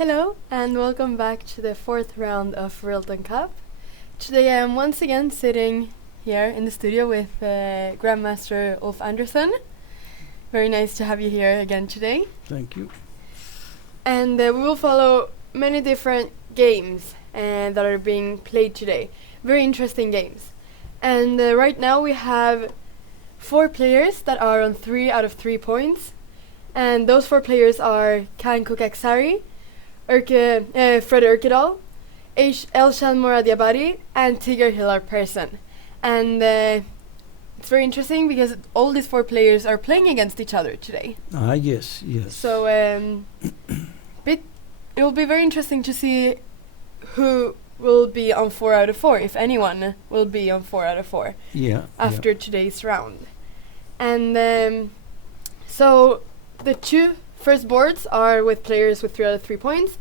Hello and welcome back to the fourth round of Rilton Cup. Today I am once again sitting here in the studio with Grandmaster Ulf Andersson. Very nice to have you here again today. Thank you. And we will follow many different games that are being played today. Very interesting games. And right now we have 4 players that are on 3 out of 3 points. And those 4 players are Kan Kukaksari, Fred Urkedal, Elshan Moradiabari, and Tigger Hillar Persson. And it's very interesting because all these 4 players are playing against each other today. Yes. So it will be very interesting to see who will be on 4 out of 4, if anyone will be on 4 out of 4 after today's round. And so the 2 first boards are with players with 3 out of 3 points,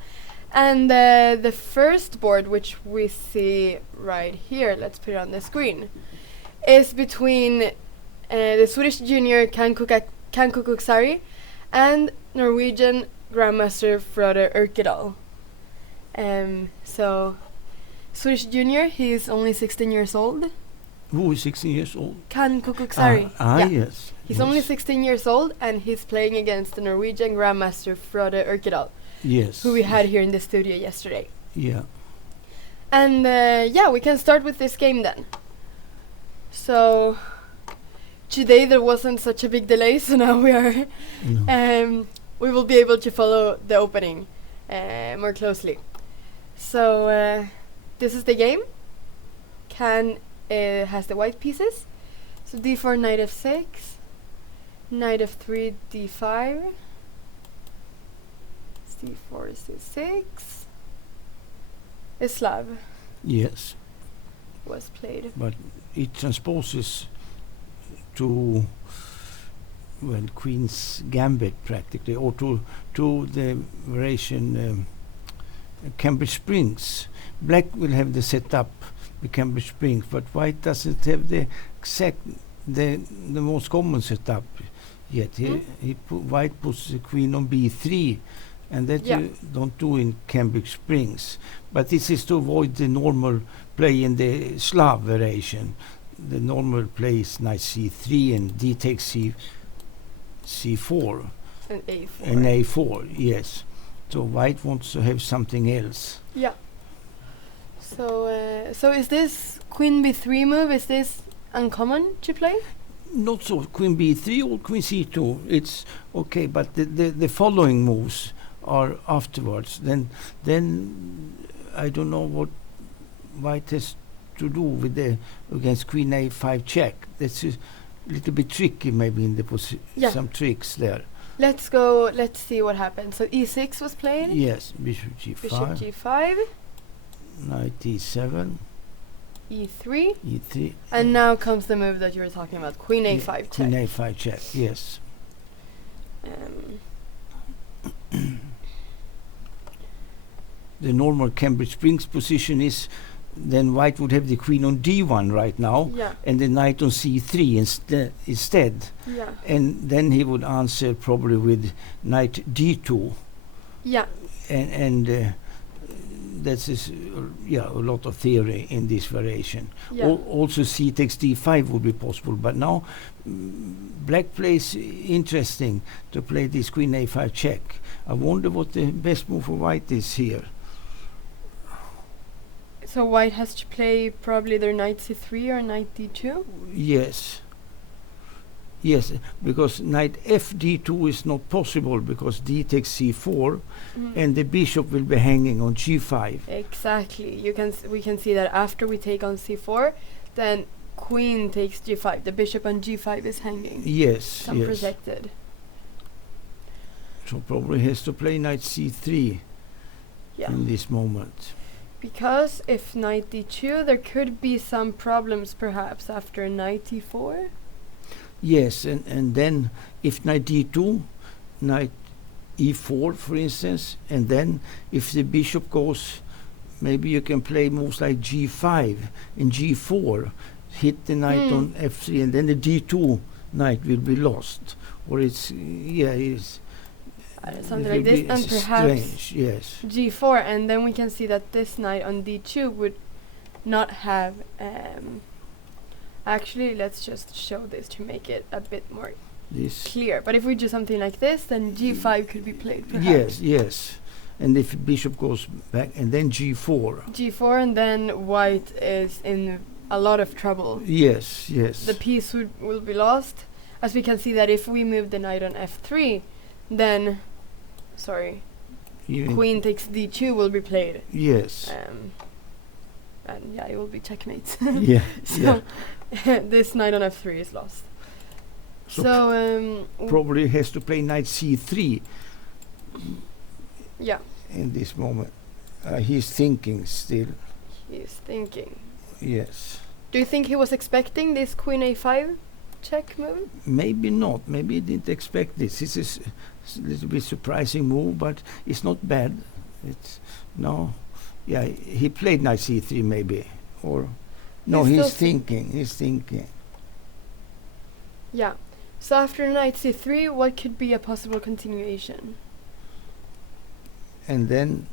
and the first board, which we see right here, let's put it on the screen, is between the Swedish junior Kan Kukaksari and Norwegian Grandmaster Frode Urkedal. So Swedish junior, he's only 16 years old. Who is 16 years old? Kan Kukaksari. Yes. He's only 16 years old, and he's playing against the Norwegian Grandmaster Frode Urkedal. Yes. Who we had here in the studio yesterday. Yeah. And we can start with this game then. So today there wasn't such a big delay, so now we are we will be able to follow the opening more closely. So this is the game. Kan has the white pieces. So d4, knight f6, knight f3, d5, c4, c6. A Slav. Yes. Was played. But it transposes to Queen's Gambit practically, or to the variation Cambridge Springs. Black will have the setup, the Cambridge Springs, but white doesn't have the most common setup yet. White puts the queen on b3, and that you don't do in Cambridge Springs. But this is to avoid the normal play in the Slav variation. The normal play is knight c3 and d takes c4. And a4. And a4, yes. So white wants to have something else. Yeah. So is this queen b3 move, is this uncommon to play? Not so. Queen b3 or queen c2, it's okay, but the following moves are afterwards. Then I don't know what white has to do with against queen a5 check. That's a little bit tricky, maybe in the some tricks there. Let's see what happens. So e6 was played. Yes, bishop g5. Bishop g5. Knight e7. e3. e3. And now comes the move that you were talking about, queen a5 check. Queen a5 check, yes. The normal Cambridge Springs position is then white would have the queen on d1 right now, and the knight on c3 instead. Yeah. And then he would answer probably with knight d2. Yeah. And that's a lot of theory in this variation. Yeah. Also c takes d5 would be possible, but now black plays interesting to play this queen a5 check. I wonder what the best move for white is here. So white has to play probably their knight c3 or knight d2? Yes, because knight f d2 is not possible because d takes c4 and the bishop will be hanging on g5. Exactly. We can see that after we take on c4, then queen takes g5. The bishop on g5 is hanging. Yes, unprotected. So probably has to play knight c3 in this moment. Because if knight d2, there could be some problems perhaps after knight e4. Yes, and then if knight d2, knight e4 for instance, and then if the bishop goes, maybe you can play moves like g5 and g4, hit the knight on f3, and then the d2 knight will be lost. Or it's something like this, and perhaps strange, yes. g4, and then we can see that this knight on d2 would not have. Actually, let's just show this to make it a bit more clear. But if we do something like this, then g5 could be played. Perhaps. Yes. And if bishop goes back, and then g4. G4, and then white is in a lot of trouble. Yes. The piece will be lost. As we can see that if we move the knight on f3, then, queen takes d2 will be played. Yes. And yeah, it will be checkmate. So this knight on f3 is lost. So probably has to play knight c3. Yeah. In this moment, he's thinking still. He's thinking. Yes. Do you think he was expecting this queen a5 check move? Maybe not. Maybe he didn't expect this. This is a little bit surprising move, but it's not bad. It's no. Yeah, he played knight c3 maybe, or no, he's thinking. He's thinking. Yeah. So after knight c3, what could be a possible continuation? And then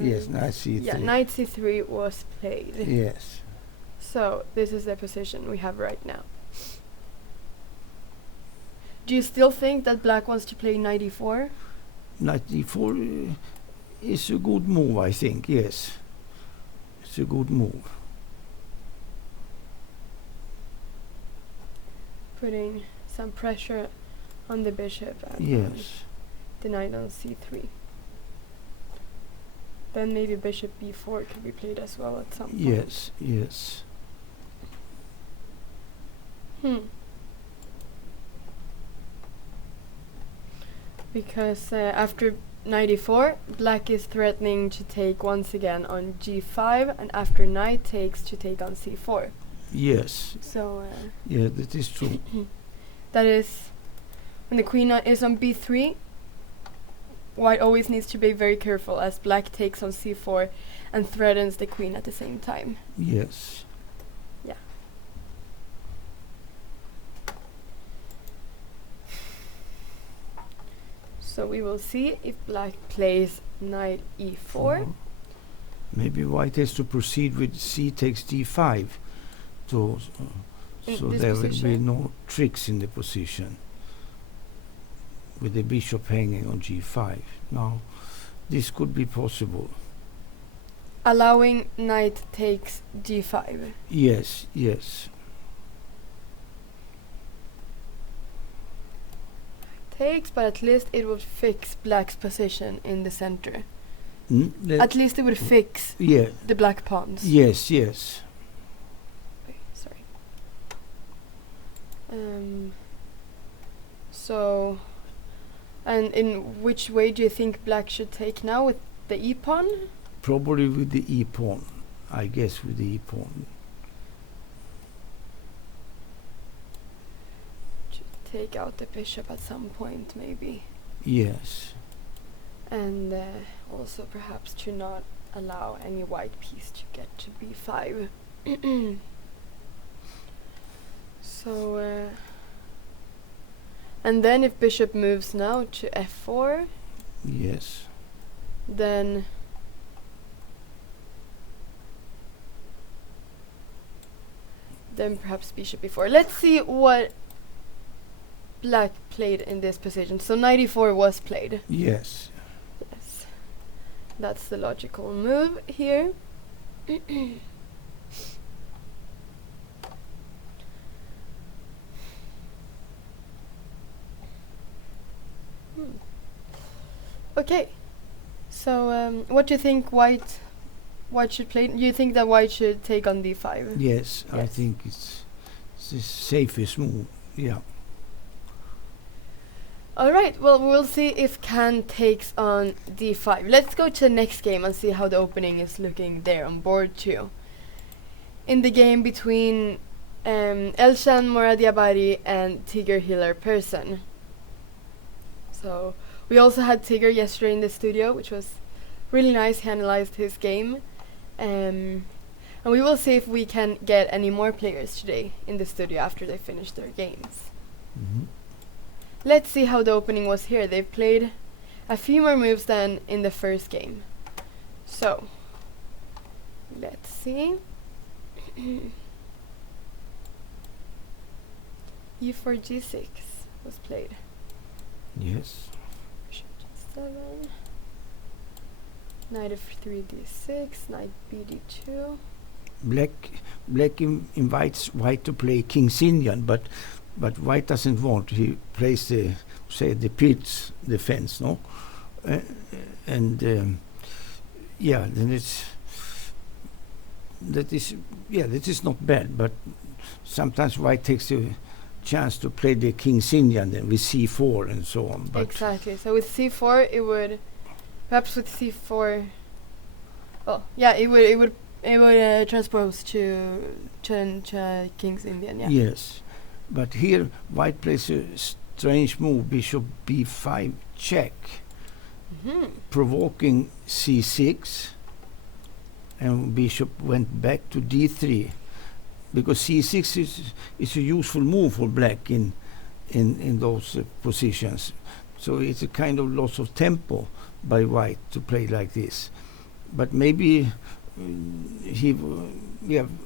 yes, knight c3. Yeah, knight c3 was played. Yes. So this is the position we have right now. Do you still think that black wants to play knight e4? Knight e4 is a good move, I think. Yes, it's a good move. Putting some pressure on the bishop and yes, the knight on c3. Then maybe bishop b4 could be played as well at some point. Yes. Because after knight e4, black is threatening to take once again on g5, and after knight takes to take on c4. Yes. So yeah, that is true. That is, when the queen is on b3, white always needs to be very careful as black takes on c4 and threatens the queen at the same time. Yes. Yeah. So we will see if black plays knight e4. Maybe white has to proceed with c takes d5 to so there will be no tricks in the position with the bishop hanging on g5. Now this could be possible. Allowing knight takes g5. Yes. Takes, but at least it would fix black's position in the center. At least it would fix the black pawns. Yes. Sorry. So, and in which way do you think black should take now, with the e-pawn? Probably with the e-pawn. I guess with the e-pawn. Take out the bishop at some point, maybe. Yes. And also perhaps to not allow any white piece to get to b5. So, and then if bishop moves now to f4. Yes. Then perhaps bishop b4. Let's see what black played in this position. So knight e4 was played. Yes. That's the logical move here. Okay. So what do you think white should play? Do you think that white should take on d5? Yes. I think it's the safest move. Yeah. Alright, well, we'll see if Can takes on d5. Let's go to the next game and see how the opening is looking there on board 2. In the game between Elshan Moradiabari and Tigger Hiller Persson. So, we also had Tigger yesterday in the studio, which was really nice. He analyzed his game. And we will see if we can get any more players today in the studio after they finish their games. Mhm. Let's see how the opening was here. They've played a few more moves than in the first game. So, let's see. e4 g6 was played. Yes. Bishop g7. Knight f3 d6. Knight b d2. Black invites white to play King's Indian, but white doesn't want. He plays the pitch defense, no, and then that is not bad. But sometimes white takes the chance to play the King's Indian then with c4 and so on. But exactly. So with c4, it would perhaps with c4. Oh yeah, it would transpose to King's Indian. Yeah. yes, but here white plays a strange move, bishop b5 check, provoking c6, and bishop went back to d3, because c6 is a useful move for black in those positions. So it's a kind of loss of tempo by white to play like this. But maybe he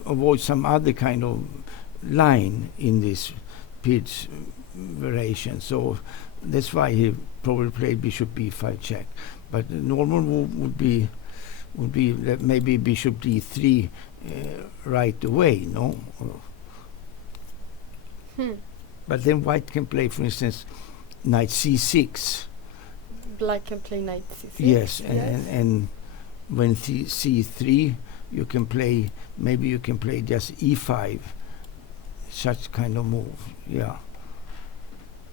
avoids some other kind of line in this pitch variation. So that's why he probably played bishop b5 check. But the normal move would be maybe bishop d3 right away, no? But then white can play, for instance, knight c6. Black can play knight c6. Yes, and when c3, you can play just e5, such kind of move. Yeah.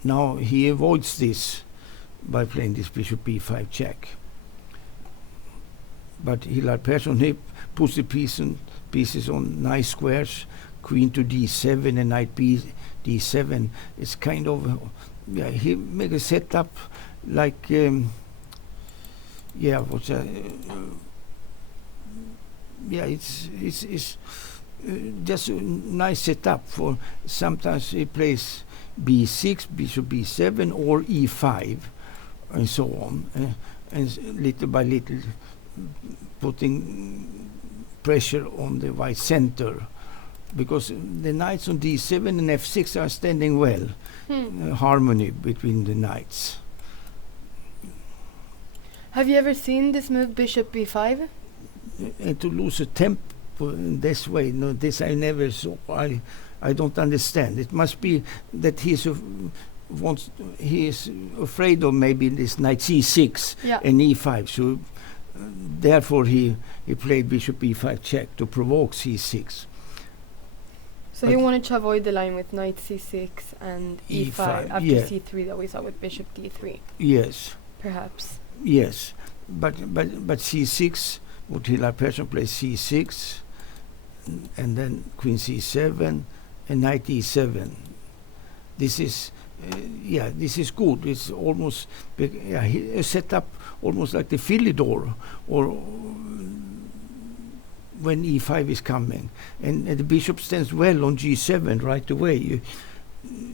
Now he avoids this by playing this bishop b5 check. But Hillar Persson, he puts the pieces on nice squares, queen to d7 and knight b d7. It's kind of he make a setup like it's just a nice setup for. Sometimes he plays b6, bishop b7, or e5, and so on, and little by little putting pressure on the white center, because the knights on d7 and f6 are standing well. Harmony between the knights. Have you ever seen this move, bishop b5? And to lose a tempo in this way, no, this I never saw. I don't understand. It must be that he is afraid of maybe this knight c6 and e5. So therefore he played bishop e5 check to provoke c6. So he wanted to avoid the line with knight c6 and e5 after c3 that we saw with bishop d3. Yes. Perhaps. Yes, but c6, would Hillar Persson play c6, and then queen c7 and knight e7. This is good. It's almost set up almost like the Philidor, or when e5 is coming, and the bishop stands well on g7 right away.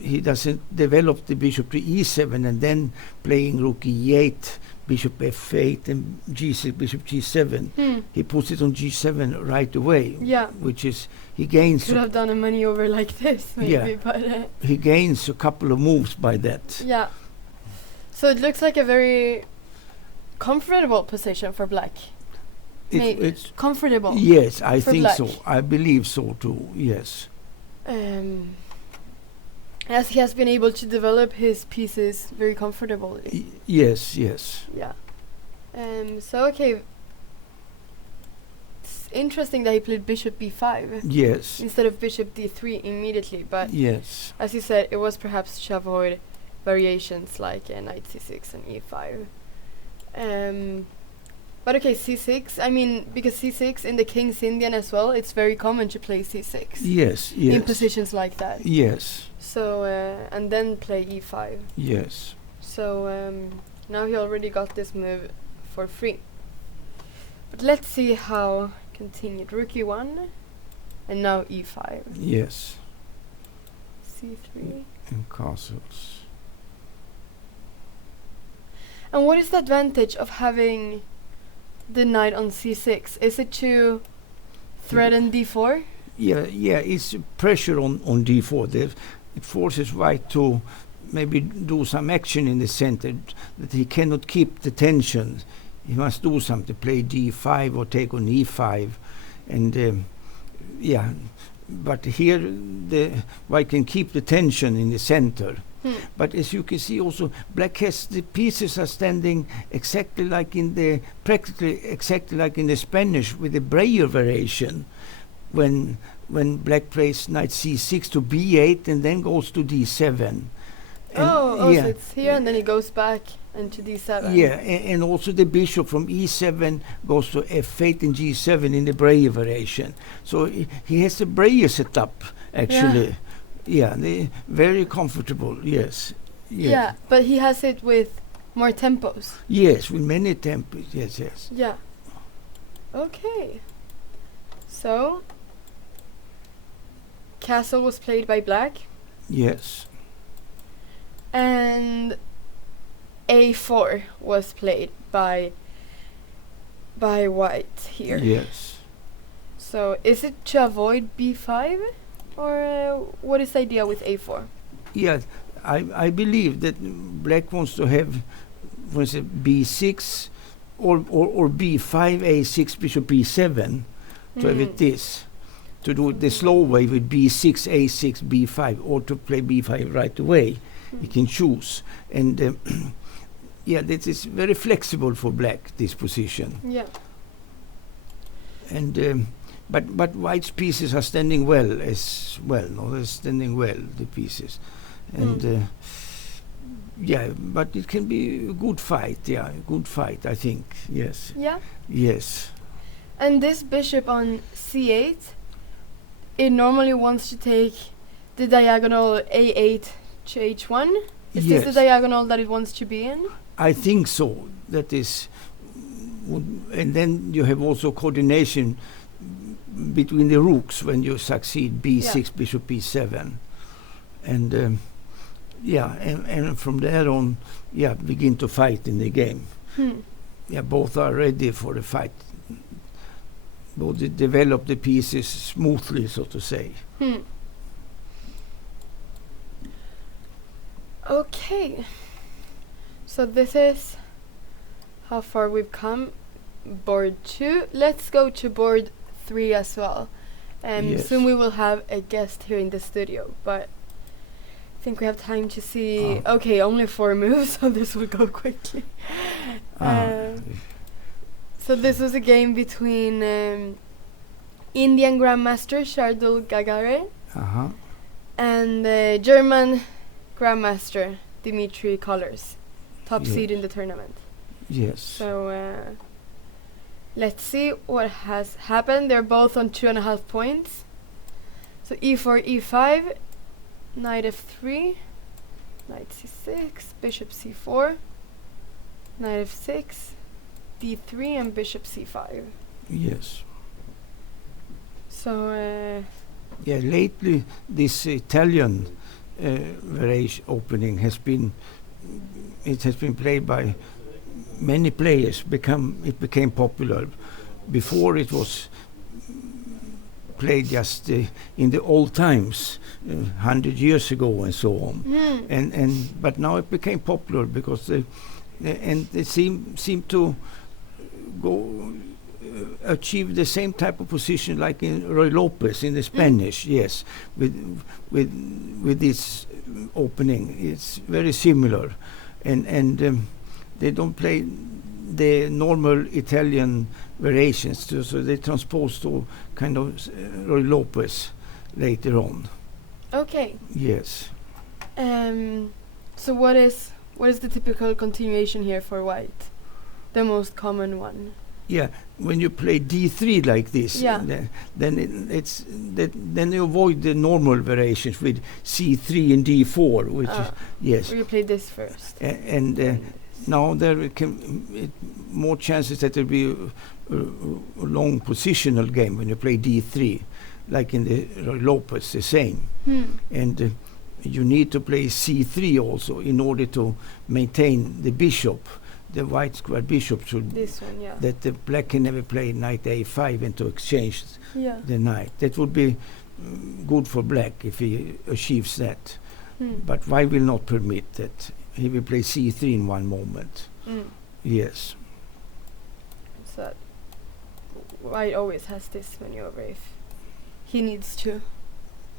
He doesn't develop the bishop to e7 and then playing rook e8, bishop f8, and g6, bishop g7. He puts it on g7 right away. Yeah. Which is, he gains. Could have done a maneuver like this, maybe, but he gains a couple of moves by that. Yeah. So it looks like a very comfortable position for black. It's comfortable. Yes, I think so. I believe so too. Yes. As he has been able to develop his pieces very comfortably. Yes. Yeah. So okay. It's interesting that he played bishop b5. Yes. Instead of bishop d3 immediately, but yes, as you said, it was perhaps to avoid variations like knight c6 and e5. But okay, c6, I mean, because c6 in the King's Indian as well, it's very common to play c6. Yes. In positions like that. Yes. So, and then play e5. Yes. So, now he already got this move for free. But let's see how continued. Rook e1, and now e5. Yes. c3. And castles. And what is the advantage of having the knight on c6? Is it to threaten d4? Yeah, it's pressure on d4. It forces white to maybe do some action in the center that he cannot keep the tension. He must do something, play d5 or take on e5, and but here the white can keep the tension in the center. But as you can see also, black has the pieces are standing practically exactly like in the Spanish with the Breyer variation, when black plays knight c6 to b8 and then goes to d7. So it's here and then he goes back into d7. Yeah, and also the bishop from e7 goes to f8 and g7 in the Breyer variation. So he has the Breyer setup actually. Yeah, very comfortable. Yes. Yeah, but he has it with more tempos. Yes, with many tempos. Yes. Yeah. Okay. So castle was played by black. Yes. And a4 was played by white here. Yes. So is it to avoid b5, or what is the idea with a4? Yeah, I believe that black wants to have, for instance, b6 or b5, a6, bishop b7 to have it this. To do it the slow way with b6, a6, b5, or to play b5 right away. You can choose, and this is very flexible for black, this position. Yeah. And but white's pieces are standing well as well. No, they're standing well, the pieces, and but it can be a good fight. Yeah, a good fight, I think. Yes. Yeah. Yes. And this bishop on c8, it normally wants to take the diagonal a8 to h1. Is this the diagonal that it wants to be in? I think so. That is, and then you have also coordination between the rooks when you succeed b6, bishop b7, and and from there on, begin to fight in the game. Both are ready for the fight. Both develop the pieces smoothly, so to say. Okay, so this is how far we've come. Board 2. Let's go to board 3 as well. Soon we will have a guest here in the studio, but I think we have time to see. Okay, only 4 moves, so this will go quickly. So this was a game between Indian Grandmaster Shardul Gagare and German Grandmaster Dimitri Kollers, top seed in the tournament. Yes. So let's see what has happened. They're both on 2.5 points. So e4, e5, knight f3, knight c6, bishop c4, knight f6, d3, and bishop c5. Yes. So lately this Italian variation opening has been played by many players. It became popular. Before it was played just in the old times, 100 years ago and so on. But now it became popular because they seem to go achieve the same type of position like in Roy Lopez in the Spanish. Yes, with this opening, it's very similar, and they don't play the normal Italian variations, so they transpose to kind of Roy Lopez later on. Okay. Yes. So what is the typical continuation here for white? The most common one. Yeah, when you play d3 like this, then you avoid the normal variations with c3 and d4, which is Where you play this first. And now there can more chances that there will be a long positional game when you play d3, like in the Roy Lopez, the same. And you need to play c3 also in order to maintain the bishop. The white square bishop should... This one, yeah. That the black can never play knight a5 and to exchange the knight. That would be good for black if he achieves that. But white will not permit that. He will play c3 in one moment. Yes. So white always has this maneuver if he needs to.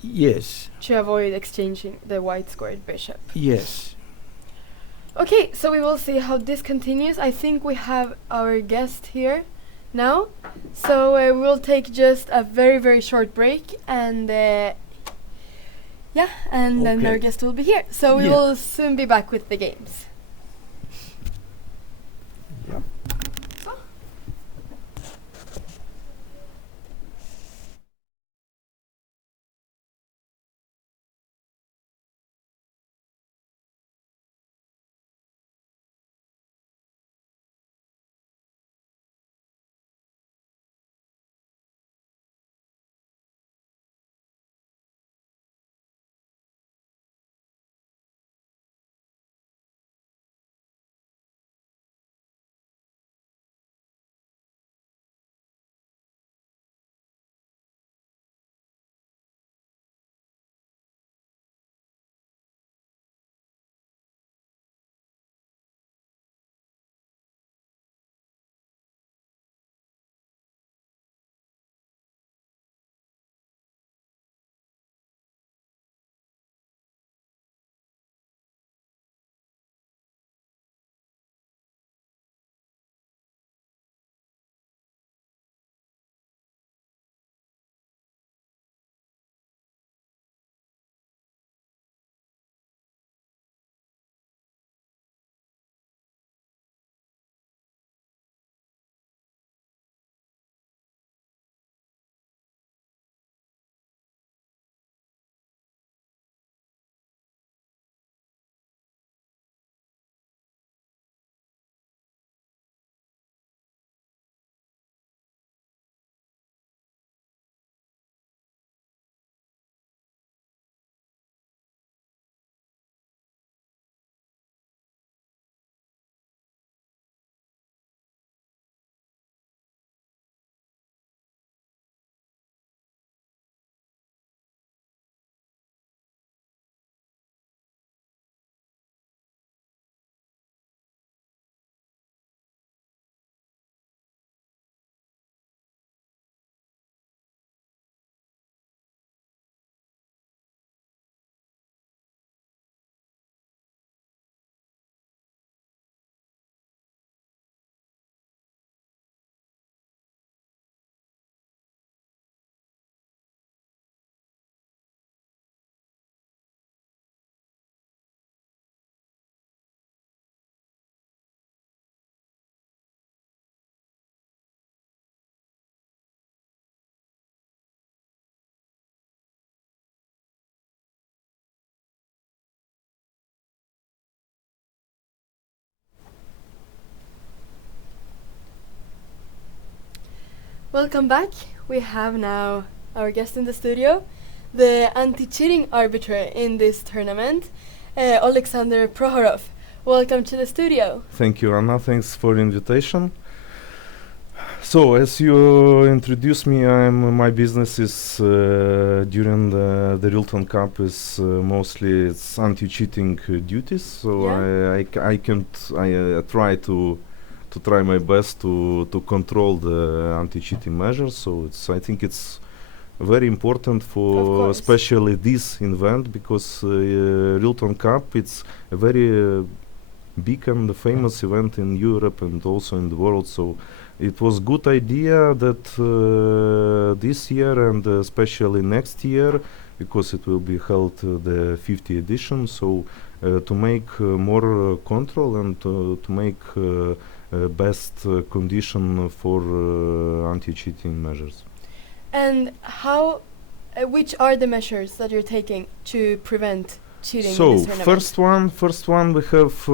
Yes. To avoid exchanging the white squared bishop. Yes. Okay, so we will see how this continues. I think we have our guest here now. So we'll take just a very, very short break and then our guest will be here. So we will soon be back with the games. Yeah. Welcome back. We have now our guest in the studio, the anti-cheating arbiter in this tournament, Alexander Prohorov. Welcome to the studio. Thank you, Anna. Thanks for the invitation. So, as you introduced me, my business is during the Rilton Cup is mostly it's anti-cheating duties. So I try to try my best to control the anti-cheating measures. So I think it's very important for especially this event because Rilton Cup it's a very big and famous event in Europe and also in the world. So it was good idea that this year and especially next year, because it will be held the 50th edition. So to make more control and to make best condition for anti-cheating measures. And how? Which are the measures that you're taking to prevent cheating in So this tournament? first one we have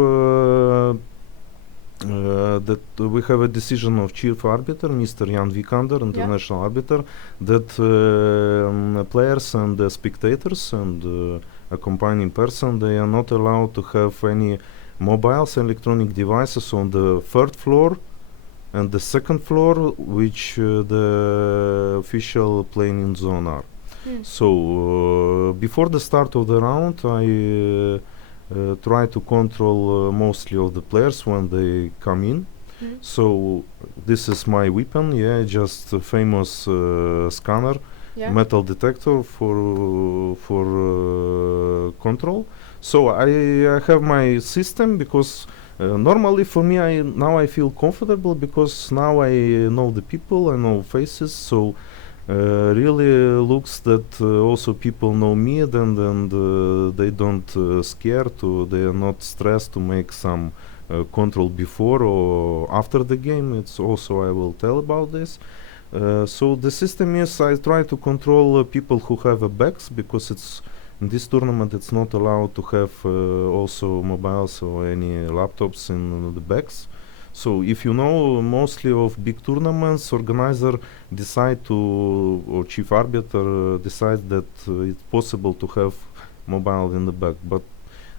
that we have a decision of chief arbiter, Mr. Jan Vikander, international arbiter, that players and spectators and accompanying person, they are not allowed to have any mobiles, electronic devices on the third floor and the second floor, which the official playing zone are. So before the start of the round, I try to control mostly of the players when they come in. So this is my weapon, just a famous scanner, metal detector for control. So I have my system, because normally for me, now I feel comfortable, because now I know the people, I know faces, so really looks that also people know me, and they don't scared, they are not stressed to make some control before or after the game. It's also, I will tell about this. So the system is, I try to control people who have bags, because it's in this tournament it's not allowed to have also mobiles or any laptops in the bags. So if you know, mostly of big tournaments, organizer decide to, or chief arbiter decides that it's possible to have mobile in the bag. But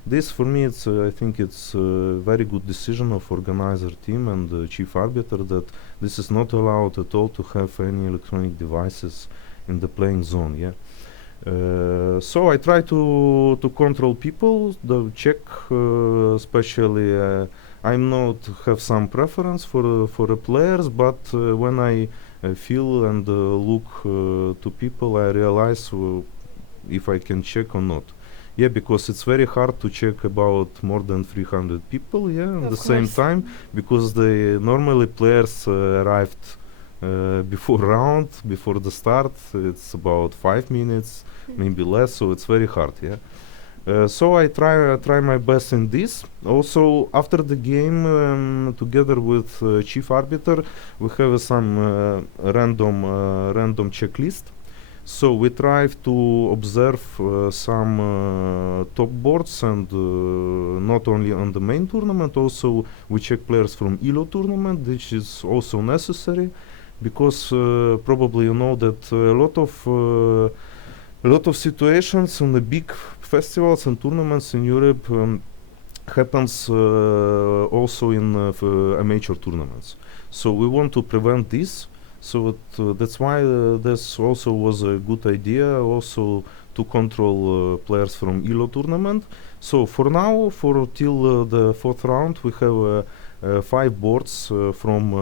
this for me, it's I think it's a very good decision of organizer team and the chief arbiter, that this is not allowed at all to have any electronic devices in the playing zone. So I try to control people, the check, especially I'm not have some preference for the players, but when I feel and look to people, I realize if I can check or not. Because it's very hard to check about more than 300 people, at the same time, because the normally players arrived before round, before the start. It's about 5 minutes, maybe less, so it's very hard. So I try my best in this. Also, after the game, together with chief arbiter, we have some random checklist. So we try to observe some top boards, and not only on the main tournament, also we check players from ELO tournament, which is also necessary, because probably you know that a lot of situations in the big festivals and tournaments in Europe happens also in amateur tournaments. So we want to prevent this. So that's why this also was a good idea, also to control players from ELO tournament. So for now, till the fourth round, we have 5 boards from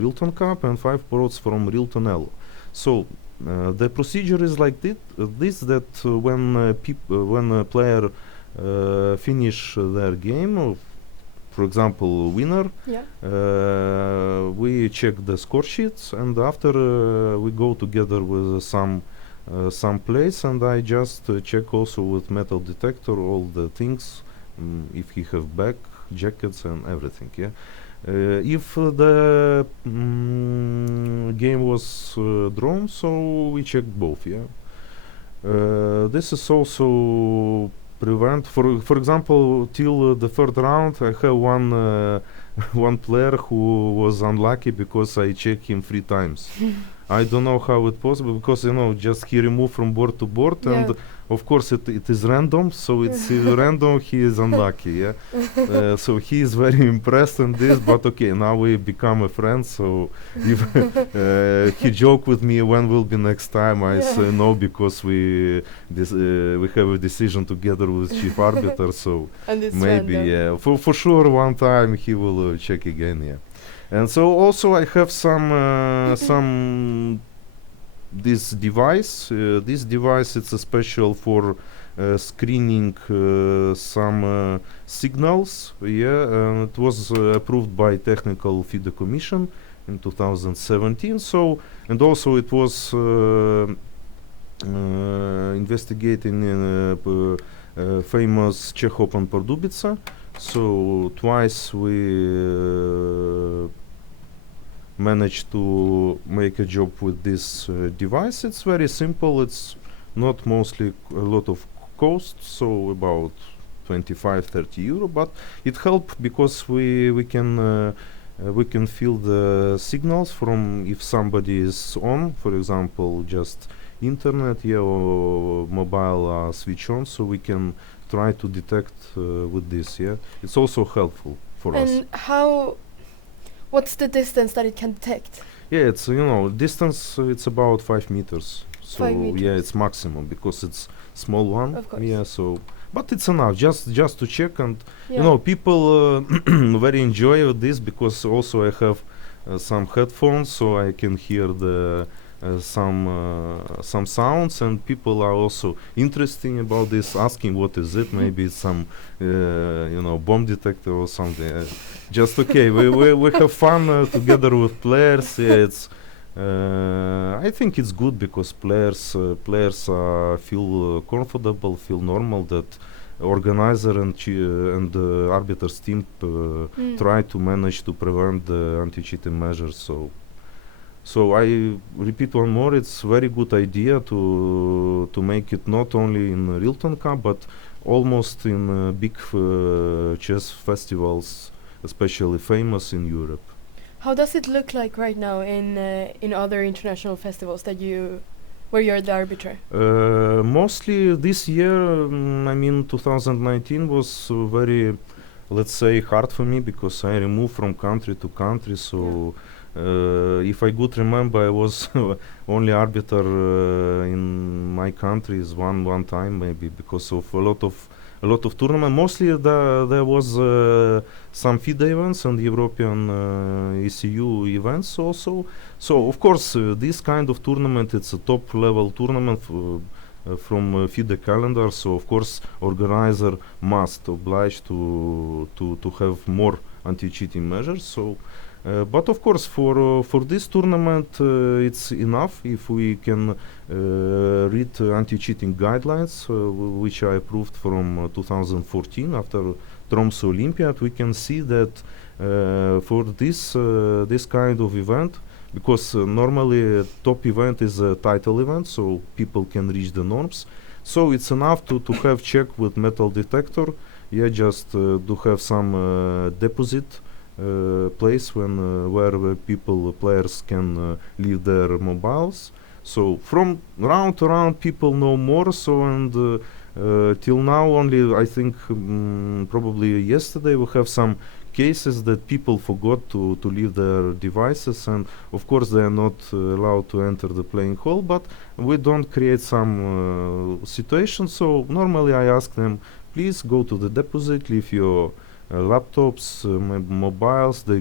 Rilton Cup and 5 boards from Rilton Elo. So the procedure is like this, that when a player finish their game, for example, winner, we check the score sheets, and after we go together with some plays, and I just check also with metal detector all the things, if he have bag, jackets and everything. If the game was drawn, so we check both. This is also prevent, for example, till the third round, I have one player who was unlucky because I checked him 3 times. I don't know how it possible, because just he removed from board to board, and of course it is random, so it's random, he is unlucky. So he is very impressed in this, but okay, now we become a friend, so if he joked with me when will be next time, I say no, because we have a decision together with chief arbiter, so maybe for sure one time he will check again. And so also I have some this device. This device, it's a special for screening some signals. And it was approved by Technical FIDE Commission in 2017. So, and also it was investigating in famous Czech Open Pardubice. So twice we managed to make a job with this device. It's very simple. It's not mostly a lot of cost, so about 25-30 euro, but it helps because we can feel the signals from if somebody is on, for example, just internet, or mobile switch on, so we can try to detect with this. Yeah, it's also helpful for us. And what's the distance that it can detect? Yeah, it's distance. It's about 5 meters. So 5 meters. yeah, it's maximum because it's small one. Of course. Yeah, so but it's enough just to check, and Yeah. people very enjoy this because also I have some headphones, so I can hear the some sounds, and people are also interested about this, asking what is it. Maybe it's some bomb detector or something. Just okay. we have fun together with players. Yeah, it's. I think it's good because players feel comfortable, feel normal that organizer and arbiters team try to manage to prevent the anti-cheating measures. So I repeat one more. It's very good idea to make it not only in Rilton Cup but almost in big chess festivals, especially famous in Europe. How does it look like right now in other international festivals where you're the arbiter? Mostly this year, 2019 was very, let's say, hard for me because I moved from country to country. So if I could remember, I was only arbiter in my country is one time maybe because of a lot of tournament. Mostly there was some FIDE events and European ECU events also. So of course this kind of tournament, it's a top level tournament from FIDE calendar. So of course organizer must oblige to have more anti-cheating measures. So but of course for this tournament it's enough if we can read anti-cheating guidelines which I approved from 2014 after Tromsø Olympiad. We can see that for this kind of event, because normally a top event is a title event, so people can reach the norms. So it's enough to have check with metal detector. Yeah, just to have some deposit place where players can leave their mobiles. So from round to round people know more. So and till now only I think probably yesterday we have some cases that people forgot to leave their devices, and of course they are not allowed to enter the playing hall, but we don't create some situation. So normally I ask them, please go to the deposit, leave your laptops, mobiles, they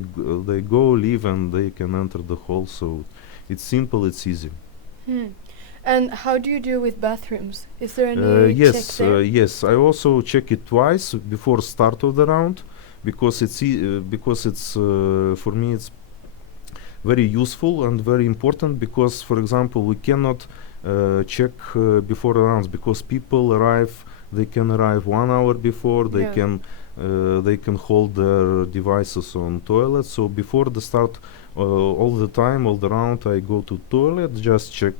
go, leave, and they can enter the hall. So it's simple, it's easy. And how do you do with bathrooms? Is there any check there? Yes, I also check it twice before start of the round, because it's for me it's very useful and very important, because for example we cannot check before the rounds because people arrive, they can arrive 1 hour before, they can hold their devices on toilet. So before the start all the round I go to toilet, just check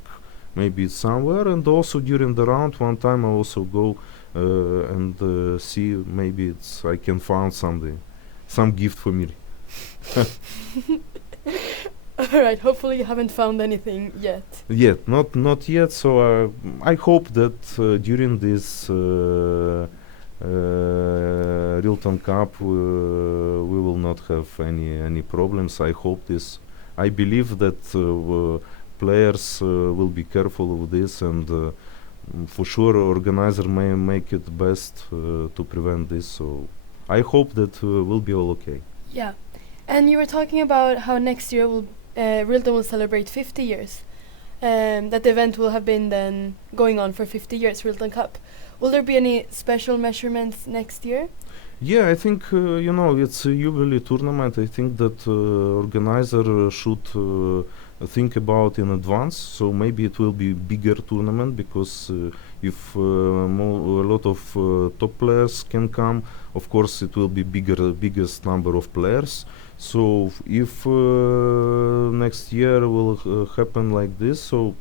maybe it's somewhere, and also during the round one time I also go and see maybe I can find something, some gift for me. Alright, hopefully you haven't found anything yet. Not yet. So I hope that during this Rilton Cup we will not have any problems. I hope this. I believe that players will be careful with this, and for sure organizer may make it best to prevent this. So I hope that will be all okay. Yeah, and you were talking about how next year Rilton will celebrate 50 years. That the event will have been then going on for 50 years, Rilton Cup. Will there be any special measurements next year? Yeah, I think it's a jubilee tournament. I think that organizer should think about in advance. So maybe it will be bigger tournament, because if a lot of top players can come, of course it will be biggest number of players. So if next year will happen like this, so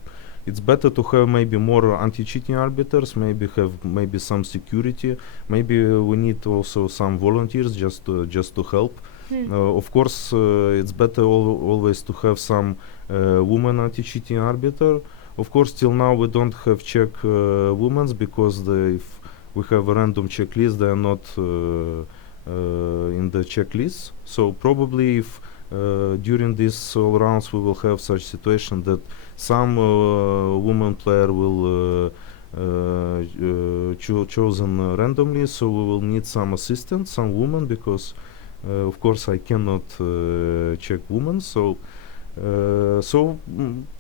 it's better to have maybe more anti-cheating arbiters, maybe some security, maybe we need also some volunteers just to help. Of course it's better always to have some woman anti-cheating arbiter. Of course, till now we don't have Czech women's because if we have a random checklist, they are not in the checklist. So probably if during these all rounds we will have such situation that some woman player will chosen randomly, so we will need some assistance, some woman, because of course I cannot check women. So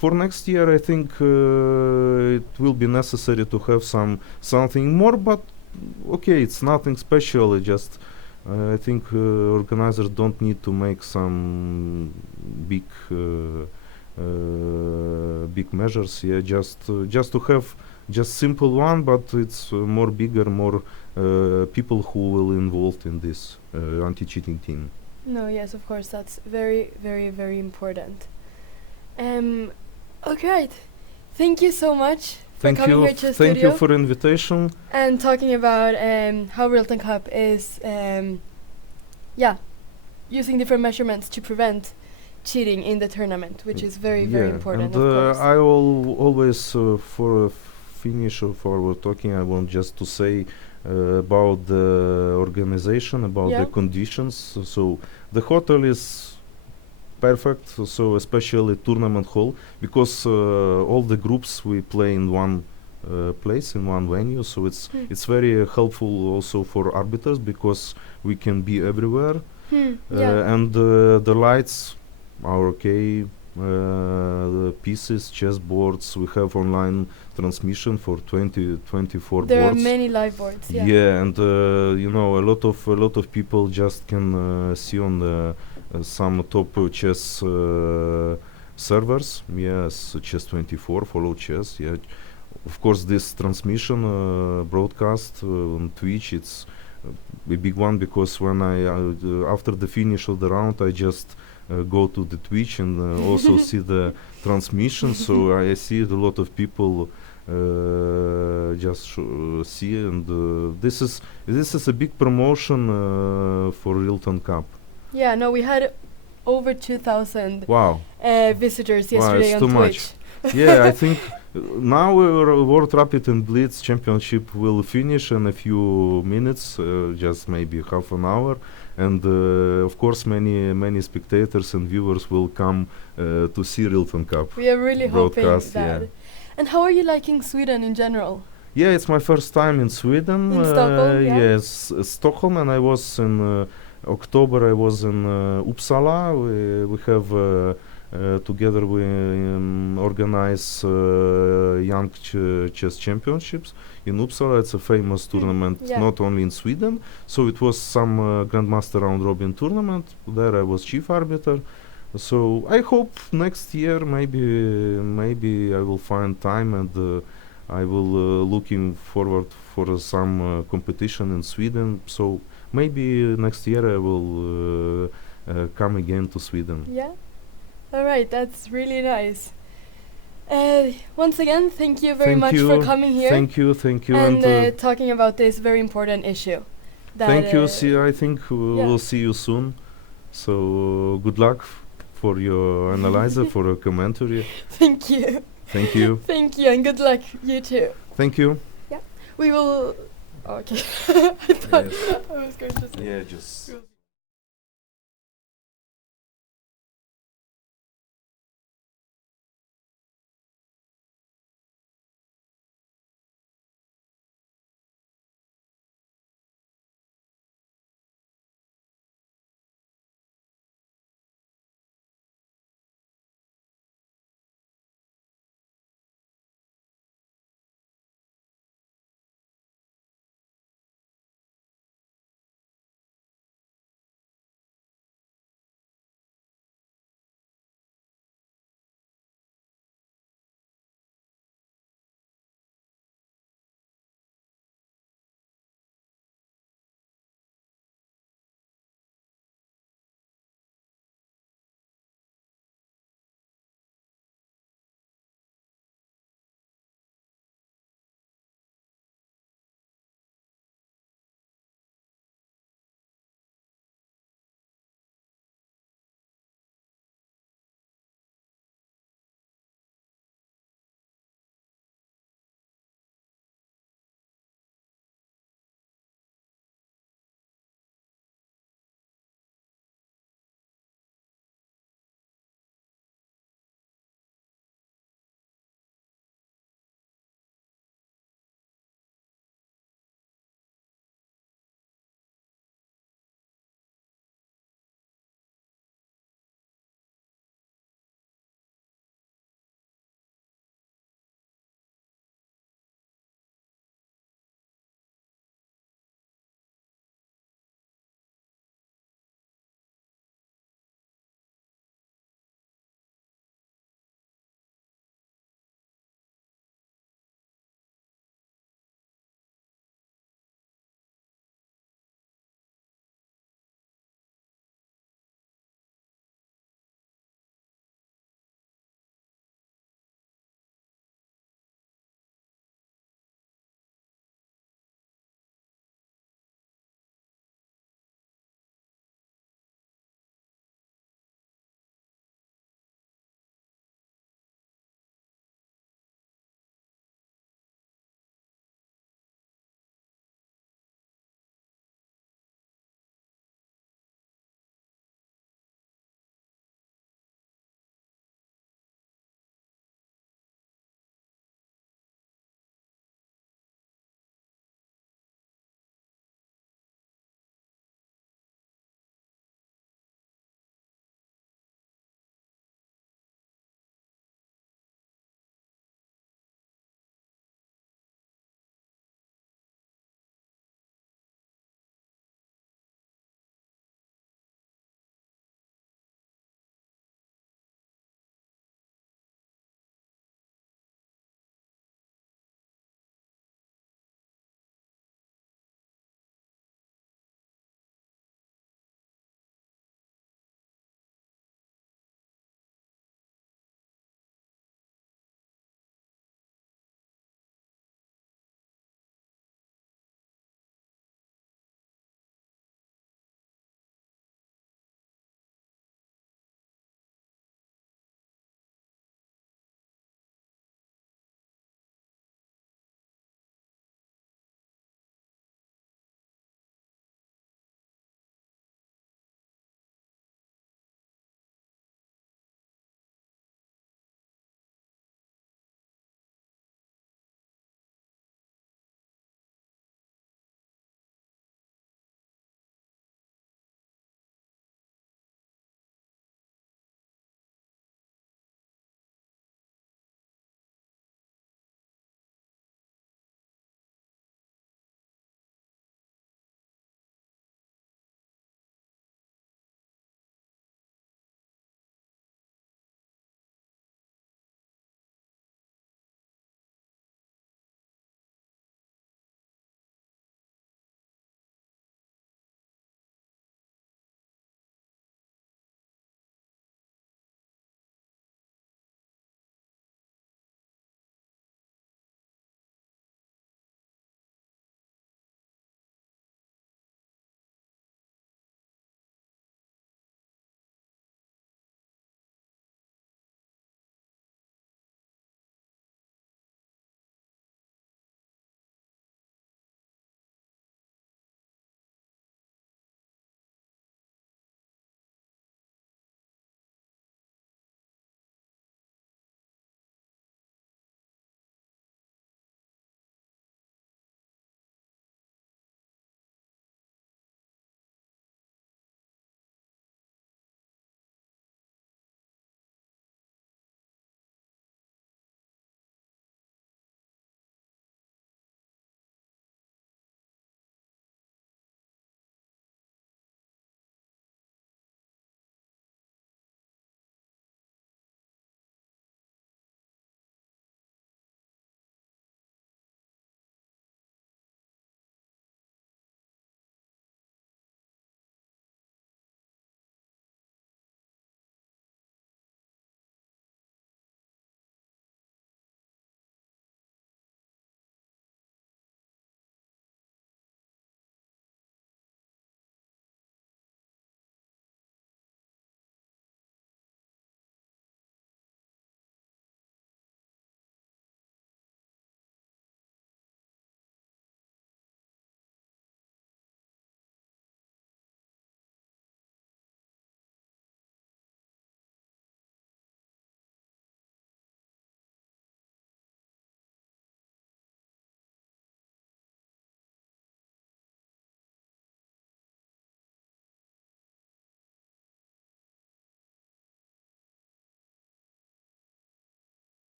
for next year I think it will be necessary to have something more, but okay, it's nothing special. Just I think organizers don't need to make some big big measures. Yeah, just to have just simple one, but it's more bigger, more people who will involved in this anti-cheating team. No, yes, of course, that's very, very, very important. Okay, thank you so much for coming here to the studio. Thank you for invitation. And talking about how Rilton Cup is, using different measurements to prevent cheating in the tournament, which is very, very important, and of course. I will always, for a finish of our talking, I want just to say about the organization, about the conditions. So the hotel is perfect, so especially tournament hall, because all the groups we play in one place, in one venue, so it's very helpful also for arbiters, because we can be everywhere. And the lights are okay, the pieces, chess boards, we have online transmission for 24 there boards. Are many live boards. And a lot of people just can see on the some top chess servers. Yes, chess 24, follow chess. Yeah, of course this transmission broadcast on Twitch, it's a big one, because when I after the finish of the round I just go to the Twitch and also see the transmission. So I see a lot of people just see, and this is a big promotion for Rilton Cup. Yeah, no, we had over 2,000 visitors yesterday on too Twitch. Much. Yeah, I think now our World Rapid and Blitz Championship will finish in a few minutes, just maybe half an hour. And of course many spectators and viewers will come to see Rilton Cup. We are really hoping that. Yeah. And how are you liking Sweden in general? Yeah, it's my first time in Sweden. In Stockholm, Yes, Stockholm, and I was in October. I was in Uppsala. We have together we organize young chess championships in Uppsala. It's a famous tournament, not only in Sweden. So it was some Grandmaster round robin tournament. There I was chief arbiter. So I hope next year maybe I will find time, and I will looking forward for some competition in Sweden. So maybe next year I will come again to Sweden. Yeah. All right, that's really nice. Once again, thank you very much for coming here. Thank you. And talking about this very important issue. Thank you. I think we'll see you soon. So good luck for your analyzer, for your commentary. Thank you. Thank you. Thank you, and good luck, you too. Thank you. Yeah, we will. Okay. I thought I was going to say. Yeah, just.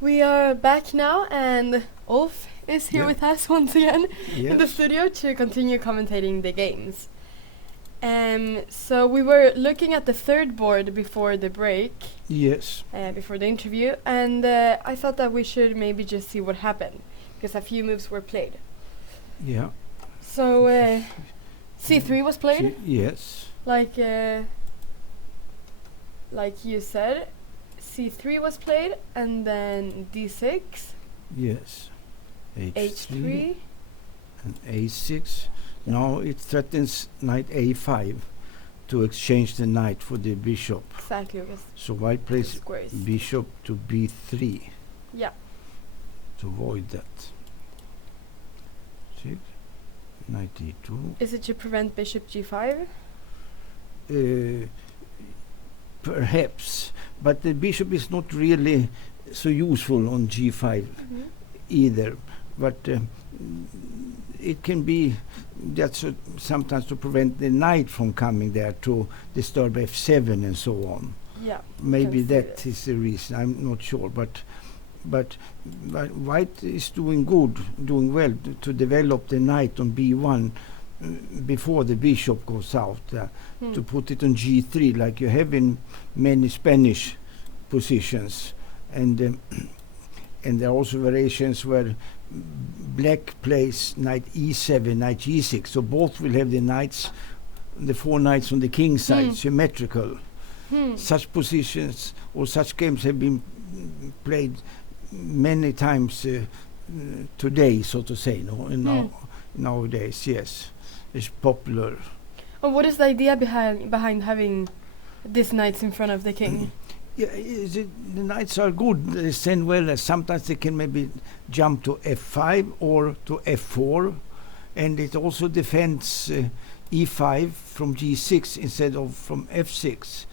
We are back now, and Ulf is here with us once again in the studio to continue commentating the games. So we were looking at the third board before the break. Yes. Before the interview, and I thought that we should maybe just see what happened, because a few moves were played. Yeah. So C3 was played. Yes. Like you said, C3 was played, and then D6. Yes. H3 and A6. Now it threatens knight A5 to exchange the knight for the bishop. Exactly. So white plays bishop to B3. Yeah. To avoid that. See? Knight E2. Is it to prevent bishop G5? Perhaps, but the bishop is not really so useful on G5 either. But it can be just sometimes to prevent the knight from coming there to disturb F7 and so on. Yeah. Maybe that is the reason. I'm not sure, but white is doing well to develop the knight on B1 before the bishop goes out, to put it on G3 like you have in many Spanish positions, and there are also variations where black plays knight E7, knight G6, so both will have the four knights on the king side symmetrical. Such positions or such games have been played many times today, so to say, nowadays. Yes, it's popular. And what is the idea behind having these knights in front of the king? Yeah, the knights are good. They stand well. Sometimes they can maybe jump to F5 or to F4, and it also defends E5 from G6 instead of from F6,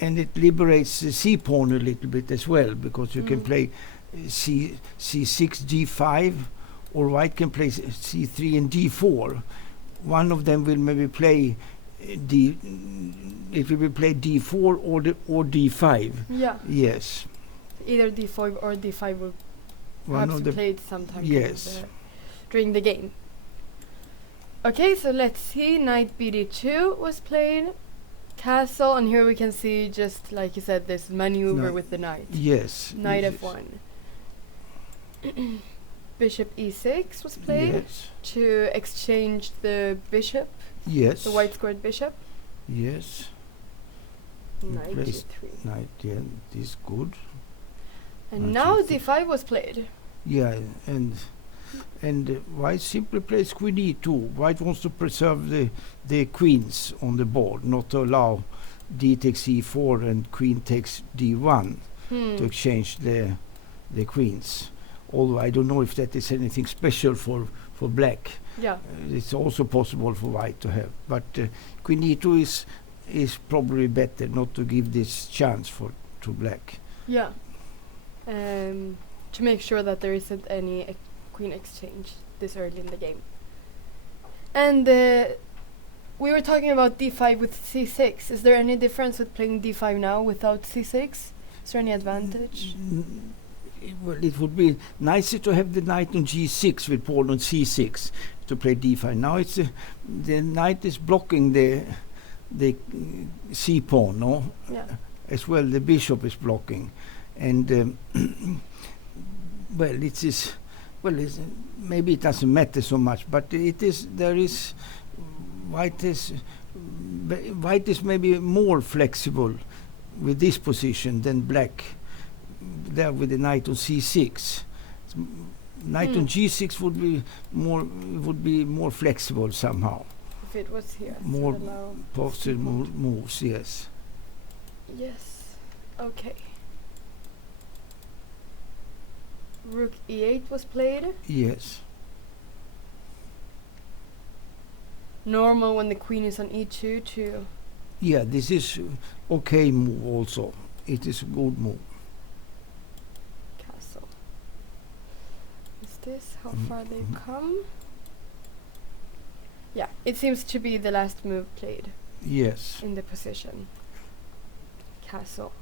and it liberates the C pawn a little bit as well, because you can play C6 G5, or white can play C3 and D4. One of them will maybe play it will be played D4 or D5. Yeah. Yes. Either D5 or D5 will perhaps be played sometime during the game. Okay, so let's see. Knight BD2 was played. Castle, and here we can see, just like you said, this maneuver with the knight. Yes. Knight F1. Bishop E6 was played to exchange the bishop. Yes. The white squared bishop. Yes. Knight G3. Knight, this is good. And now D5 was played. Yeah, and white simply plays queen E2. White wants to preserve the queens on the board, not to allow D takes E4 and queen takes D1 to exchange the queens. Although I don't know if that is anything special for black. Yeah. It's also possible for white to have, but queen E2 is probably better, not to give this chance to black. Yeah. To make sure that there isn't any queen exchange this early in the game. And we were talking about D5 with C6. Is there any difference with playing D5 now without C6? Is there any advantage? Well, it would be nicer to have the knight on G6 with pawn on C6 to play D5. Now it's the knight is blocking the C pawn, no? Yeah. As well, the bishop is blocking, and maybe it doesn't matter so much, but white is maybe more flexible with this position than black. There with the knight on C6, knight on G6 would be more flexible somehow. If it was here, more possible moves. Yes. Yes. Okay. Rook E8 was played. Yes. Normal when the queen is on E2 too. Yeah, this is okay move also. It is a good move. Castle. Is this how far they've come? Yeah, it seems to be the last move played. Yes. In the position. Castle.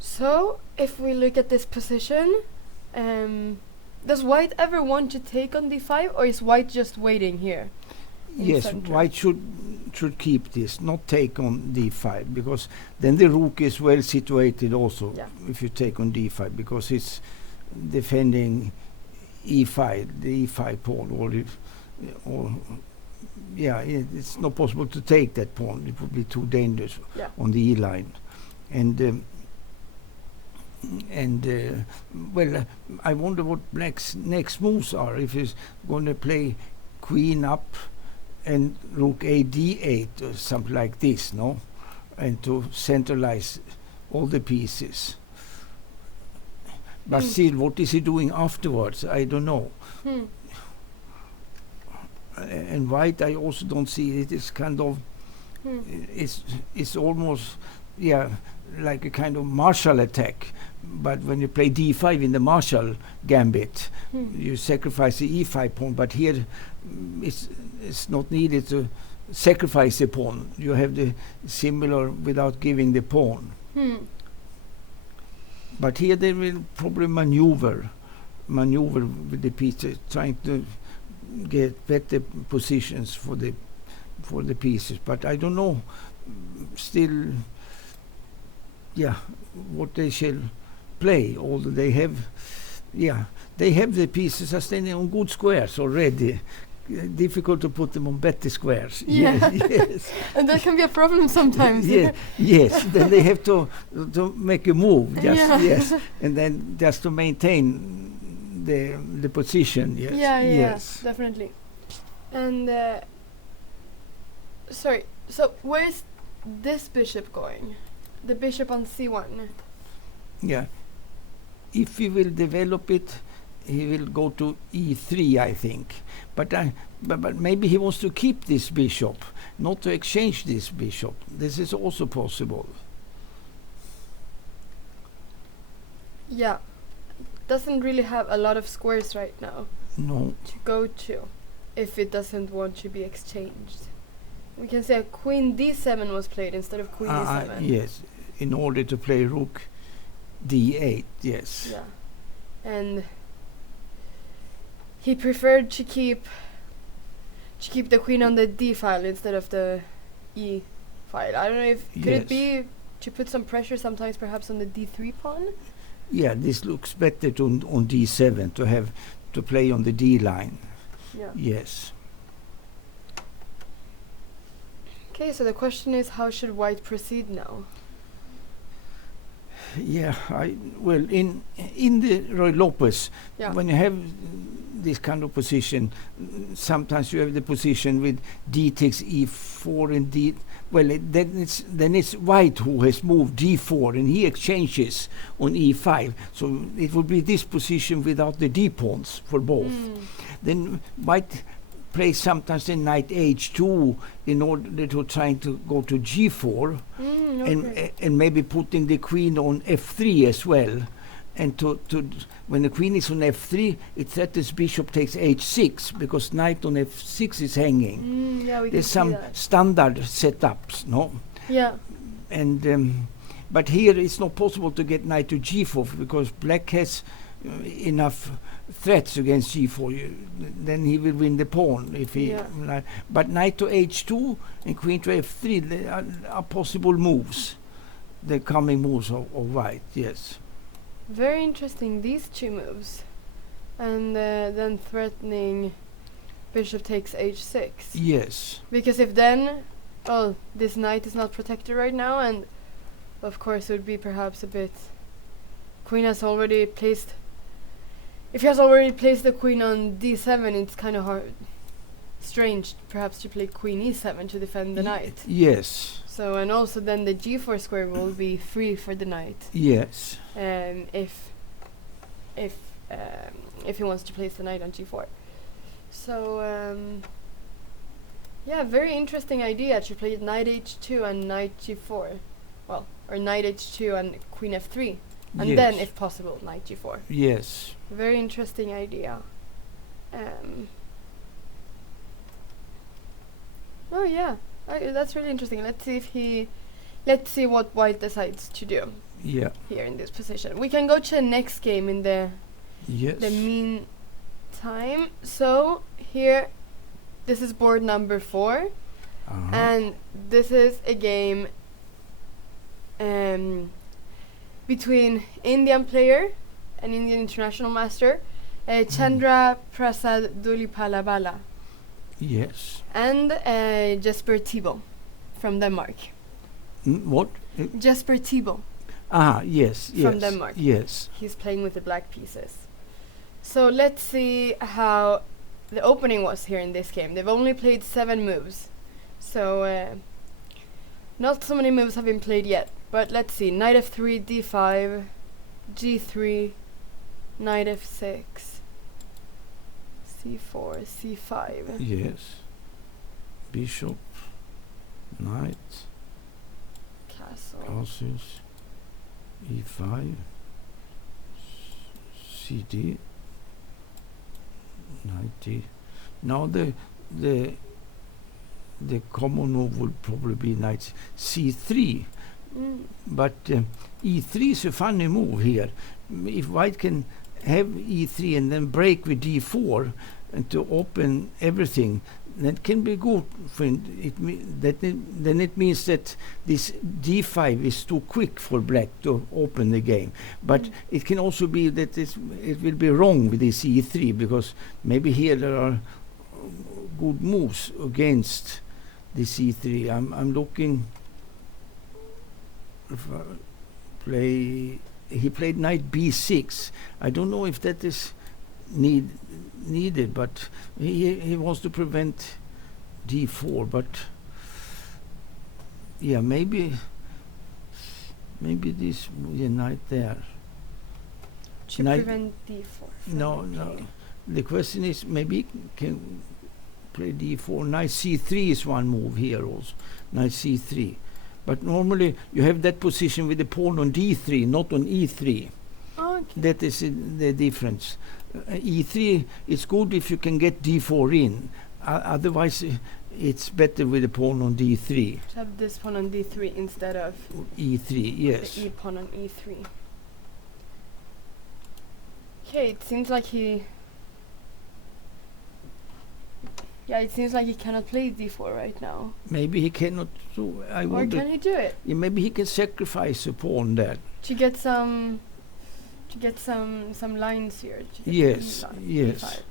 So, if we look at this position, does white ever want to take on d5, or is white just waiting here? Yes, center? white should keep this, not take on d5, because then the rook is well situated also. Yeah. If you take on d5, because it's defending e5, the e5 pawn, it's not possible to take that pawn. It would be too dangerous on the e line, and I wonder what black's next moves are. If he's going to play queen up and rook a d8 or something like this, no, and to centralize all the pieces. But still, what is he doing afterwards? I don't know. And white, I also don't see it. It's kind of, it's almost, like a kind of martial attack. But when you play d5 in the martial gambit, you sacrifice the e5 pawn. But here, it's not needed to sacrifice the pawn. You have the similar without giving the pawn. But here they will probably maneuver with the pieces, trying to get better positions for the pieces. But I don't know still, what they shall play. Although they have the pieces are standing on good squares already. Difficult to put them on better squares. Yeah. Yes. And that can be a problem sometimes. Yes. Then they have to make a move. Yes. And then just to maintain the position. Yes. Yes, definitely. And sorry. So where's this bishop going? The bishop on c1. Yeah. If he will develop it, he will go to e3, I think. But maybe he wants to keep this bishop, not to exchange this bishop. This is also possible. Yeah. Doesn't really have a lot of squares right now. No. To go to, if it doesn't want to be exchanged. We can say a queen d7 was played instead of queen e7. Yes, in order to play rook d8, yes. Yeah. And he preferred to keep the queen on the d file instead of the e file. I don't know if could it be to put some pressure sometimes perhaps on the d3 pawn? Yeah, this looks better on d7 to have to play on the d line. Yeah. Yes. Okay, so the question is, how should white proceed now? Yeah, in the Roy Lopez, when you have this kind of position, sometimes you have the position with d takes e4 and d. Well, then it's white who has moved d4 and he exchanges on e5. So it would be this position without the d pawns for both. Then white plays sometimes the knight h2 in order to trying to go to g4 and maybe putting the queen on f3 as well. And to when the queen is on f3, it threatens bishop takes h6 because knight on f6 is hanging. There's some standard setups, no? Yeah. And but here it's not possible to get knight to g4 because black has enough threats against g4. Then he will win the pawn if he. But knight to h2 and queen to f3 they are possible moves. The coming moves of white. Yes. Very interesting, these two moves. And then threatening bishop takes h6. Yes. Because if then, this knight is not protected right now, and of course it would be perhaps a bit... Queen has already placed... If he has already placed the queen on d7, it's kind of hard... strange perhaps to play queen e7 to defend the knight. Yes. So, and also then the g4 square will be free for the knight. Yes. If he wants to place the knight on g4. So, very interesting idea to play knight h2 and knight g4. Well, or knight h2 and queen f3. And then, if possible, knight g4. Yes. Very interesting idea. That's really interesting. Let's see if he... let's see what white decides to do. Yeah. Here in this position. We can go to the next game in the Yes. meantime. So here, this is board number 4, and this is a game between Indian player, an Indian international master, Chandra Prasad Dulipalabala. Yes. And Jesper Thibault from Denmark. What? Jesper Thibault. Yes. From Denmark. Yes. He's playing with the black pieces. So let's see how the opening was here in this game. They've only played 7 moves. So not so many moves have been played yet. But let's see. Knight f3, d5, g3, knight f6, c4, c5. Yes. Bishop, knight, Castle. castles, e5, cd, knight d. Now the common move will probably be knight c3. But e3 is a funny move here. If white can have e3 and then break with d4 and to open everything, that can be good. Then it means that this d5 is too quick for black to open the game. But it can also be that it will be wrong with this e3, because maybe here there are good moves against this e3. I'm looking. He played knight b6. I don't know if that is needed, but he wants to prevent d4. But yeah, maybe this knight there. To prevent d4. No. The question is, maybe he can play d4. Knight c3 is one move here also. Knight c3. But normally you have that position with the pawn on d3, not on e3. Okay. That is the difference. E3 is good if you can get d4 in. Otherwise, it's better with the pawn on d3. To have this pawn on d3 instead of e3, yes. The e pawn on e3. Okay, it seems like he. Yeah, it seems like he cannot play d4 right now. Maybe he cannot. Or can he do it? Yeah, maybe he can sacrifice a pawn there to get some lines here. Yes. E5.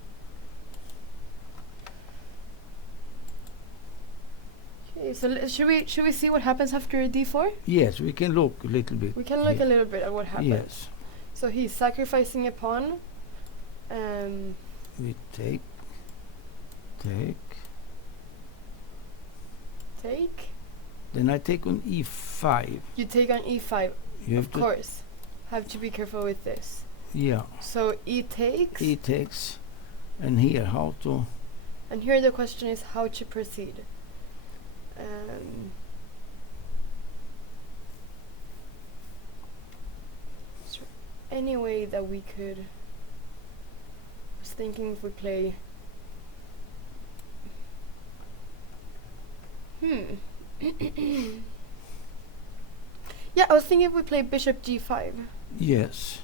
Okay, so should we see what happens after d4? Yes, we can look a little bit. We can look a little bit at what happens. Yes. So he's sacrificing a pawn. We take. Then I take on e5. You take on e5. You of course. Have to be careful with this. Yeah. So e takes. E takes. And here, how to... And here the question is how to proceed. Is there any way that we could... I was thinking if we play... Yeah, I was thinking if we play bishop g5. Yes.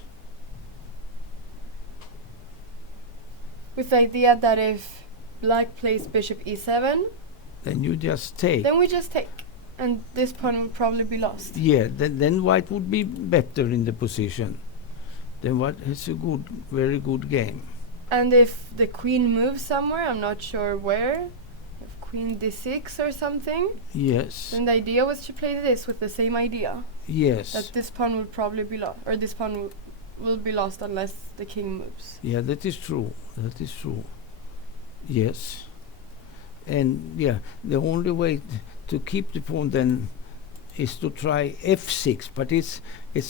With the idea that if black plays bishop e7, then you just take. Then we just take. And this pawn would probably be lost. Yeah, then white would be better in the position. Then white has a very good game. And if the queen moves somewhere, I'm not sure where, if queen d6 or something. Yes. Then the idea was to play this with the same idea. Yes. That this pawn will probably be lost, or this pawn will be lost unless the king moves. Yeah, that is true. That is true. Yes. And yeah, the only way to keep the pawn then is to try f6, but it's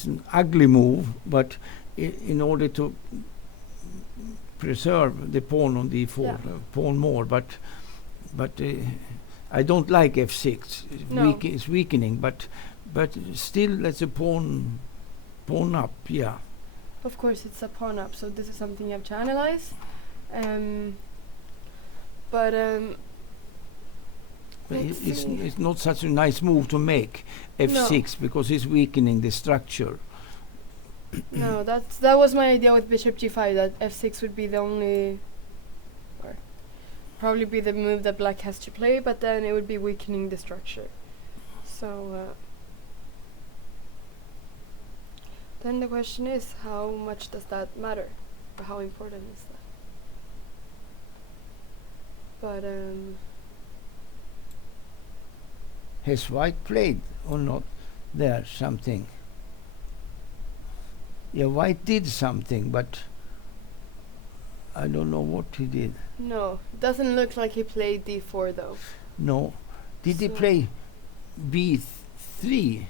an ugly move, but in order to preserve the pawn on d4, pawn more, but I don't like f6. No. It's weakening, but still that's a pawn up, yeah. Of course, it's a pawn up, so this is something you have to analyze. It's not such a nice move to make, f6, because it's weakening the structure. No, that was my idea with bishop g5, that f6 would be the only, or probably be the move that black has to play, but then it would be weakening the structure. So then the question is, how much does that matter? Or how important is that? But has white played or not there something? Yeah, white did something, but I don't know what he did. no, it doesn't look like he played d4 though. No. Did he So play b3?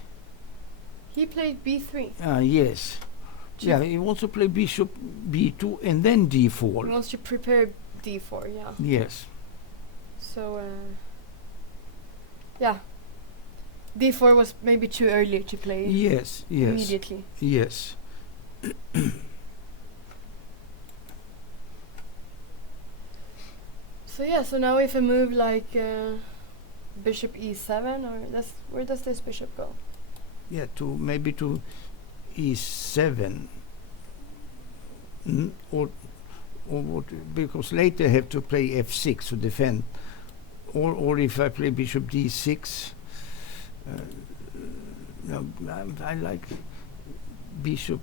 he played b3. Yes. Yeah, he wants to play bishop b2 and then He d4. wants to prepare d4, yeah. Yes. So yeah, d4 was maybe too early to play Yes, yes, immediately. yes. So yeah, so now if I move like bishop e7, or where does this bishop go? Yeah, maybe to e7. Or what, because later I have to play f6 to defend. Or if I play bishop d6. No, I like bishop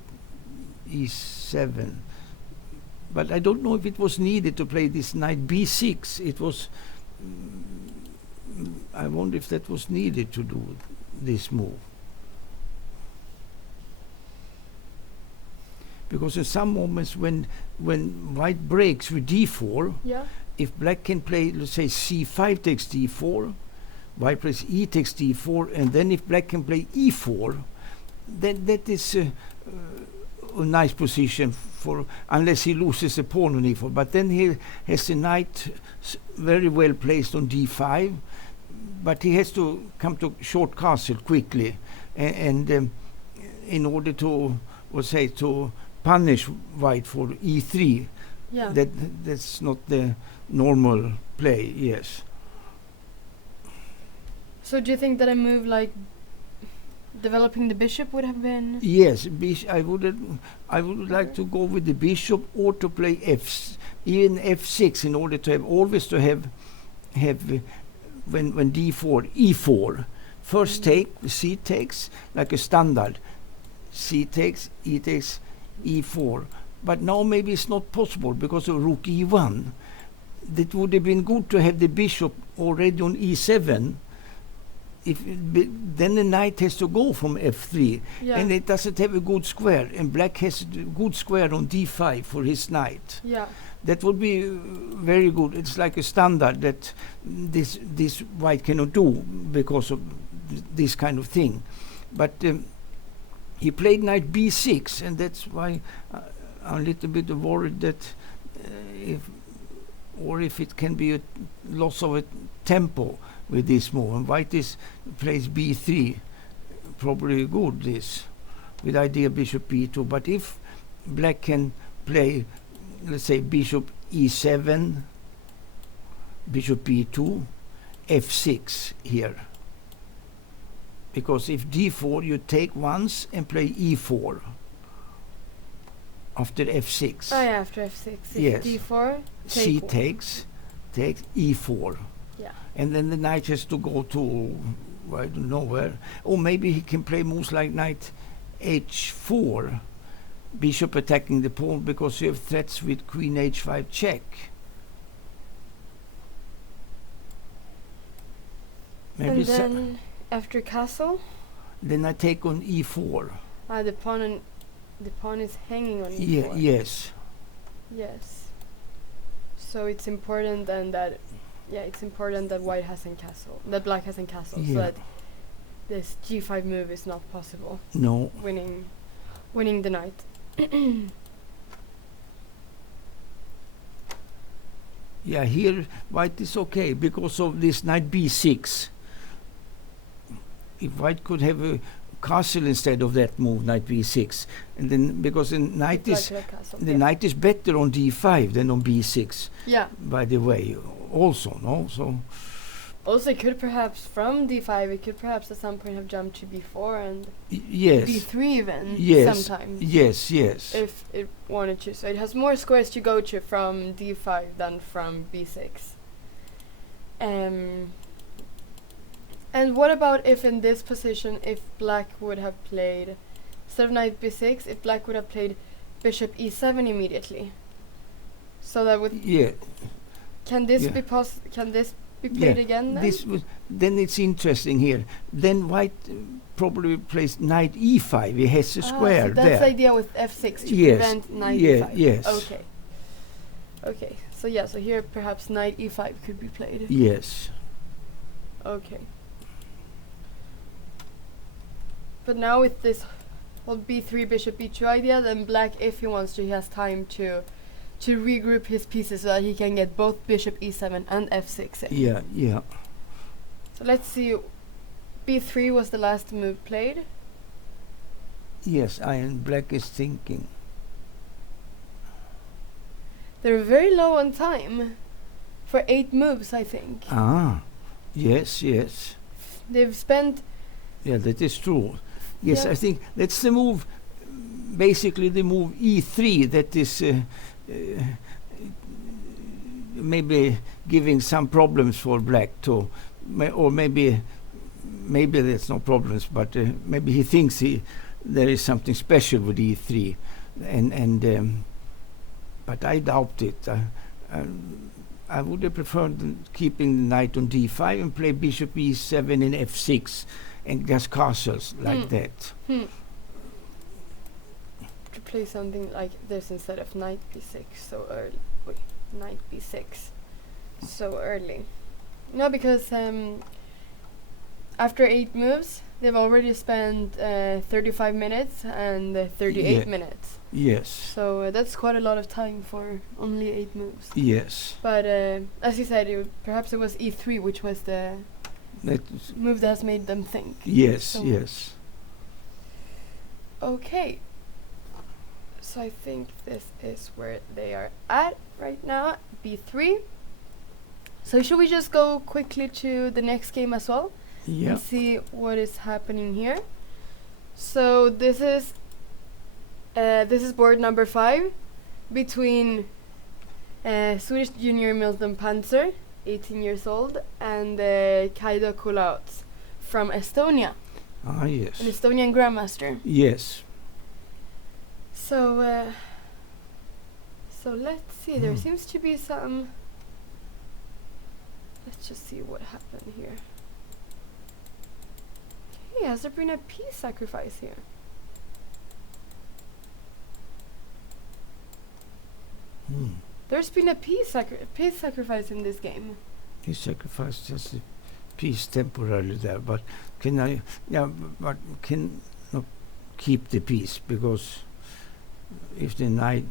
e7. But I don't know if it was needed to play this knight b6. It was. I wonder if that was needed to do this move. Because in some moments when white breaks with d4, Yeah. if black can play, let's say c5 takes d4, white plays e takes d4, and then if black can play e4, then that is a nice position for, unless he loses a pawn on e4. But then he has the knight very well placed on d5, but he has to come to short castle quickly, and in order to, let's say, to punish white for e3. Yeah. That's not the normal play. Yes. So do you think that a move like developing the bishop would have been? Yes, I would like to go with the bishop, or to play even f6, in order to have always to have when d4 e4 first take, c takes, like a standard, c takes, e takes, e4. But now maybe it's not possible because of rook e1. That would have been good to have the bishop already on e7. Then the knight has to go from f3, Yeah. and it doesn't have a good square, and black has a good square on d5 for his knight. Yeah. That would be very good. It's like a standard that this white cannot do because of this kind of thing. But he played knight b6, and that's why I'm a little bit worried that if it can be a loss of a tempo with this move. And white plays b3, probably good this, with idea bishop b2. But if black can play, let's say, bishop e7, bishop b2, f6 here. Because if d4, you take once and play e4 after f6. Oh yeah, after f6. If Yes. d4, C take takes e4. Yeah. And then the knight has to go to, I don't know where. Or maybe he can play moves like knight h4, bishop attacking the pawn, because you have threats with queen h5 check. Maybe And then after castle, then I take on e4. the pawn is hanging on Yeah, e4. yes. Yes. So it's important then that, it's important that white hasn't castle, that black hasn't castle, so Yeah. that this g5 move is not possible. No. Winning the knight. Yeah, here white is okay because of this knight b6. If white could have a castle instead of that move, knight b6, and then because the knight knight is better on d5 than on b6. Yeah. By the way, also, no. So, Also, it could perhaps from d5, it could perhaps at some point have jumped to b4 and yes, b3 even sometimes. Yes, yes. If it wanted to. So it has more squares to go to from d5 than from b6. And what about if in this position, if black would have played, instead of knight b6, if black would have played bishop e7 immediately? So that would... Yeah. Can this be played again then? Then it's interesting here. Then white probably plays knight e5. He has a square so there. that's the idea with f6 to prevent knight e5. Yes. Okay. Okay. So yeah. So here perhaps knight e5 could be played. Yes. Okay. But now with this whole b3 bishop b2 idea, then black, if he wants to, he has time to regroup his pieces so that he can get both bishop e7 and f6 in. Yeah, yeah. So let's see. b3 was the last move played. Yes, black is thinking. They're very low on time. For 8 moves, I think. Ah, yes, yes. They've spent... Yeah, that is true. Yes, Yeah. I think that's the move, basically the move e3 that is maybe giving some problems for black too. Or maybe there's no problems, but maybe he thinks there is something special with e3. But I doubt it. I would have preferred keeping the knight on d5 and play bishop e7 and f6 and just castles like that. To play something like this instead of knight b6 so early. Wait, knight b6 so early. No, because after 8 moves, they've already spent 35 minutes and 38 minutes. Yes. So that's quite a lot of time for only 8 moves. Yes. But as you said, perhaps it was e3 which was the move that has made them think. Yes, so yes. Okay. So I think this is where they are at right now, b3. So should we just go quickly to the next game as well? Yeah. And see what is happening here. So this is board number 5 between Swedish junior Milton Panzer, 18 years old, and Kaido Kulauts from Estonia. Ah, yes. An Estonian grandmaster. Yes. So let's see. There seems to be some. Let's just see what happened here. Okay, has there been a piece sacrifice here? There's been a piece sacrifice in this game. He sacrificed just a piece temporarily there, but can not keep the piece, because if the knight...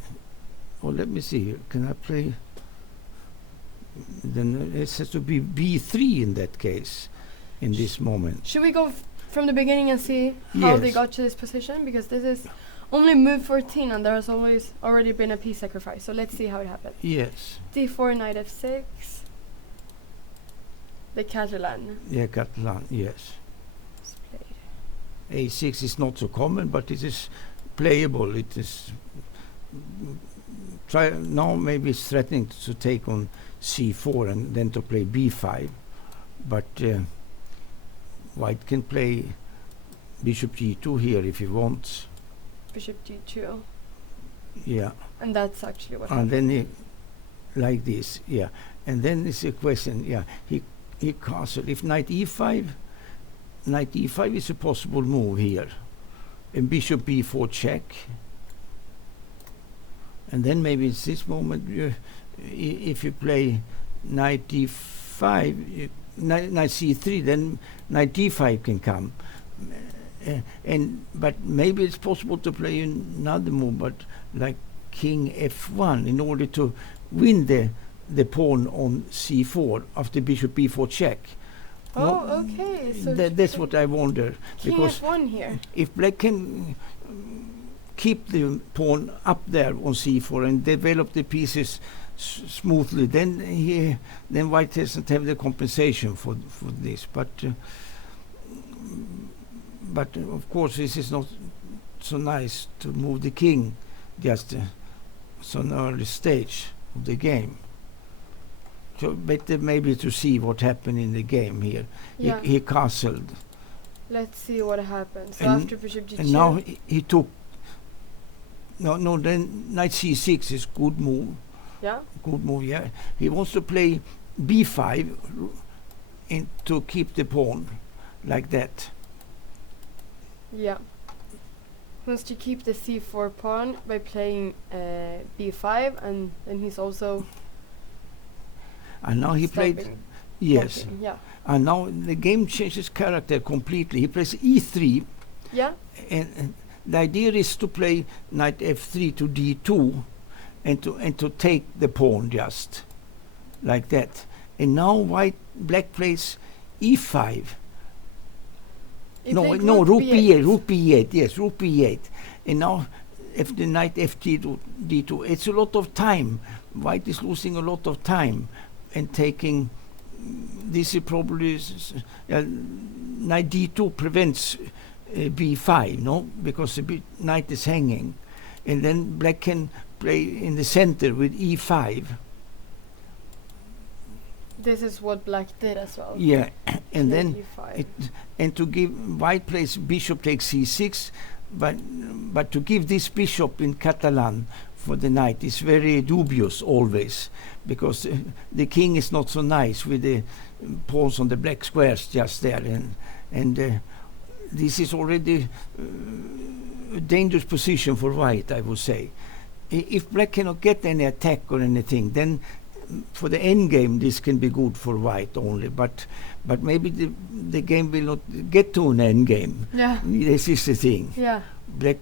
Oh, let me see here. Can I play... Then it has to be b3 in that case, in this moment. Should we go from the beginning and see how they got to this position? Because this is only move 14 and there has already been a piece sacrifice. So let's see how it happened. Yes. d4, knight f6. The Catalan. Yeah, Catalan, yes. It's played. a6 is not so common, but it is playable. It is... now maybe it's threatening to take on c4 and then to play b5, but white can play bishop g2 here if he wants. Bishop g2. Yeah. And that's actually what and happened. then like this, yeah. And then it's a question, yeah, he castle. If knight e5 is a possible move here. And bishop b4 check. And then maybe it's this moment, if you play knight d5, knight c3, then knight d5 can come. But maybe it's possible to play another move, but like king f1, in order to win the pawn on c4 after bishop b4 check. Oh, okay. So that's what I wonder. King Because f1 here. if black can keep the pawn up there on c4 and develop the pieces smoothly. Then white doesn't have the compensation for this. But of course, this is not so nice to move the king just so an early stage of the game. So better maybe to see what happened in the game here. Yeah. He castled. Let's see what happens. So And- after bishop g2. And now he took. No, then knight c6 is good move. Yeah. Good move, yeah. He wants to play b5 to keep the pawn like that. Yeah. He wants to keep the c4 pawn by playing b5, and then he's also And now he played. stopping Yes. blocking. Yeah. And now the game changes character completely. He plays e3, Yeah. and the idea is to play knight f3 to d2, and to take the pawn just like that. And now black plays e5. He No, played rook b8, b8. rook b8, yes, rook b8. And now if the knight f3 to d2, it's a lot of time. White is losing a lot of time and taking. This is probably knight d2 prevents b5, no, because the knight is hanging, and then black can play in the center with e5. This is what black did as well. Yeah, and Played then e5. and to give white plays bishop takes c6, but to give this bishop in Catalan for the knight is very dubious always, because the king is not so nice with the pawns on the black squares just there, and this is already a dangerous position for white, I would say. If black cannot get any attack or anything, then for the end game this can be good for white only, but maybe the game will not get to an end game. Yeah. This is the thing. Yeah. Black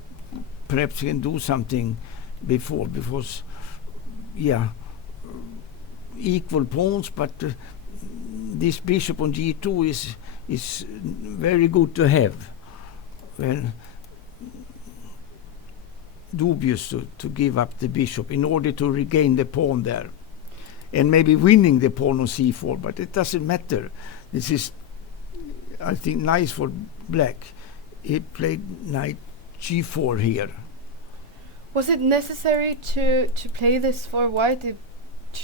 perhaps can do something before, because equal pawns, but this bishop on g2 is very good to have. Well, dubious to give up the bishop in order to regain the pawn there, and maybe winning the pawn on c4, but it doesn't matter. This is, I think, nice for black. He played knight g4 here. Was it necessary to play this for white to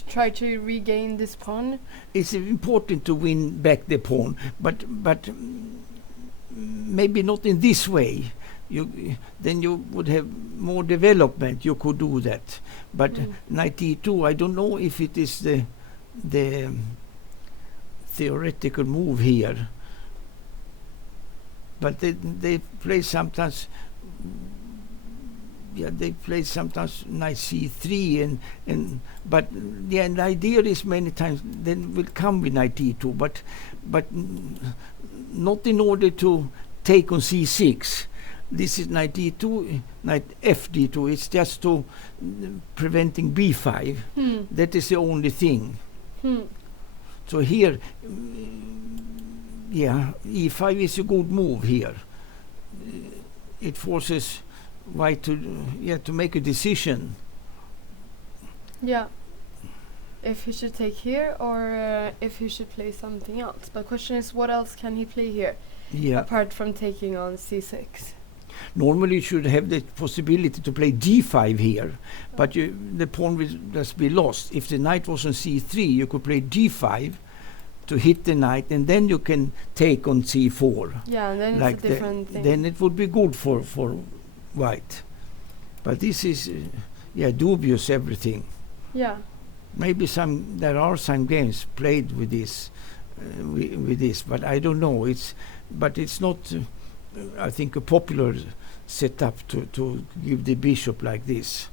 try to regain this pawn? It's important to win back the pawn, but maybe not in this way. Then you would have more development. You could do that, but knight e2. I don't know if it is the theoretical move here, but they play sometimes. Yeah, they play sometimes knight c3, but the idea is many times then will come with knight e2, but not in order to take on c6. This is knight e2, knight fd2. It's just to preventing b5. That is the only thing. So here, e5 is a good move here. It forces white to make a decision. Yeah. If he should take here, or if he should play something else. But the question is, what else can he play here? Yeah. Apart from taking on c6. Normally you should have the possibility to play d5 here, but the pawn will just be lost. If the knight was on c3, you could play d5 to hit the knight, and then you can take on c4. Yeah, and then like it's a different thing. Then it would be good for white. But this is dubious everything. Yeah. Maybe there are some games played with this, but I don't know. It's not. I think a popular setup to give the bishop like this.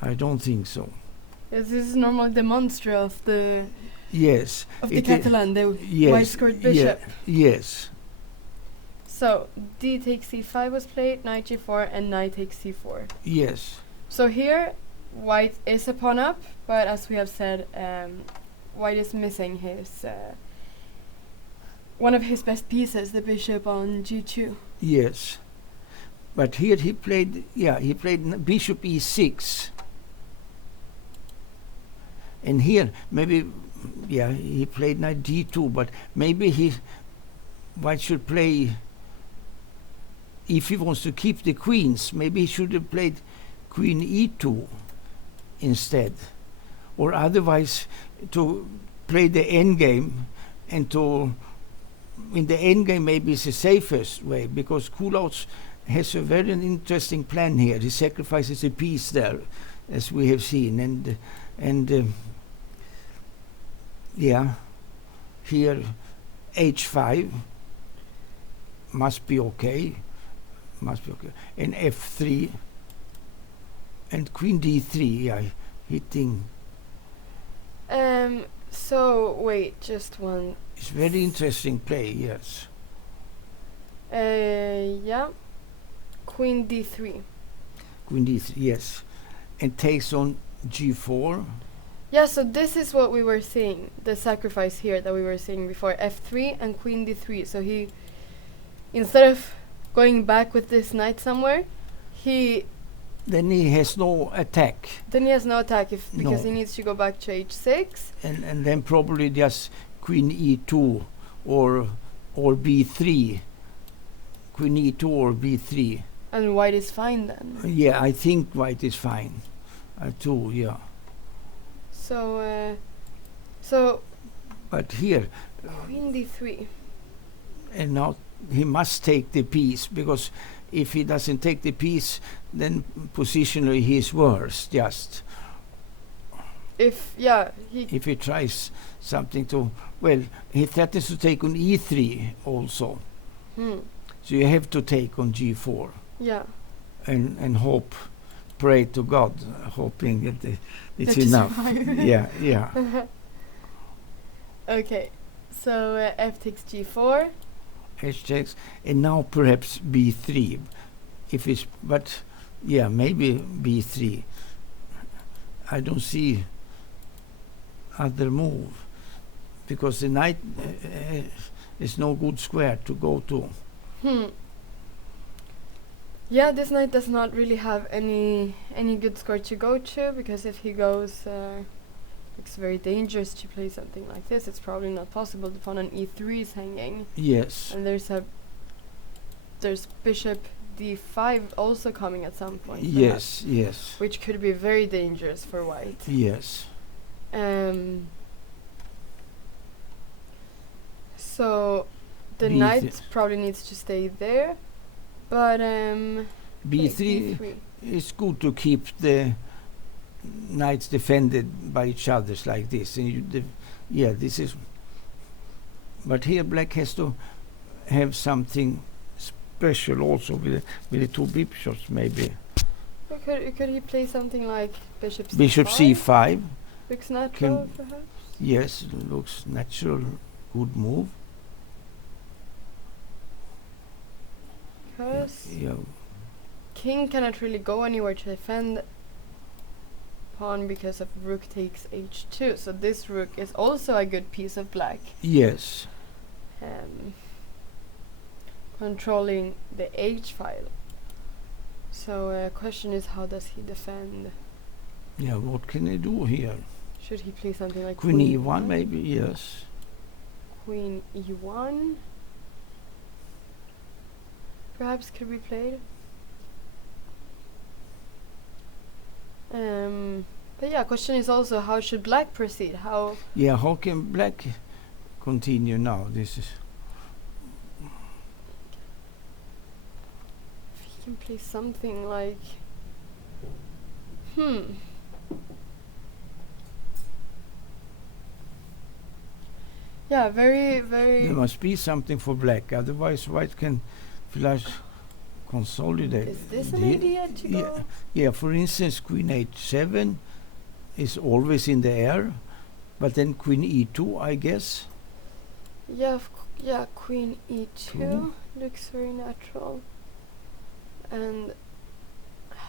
I don't think so. Yes, this is normally the monster of the Catalan, the white-scored bishop. Yes. So d takes c5 was played, knight g4, and knight takes c4. Yes. So here, white is a pawn up, but as we have said, white is missing his one of his best pieces, the bishop on g2. Yes. But here he played bishop e6. And here, maybe, yeah, he played knight d2, but maybe white should play, if he wants to keep the queens, maybe he should have played queen e2 instead. Or otherwise, to play the endgame, and in the endgame maybe it's the safest way, because Kulauts has a very interesting plan here. He sacrifices a piece there, as we have seen, and yeah, here h5 must be okay, and f3 and queen d3, yeah, hitting. So wait, just one. It's very interesting play, yes. Yeah. Queen d3. Queen d3, yes, and takes on g4. Yeah, so this is what we were seeing, the sacrifice here that we were seeing before, f3 and queen d3. So he, instead of going back with this knight somewhere, then he has no attack. Because he needs to go back to h6. And then probably just queen e2 or b3. Queen e2 or b3. And white is fine then. Yeah, I think white is fine. Too, yeah. So. But here. Queen d3. And now he must take the piece, because if he doesn't take the piece, then positionally he is worse. Just. If he tries something to, well, he threatens to take on e3 also. So you have to take on g4. Yeah. And pray to God, hoping that it's enough. Yeah. Okay, so f takes g4. H takes, and now perhaps b3. But yeah, maybe b3. I don't see other move, because the knight is no good square to go to. Yeah, this knight does not really have any good square to go to, because if he goes, it's very dangerous to play something like this. It's probably not possible. The pawn on e3 is hanging. Yes. And there's bishop d5 also coming at some point. Yes, perhaps, yes. which could be very dangerous for white. Yes. So the knight probably needs to stay there. But b3 is good to keep the knights defended by each other like this. And this is. But here black has to have something special also with the two bishops maybe. Could he play something like bishop c5? Bishop c5. Looks natural, perhaps. Yes, looks natural. Good move. Because king cannot really go anywhere to defend pawn because of rook takes h2. So this rook is also a good piece of black. Yes. Controlling the h file. So question is, how does he defend? Yeah, what can he do here? Should he play something like Queen e1 maybe? Yes. Queen e1 perhaps could be played. But yeah, question is also, how should black proceed? How can black continue now? This is. If he can play something like. Yeah, very, very. There must be something for black, otherwise white can flush consolidate. Is this an idea to go? Yeah, for instance, queen h7 is always in the air, but then queen e2, I guess. Yeah, queen e2 looks very natural. And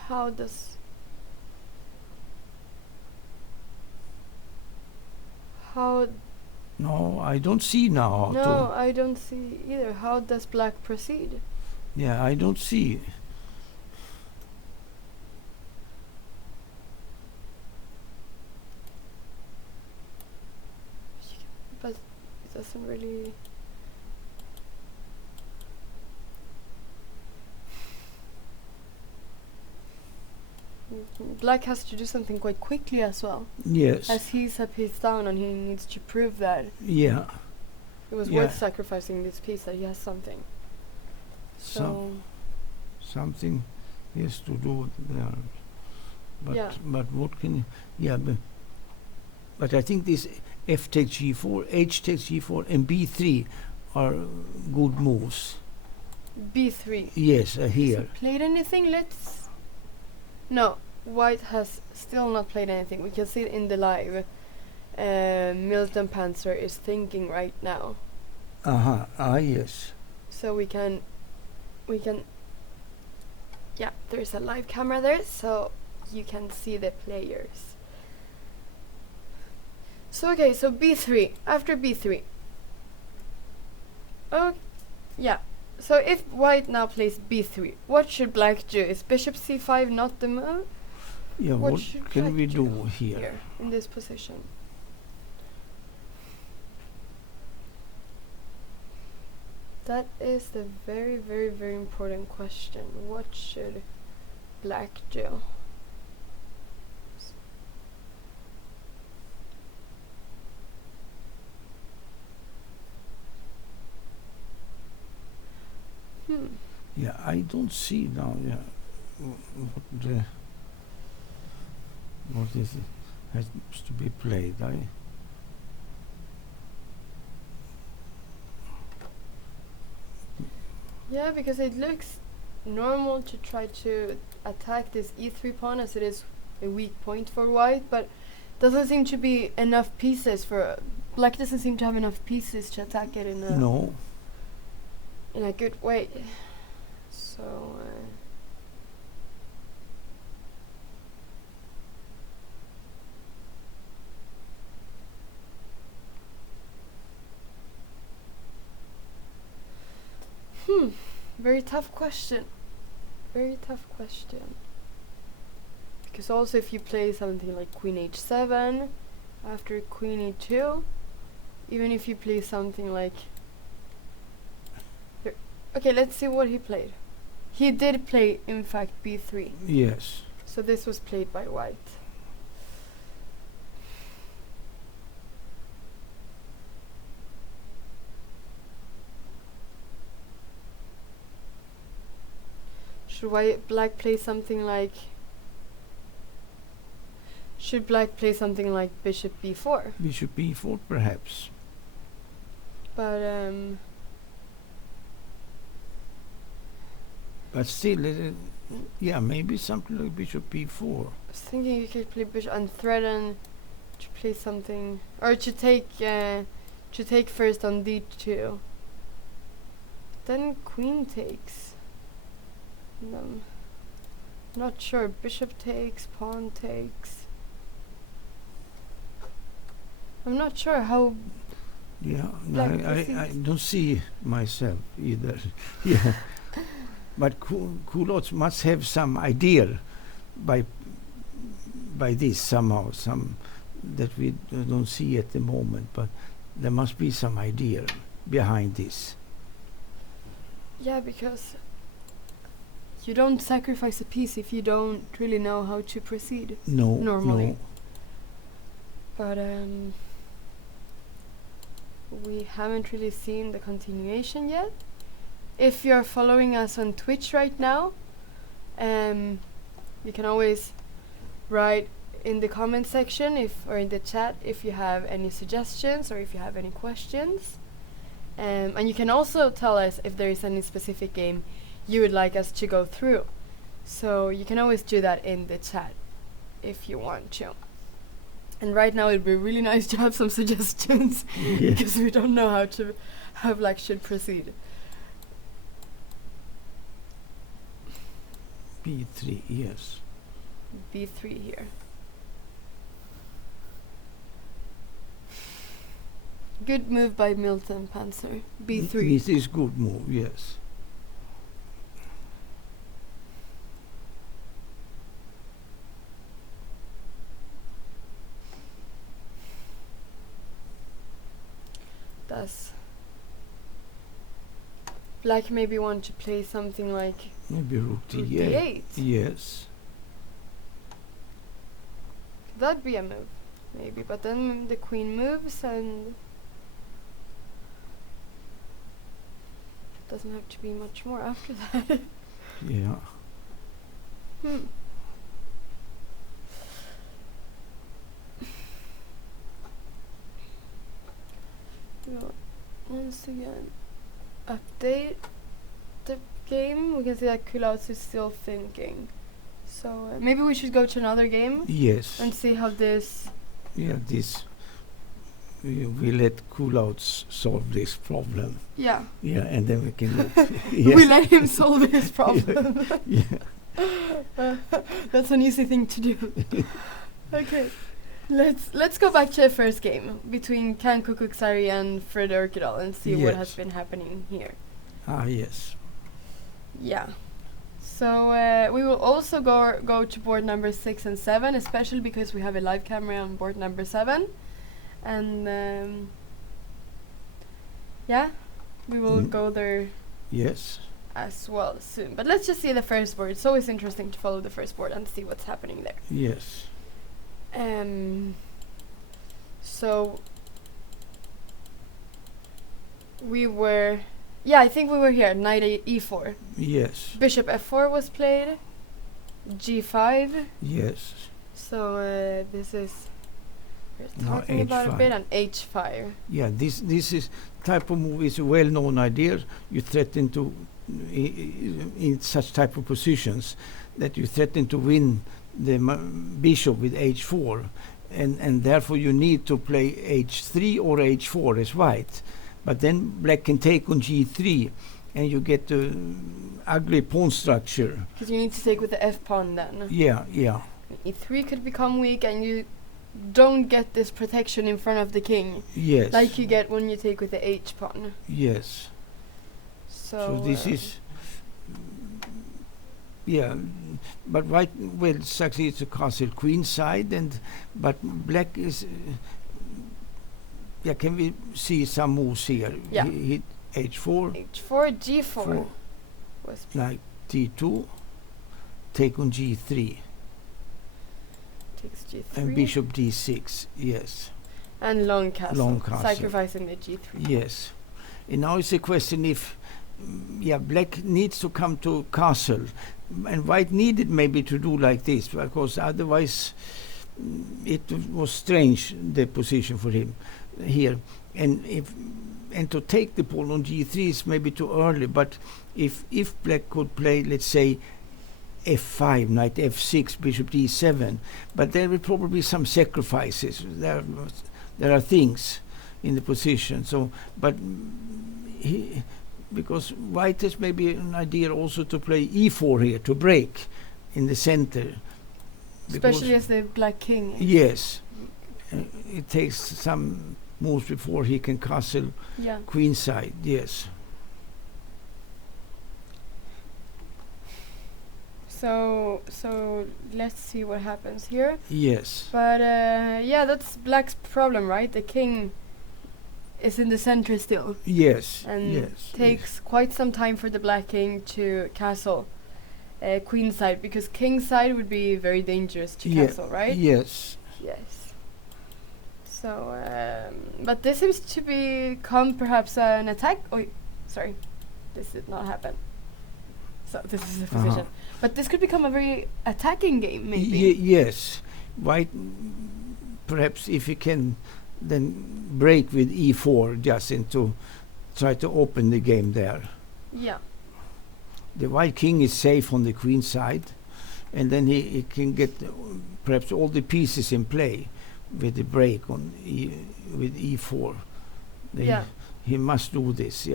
how does... No, I don't see now. No, I don't see either. How does black proceed? Yeah, I don't see. doesn't really... Black has to do something quite quickly as well. Yes. As he's a piece down and he needs to prove that Yeah. it was worth sacrificing this piece, that he has something. So something he has to do there. But what can but I think this F takes G4, H takes G4 and B3 are good moves. B3. Yes, here. Has he played anything? No, White has still not played anything. We can see it in the live. Milton Panzer is thinking right now. Yes. So we can there's a live camera there, so you can see the players. So okay, so B3, after B3. Oh, yeah. So if White now plays B3, what should Black do? Is Bishop C5 not the move? Yeah, what can we do here? In this position? That is the very, very, very important question. What should Black do? Yeah, I don't see now. Yeah, what is it has to be played? Yeah, because it looks normal to try to attack this E3 pawn, as it is a weak point for White, but doesn't seem to be enough pieces for Black. Doesn't seem to have enough pieces to attack it in a good way. So very tough question. Very tough question. Because also if you play something like Queen H7 after Queen E2, even if you play something like... Okay, let's see what he played. He did play, in fact, B3. Yes. So this was played by White. Should Black play something like... Should Black play something like Bishop B4? Bishop B4, perhaps. But still, maybe something like Bishop B4. I was thinking you could play Bishop and threaten to play something, or to take first on D2. Then Queen takes. Not sure. Bishop takes, pawn takes. I'm not sure how. Yeah, I don't see myself either. Yeah. But Kulots must have some idea by this somehow, some that we don't see at the moment, but there must be some idea behind this. Yeah, because you don't sacrifice a piece if you don't really know how to proceed. No, normally. No. But we haven't really seen the continuation yet. If you're following us on Twitch right now, you can always write in the comment section or in the chat if you have any suggestions or if you have any questions. And you can also tell us if there is any specific game you would like us to go through. So you can always do that in the chat if you want to. And right now it'd be really nice to have some suggestions because we don't know how Black should proceed. B3, yes. B3 here. Good move by Milton Panzer. B3. This is good move, yes. Does Black maybe want to play something like maybe rook rook d8. d8. Yes. That'd be a move, maybe. But then the queen moves and doesn't have to be much more after that. Yeah. We'll once again update the game. We can see that Kulouts is still thinking. So maybe we should go to another game Yes. and see how this. Yeah, this. We let Kulouts solve this problem. Yeah. Yeah, and then we can. We let him solve his problem. Yeah. That's an easy thing to do. Okay. Let's go back to the first game between Can Kukuksari and Fred Urkedal and see what has been happening here. Ah, yes. Yeah. So we will also go to board number 6 and 7, especially because we have a live camera on board number 7, and yeah, we will go there. Yes. As well soon. But let's just see the first board. It's always interesting to follow the first board and see what's happening there. Yes. So we were, I think we were here. Knight e4. Yes. Bishop f4 was played. G5. Yes. So this is we're Now talking about a H5. bit, and h5. Yeah, this is type of move is a well-known idea. You threaten to in such type of positions that you threaten to win the bishop with h4, and therefore you need to play h3 or h4 as white. But then black can take on g3, and you get the ugly pawn structure. Because you need to take with the f pawn then. Yeah, yeah. E3 could become weak, and you don't get this protection in front of the king. Yes. Like you get when you take with the h pawn. Yes. So this is, yeah, but white will succeed to castle queen side, but black is, can we see some moves here? Yeah. He hit h4, h4, g4 4, was like d2, take on g3, takes g3, and bishop d6, yes. and long castle, Long castle. sacrificing the g3. Yes. And now it's a question if, black needs to come to castle, and white needed maybe to do like this, because otherwise it was strange, the position for him here. And to take the pawn on g3 is maybe too early, but if black could play, let's say, f5, knight f6, bishop d7, but there will probably be some sacrifices. There are things in the position. So, but because white has maybe an idea also to play e4 here, to break in the center. Especially as the black king. Yes. It takes some moves before he can castle queen side, yes. So let's see what happens here. Yes. But that's black's problem, right? The king is in the center still. Yes. And yes. takes quite some time for the black king to castle queen side, because king side would be very dangerous to castle, right? Yes. Yes. So, but this seems to become perhaps an attack. Oh, sorry, this did not happen. So this is the position. But this could become a very attacking game, maybe. Yes. White, perhaps if he can then break with e4 just to try to open the game there. Yeah. The white king is safe on the queen side, and then he can get perhaps all the pieces in play with the break on with e4. He must do this,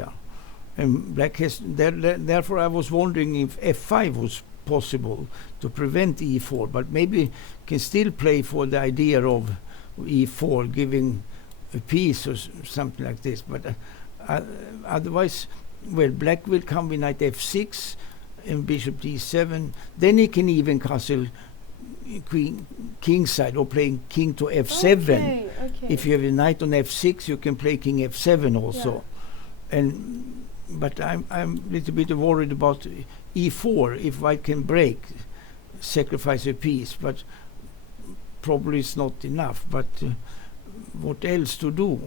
And black has therefore I was wondering if f5 was possible to prevent e4, but maybe can still play for the idea of e4 giving a piece or something like this. But otherwise, black will come with knight f6 and bishop d7. Then he can even castle king side, or playing king to f7. Okay. If you have a knight on f6, you can play king f7 also. And but I'm a little bit worried about e4. If white can break, sacrifice a piece, but probably it's not enough. But what else to do?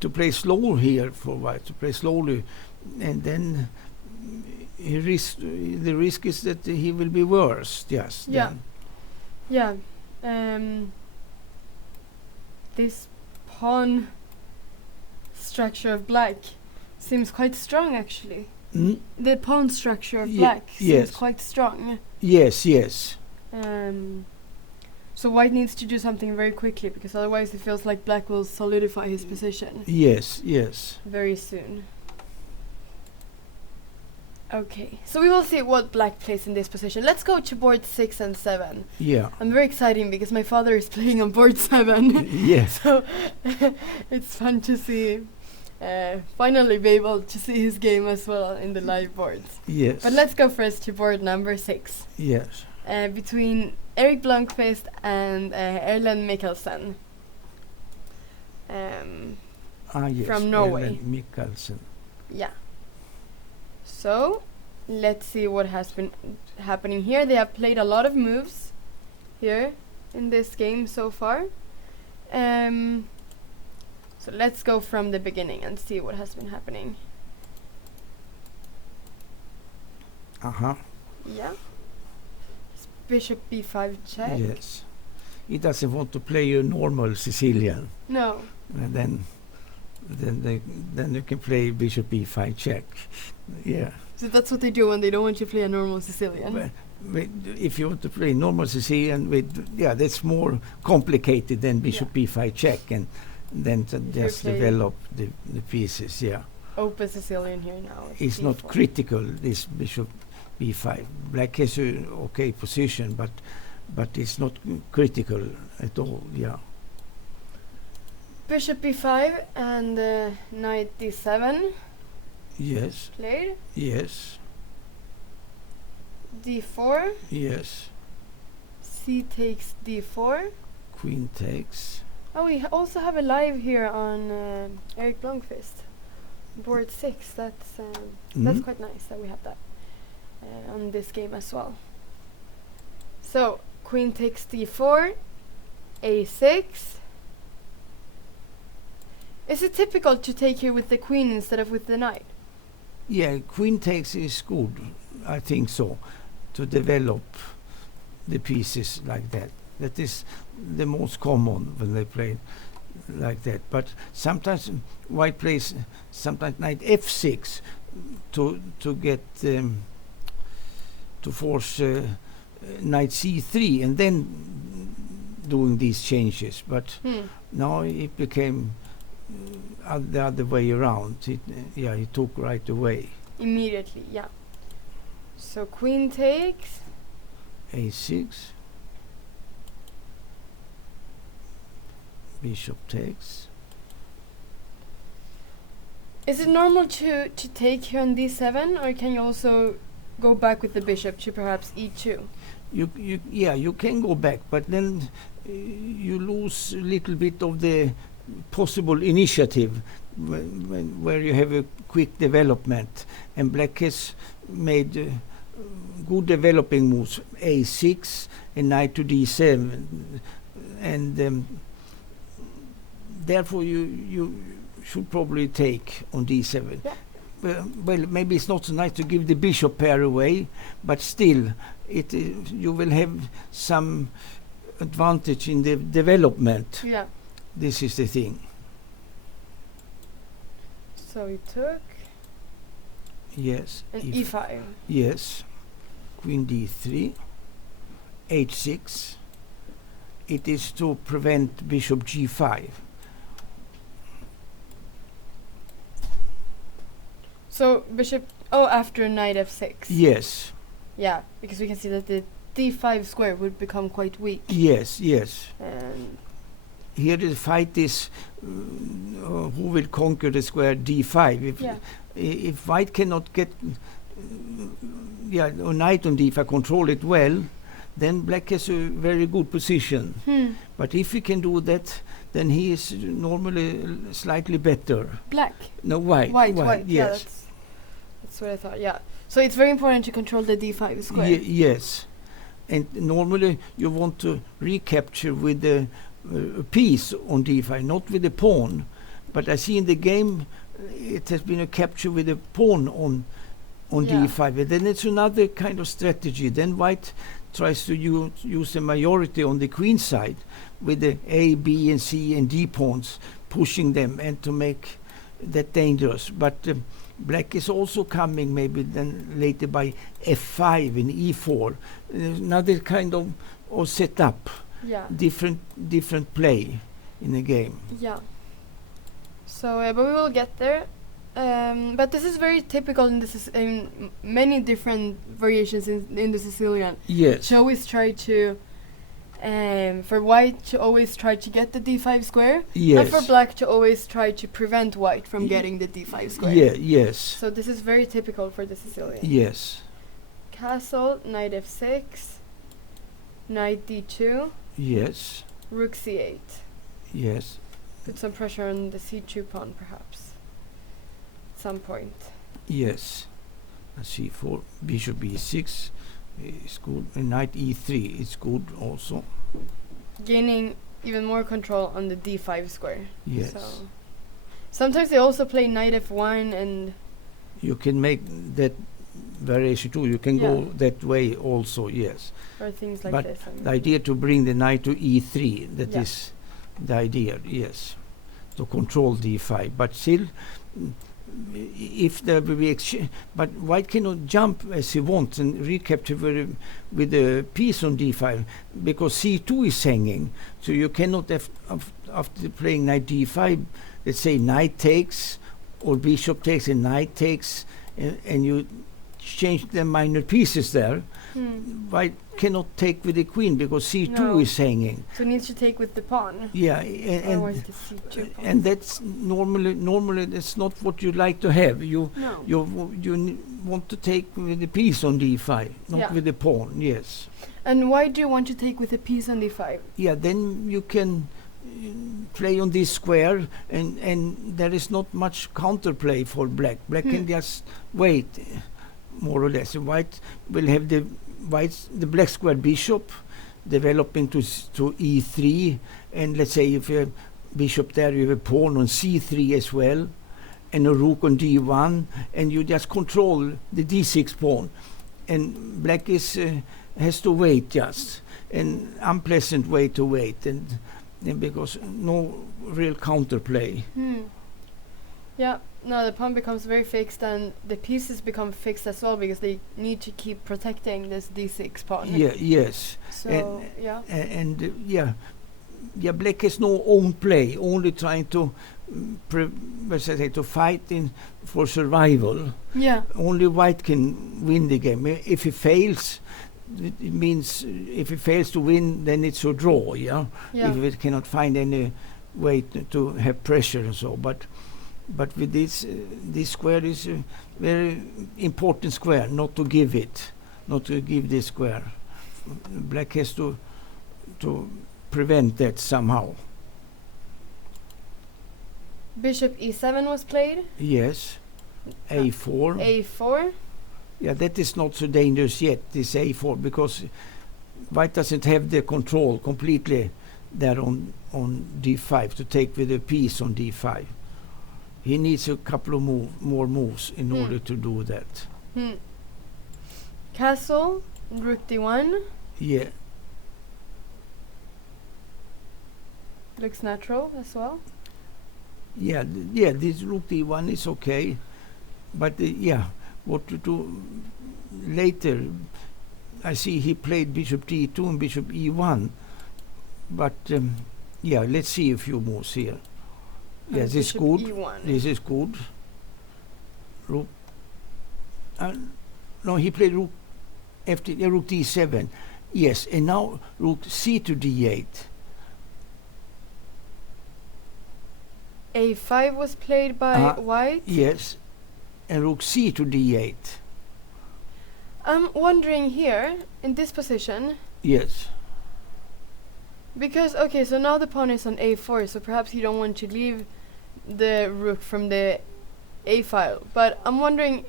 To play slow here for white, to play slowly, and then the risk is that he will be worse. Yes. Yeah. Yeah. This pawn structure of black seems quite strong, actually. The pawn structure of black seems quite strong. Yes, yes. So white needs to do something very quickly, because otherwise it feels like black will solidify his position. Yes, yes. Very soon. Okay, so we will see what black plays in this position. Let's go to board 6 and 7. Yeah. I'm very excited because my father is playing on board 7. Yes. So it's fun to see, finally be able to see his game as well in the live boards. Yes. But let's go first to board number 6. Yes. Between Erik Blomqvist and Erlend Mikkelsen. Yes. From Norway. Erlend Mikkelsen. Yeah. So, let's see what has been happening here. They have played a lot of moves here in this game so far. So let's go from the beginning and see what has been happening. Yeah. Bishop b5 check. Yes. He doesn't want to play a normal Sicilian. No. And then you can play bishop b5 check. Yeah. So that's what they do when they don't want you to play a normal Sicilian. But if you want to play normal Sicilian, that's more complicated than bishop b5 check, and then to just develop the pieces. Yeah. Open Sicilian here now. It's not critical, this bishop b5. Black has a okay position, but it's not critical at all. Yeah. Bishop b5 and knight d7. Yes. Played. Yes. d4. Yes. C takes d4. Queen takes. Oh, we also have a live here on Erik Blomqvist. Board 6. That's quite nice that we have that on this game as well. So queen takes d4, a6. Is it typical to take here with the queen instead of with the knight? Yeah, queen takes is good. I think so. To develop the pieces like that. That is the most common when they play like that. But sometimes white plays sometimes knight f6 to get to force knight c3 and then doing these changes. But now it became the other way around. He took right away. Immediately, yeah. So queen takes. a6. Bishop takes. Is it normal to take here on d7, or can you also go back with the bishop to perhaps e2? You can go back, but then you lose a little bit of the possible initiative where you have a quick development, and black has made good developing moves, a6 and knight to d7, and therefore you should probably take on d7. Yeah. Well, maybe it's not so nice to give the bishop pair away, but still you will have some advantage in the development. Yeah. This is the thing. So he took. Yes. And e5. Yes. Queen d3. h6. It is to prevent bishop g5. So bishop. Oh, after knight f6. Yes. Yeah, because we can see that the d5 square would become quite weak. Yes. Yes. Here the fight is who will conquer the square d5. If white cannot get a knight on d5, control it well, then black has a very good position. But if he can do that, then he is normally slightly better. Black? No, white. White, Yes. Yeah, that's That's what I thought, yeah. So it's very important to control the d5 square. Yes. And normally you want to recapture with the piece on d5, not with the pawn. But I see in the game it has been a capture with a pawn on d5. And then it's another kind of strategy. Then white tries to use the majority on the queen side with the A, B, and C and D pawns, pushing them and to make that dangerous. But black is also coming maybe then later by f5 and e4. Another kind of setup. Yeah. Different play in the game. Yeah. So, but we will get there. But this is very typical in many different variations in the Sicilian. Yes. To always try to, for white to always try to get the d5 square. Yes. And for black to always try to prevent white from getting the d5 square. Yeah. Yes. So this is very typical for the Sicilian. Yes. Castle, knight f6, knight d2. Yes. Rook c8. Yes. Put some pressure on the c2 pawn, perhaps. At some point. Yes. c4, bishop e6 is good. And knight e3 is good also. Gaining even more control on the d5 square. Yes. So sometimes they also play knight f1 and... You can make that variation too. You can go that way also, yes. Or things like but this. The idea to bring the knight to e3, that is the idea, yes. To control d5. But still, if there will be exchange, but white cannot jump as he wants and recapture with the piece on d5 because c2 is hanging. So you cannot, after playing knight d5, let's say knight takes or bishop takes and knight takes, and you change the minor pieces there. White cannot take with the queen because c2 is hanging. So it needs to take with the pawn. Yeah, and that's normally that's not what you like to have. You want to take with the piece on d5, not with the pawn. Yes. And why do you want to take with the piece on d5? Yeah, then you can play on this square, and there is not much counterplay for black. Black can just wait, more or less. White will have the black square bishop developing to e3, and let's say if you have bishop there, you have a pawn on c3 as well, and a rook on d1, and you just control the d6 pawn, and black has to wait just, an unpleasant way to wait, and because no real counterplay. Yeah, no, the pawn becomes very fixed, and the pieces become fixed as well because they need to keep protecting this d6 pawn. Yeah, yes. So, black has no own play, only trying to to fight for survival. Yeah. Only white can win the game. If he fails, it means if he fails to win, then it's a draw. Yeah. If it cannot find any way to have pressure and so, but with this square is a very important square, not to give this square. Black has to prevent that somehow. Bishop e7 was played. Yes. a4. a4. Yeah, that is not so dangerous yet, this a4, because white doesn't have the control completely there on d5 to take with a piece on d5. He needs a couple of more moves in order to do that. Castle, rook d1. Yeah. Looks natural as well. Yeah, this rook d1 is okay, but what to do later? I see he played bishop d2 and bishop e1, but let's see a few moves here. Yes, this is good. E1. This is good. Rook. No, he played rook rook d7. Yes, and now rook c to d8. a5 was played by white. Yes, and rook c to d8. I'm wondering here, in this position. Yes. Because, so now the pawn is on a4, so perhaps you don't want to leave the rook from the a file. But I'm wondering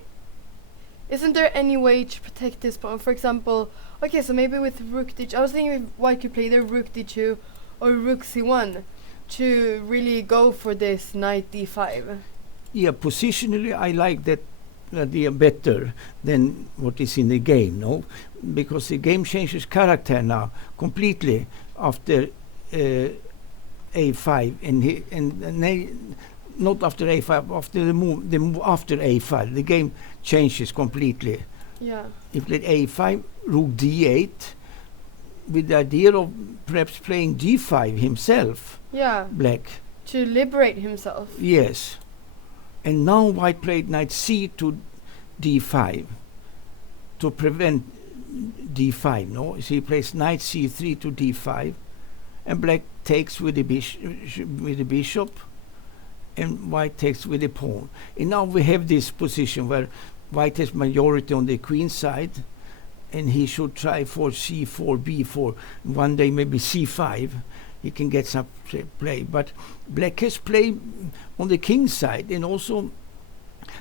Isn't there any way to protect this pawn? For example, okay, so maybe with rook d2, I was thinking if white could play the rook d2 or rook c1 to really go for this knight d5. Yeah, positionally I like that idea better than what is in the game, no? Because the game changes character now completely after a5 and not after a5, after the move after a5, the game changes completely. Yeah. He played a5, rook d8, with the idea of perhaps playing g5 himself. Yeah. Black. To liberate himself. Yes. And now white played knight c to d5 to prevent d5, no? So he plays knight c3 to d5, and black takes with the bishop, and white takes with the pawn. And now we have this position where white has majority on the queen side, and he should try for c4, b4, one day maybe c5. He can get some play, but black has play on the king side, and also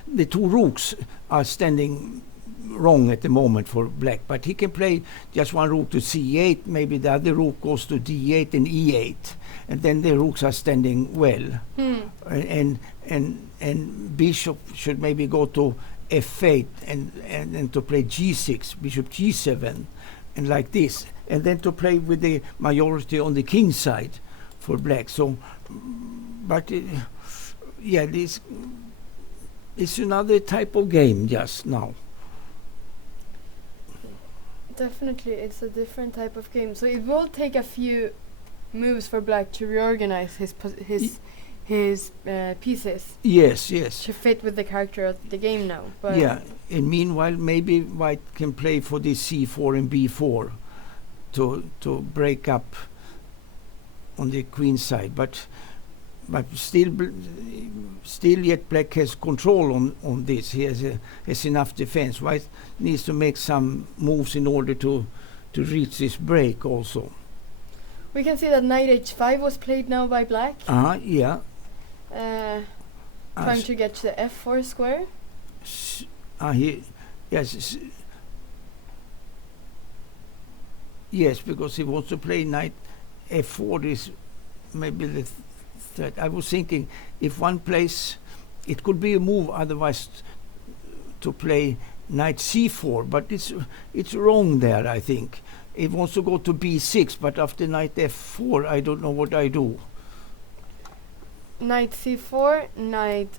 the two rooks are standing wrong at the moment for black, but he can play just one rook to c8, maybe the other rook goes to d8 and e8, and then the rooks are standing well. And bishop should maybe go to f8 and to play g6, bishop g7, and like this, and then to play with the majority on the king side for black. So, but yeah, this is another type of game just now. Definitely, it's a different type of game. So it will take a few moves for black to reorganize his pieces. Yes, yes. To fit with the character of the game now. But yeah, and meanwhile, maybe white can play for this c4 and b4 to break up on the queen side, but still yet black has control on this. He has enough defense. White needs to make some moves in order to reach this break also. We can see that knight h5 was played now by black. Yeah. Trying to get to the f4 square. Yes, because he wants to play knight f4 is maybe the threat. I was thinking if one plays, it could be a move otherwise to play knight c4, but it's wrong there, I think. It wants to go to b6, but after knight f4, I don't know what I do. Knight c4, knight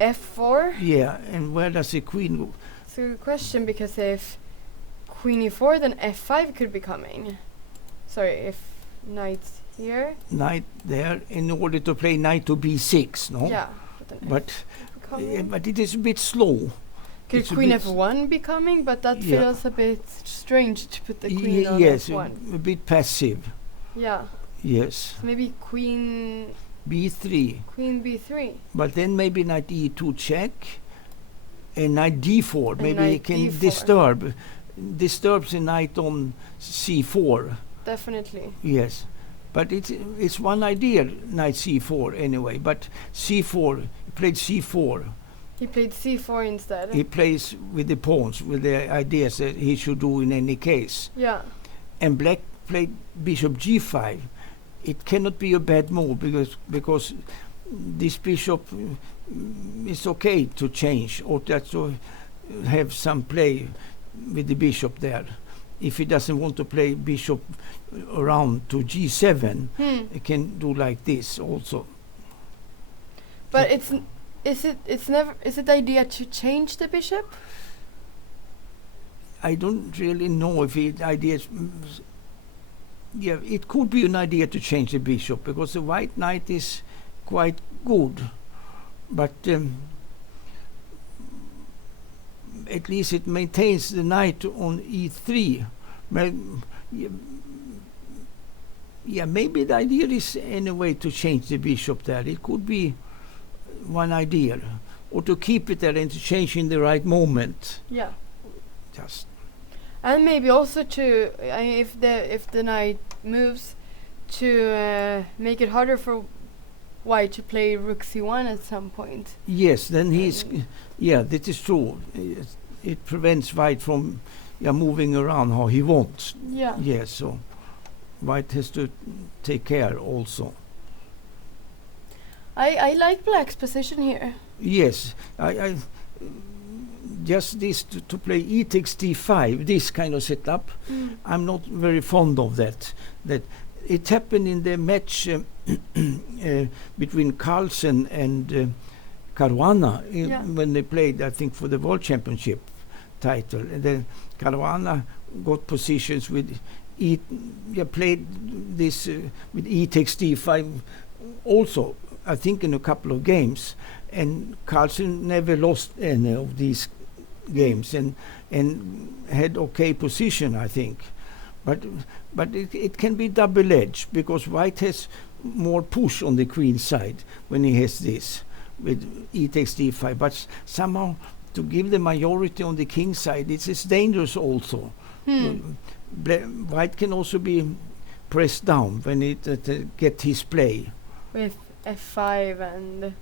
f4. Yeah, and where does the queen go? It's a good question, because if queen e4, then f5 could be coming. Sorry, if knight here. Knight there, in order to play knight to b6, no? Yeah. But it is a bit slow. Could queen f1 be coming? But that feels a bit strange to put the queen on f1. A bit passive. Yeah. Yes. So maybe queen b3. Queen b3. But then maybe knight e2 check, and knight d4. And maybe he can disturbs the knight on c4. Definitely. Yes. But it's one idea, knight c4 anyway. But c4, he played c4. He played c4 instead. He plays with the pawns, with the ideas that he should do in any case. Yeah. And black played bishop g5. It cannot be a bad move because this bishop is okay to change or to have some play with the bishop there. If he doesn't want to play bishop around to g7, he can do like this also. But is it the idea to change the bishop? I don't really know if the idea is. Yeah, it could be an idea to change the bishop because the white knight is quite good, but at least it maintains the knight on e3. Yeah, maybe the idea is anyway to change the bishop there. It could be one idea, or to keep it there and to change in the right moment. Yeah. Just. And maybe also to if the knight moves, to make it harder for white to play rook c1 at some point. Yes, then he's that is true. it prevents white from moving around how he wants. Yeah. Yeah, so white has to take care also. I like black's position here. Yes, I just this to play e takes d5, this kind of setup. I'm not very fond of that. That it happened in the match between Carlsen and Caruana when they played, I think, for the World Championship title. And then Caruana got positions with played this with e takes d5 also, I think, in a couple of games. And Carlsen never lost any of these games and had okay position, I think. But it can be double-edged because white has more push on the queen side when he has this with e takes d5. But somehow to give the majority on the king side, it's dangerous also. White can also be pressed down when it get his play. With f5 and...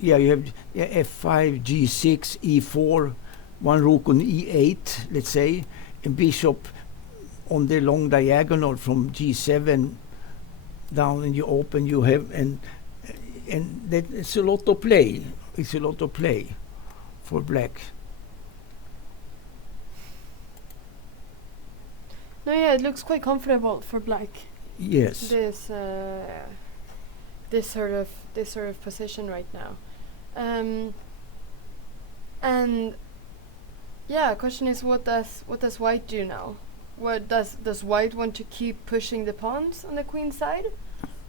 Yeah, you have f5, g6, e4, one rook on e8, let's say, and bishop on the long diagonal from g7 down, and you open, you have, and that it's a lot of play. It's a lot of play for black. No, yeah, it looks quite comfortable for black. Yes. This sort of position right now. And yeah, question is, what does white do now? What does white want to keep pushing the pawns on the queen side,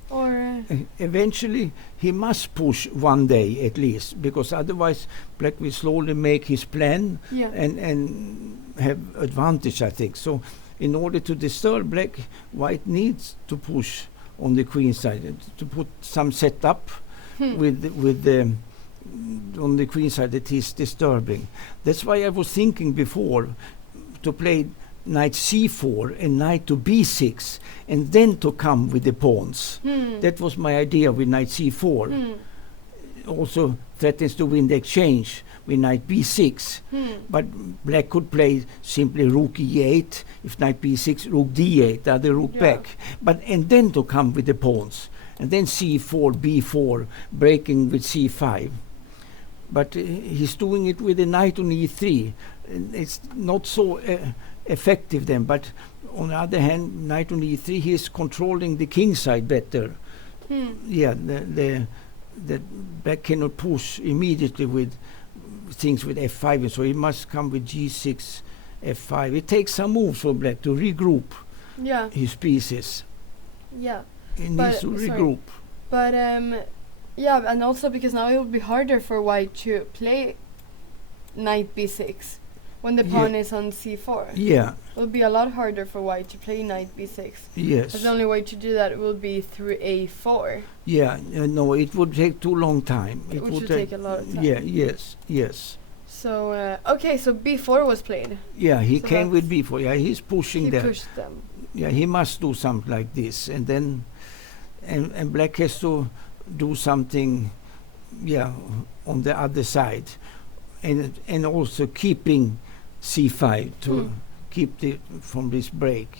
or eventually he must push one day at least, because otherwise black will slowly make his plan and have advantage, I think. So in order to disturb black, white needs to push on the queen side to put some setup with the on the queen side that is disturbing. That's why I was thinking before to play knight c4 and knight to b6 and then to come with the pawns. That was my idea with knight c4. Also threatens to win the exchange with knight b6. But black could play simply rook e8, if knight b6, rook d8, the other rook back. And then to come with the pawns. And then c4, b4, breaking with c5. But he's doing it with a knight on e3. It's not so effective then. But on the other hand, knight on e3, he is controlling the king side better. Yeah, the black cannot push immediately with things with f5, and so he must come with g6, f5. It takes some moves for black to regroup his pieces. Yeah. He needs to regroup. But yeah, and also because now it will be harder for white to play knight b6 when the pawn is on c4. Yeah. It will be a lot harder for white to play knight b6. Yes. But the only way to do that will be through a4. Yeah, no, it would take too long time. It would take a lot of time. Yeah, yes. So, okay, so b4 was played. Yeah, he came with b4. Yeah, he's pushing that. He pushed them. Yeah, he must do something like this. And then, and black has to do something, on the other side. And also keeping c5 to keep it from this break,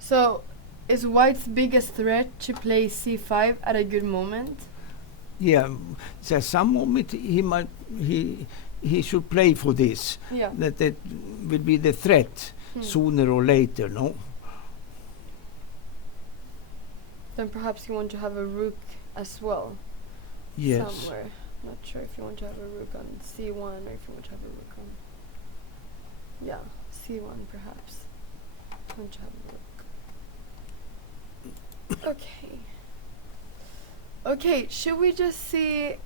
So, is white's biggest threat to play c5 at a good moment? Yeah, so some moment he should play for this. Yeah. That will be the threat sooner or later, no? Then perhaps you want to have a rook as well. Yes. Somewhere. Not sure if you want to have a rook on c1 or if you want to have a rook on... Yeah, c1 perhaps. Want to have a rook. Okay. Okay, should we just see...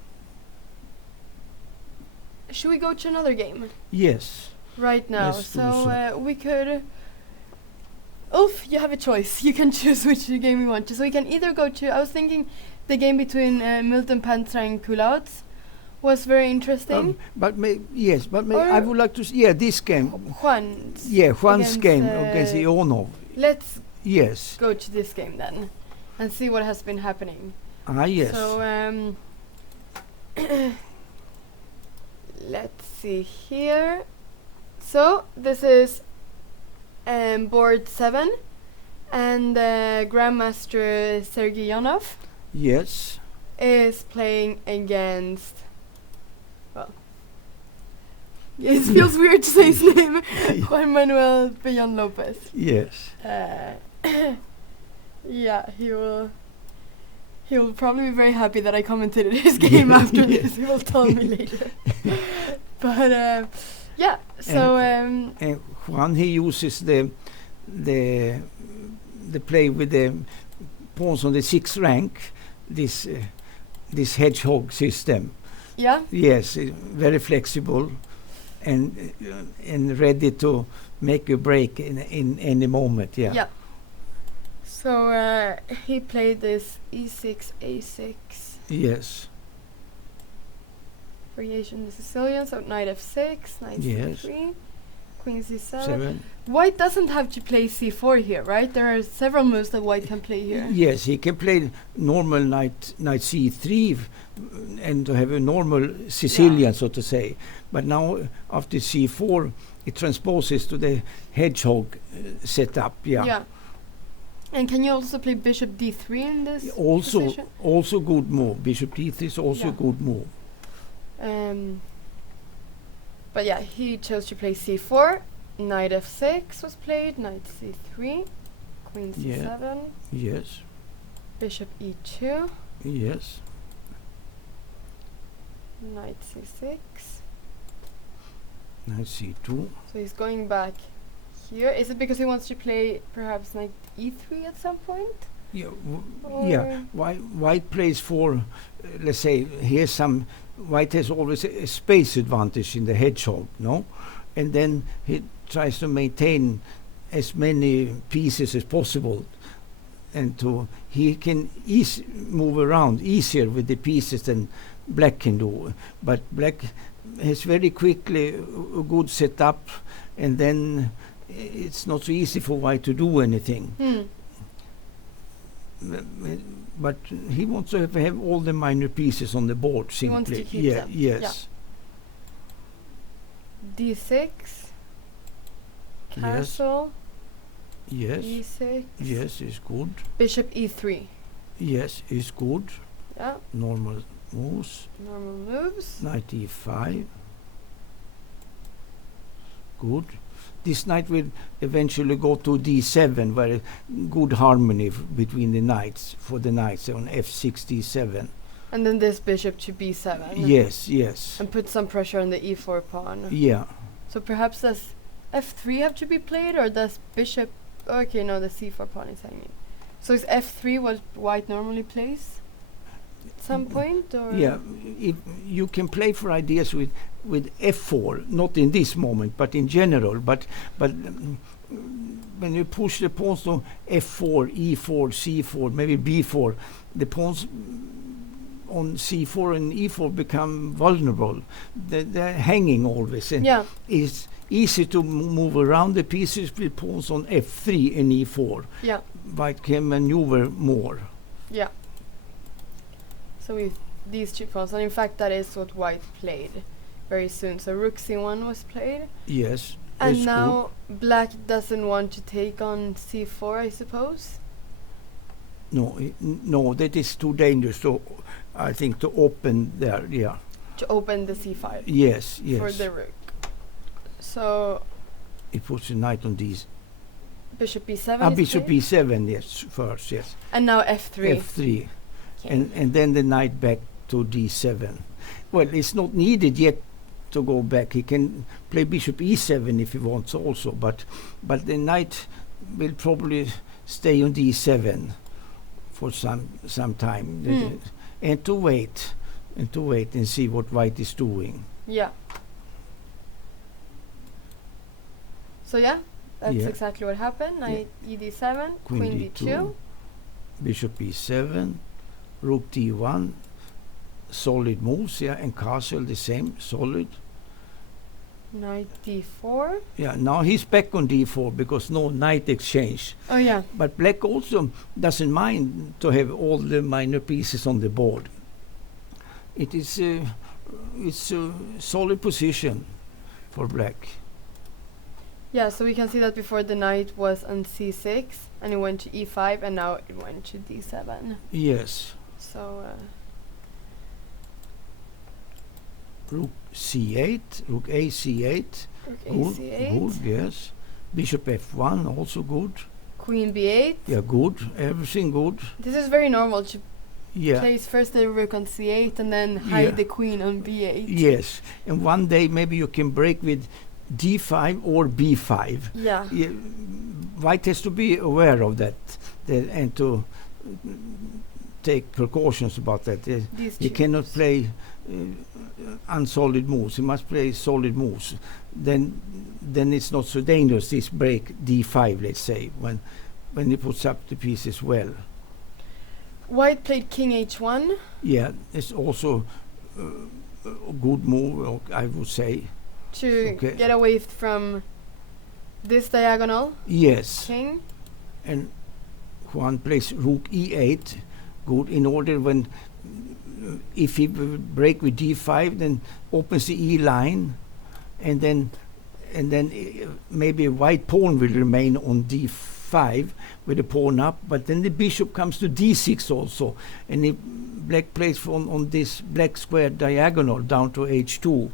Should we go to another game? Yes. Right now. Let's do so. We could... Ulf, you have a choice. You can choose which game you want to. So we can either go to... I was thinking the game between Milton Pantra and Kulauts was very interesting. But I would like to... this game. Juan's. Yeah, Juan's game against Ionov. Let's Yes. go to this game then and see what has been happening. Yes. So, let's see here. So this is board 7, and Grandmaster Sergeyanov Yes. is playing against. Well, it feels weird to say his name. Juan Manuel Bellon Lopez. Yes. Yeah, he will probably be very happy that I commented his game after this. He will tell me later. But yeah, so And Juan, he uses the play with the pawns on the 6th rank, this hedgehog system. yeah, Yes, very flexible and ready to make a break in any moment. Yeah. yeah. So he played this E6, A6 Yes. variation the Sicilian, so knight F6, knight Yes. C3, queen C7. 7. White doesn't have to play C4 here, right? There are several moves that white can play here. Yes, he can play normal knight C3 and to have a normal Sicilian, so to say. But now after C4, it transposes to the hedgehog setup. Yeah. Yeah. And can you also play bishop D3 in this position? Also good move. Bishop D3 is also Yeah. good move. But yeah, he chose to play C4. Knight F6 was played. Knight C3. Queen C7. Yes. Bishop E2. Yes. Knight C6. Knight C2. So he's going back here. Is it because he wants to play perhaps knight E3 at some point? Yeah. Or White plays for, let's say, here's some. White has always a space advantage in the hedgehog, no? And then he tries to maintain as many pieces as possible, and he can move around easier with the pieces than black can do. But black has very quickly a good setup, and then it's not so easy for white to do anything. But he wants to have all the minor pieces on the board simply. He wants to keep them. Yes. D6. Castle. Yes. E6. Yes, is good. Bishop E3. Yes, is good. Yeah. Normal moves. Normal moves. Knight E5. Good. This knight will eventually go to D7, where good harmony between the knights, for the knights on F6, D7. And then this bishop to B7. Yes, yes. And put some pressure on the E4 pawn. Yeah. So perhaps does F3 have to be played, or does bishop... Okay, no, the C4 pawn is hanging. So is F3 what white normally plays at some point? Or Yeah, you can play for ideas with F4, not in this moment, but in general. But when you push the pawns to F4, E4, C4, maybe B4, the pawns on C4 and E4 become vulnerable. They're hanging always, and yeah. it's easy to move around the pieces with pawns on F3 and E4. Yeah. White can maneuver more. Yeah. So with these two pawns, and in fact that is what white played very soon. So rook C1 was played. Yes. And now black doesn't want to take on C4, I suppose. No, that is too dangerous. So I think to open there, yeah. To open the C5. Yes. For the rook. So it puts the knight on these. Bishop B7. Bishop B7, yes, first, yes. And now F3. F3. And then the knight back to D7. Well, it's not needed yet to go back. He can play Bishop E7 if he wants also, but the knight will probably stay on D7 for some time. And to wait and see what white is doing. Yeah. So yeah, that's exactly what happened. Knight ED7, Queen D2, Bishop E7, Rook D1, solid moves, and castle the same, solid. Knight D4. Yeah, now he's back on D4 because no knight exchange. Oh yeah. But black also doesn't mind to have all the minor pieces on the board. It is it's a solid position for black. Yeah, so we can see that before the knight was on c6 and it went to e5 and now it went to d7. Yes. So Rook c8, rook a c8. rook Good, ac8. good, yes. Bishop f1, also good. Queen b8. Yeah, good. Everything good. This is very normal to Yeah. place first the rook on c8 and then hide Yeah. the queen on b8. Yes. And one day maybe you can break with d5 or b5. Yeah. Yeah, White has to be aware of that, and to take precautions about that. These He two cannot moves. play unsolid moves. He must play solid moves. Then it's not so dangerous. This break d5, let's say, when he puts up the pieces well. White played king h1. Yeah, it's also a good move, I would say. To Okay. get away from this diagonal Yes, king. and Juan plays rook e8, good, in order when if he break with d5, then opens the e line, and then maybe a white pawn will remain on d5 with the pawn up, but then the bishop comes to d6 also, and if black plays on this black square diagonal down to h2,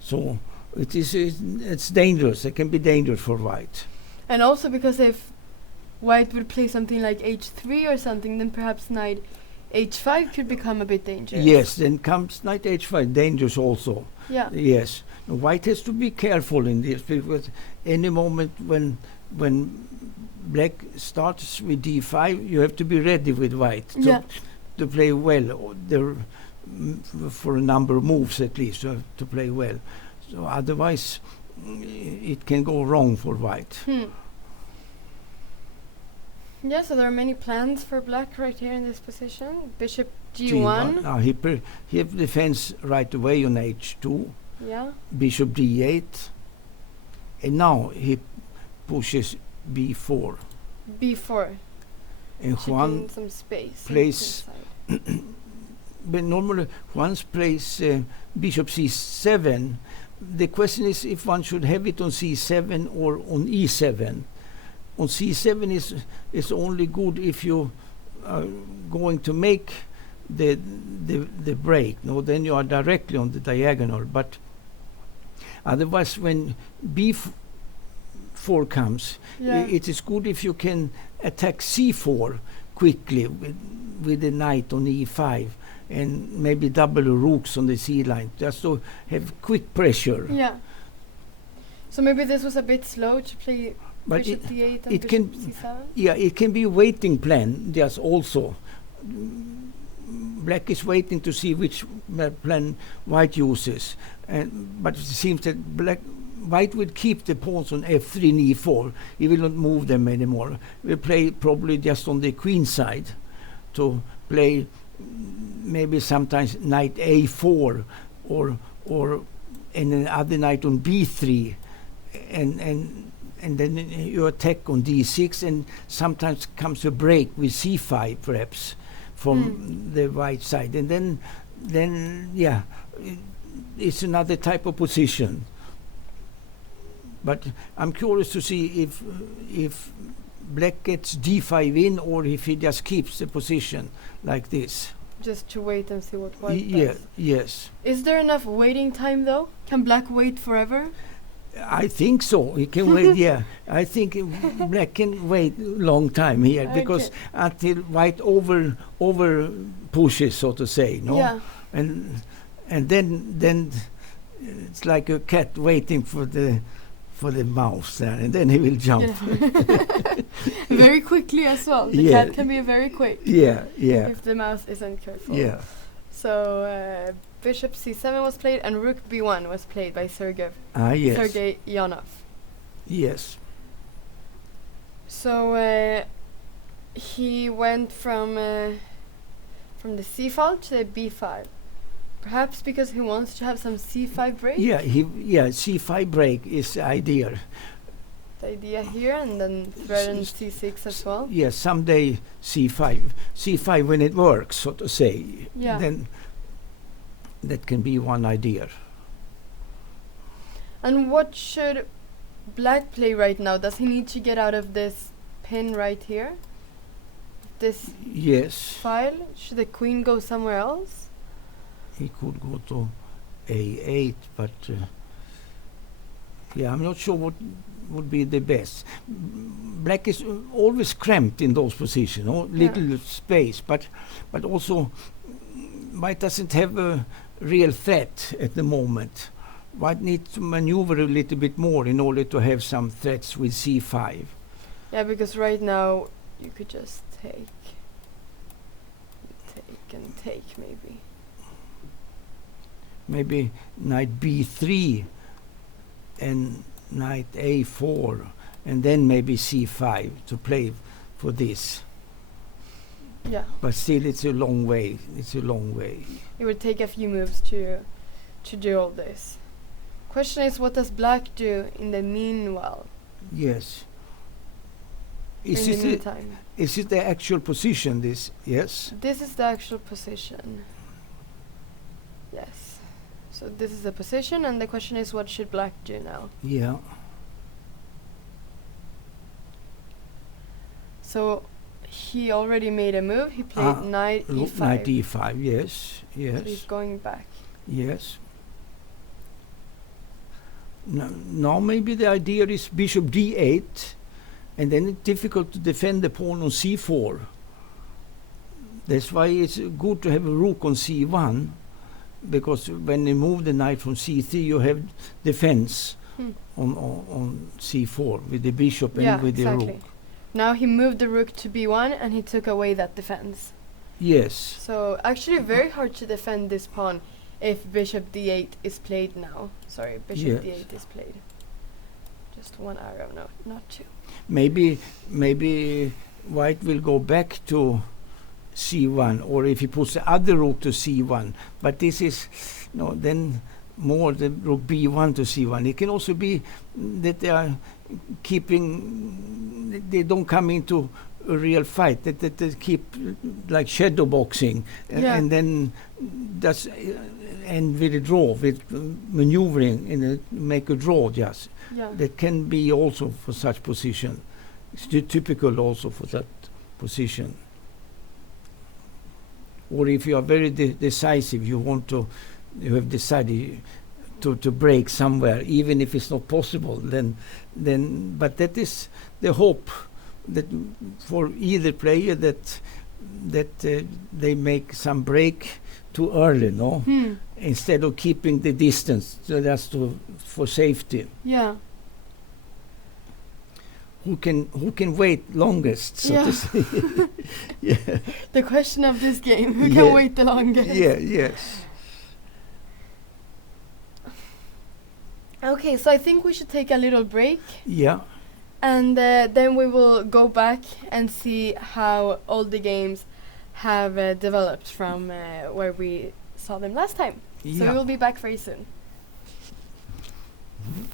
so it's dangerous. It can be dangerous for white. And also because if white would play something like h3 or something, then perhaps knight h5 could become a bit dangerous. Yes, then comes knight h5, dangerous also. Yeah. Yes, white has to be careful in this, because any moment when black starts with d5, you have to be ready with white to play well, or for a number of moves at least, you have to play well. So otherwise, it can go wrong for white. Yeah, so there are many plans for black right here in this position. Bishop g1. Now he defends right away on h2. Yeah. Bishop d8. And now he pushes b4. b4. And Juan Taking some space. plays but normally Juan plays bishop c7. The question is if one should have it on c7 or on e7. On c7 is only good if you are going to make the break. No, then you are directly on the diagonal. But otherwise, when b4 comes, it is good if you can attack c4 quickly with the knight on e5 and maybe double the rooks on the c line, just to have quick pressure. Yeah. So maybe this was a bit slow to play. But bishop d8 and it bishop can, c7? Yeah, it can be a waiting plan, just also. Black is waiting to see which plan white uses, but it seems that white will keep the pawns on f3 and e4. He will not move them anymore. He will play probably just on the queen side, to play maybe sometimes knight a4 or and another knight on b3, and then you attack on d6, and sometimes comes a break with c5 perhaps from the white side, and then yeah, it's another type of position. But I'm curious to see if black gets d5 in, or if he just keeps the position like this. Just to wait and see what white Yeah, does. yes. Is there enough waiting time though? Can black wait forever? I think so. He can wait. Yeah, I think black can wait a long time here, because until white over pushes, so to say, no. Yeah. And then it's like a cat waiting for the mouse there, and then he will jump. Yeah. Very quickly as well. The cat can be very quick. Yeah. If the mouse isn't careful. Yeah. So bishop c7 was played, and rook b1 was played by Sergei Ionov. Yes. So he went from the c file to the b5. Perhaps because he wants to have some c5 break. Yeah, c5 break is the idea. The idea here, and then threaten c6 as well. Yes, someday c5 when it works, so to say. Yeah. Then that can be one idea. And what should black play right now? Does he need to get out of this pin right here? This Yes. file? Should the queen go somewhere else? He could go to A8, but yeah, I'm not sure what would be the best. Black is always cramped in those positions, little space, but also white doesn't have a real threat at the moment. White needs to maneuver a little bit more in order to have some threats with C5. Yeah, because right now you could just take and take maybe. Maybe knight B3 and knight A4 and then maybe C5 to play for this. Yeah. But still it's a long way. It's a long way. It would take a few moves to do all this. Question is, what does black do in the meanwhile? Yes. In the meantime. Is it the actual position, this? Yes? This is the actual position. Yes. So this is the position, and the question is, what should black do now? Yeah. So he already made a move. He played knight E5. Knight E5, yes, yes. So he's going back. Yes. Now maybe the idea is bishop D8, and then it's difficult to defend the pawn on C4. That's why it's good to have a rook on C1, because when you move the knight from C3, you have defense on C4 with the bishop and with the rook. Now he moved the rook to B1 and he took away that defense. Yes. So actually very hard to defend this pawn if bishop D8 is played now. Sorry, bishop D8 is played. Just one arrow, no, not two. Maybe white will go back to C1, or if he puts the other rook to C1. But this is then more the rook B1 to C1. It can also be that they are they don't come into a real fight, that they keep like shadow boxing, and then that's end with a draw, with maneuvering and make a draw just. Yeah. That can be also for such position. It's typical also for that position. Or if you are very decisive, you have decided to break somewhere, even if it's not possible, then but that is the hope that for either player that they make some break too early, instead of keeping the distance, so that's for safety. Yeah. Who can wait longest, so to say. Yeah. The question of this game, who can wait the longest? Yeah, yes. Okay, so I think we should take a little break. Yeah. And then we will go back and see how all the games have developed from where we saw them last time. Yeah. So we will be back very soon. Mm-hmm.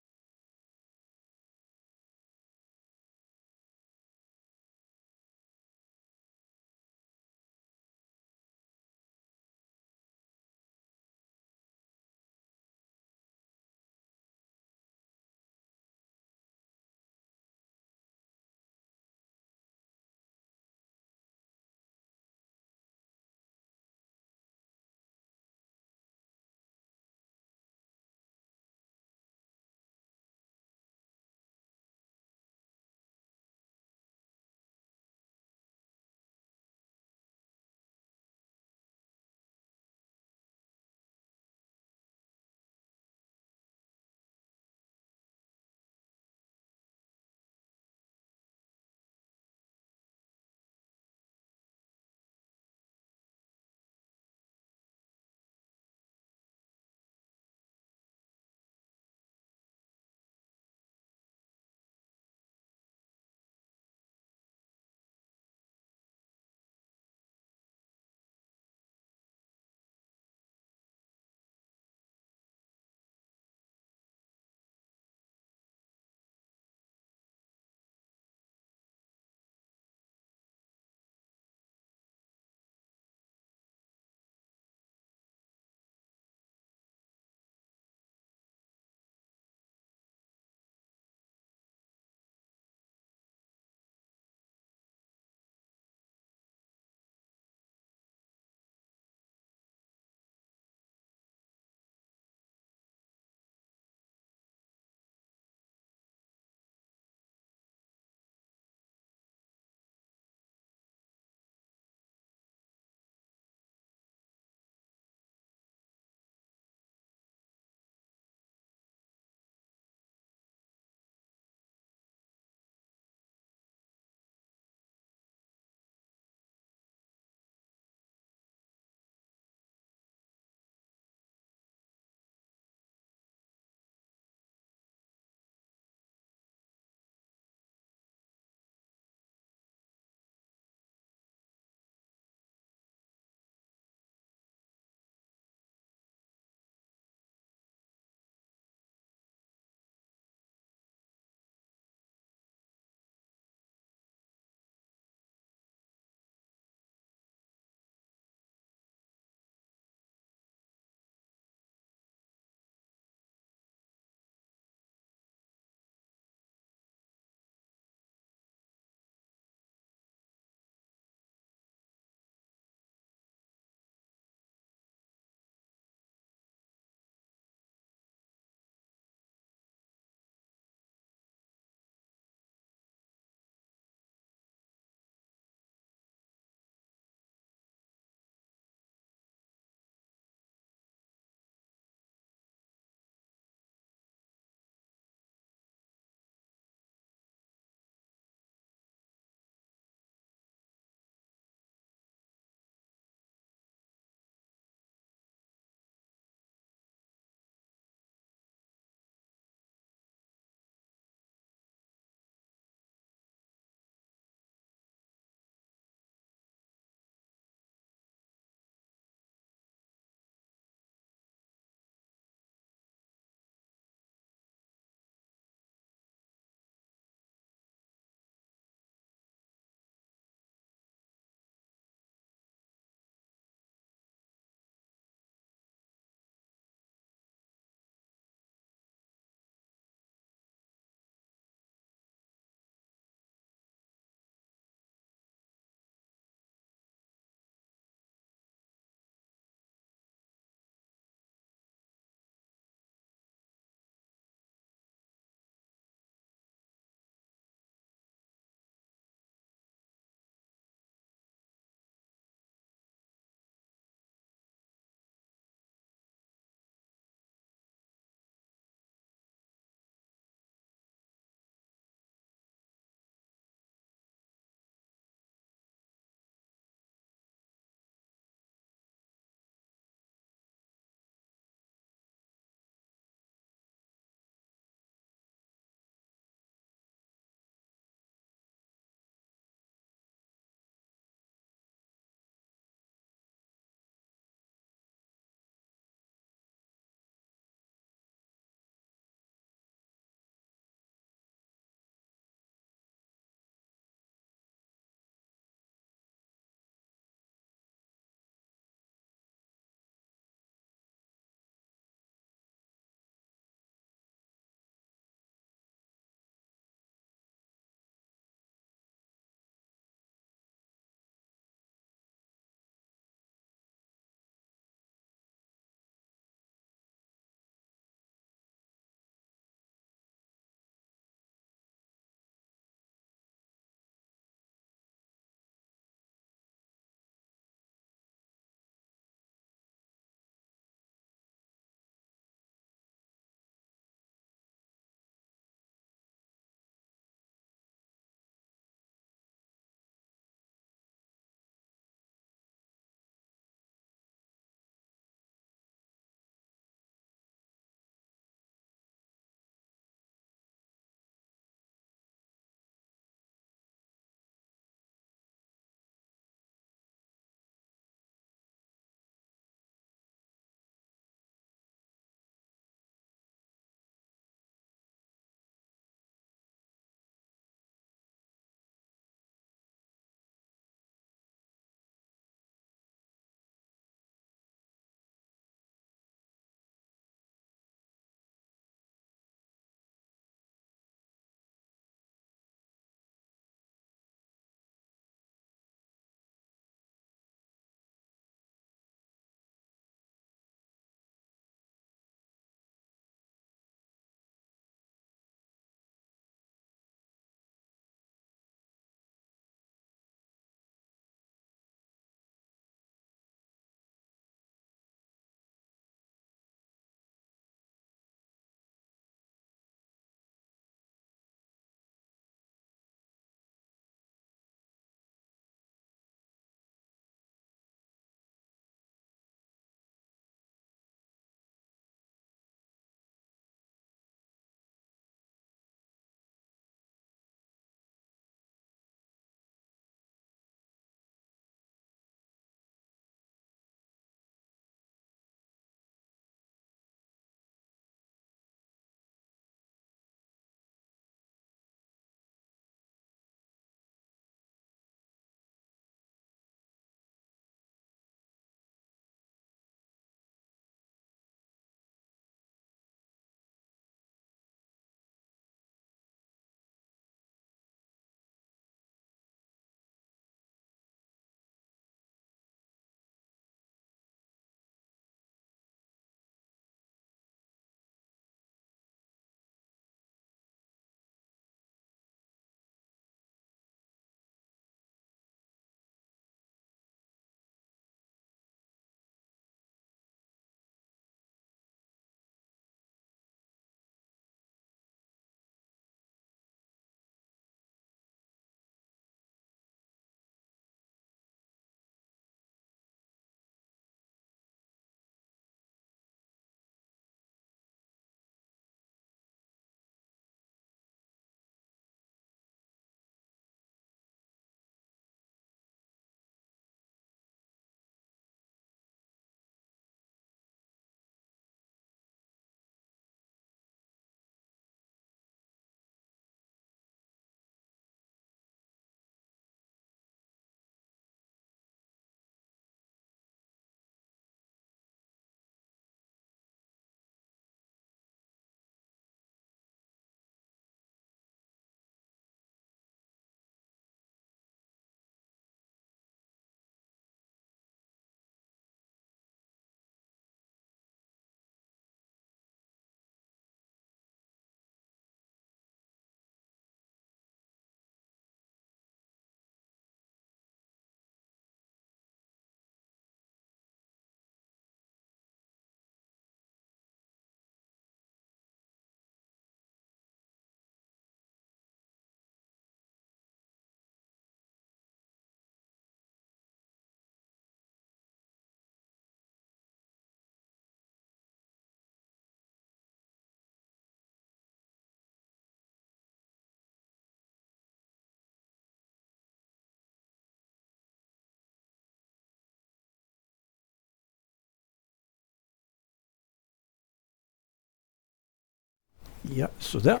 Ja, sådär.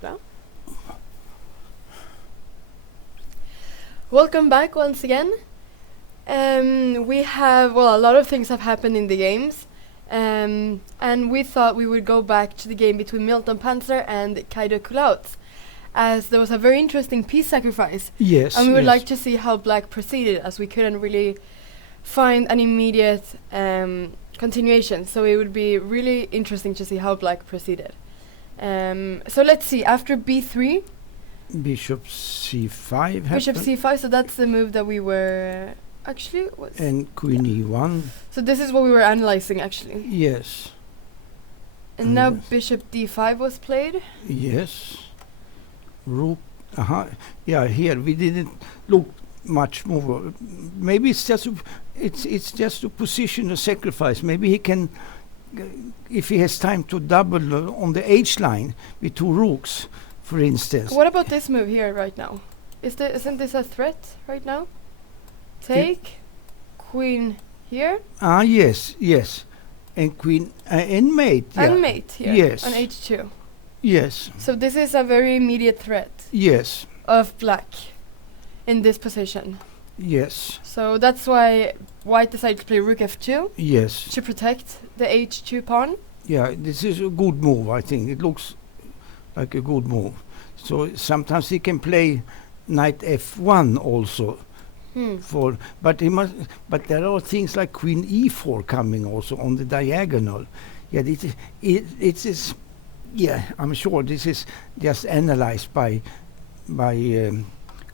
Bra. Welcome back once again. We have, well, a lot of things have happened in the games. And we thought we would go back to the game between Milton Panzer and Kaido Kulauts, as there was a very interesting peace sacrifice. Yes. And we would like to see how Black proceeded, as we couldn't really find an immediate continuation. So it would be really interesting to see how Black proceeded. So let's see, after B3, Bishop C5 Bishop happened. C5, so that's the move that we were actually was. And Queen E1. So this is what we were analyzing actually. Yes. And now Bishop D5 was played. Yes. Rook. Yeah, here we didn't look much more. Maybe it's just a position, a sacrifice. Maybe he can, if he has time to double on the H line with two rooks, for instance. What about this move here right now? Isn't this a threat right now? Take Queen here. Yes, yes. And Queen and mate. Yeah. And mate here. Yes. On H2. Yes. So this is a very immediate threat. Yes. Of Black in this position. Yes. So that's why White decided to play Rook F2. Yes. To protect the H2 pawn. Yeah, this is a good move, I think. It looks like a good move. So sometimes he can play Knight F1 also. But there are things like Queen E4 coming also on the diagonal. Yeah, it is. Yeah, I'm sure this is just analyzed by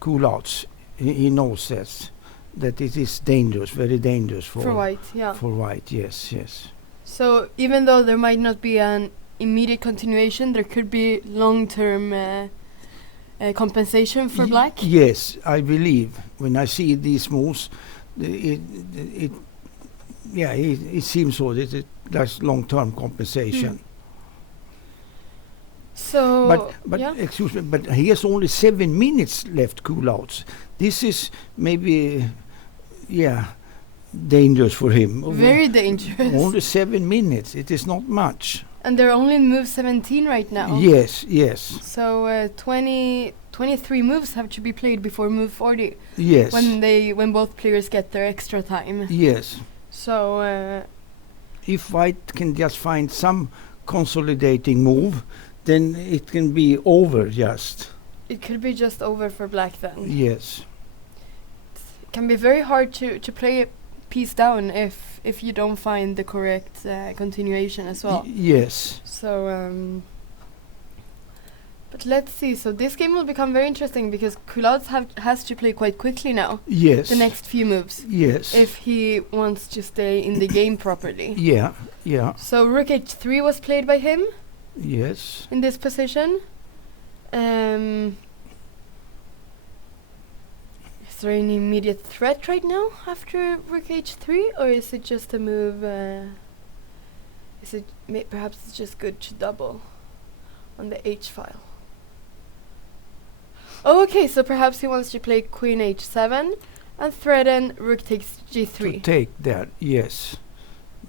Kulauts. He knows that it is dangerous, very dangerous for White. Yeah. For White, yes, yes. So even though there might not be an immediate continuation, there could be long-term compensation for Black. Yes, I believe when I see these moves, it seems so that there's long-term compensation. So, but excuse me, but he has only 7 minutes left. Kulauts. This is maybe, dangerous for him. Very dangerous. Only 7 minutes. It is not much. And they're only in move 17 right now. Yes, yes. So 23 moves have to be played before move 40. Yes. When both players get their extra time. Yes. So if White can just find some consolidating move, then it can be over just. It could be just over for Black then. Yes. It can be very hard to play a piece down if you don't find the correct continuation as well. Yes. So but let's see. So this game will become very interesting because Kulauts has to play quite quickly now. Yes. The next few moves. Yes. If he wants to stay in the game properly. Yeah, yeah. So Rook H3 was played by him. Yes. In this position. Is there any immediate threat right now after Rook H3, or is it just a move? Is it perhaps it's just good to double on the H file? Oh, okay, so perhaps he wants to play Queen H7 and threaten Rook takes G3. To take that, yes.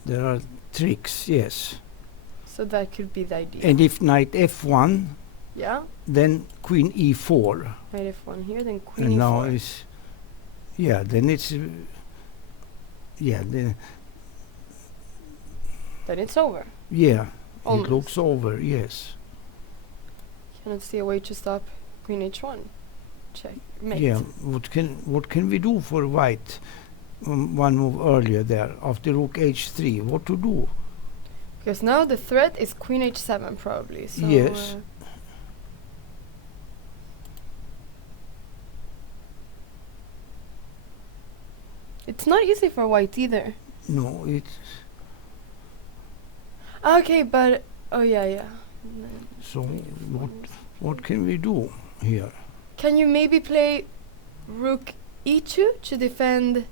There are tricks, yes. So that could be the idea. And if Knight F1, then Queen E4. Knight F1 here, then Queen and E4. Now it's, then it's, then it's over. Yeah, almost. It looks over, yes. Cannot see a way to stop Queen H1. Check, mate. Yeah, what can we do for White? One move earlier there, after Rook H3, what to do? Because now the threat is Queen H7 probably. So yes. It's not easy for White either. No, it's... Okay, but... Oh, yeah. So, what can we do here? Can you maybe play Rook E2 to defend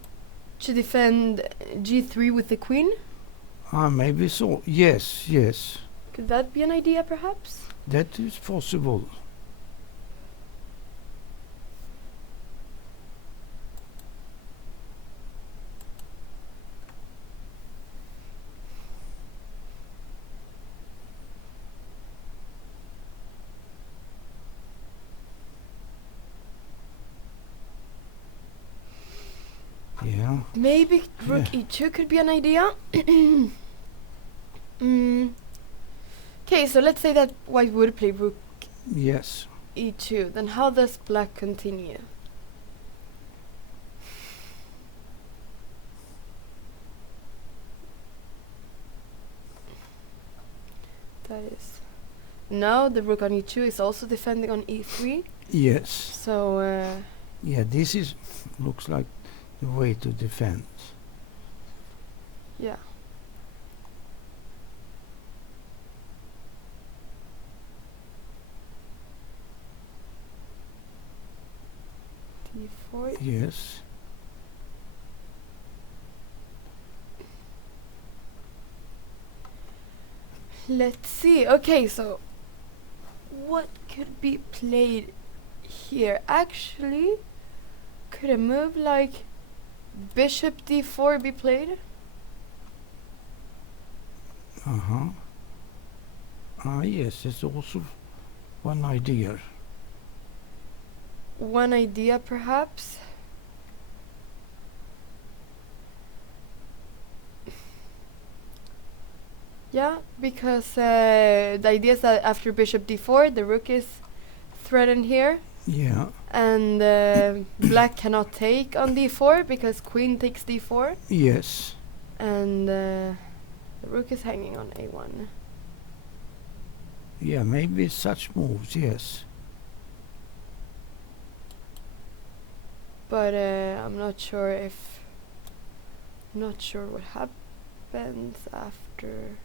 G3 with the Queen? Maybe so. Yes, yes. Could that be an idea, perhaps? That is possible. Yeah. Maybe rook e2 could be an idea. Okay, so let's say that white would play rook Yes. e2. Then how does black continue? That is... Now the rook on e2 is also defending on e3. Yes. So... yeah, this is looks like the way to defend. yeah. d4. Yes. Let's see. Okay, so what could be played here? Actually, could a move like bishop d4 be played? Uh-huh. Yes, it's also one idea. One idea, perhaps. Yeah, because the idea is that after bishop d4, the rook is threatened here. Yeah. And black cannot take on d4 because queen takes d4. Yes. And the rook is hanging on a1. Yeah, maybe such moves, yes. But I'm not sure if... Not sure what happens after...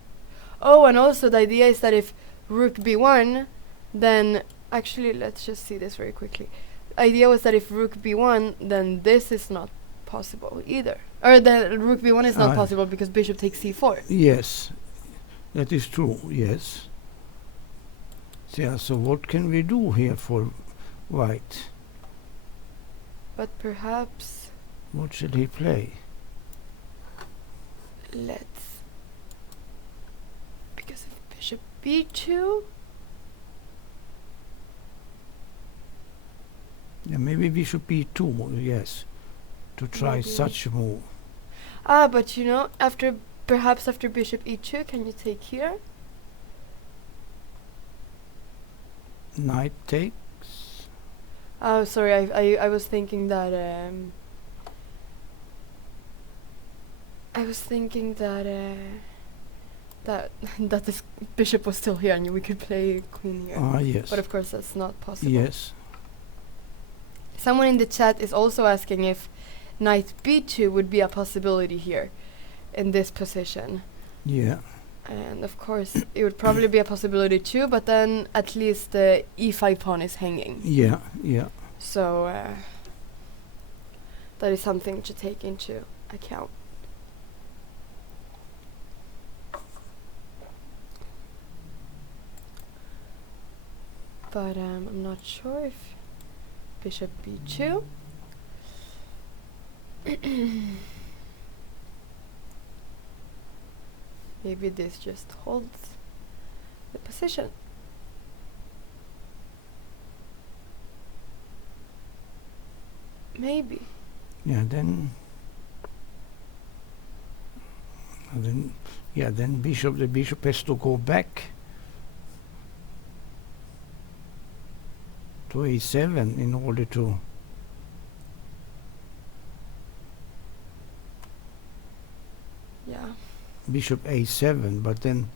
Oh, and also the idea is that if rook b1, then... Actually, let's just see this very quickly. The idea was that if rook b1, then this is not possible either. Or the rook b1 is not possible because bishop takes c4. Yes, that is true, yes. Yeah, so what can we do here for white? But perhaps... What should he play? Let's... Because of bishop b2... Yeah, maybe bishop b2, yes, to try Maybe. such a move. Ah, but you know, perhaps after bishop e2, can you take here? Knight takes. Oh, sorry, I was thinking that I was thinking that that this bishop was still here and we could play queen here. Ah, yes. But of course that's not possible. Yes. Someone in the chat is also asking if knight b2 would be a possibility here in this position. Yeah. And of course it would probably be a possibility too, but then at least the e5 pawn is hanging. Yeah, yeah. So that is something to take into account. But I'm not sure if bishop b2. Maybe this just holds the position. Maybe. Yeah, then the bishop has to go back to a7 in order to bishop a7, but then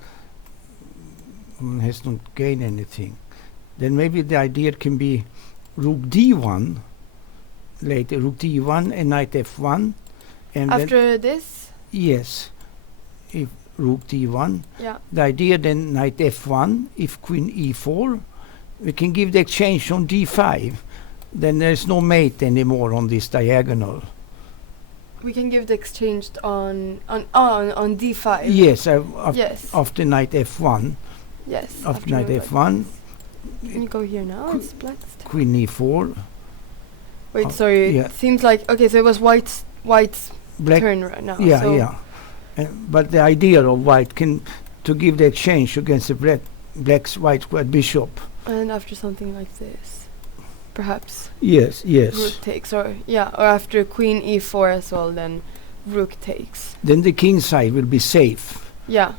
one has not gained anything. Then maybe the idea can be rook d1 later, rook d1 and knight f1, and after this? Yes, if rook d1, yeah. The idea then knight f1, if queen e4, we can give the exchange on d5. Then there's no mate anymore on this diagonal. We can give the exchange on d5. Yes, yes. After knight f1. Yes. After knight f1. Can you go here now? It's black. Queen e4. Wait, sorry. Yeah. It seems like okay. So it was white's turn right now. Yeah, so yeah. But the idea of white to give the exchange against the black's white square bishop. And after something like this. perhaps. Yes. Rook takes, or after queen e4 as well, then rook takes. Then the king side will be safe. Yeah.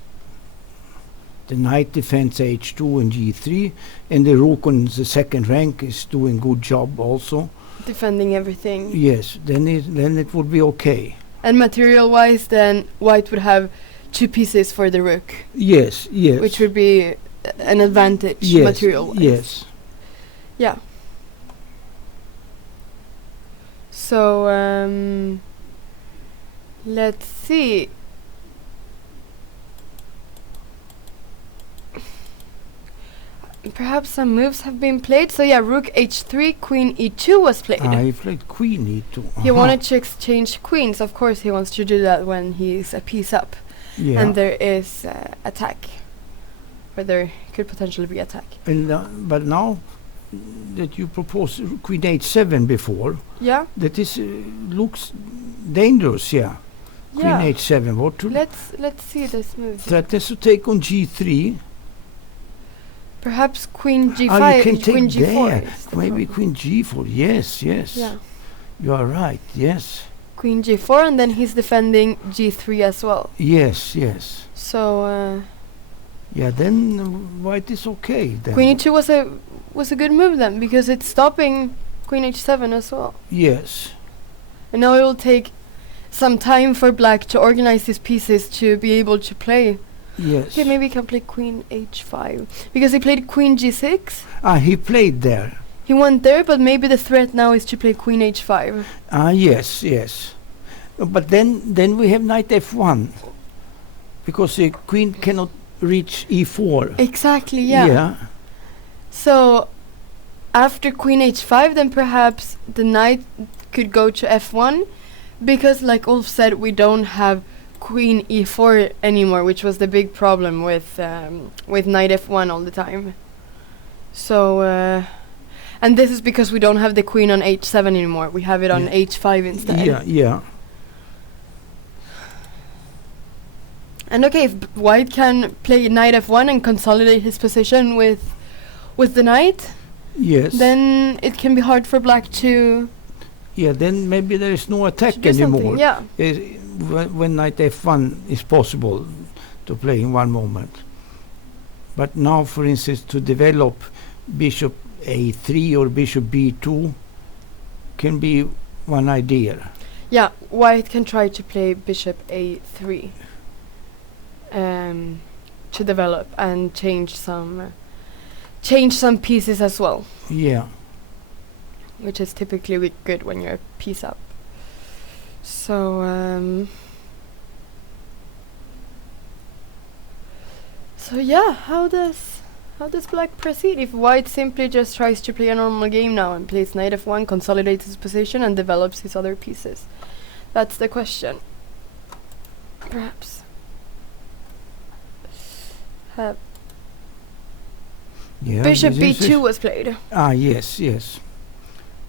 The knight defends h2 and g3, and the rook on the second rank is doing good job also. Defending everything. Yes, then it would be okay. And material-wise, then white would have 2 pieces for the rook. Yes. Which would be an advantage material-wise. Yes. Yeah. So, let's see. Perhaps some moves have been played. So yeah, rook h3, queen e2 was played. He played queen e2. He wanted to exchange queens. Of course, he wants to do that when he's a piece up. Yeah. And there is attack. Or there could potentially be attack. And but now that you proposed queen h7 before, yeah, that is looks dangerous. Yeah. Queen h7. What to? Let's see this move. That is to take on g3. Perhaps queen g5. You can take queen g4. there. Maybe queen g4. Yes. Yeah. You are right. Yes. Queen g4, and then he's defending g3 as well. Yes. So. Yeah. Then white is okay. Then. Queen e2 was a good move then, because it's stopping queen h7 as well. Yes. And now it will take some time for black to organize his pieces to be able to play. Yes. Okay, maybe he can play queen h5, because he played queen g6. He played there. He went there, but maybe the threat now is to play queen h5. Yes. But then we have knight f1, because the queen cannot reach e4. Exactly, yeah. So after queen h5, then perhaps the knight could go to f1, because like Ulf said, we don't have queen e4 anymore, which was the big problem with knight f1 all the time. So and this is because we don't have the queen on h7 anymore. We have it on h5 instead. Yeah. And okay, if white can play knight f1 and consolidate his position with the knight, then it can be hard for black to. Yeah, then maybe there is no attack anymore. Yeah. When knight f1 is possible to play in one moment. But now, for instance, to develop bishop a3 or bishop b2 can be one idea. Yeah, white can try to play bishop a3 to develop and change some pieces as well. Yeah. Which is typically good when you're piece up. So yeah, how does black proceed if white simply just tries to play a normal game now and plays knight f1, consolidates his position and develops his other pieces? That's the question. Perhaps. Bishop b2 was played. Yes.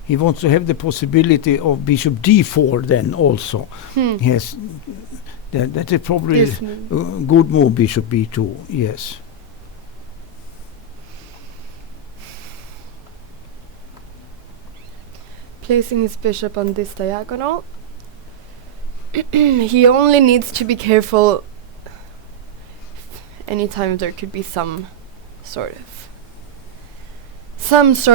He wants to have the possibility of bishop d4 then also. Yes, that is probably a good move, bishop b2, yes. Placing his bishop on this diagonal. He only needs to be careful anytime there could be some sort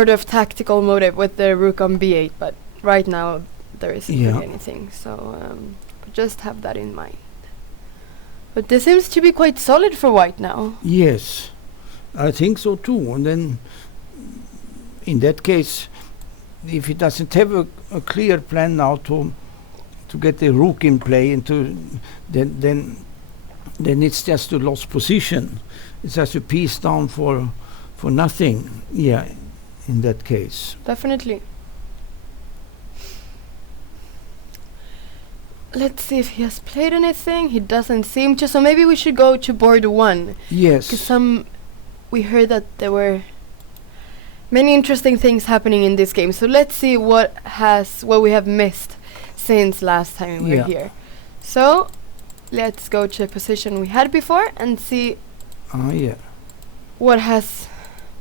of tactical motive with the rook on b8, but right now there isn't really anything, so just have that in mind. But this seems to be quite solid for white now. Yes, I think so too. And then in that case, if he doesn't have a clear plan now to get the rook in play, and then it's just a lost position. It's just a piece down for nothing. Yeah, in that case. Definitely. Let's see if he has played anything. He doesn't seem to. So maybe we should go to board 1. Yes. Because we heard that there were many interesting things happening in this game. So let's see what we have missed since last time we were here. So let's go to the position we had before and see what has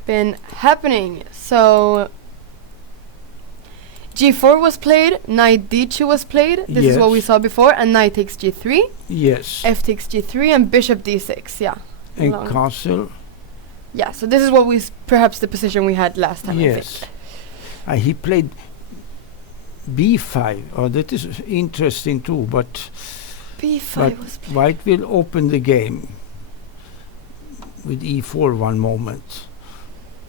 been happening. So G4 was played, knight D2 was played. This is what we saw before, and knight takes G3. Yes. F takes G3 and bishop D6. Yeah. And castle. Yeah. So this is what perhaps the position we had last time. Yes. He played B5. Oh, that is interesting too. But B5 was played. White will open the game with E4 one moment.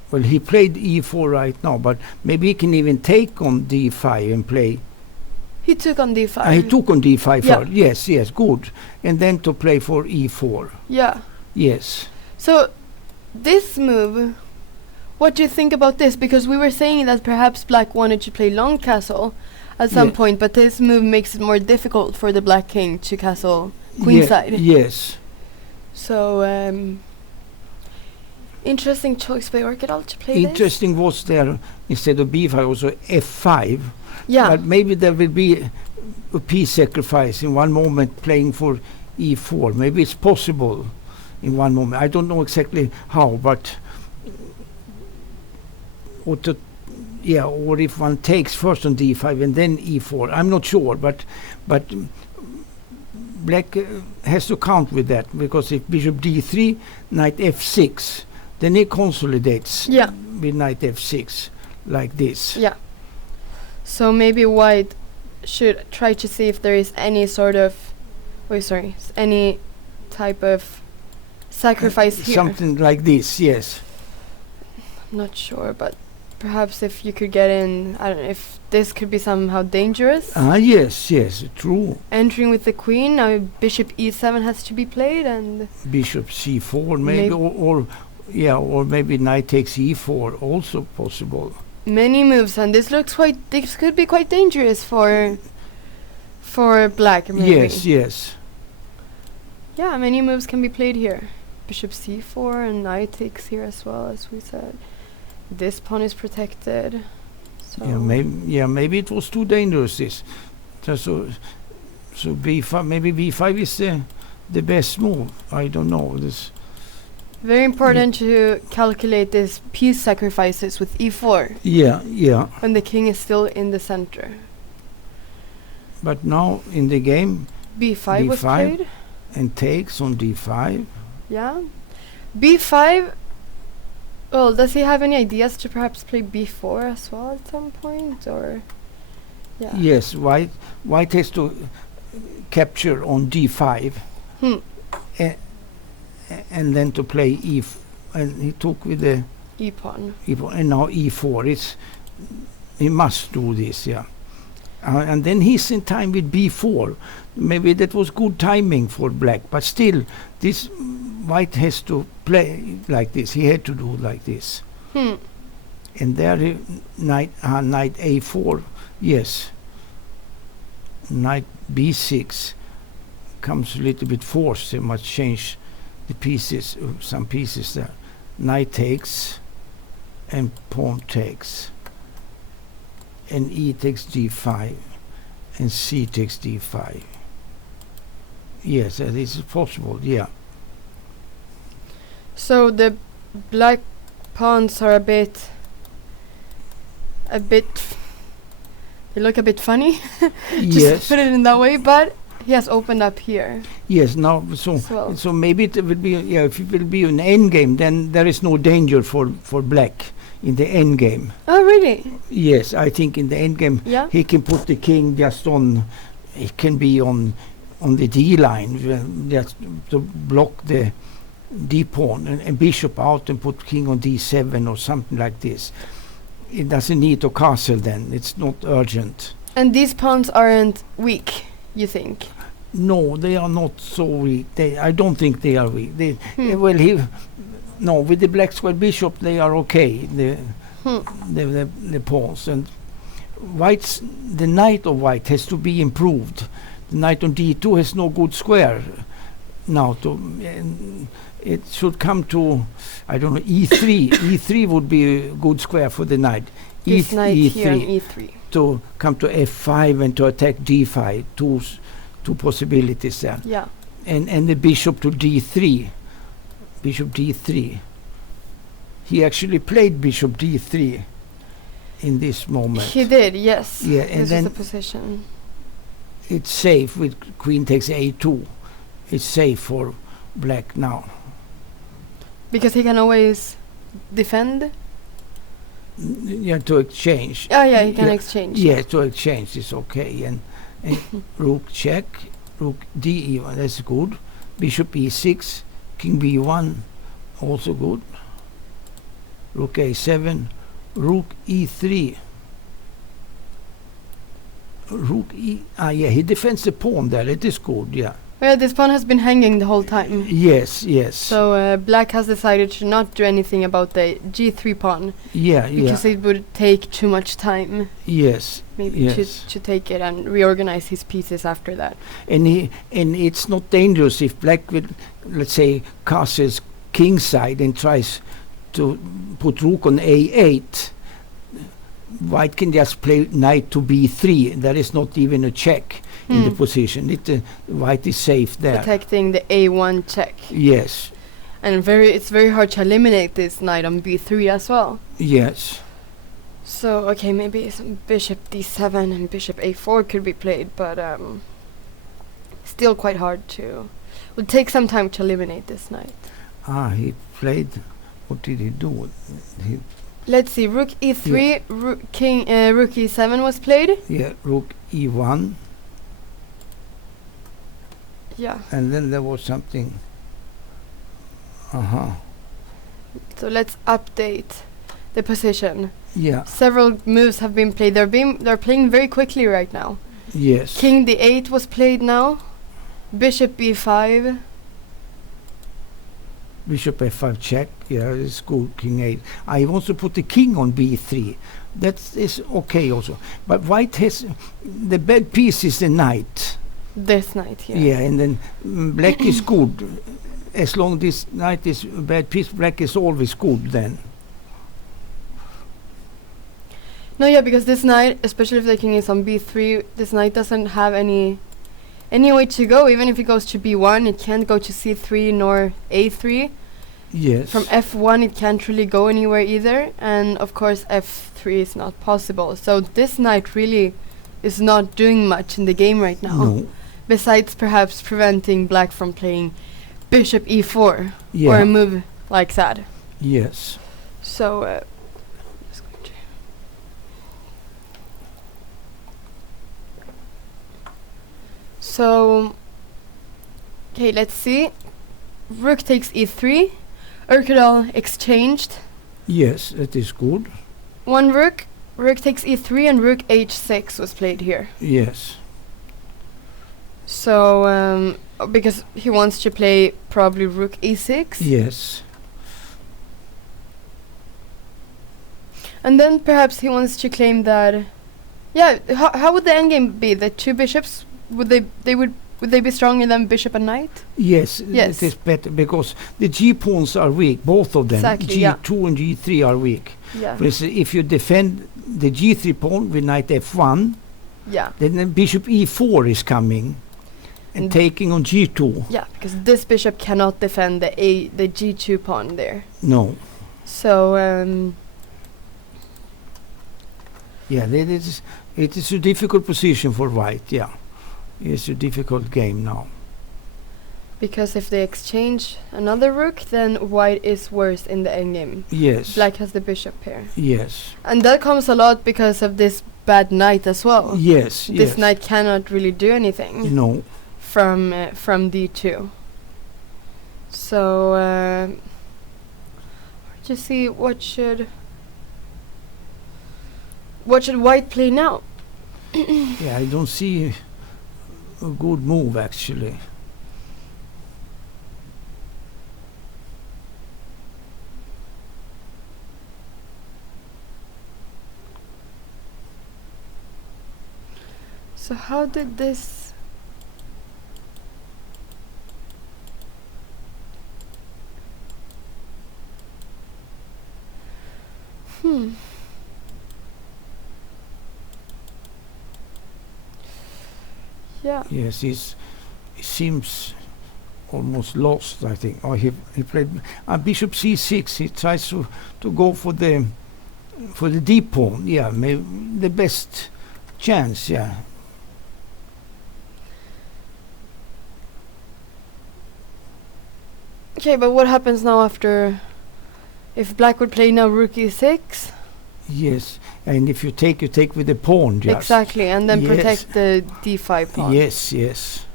Well, he played E4 right now, but maybe he can even take on D5 and play. He took on D5. He took on D5 first. Yes, good. And then to play for E4. Yeah. Yes. So, this move, what do you think about this? Because we were saying that perhaps black wanted to play long castle at some point, but this move makes it more difficult for the black king to castle queenside. Yes. So, interesting choice by Orchidal to play Interesting was there, instead of B5, also F5. Yeah. But maybe there will be a piece sacrifice in one moment playing for E4. Maybe it's possible in one moment. I don't know exactly how, but or if one takes first on D5 and then E4. I'm not sure, but black has to count with that, because if bishop D3, knight F6, then he consolidates with knight F6 like this. Yeah. So maybe white should try to see if there is any sort of, any type of sacrifice here. Something like this, yes. I'm not sure, but perhaps if you could get in, I don't know, if this could be somehow dangerous. Yes, true. Entering with the queen, now bishop E7 has to be played, and bishop C4 maybe, or maybe knight takes E4, also possible. Many moves, and this could be quite dangerous for black, maybe. Yes. Yeah, many moves can be played here. Bishop C4 and knight takes here as well, as we said. This pawn is protected. So maybe it was too dangerous. This, so B5. Maybe B5 is the best move. I don't know this. Very important to calculate this piece sacrifices with E4. Yeah. When the king is still in the center. But now in the game, B5 was played. And takes on D5. Yeah. B5. Well, does he have any ideas to perhaps play B4 as well at some point, or? Yeah. Yes, white has to capture on D5. And then to play and he took with the E-pawn. And now E4. He must do this, yeah. And then he's in time with B4. Maybe that was good timing for black, but still, this white has to play like this. He had to do like this. And there, knight A4. Yes. Knight B6 comes a little bit forced. They must change the pieces, some pieces there. Knight takes and pawn takes, and E takes D5 and C takes D5. Yes, that is possible. Yeah. So the black pawns are a bit they look a bit funny. Just put it in that way, but he has opened up here. Yes, now so maybe it will be, if it will be an end game, then there is no danger for black in the end game. Oh, really? Yes, I think in the end game he can put the king just on. It can be on the D line, just to block the D pawn and bishop out and put king on D7 or something like this. It doesn't need to castle then. It's not urgent. And these pawns aren't weak, you think? No, they are not so weak. I don't think they are weak. With the black square bishop, they are okay. The pawns, and the knight of white has to be improved. The knight on D2 has no good square now. It should come to, I don't know, E3. E3 would be a good square for the knight. This knight here on E3. To come to F5 and to attack D5. Two possibilities there. Yeah. And the bishop to D3. Bishop D3. He actually played bishop D3. in this moment. He did, yes. Yeah, and this then is the position. it's safe with queen takes a2. It's safe for black now. Because he can always defend? Yeah, to exchange. Oh yeah, he can exchange. Yeah, to exchange is okay. And rook check, rook d1, that's good. Bishop e6, king b1, also good. Rook a7, rook e3. Rook e... yeah, he defends the pawn there, it is good, yeah. Well, this pawn has been hanging the whole time. Yes, yes. So black has decided to not do anything about the g3 pawn. Yeah, because it would take too much time. Yes. Maybe to take it and reorganize his pieces after that. And it's not dangerous if black will, let's say, castles king side and tries to put rook on a8. White can just play knight to b3. There is not even a check in the position. White is safe there. Protecting the a1 check. Yes. And it's very hard to eliminate this knight on b3 as well. Yes. So, okay, maybe some bishop d7 and bishop a4 could be played, but still quite hard to... Would take some time to eliminate this knight. He played... What did he do? Let's see, rook e3, rook e7 was played. Yeah, rook e1. Yeah. And then there was something... So let's update the position. Yeah. Several moves have been played. They're playing very quickly right now. Yes. King d8 was played now. Bishop b5. Bishop f5 check. Yeah, it's good. King 8. I also put the king on b3. That is okay also. But white has... The bad piece is the knight. This knight here. Yeah, and then black is good. As long as this knight is a bad piece, black is always good then. No, yeah, because this knight, especially if the king is on b3, this knight doesn't have any way to go. Even if it goes to b1, it can't go to c3 nor a3. Yes. From f1, it can't really go anywhere either. And of course, f3 is not possible. So this knight really is not doing much in the game right now. No. Besides perhaps preventing black from playing bishop e4 Yeah. or a move like that. Yes. So, okay, let's see. Rook takes e3. Urquidal exchanged. Yes, that is good. One rook. Rook takes e3 and rook h6 was played here. Yes. So, because he wants to play probably rook e6. Yes. And then perhaps he wants to claim that... Yeah, how would the endgame be? The two bishops, would they be stronger than bishop and knight? Yes, Yes. it is better because the g pawns are weak, both of them. Exactly, yeah. G2 and g3 are weak. Yeah. For instance, if you defend the g3 pawn with knight f1, Yeah. then the bishop e4 is coming and taking on g2. Yeah, because this bishop cannot defend the g2 pawn there. No. So, Yeah, it is a difficult position for white, yeah. It's a difficult game now. because if they exchange another rook, then white is worse in the endgame. Yes. Black has the bishop here. Yes. And that comes a lot because of this bad knight as well. Yes, This yes. knight cannot really do anything No. from d2. So, just see what should white play now? Yeah, I don't see a good move actually. So how did this... Yeah. Yes, he seems almost lost, I think. Oh, he played bishop c6. He tries to go for the For the deep pawn, yeah, the best chance, yeah. Okay, but what happens now after... If black would play now rook e6? Yes, and if you take with the pawn just. Exactly, and then Yes. protect the d5 pawn. Yes, yes.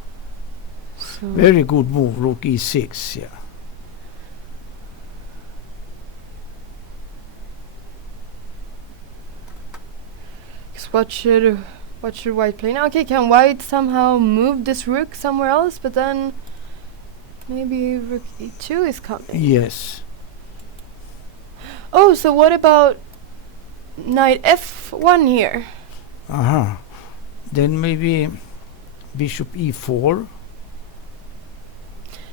So Very good move, rook e6, yeah. what should white play now? Okay, can white somehow move this rook somewhere else? But then maybe rook e2 is coming. Yes. Oh, so what about knight f1 here? Uh-huh. Then maybe bishop e4.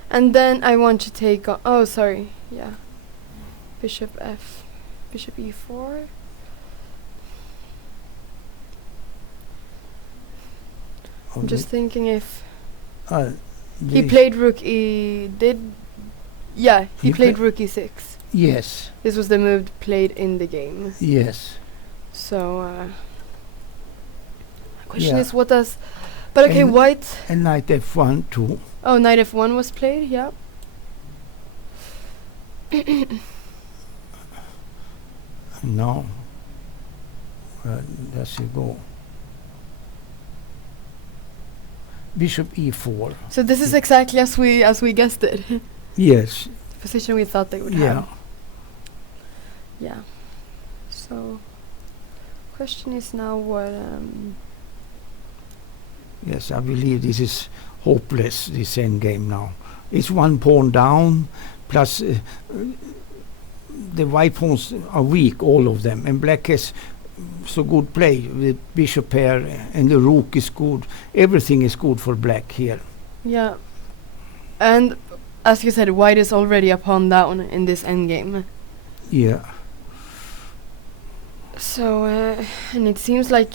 And then I want to take on... Oh, sorry. Yeah. Bishop e4. I'm just thinking if... he played rook e... Yeah, he played rook e6. Yes. This was the move played in the game. Yes. So, question is what does... But okay, white... And knight f1 too. Oh, knight f1 was played, yeah. No. Does he go? Bishop e4. So this is exactly as we guessed it. Yes. The position we thought they would have. Yeah. So, question is now what... Yes, I believe this is hopeless, this endgame now. It's one pawn down, plus the white pawns are weak, all of them, and black has so good play with bishop here, and the rook is good. Everything is good for black here. Yeah. And as you said, white is already a pawn down in this endgame. Yeah. So, and it seems like...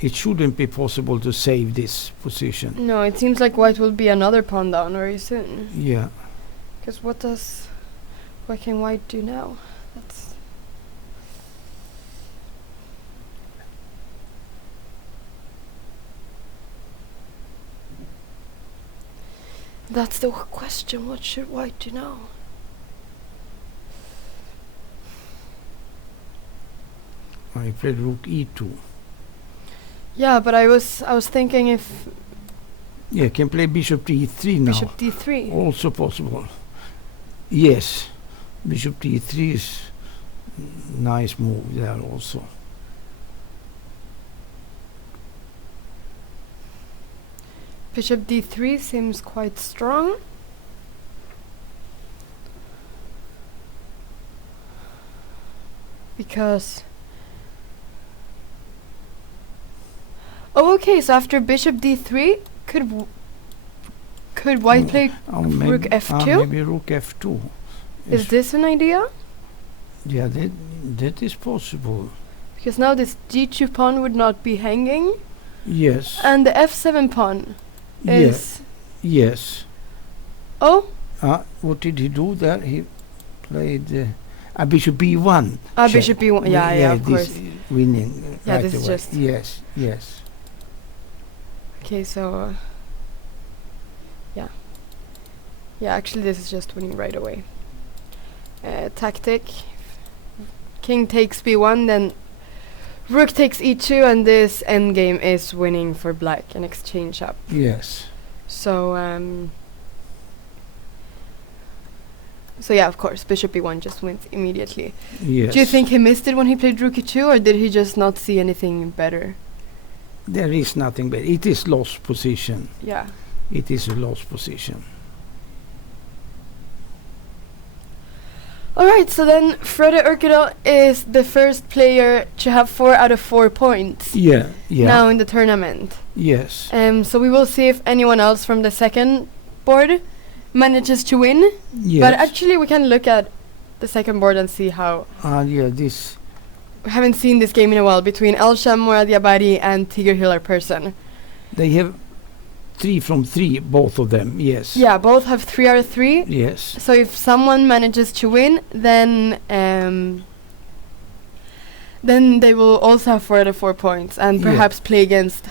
It shouldn't be possible to save this position. No, it seems like white will be another pawn down very soon. Yeah. Because what can white do now? That's the question. What should white do now? I played rook e2. Yeah, but I was thinking if... Yeah, can play bishop d3 now. Bishop d3. Also possible. Yes. Bishop d3 is nice move there also. Bishop d3 seems quite strong. Because... Oh, okay, so after bishop d3, could white play rook f2? Maybe rook f2. Is this an idea? Yeah, that is possible. Because now this g2 pawn would not be hanging. Yes. And the f7 pawn is... Yes. Oh? What did he do there? He played bishop b1. Bishop b1. Yeah, of course. Winning. Yeah, right this is away. just... Yes. Okay, so... Yeah, actually this is just winning right away. Tactic. King takes b1, then rook takes e2, and this endgame is winning for black, an exchange up. Yes. So, so yeah, of course, bishop b1 just wins immediately. Yes. Do you think he missed it when he played rook e2, or did he just not see anything better? There is nothing better. It is lost position. Yeah. It is a lost position. Alright, so then Frode Urkedal is the first player to have 4 out of 4 points. Yeah. Now in the tournament. Yes. So we will see if anyone else from the second board manages to win. Yes. But actually we can look at the second board and see how... This... We haven't seen this game in a while between Elsham, Morad Jabari and Tigger Hillar Person. They have 3 from 3, both of them, yes. Yeah, both have 3 out of 3. Yes. So if someone manages to win, then Then they will also have 4 out of 4 points and perhaps play against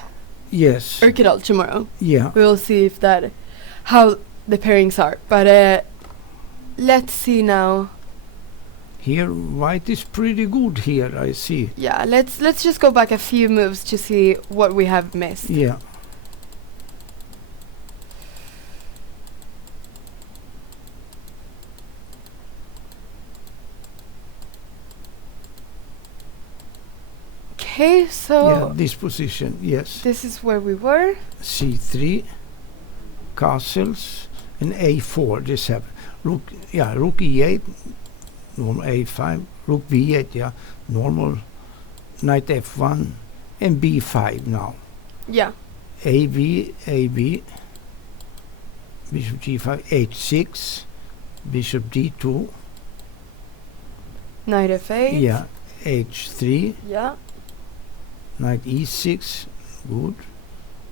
Urkedal tomorrow. Yeah. We will see if how the pairings are. But let's see now. Here, white is pretty good here, I see. Yeah, let's just go back a few moves to see what we have missed. Yeah. Okay, so this position, yes. This is where we were. C3, castles, and A4. This have rook E8, normal A5, rook B8, normal, knight F1, and B5 now. Yeah. AB, bishop G5, H6, bishop D2. Knight F8. Yeah, H3. Yeah. Knight E6, good.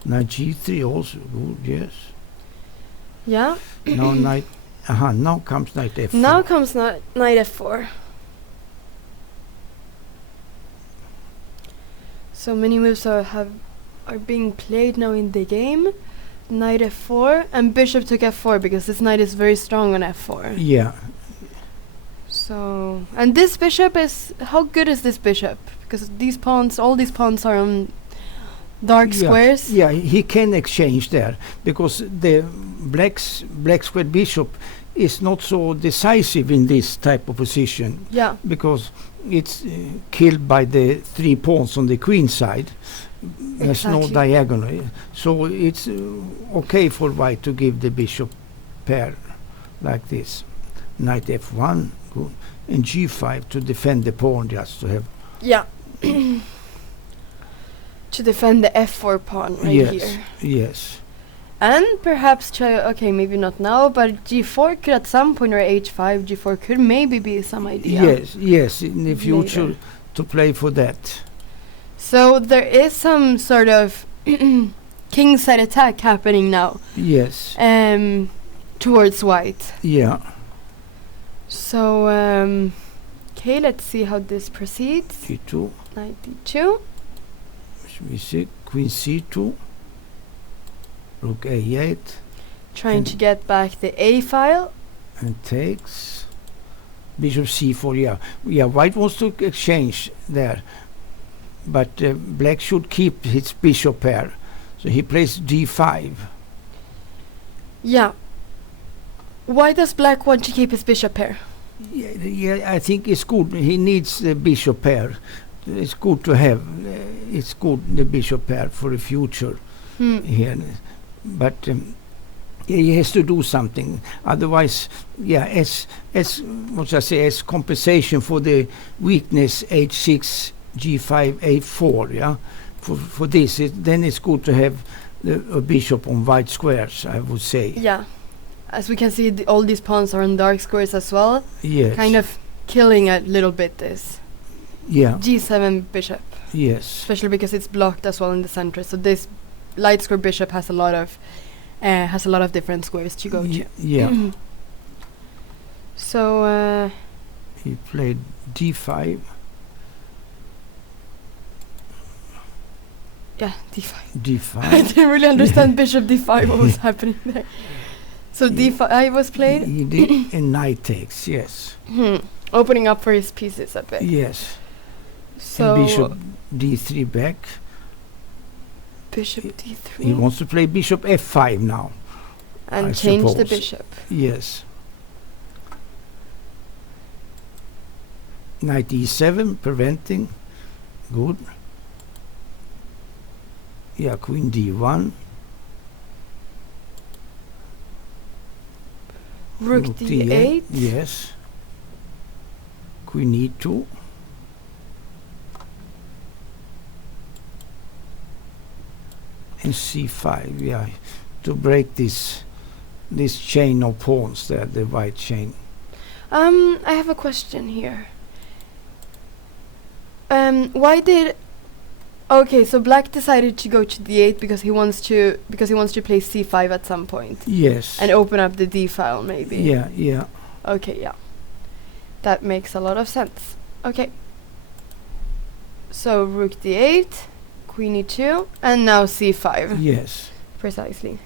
Knight G3 also good, yes. Yeah. Now now comes knight F4. Now comes knight F4. So many moves are being played now in the game. Knight F4 and bishop took F4 because this knight is very strong on F4. Yeah. So, and this bishop is, how good is this bishop? Because these pawns, all these pawns are on dark squares. Yeah, he can exchange there because the black square bishop is not so decisive in this type of position. Yeah. Because it's killed by the 3 pawns on the queen side. There's no diagonal. So it's okay for white to give the bishop pair like this. Knight F1, good. And G5 to defend the pawn, just to have. Yeah. To defend the F4 pawn right here. Yes. And perhaps try, okay, maybe not now, but G4 could at some point, or H5, G4 could maybe be some idea. Yes, in the future to play for that. So there is some sort of kingside attack happening now. Yes. Towards white. Yeah. So, okay, let's see how this proceeds. D2. Knight D2. We see queen C2. Rook A8. Trying to get back the A file. And takes. Bishop C4, yeah. White wants to exchange there. But black should keep his bishop pair. So he plays D5. Yeah. Why does black want to keep his bishop pair? Yeah, I think it's good. He needs the bishop pair. It's good to have. It's good, the bishop pair for the future. Here. But he has to do something. Otherwise, as compensation for the weakness H6, G5, A4, for this, then it's good to have a bishop on white squares, I would say. Yeah. As we can see, all these pawns are on dark squares as well. Yes. Kind of killing a little bit this. Yeah. G7 bishop. Yes. Especially because it's blocked as well in the center. So this light square bishop has a lot of different squares to go to. Yeah. So he played D5. Yeah, D5. D5. I didn't really understand bishop D5 what was happening there. So D5 was played? He did, and knight takes, yes. Opening up for his pieces a bit. Yes. So and bishop D3 back. Bishop D3. He wants to play bishop F5 now. And change the bishop. Yes. Knight E7, preventing. Good. Yeah, queen D1. Rook D8. Yes. Queen E2. And C5, to break this chain of pawns there, the white chain. I have a question here. Why did... Okay, so black decided to go to D8 because he wants to play C5 at some point. Yes. And open up the D file maybe. Yeah. Okay, yeah. That makes a lot of sense. Okay. So rook d8, queen e2, and now c5. Yes. Precisely.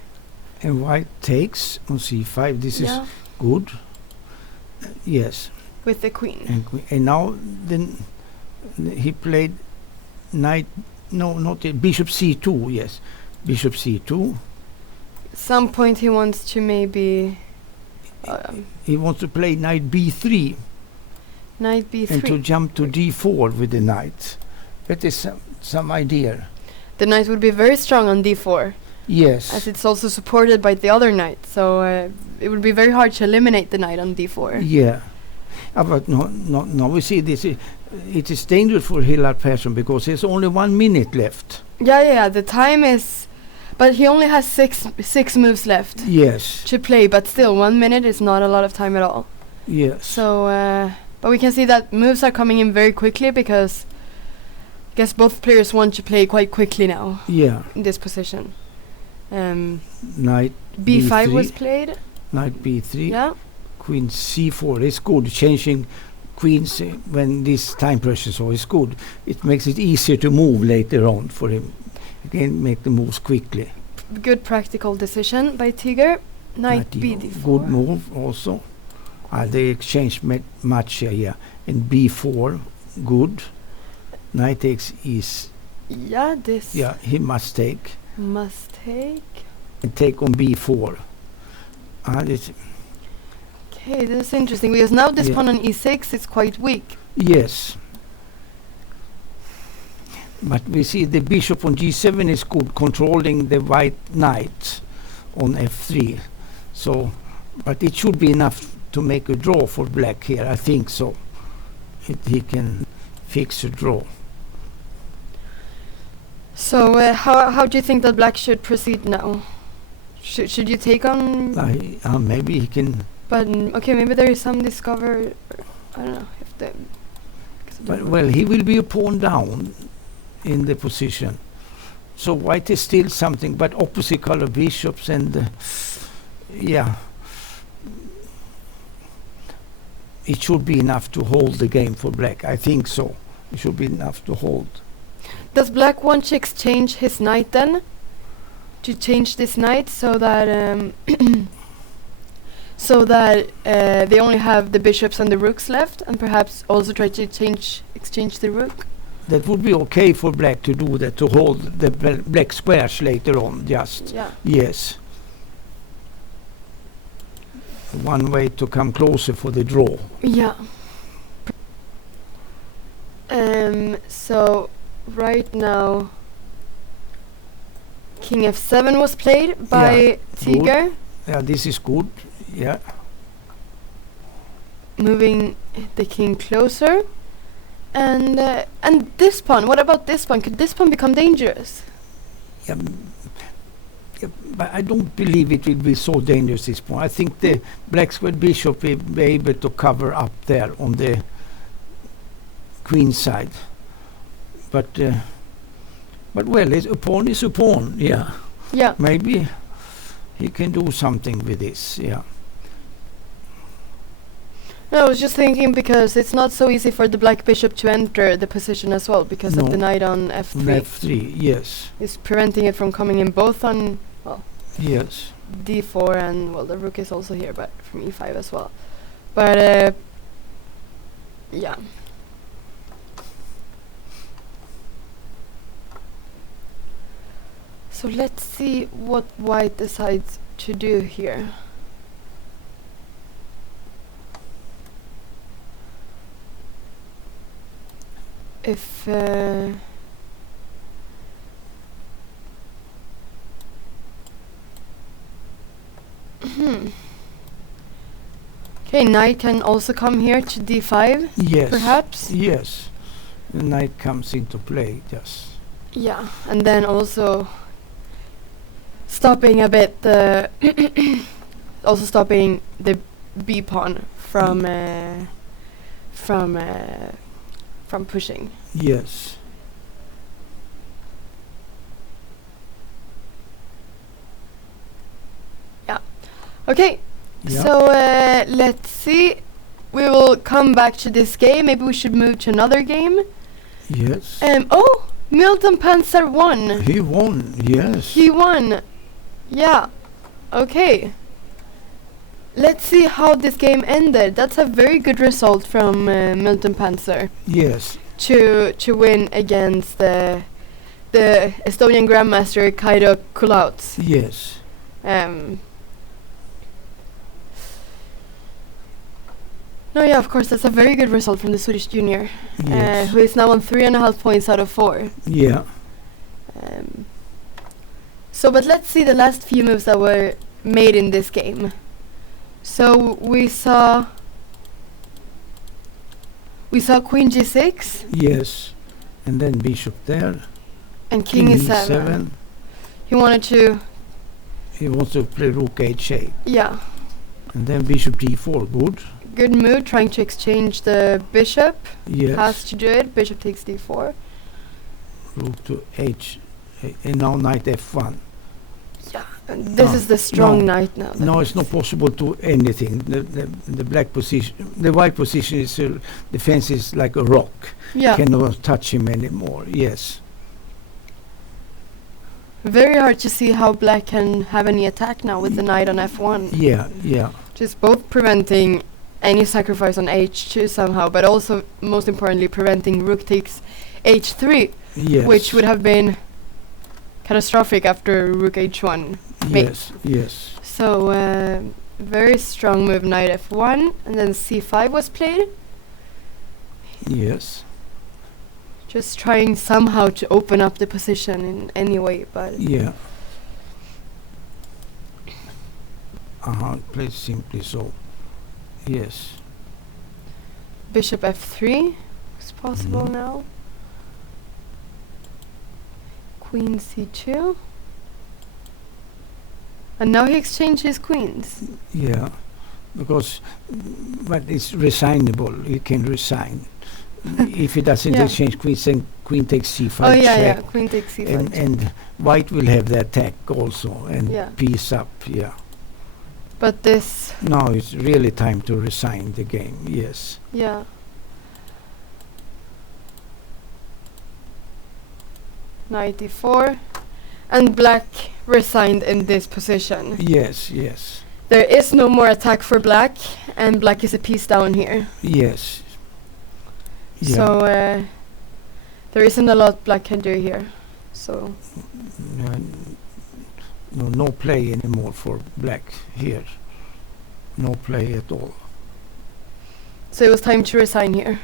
And white takes on c5. This is good. Yes. With the queen. And now then he played knight. No, not bishop c2. Yes, bishop c2. Some point he wants to maybe. He wants to play knight b3. Knight b3. And to jump to d4 with the knight. That is some idea. The knight would be very strong on d4. Yes. As it's also supported by the other knight, so it would be very hard to eliminate the knight on d4. Yeah. But no, we see this. It is dangerous for Hillar Persson because there's only 1 minute left. Yeah. The time is, but he only has six moves left. Yes. To play, but still 1 minute is not a lot of time at all. Yes. So, but we can see that moves are coming in very quickly because I guess both players want to play quite quickly now. Yeah. In this position. Knight b5 was played. Knight b3. Yeah. Queen c4 is good. Changing queens when this time pressure so is good. It makes it easier to move later on for him. Again, make the moves quickly. Good practical decision by Tiger. Knight b4. Good move also. They exchange much here. Yeah. And b4, good. Knight takes is. Yeah, this. Yeah, he must take. Must take. And take on b4. Okay, this is interesting because now this pawn on e6 is quite weak. Yes. But we see the bishop on g7 is good, controlling the white knight on f3. So, but it should be enough to make a draw for black here. I think so. He can fix a draw. So, how do you think that black should proceed now? Should you take on? Maybe he can. But okay, maybe there is some discover. I don't know if the. But well, he will be a pawn down in the position. So white is still something, but opposite color bishops and yeah, it should be enough to hold the game for black. I think so. It should be enough to hold. Does black want to exchange his knight then? To change this knight so that they only have the bishops and the rooks left, and perhaps also try to exchange the rook? That would be okay for black to do that, to hold the black squares later on, just. Yeah. Yes. One way to come closer for the draw. Yeah. So right now King f7 was played by Tiger. Good. Yeah, this is good. Yeah. Moving the king closer. And this pawn, what about this pawn? Could this pawn become dangerous? Yeah, but I don't believe it will be so dangerous, this pawn. I think the black square bishop will be able to cover up there on the queen side. But well, a pawn is a pawn, yeah. Yeah. Maybe he can do something with this, yeah. No, I was just thinking because it's not so easy for the black bishop to enter the position as well because of the knight on f3. On f3, yes. It's preventing it from coming in both on, well, yes, d4 and, well, the rook is also here, but from e5 as well. But, yeah. So let's see what white decides to do here. If okay, knight can also come here to d5. Yes. Perhaps. Yes. The knight comes into play. Yes. Yeah, and then also stopping a bit the also stopping the b pawn from pushing. Yes. Yeah. Okay. Yeah. So let's see. We will come back to this game. Maybe we should move to another game. Yes. Oh, Milton Panzer won. He won. Yes. He won. Yeah. Okay. Let's see how this game ended. That's a very good result from Milton Panzer. Yes. To win against the Estonian Grandmaster Kaido Kulauts. Yes. No, yeah, of course, that's a very good result from the Swedish junior, Yes. who is now on 3.5 points out of 4. Yeah. But let's see the last few moves that were made in this game. So we saw Queen G6. Yes. And then bishop there. And King E7. He wants to play rook H8. Yeah. And then bishop D4. Good. Good move, trying to exchange the bishop. Yes. Has to do it. Bishop takes D4. Rook to H. And now knight F1. Yeah. And this is the strong knight now. No, it's not possible to anything. The black position, the white position is defense is like a rock. Yeah. Cannot touch him anymore. Yes. Very hard to see how black can have any attack now with the knight on F1. Yeah, yeah. Just both preventing any sacrifice on H2 somehow, but also most importantly preventing rook takes H3, Yes. which would have been catastrophic after rook H1. Yes, yes. So very strong move, knight F1, and then C5 was played. Yes. Just trying somehow to open up the position in any way, but Yeah. Play simply so. Yes. bishop F3 is possible now. Queen C2. And now he exchanged his queens. Yeah. Because, but it's resignable. He can resign. If he doesn't Yeah. exchange queens, then queen takes C5 Oh yeah, check. yeah. Queen takes C5. And white will have the attack also, and Yeah. piece up. Yeah. But this, Now it's really time to resign the game. Yes. yeah. Knight D4. And black resigned in this position. Yes. Yes. There is no more attack for black, and black is a piece down here. Yes. Yeah. So there isn't a lot black can do here. So No play anymore for black here. No play at all. it was time to resign here.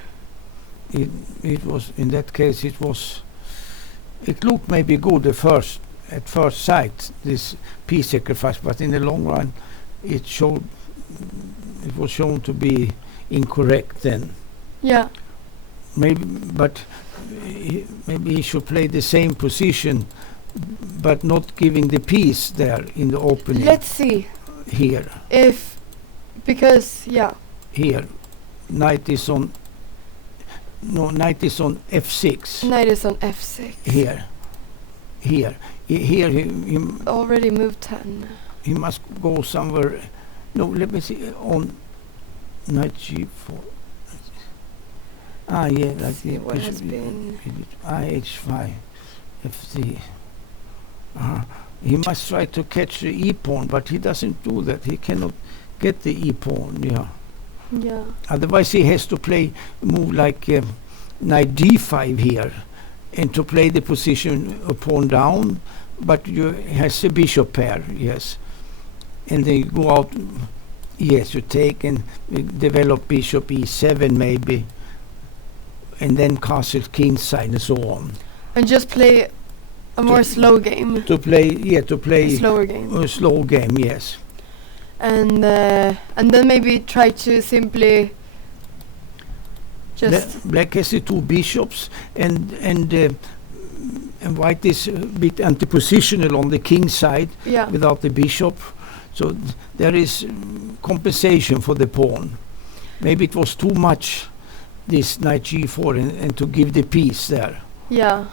It was, in that case, it looked maybe good at first sight, this piece sacrifice, but in the long run it was shown to be incorrect then. Yeah. Maybe he should play the same position, but not giving the piece there in the opening. Let's see Here, because yeah. here, knight is on F6. Knight is on F6. Here, he Already moved 10. he must go somewhere. No, let me see, on knight G4. Yeah, like See what has been. H5, F3. He must try to catch the e-pawn, but he doesn't do that. He cannot get the e-pawn. Yeah. Yeah. Otherwise, he has to move like knight D5 here, and to play the position a pawn down. But you has a bishop pair, yes, and then you go out. Yes, you take and develop bishop E7 maybe, and then castle kingside and so on. And just play a more slow game. To play A slower game. a slow game, yes. And then maybe try to simply just Black has the two bishops, and white is a bit anti-positional on the king side yeah. without the bishop. So there is compensation for the pawn. Maybe it was too much, this knight G4, and to give the piece there. Yeah.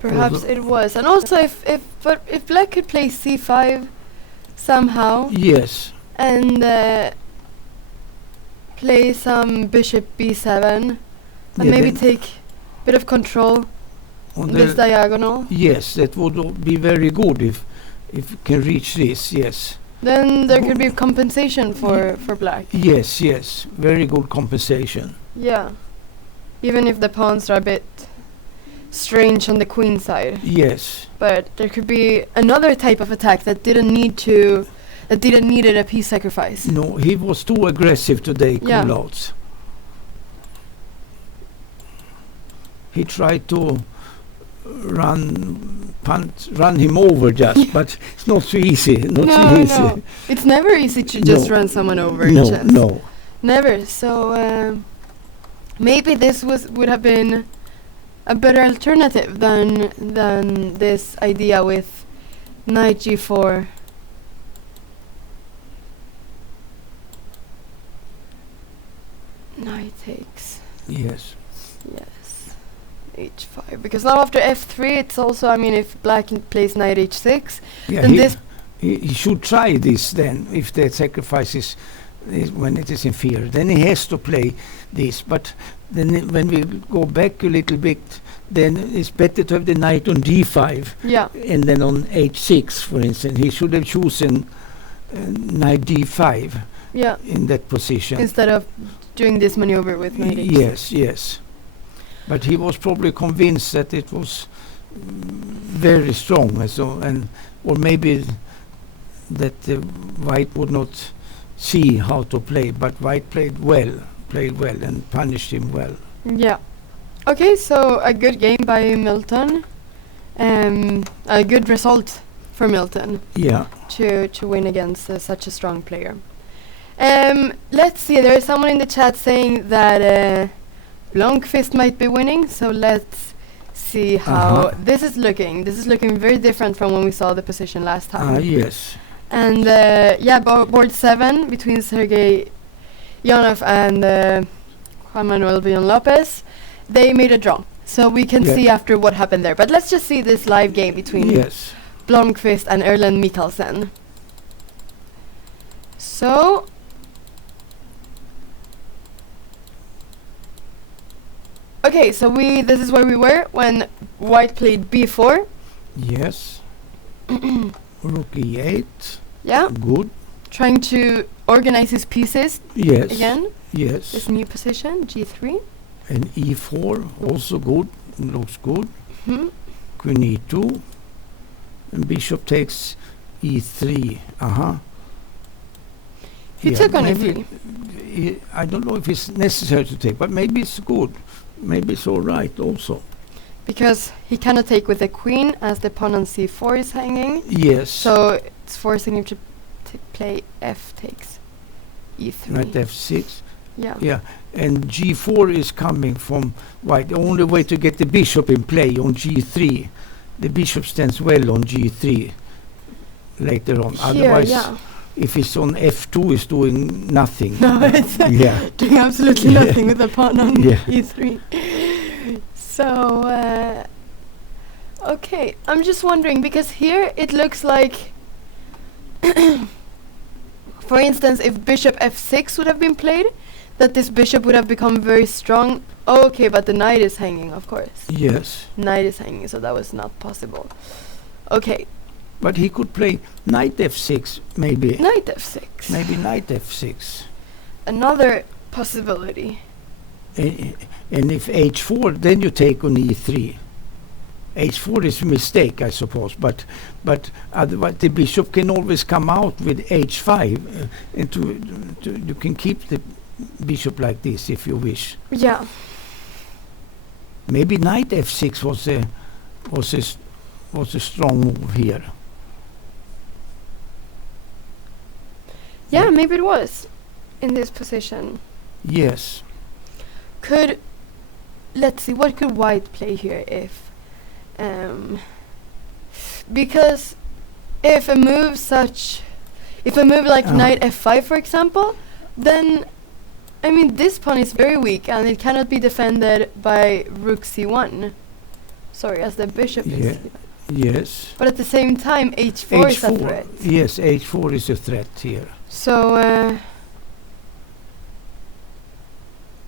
Perhaps it was. And also if black could play C5 somehow Yes. and play some bishop B7 and Yeah, maybe then take bit of control on this diagonal. Yes, that would be very good if you can reach this. Yes. Then there could be compensation for black. Yes, yes, very good compensation. Yeah, even if the pawns are a bit strange on the queen side. Yes. But there could be another type of attack that didn't need a piece sacrifice. No, he was too aggressive today, Kulouts. He tried to run him over just, but it's not so easy. No. It's never easy to just run someone over in chess. No. Never. So maybe this would have been a better alternative than this idea with knight g4. Knight takes. Yes. H5, because now after f3 it's also, I mean, if black plays knight h6, yeah, then he should try this then, if the sacrifice is when it is in fear. Then he has to play this, but then when we go back a little bit, then it's better to have the knight on d5, and then on h6, for instance. He should have chosen knight d5 in that position. Instead of doing this maneuver with knight h6. Yes. But he was probably convinced that it was very strong, or maybe that white would not see how to play, but white played well and punished him well. Yeah. Okay, so a good game by Milton, a good result for Milton. Yeah. To win against such a strong player. Let's see. There is someone in the chat saying that. Blomqvist might be winning, so let's see how this is looking. This is looking very different from when we saw the position last time. Yes. And board 7 between Sergei Yanov and Juan Manuel Villalopez, they made a draw. So we can see after what happened there. But let's just see this live game between Blomqvist and Erlend Mikkelsen. So okay, so this is where we were when white played b4. Yes. Rook e8. Yeah. Good. Trying to organize his pieces again. Yes. This new position, g3. And e4, also good. Looks good. Queen e2. And bishop takes e3. He took on e3. I don't know if it's necessary to take, but maybe it's good. Maybe it's all right also. Because he cannot take with the queen as the pawn on c4 is hanging. Yes. So it's forcing him to play f takes e3. Knight f6. Yeah. Yeah. And g4 is coming from white. The only way to get the bishop in play on g3. The bishop stands well on g3 later on. Here, otherwise, if it's on f2, it's doing nothing. No, it's doing absolutely nothing with the pawn on e3. So, okay, I'm just wondering, because here it looks like, for instance, if bishop f6 would have been played, that this bishop would have become very strong. Okay, but the knight is hanging, of course. Yes. Knight is hanging, so that was not possible. Okay. But he could play knight f6, maybe. Knight f6. Maybe knight f6. Other possibility. And if h4, then you take on e3. h4 is a mistake, I suppose, but otherwise the bishop can always come out with h5, and you can keep the bishop like this if you wish. Yeah. Maybe knight f6 was a strong move here. Yeah, maybe it was in this position. Yes. Let's see, what could white play here if because if a move like knight f5, for example, then I mean this pawn is very weak and it cannot be defended by rook c1. Sorry, as the bishop is. Yes. But at the same time, h4 is a threat. Yes, h4 is a threat here. So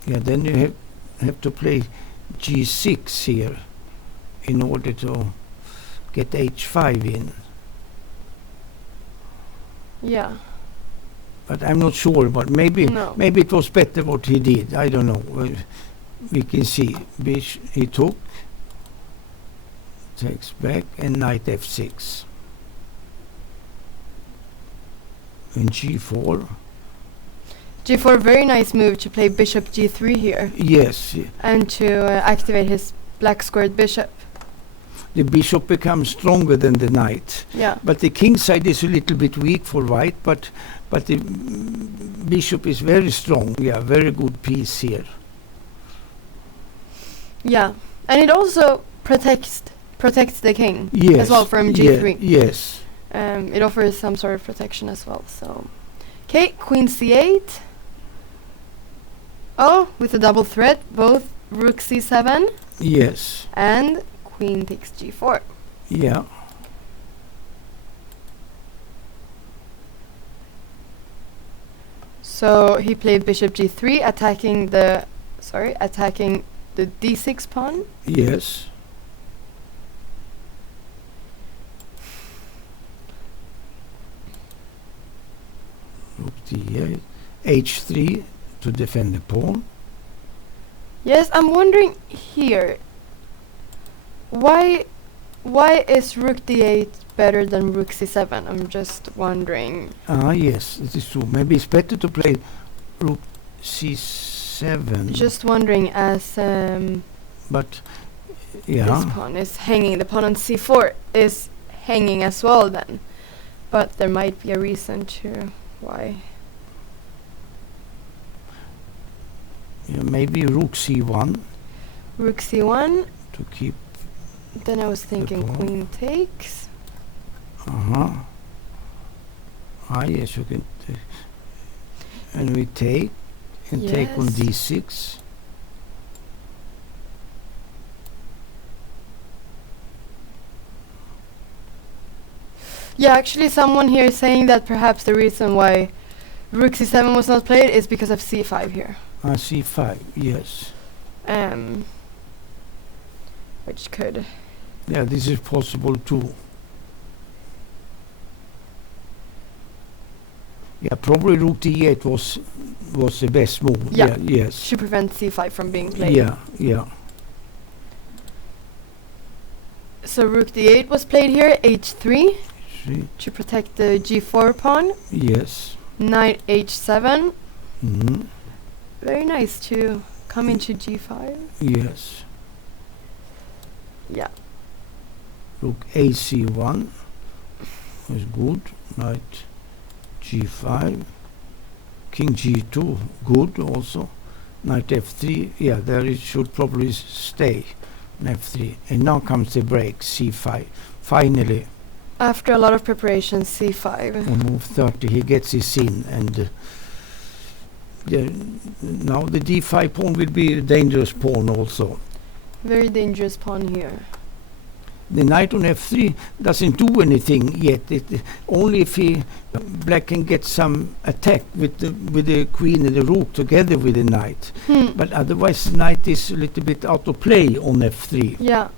then you have to play g6 here in order to get h5 in. Yeah. But I'm not sure, but maybe it was better what he did. I don't know. We can see. He took, takes back, and knight f6. And g4. G4, very nice move to play bishop g3 here. Yes. And to activate his black squared bishop. The bishop becomes stronger than the knight. Yeah. But the king side is a little bit weak for white, but the bishop is very strong. Yeah, very good piece here. Yeah, and it also protects the king as well from g3. Yes. It offers some sort of protection as well. So, okay, queen c8. Oh, with a double threat, both rook c7. Yes. And queen takes g4. Yeah. So he played bishop g3, attacking the d6 pawn. Yes. Rook d8, h3 to defend the pawn. Yes, I'm wondering here, why is rook d8 better than rook c7? I'm just wondering. Yes, it is true. Maybe it's better to play rook c7. Just wondering, as but yeah, this pawn is hanging. The pawn on c4 is hanging as well then. But there might be a reason to why. Yeah, maybe rook c1. Rook c1. To keep. Then I was thinking queen takes. Yes, you can. And we take and take on d6. Yeah, actually someone here is saying that perhaps the reason why rook c7 was not played is because of c5 here. C5, yes. Which could. Yeah, this is possible too. Yeah, probably rook d8 was the best move. Yeah, yes. To prevent c5 from being played. Yeah. So rook d8 was played here, h3. To protect the g4 pawn. Yes. Knight h7. Mm-hmm. Very nice to come into g5. Yes. Yeah. Rook ac1 was good. Knight g5. King g2, good also. Knight f3, yeah, there it should probably stay. F3. And now comes the break, c5. Finally. After a lot of preparation, c5. On move 30, he gets his in, and now the d5 pawn will be a dangerous pawn also. Very dangerous pawn here. The knight on f3 doesn't do anything yet. Only if black can get some attack with the queen and the rook together with the knight. But otherwise, the knight is a little bit out of play on f3. Yeah.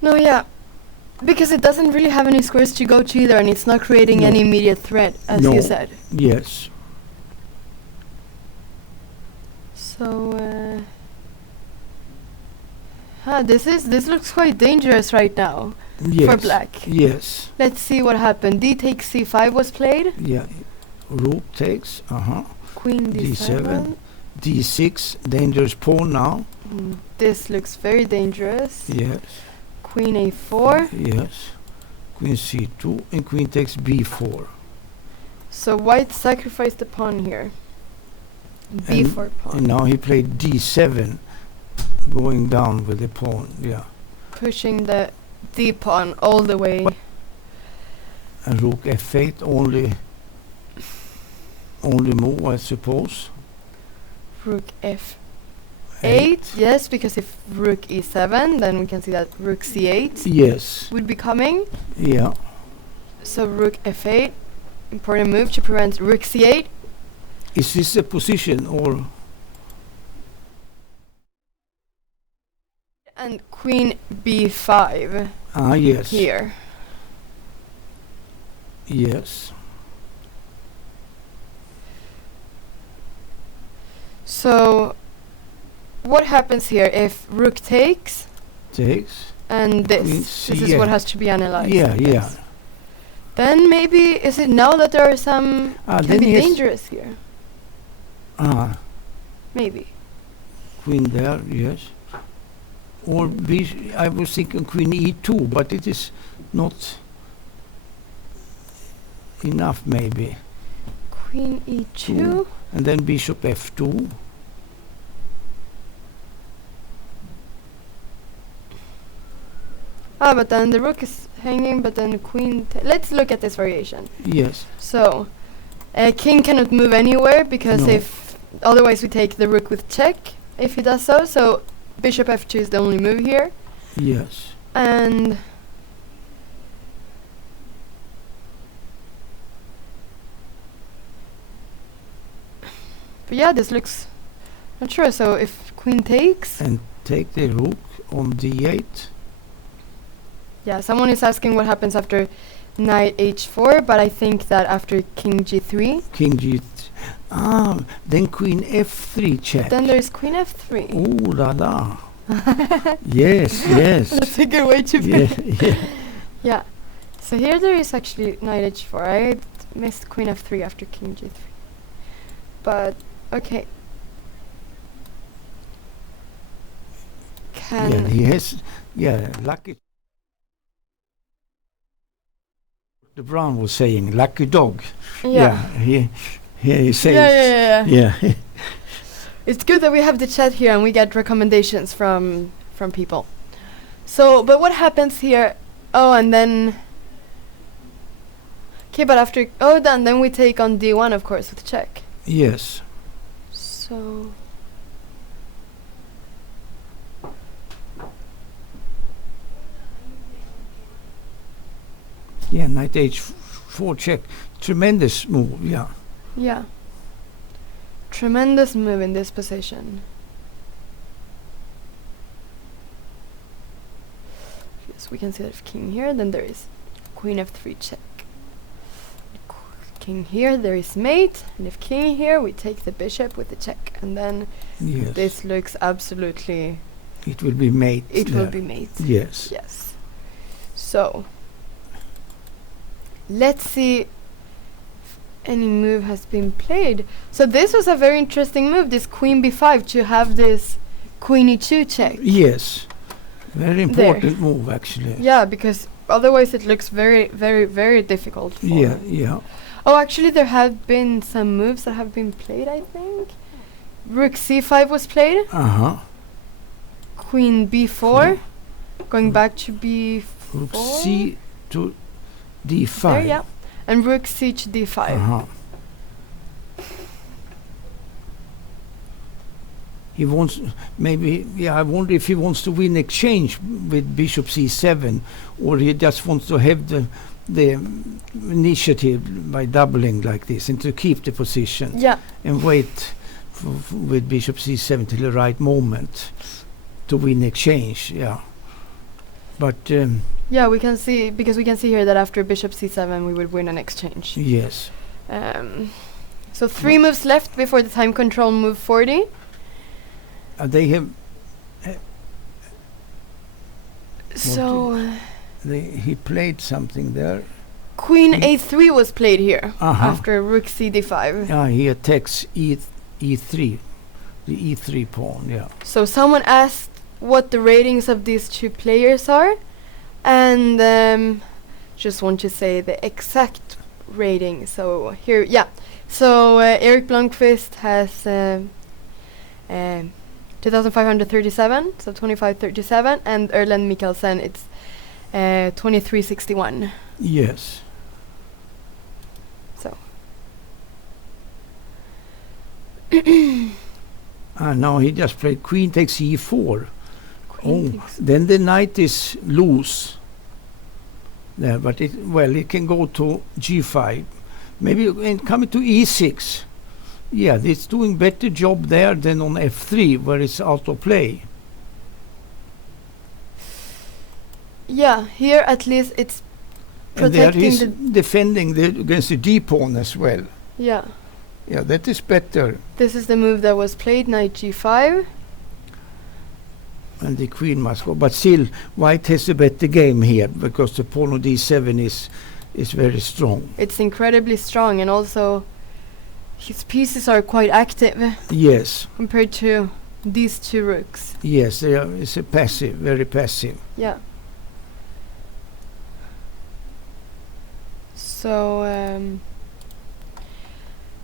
No, yeah. Because it doesn't really have any squares to go to either, and it's not creating any immediate threat, as you said. Yes. So, this looks quite dangerous right now for black. Yes. Let's see what happened. D takes c5 was played. Yeah. Rook takes. Queen d7. D6, dangerous pawn now. This looks very dangerous. Yes. Queen a4. Yes. Queen c2 and queen takes b4. So white sacrificed the pawn here. b4 pawn. And now he played d7, going down with the pawn. Yeah. Pushing the d pawn all the way. And rook f8 only move, I suppose. Rook f8, yes, because if rook e7, then we can see that rook c8 would be coming. Yeah. So rook f8, important move to prevent rook c8. Is this a position or? And queen b5. Yes. Here. Yes. So, what happens here if rook takes? Takes. And this is what has to be analyzed. Yeah. Then maybe, is it now that there are some can be dangerous here? Maybe. Queen there, yes. Or I was thinking queen e2, but it is not enough maybe. Queen e2. And then bishop f2. But then the rook is hanging, but then queen... let's look at this variation. Yes. So, king cannot move anywhere, because if... otherwise we take the rook with check, if he does so. So, bishop f2 is the only move here. Yes. And... but yeah, this looks... not sure. So, if queen takes... and take the rook on d8. Yeah, someone is asking what happens after knight h4, but I think that after king g3. King g3. Then queen f3 check. Then there's queen f3. Oh la la. Yes. That's a good way to yeah. Yeah. So here there is actually knight h4. I missed queen f3 after king g3. But, okay. Yeah, he has... yeah, lucky... the Brown was saying, lucky dog. Yeah. He says. Yeah. It's good that we have the chat here and we get recommendations from people. So, but what happens here? Oh, and then... okay, but after... oh, then we take on d1, of course, with check. Yes. So... yeah, knight h4 check. Tremendous move, yeah. Yeah. Tremendous move in this position. Yes, we can see that if king here, then there is queen f3 check. King here, there is mate, and if king here, we take the bishop with the check, and then this looks absolutely... it will be mate. It will be mate. Yes. Yes. So... let's see if any move has been played. So this was a very interesting move, this queen b5, to have this queen e2 check. Yes. Very important move, actually. Yeah, because otherwise it looks very, very, very difficult for... yeah. Oh, actually there have been some moves that have been played, I think. Rook c5 was played. Queen b4. Going back to b4. Rook c to d5. There, yeah. And rook c to d5. He wants maybe, I wonder if he wants to win exchange with bishop c7, or he just wants to have the initiative by doubling like this and to keep the position. Yeah. And wait with bishop c7 till the right moment to win exchange. Yeah. But yeah, we can see, because we can see here that after bishop c7 we would win an exchange. Yes. So 3 moves left before the time control move 40. They have... so... he played something there. Queen a3 was played here after rook c d5. Yeah, he attacks e3, the e3 pawn, yeah. So someone asked what the ratings of these two players are, and just want to say the exact rating. So here, yeah. So Erik Blomqvist has 2,537, so 2537, and Erlend Mikkelsen, it's 2361. Yes. So. Now he just played queen takes e4. Queen then the knight is loose. There, but it can go to g5. Maybe coming to e6. Yeah, it's doing better job there than on f3, where it's out of play. Yeah, here at least it's And there protecting is the... defending against the d pawn as well. Yeah. Yeah, that is better. This is the move that was played, knight g5. And the queen must go. But still, white has a better game here because the pawn on d7 is very strong. It's incredibly strong, and also his pieces are quite active Yes. compared to these two rooks. Yes, they are. It's a passive, very passive. Yeah. So,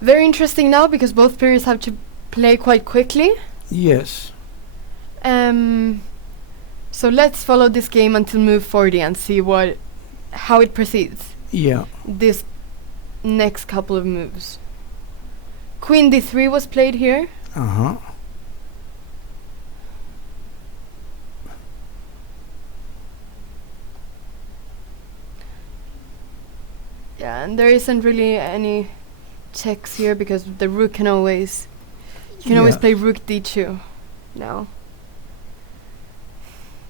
very interesting now because both players have to play quite quickly. Yes. So let's follow this game until move 40 and see how it proceeds. Yeah. This next couple of moves. Queen d3 was played here. Uh-huh. Yeah, and there isn't really any checks here because the rook can always... You can always play rook d2 now.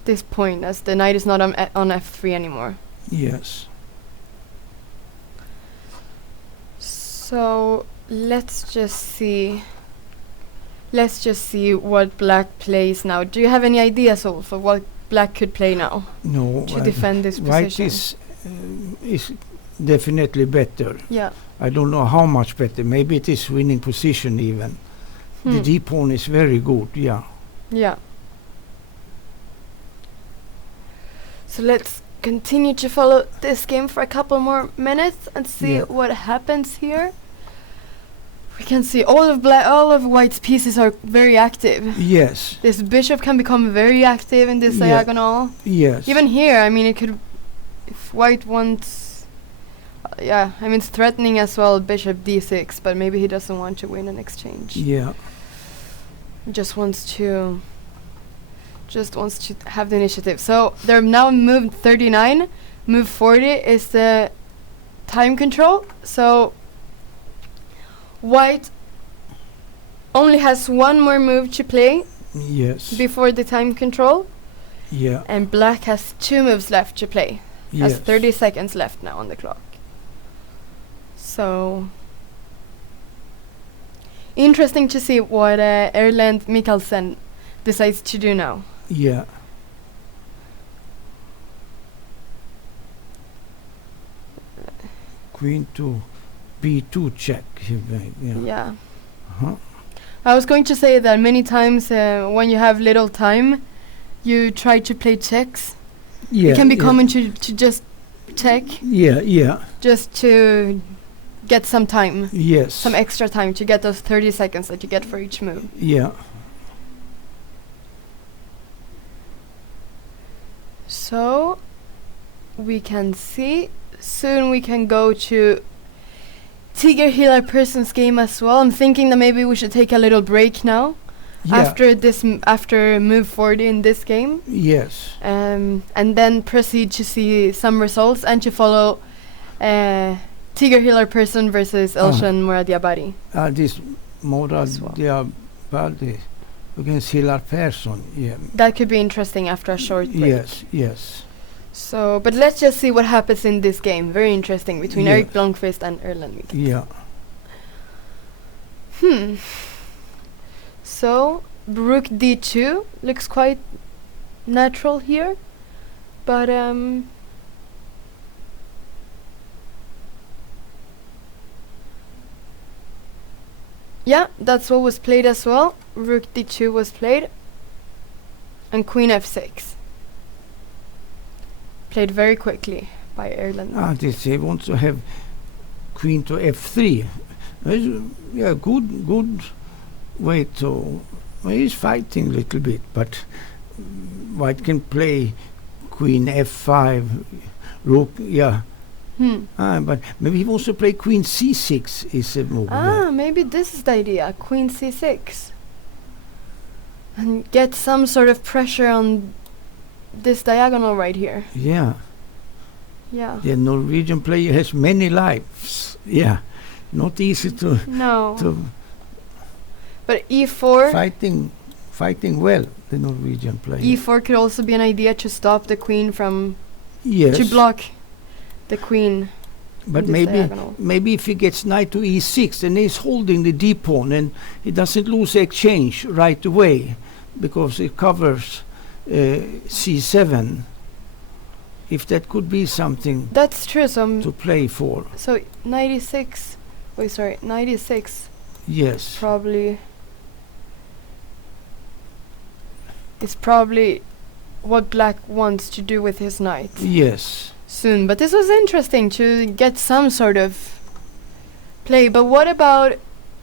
This point, as the knight is not on f3 anymore. Yes. So let's just see what black plays now. Do you have any ideas, Ulf, of what black could play now No. to defend this White position? is definitely better. Yeah. I don't know how much better. Maybe it is winning position even. The d pawn is very good. Yeah. Yeah. So let's continue to follow this game for a couple more minutes and see what happens here. We can see all of white's pieces are very active. Yes. This bishop can become very active in this diagonal. Yes. Even here, I mean, it could, if white wants, I mean, it's threatening as well, bishop d6, but maybe he doesn't want to win an exchange. Yeah. Just wants to have the initiative. So they're now moved 39. Move 40 is the time control. So white only has one more move to play. Yes. Before the time control. Yeah. And black has 2 moves left to play. Yes. Has 30 seconds left now on the clock. So interesting to see what Erlend Mikkelsen decides to do now. Yeah. Queen to b2 check. Yeah. Uh-huh. I was going to say that many times when you have little time, you try to play checks. Yeah. It can be common to just check. Yeah. Just to get some time. Yes. Some extra time to get those 30 seconds that you get for each move. Yeah. So we can see soon we can go to Tiger Hilar Person's game as well. I'm thinking that maybe we should take a little break now after this after move 40 in this game. Yes. And then proceed to see some results and to follow Tiger Hilar Person versus Elshan Moradiabadi. This Moradiabadi against Hilar Person. Yeah. That could be interesting after a short break. Yes. So, but let's just see what happens in this game. Very interesting between Erik Blomqvist and Erlend Mikkelsen. Yeah. So, rook d2 looks quite natural here, but yeah, that's what was played as well. Rook d2 was played, and queen f6. Played very quickly by Erlend. This he wants to have queen to f3. Yeah, good way to. Well, he's fighting a little bit, but white can play queen f5, rook. Yeah. But maybe he wants to play queen c6 is a move. Maybe this is the idea. Queen c6. And get some sort of pressure on this diagonal right here. Yeah. The Norwegian player has many lives. Yeah. Not easy to... No. But e4... Fighting fighting well, the Norwegian player. E4 could also be an idea to stop the queen from Yes. to block the queen. But maybe if he gets knight to e6, then he's holding the d pawn and he doesn't lose exchange right away because it covers c7. If that could be something that's true. So to play for. So 96. Wait, sorry, 96. Yes. Is probably what black wants to do with his knight. Yes. Soon, but this was interesting to get some sort of play. But what about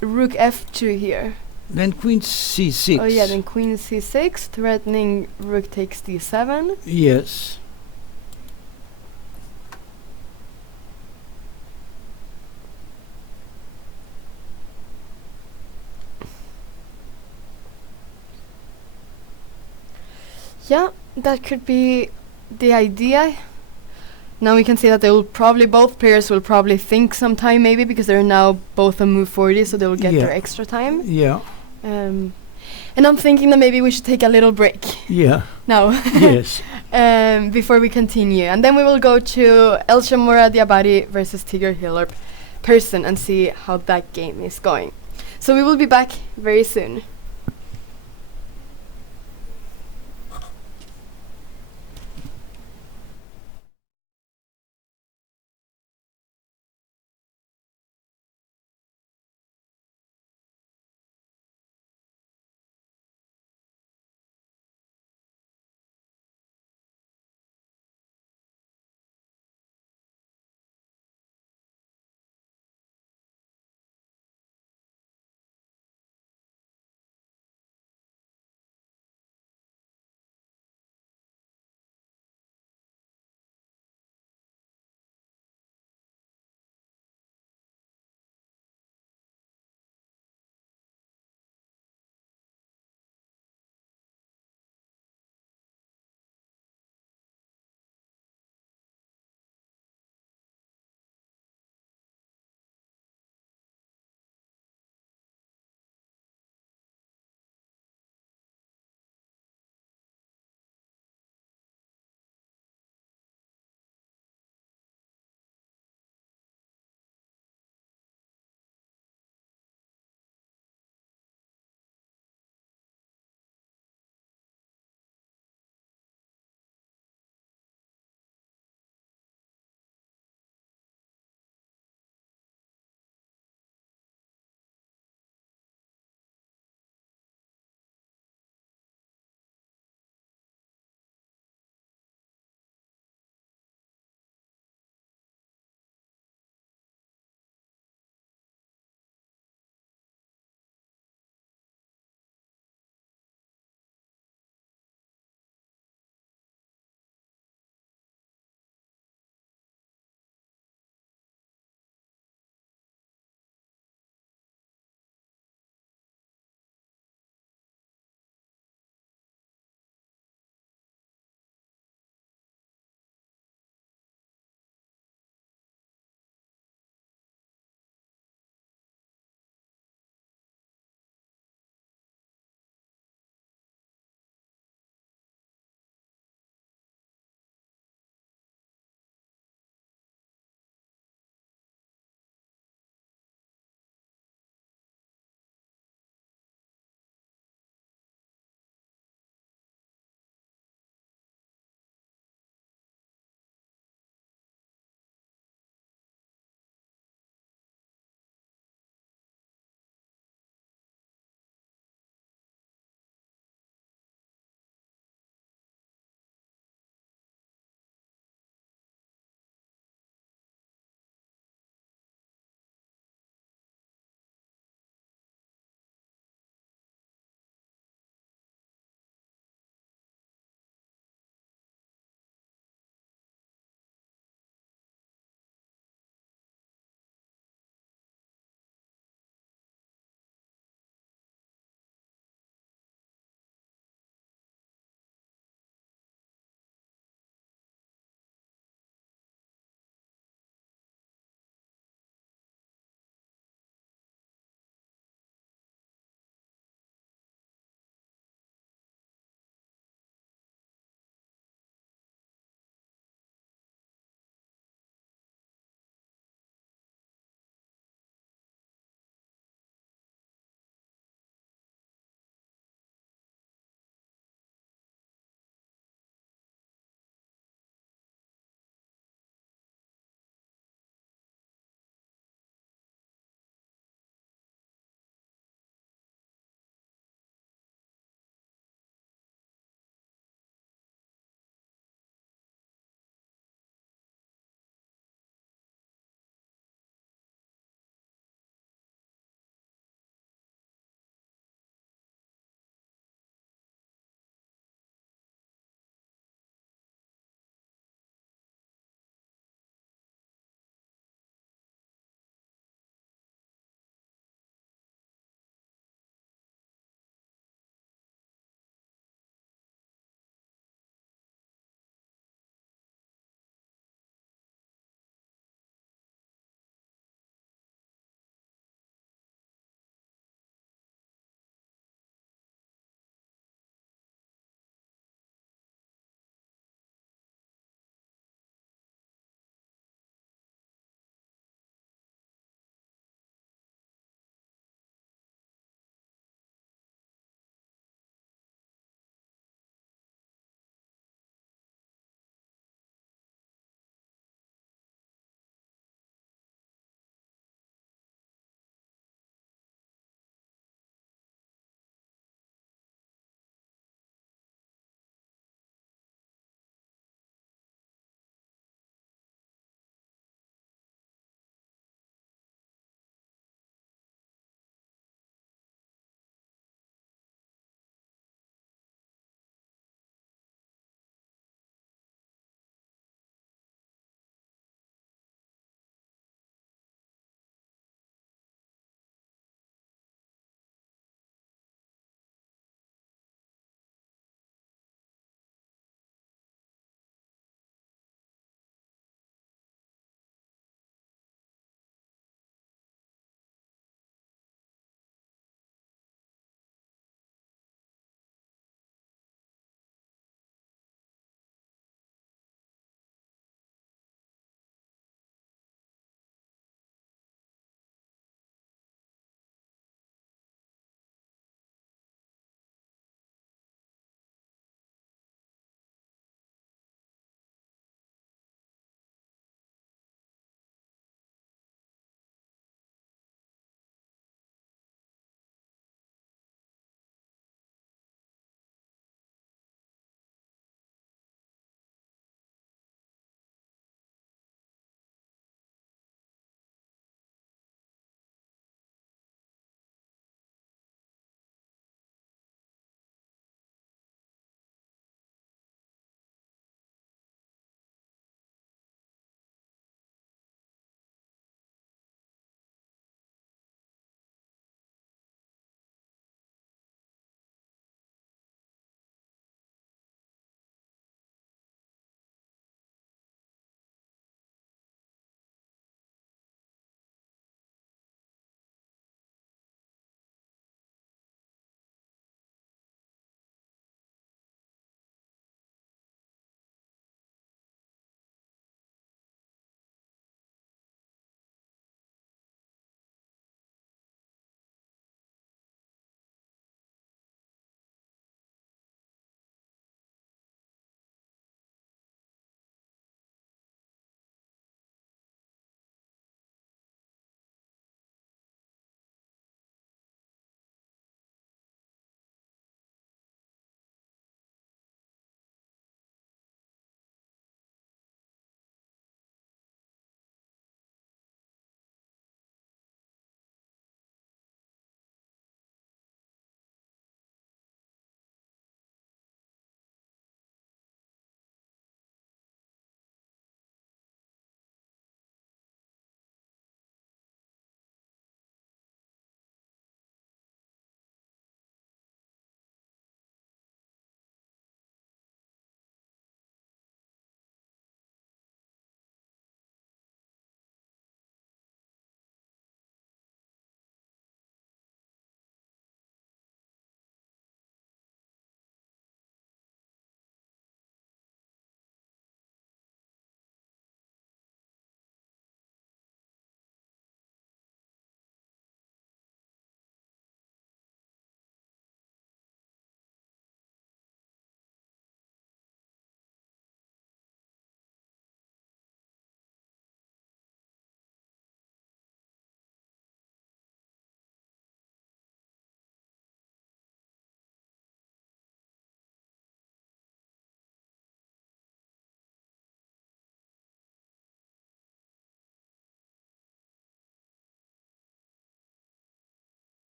rook f2 here? Then queen c6. Oh yeah, then queen c6, threatening rook takes d7. Yes. Yeah, that could be the idea. Now we can see that they will probably, both players will probably think some time maybe because they're now both on move 40, so they will get their extra time. Yeah. And I'm thinking that maybe we should take a little break. Yeah. Now. Yes. Before we continue. And then we will go to Elshamora Diabari versus Tigger Hillor Person and see how that game is going. So we will be back very soon.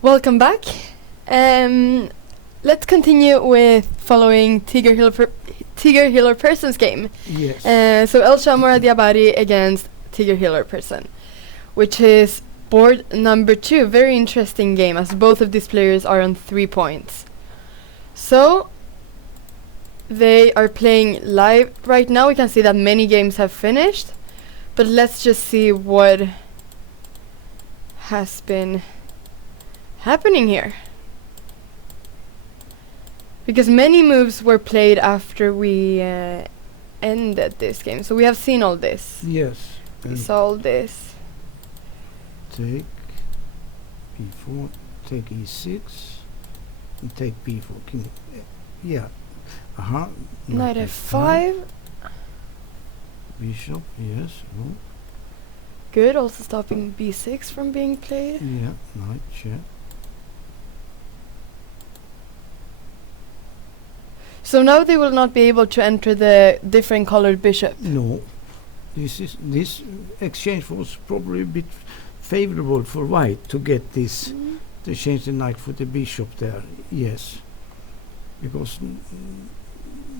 Welcome back. Let's continue with following Tiger Healer Person's game. Yes. So El Shamora Diabari against Tiger Healer Person, which is board number 2. Very interesting game, as both of these players are on 3 points. So they are playing live right now. We can see that many games have finished, but let's just see what has been happening here, because many moves were played after we ended this game. So we have seen all this. Yes. We saw all this. Take b4, take e6, and take b4. King. Yeah. Knight f5. Bishop. Yes. Oh. Good. Also stopping b6 from being played. Yeah. Knight check. So now they will not be able to enter the different colored bishop. No. This exchange was probably a bit favorable for white to get this, to change the knight for the bishop there. Yes, because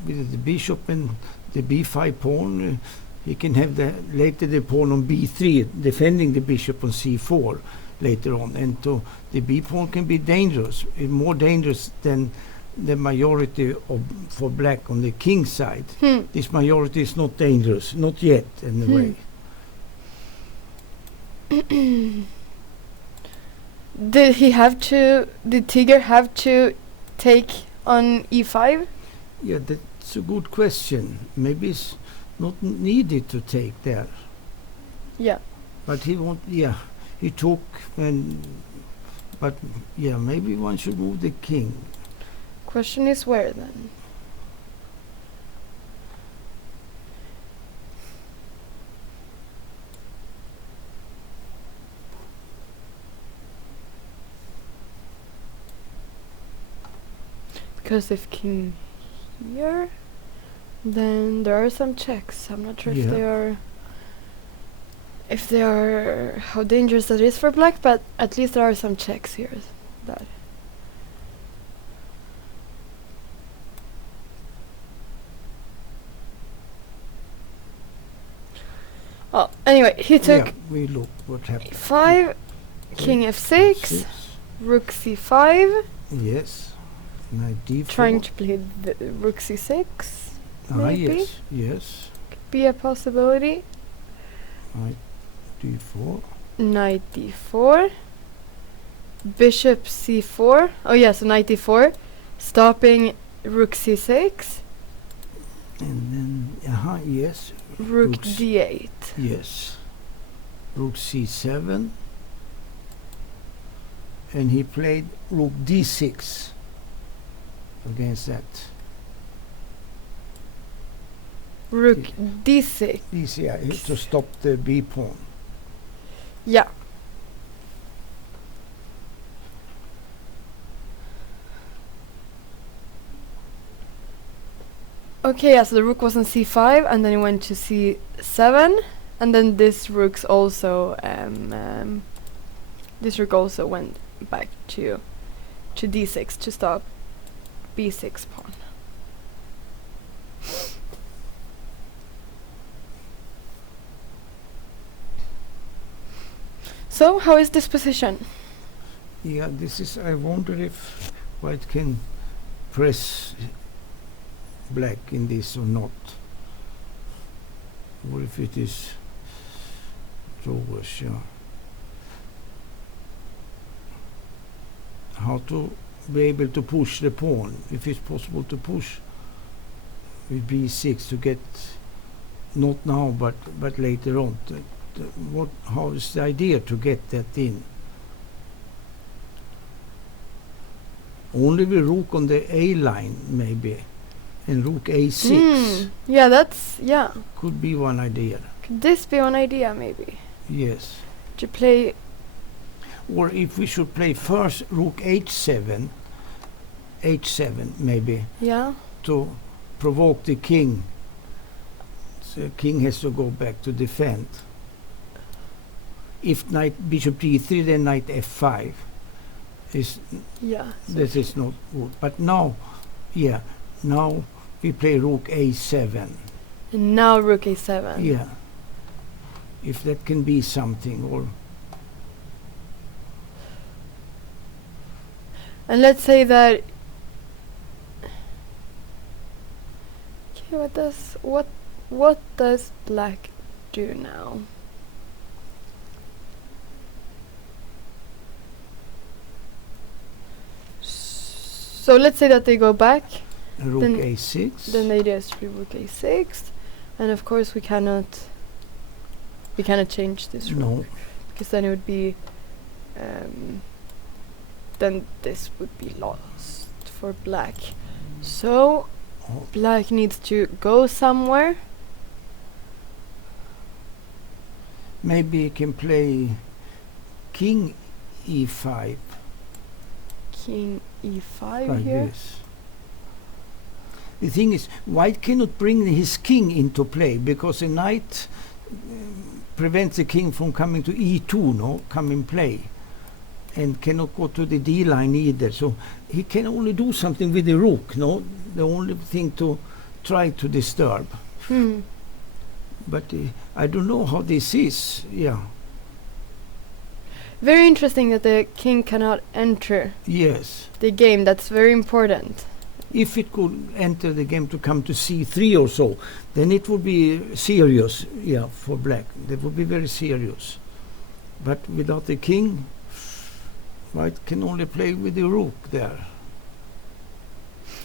with the bishop and the b5 pawn, he can have later the pawn on b3, defending the bishop on c4 later on, and the b pawn can be dangerous, more dangerous than the majority for black on the king side. This majority is not dangerous, not yet anyway. Did Tiger have to take on e5? Yeah, that's a good question. Maybe it's not needed to take there. Yeah. But he took, but yeah, maybe one should move the king. Question is where then? Because if king here, then there are some checks. I'm not sure if they are how dangerous that is for black, but at least there are some checks here. That. Oh, anyway, he took. Yeah, we look what happened. e5, king f6, rook c5. Yes. Knight d4. Trying to play the rook c6. Maybe. Yes. Could be a possibility. Knight d4. Knight d4. Bishop c4. Oh yeah, so knight d4. Stopping rook c6. And then, yes. Rook d8. Yes. Rook c7. And he played rook d6 against that. Rook d6. Yeah, to stop the b pawn. Yeah. Okay, yeah, so the rook was on c5, and then it went to c7, and then this rook also went back to d6 to stop b6 pawn. So, how is this position? Yeah, this is. I wonder if white can press black in this or not, or if it is drawers. Yeah. How to be able to push the pawn, if it's possible to push with b6 to get, not now but later on. How is the idea to get that in? Only with rook on the A line maybe, and rook a6. Yeah, could be one idea. Could this be one idea maybe? Yes. To play. Or if we should play first rook h7 maybe. Yeah. To provoke the king. king has to go back to defend. If knight bishop d3, then knight f5 is this is not good. But now, now we play rook a7. And now rook a7. Yeah, if that can be something, or and let's say that. Okay, what does black do now? So let's say that they go back. rook a6. Then they just rook a6, and of course we cannot change this rook, because then it would be then this would be lost for black. So black needs to go somewhere. Maybe he can play king e5. King e5 here. Yes. The thing is, white cannot bring his king into play because a knight prevents the king from coming to e2, come in play, and cannot go to the d line either. So he can only do something with the rook, the only thing to try to disturb. But I don't know how this is. Yeah. Very interesting that the king cannot enter the game. That's very important. If it could enter the game to come to c3 or so, then it would be serious, for black. That would be very serious. But without the king, white can only play with the rook there.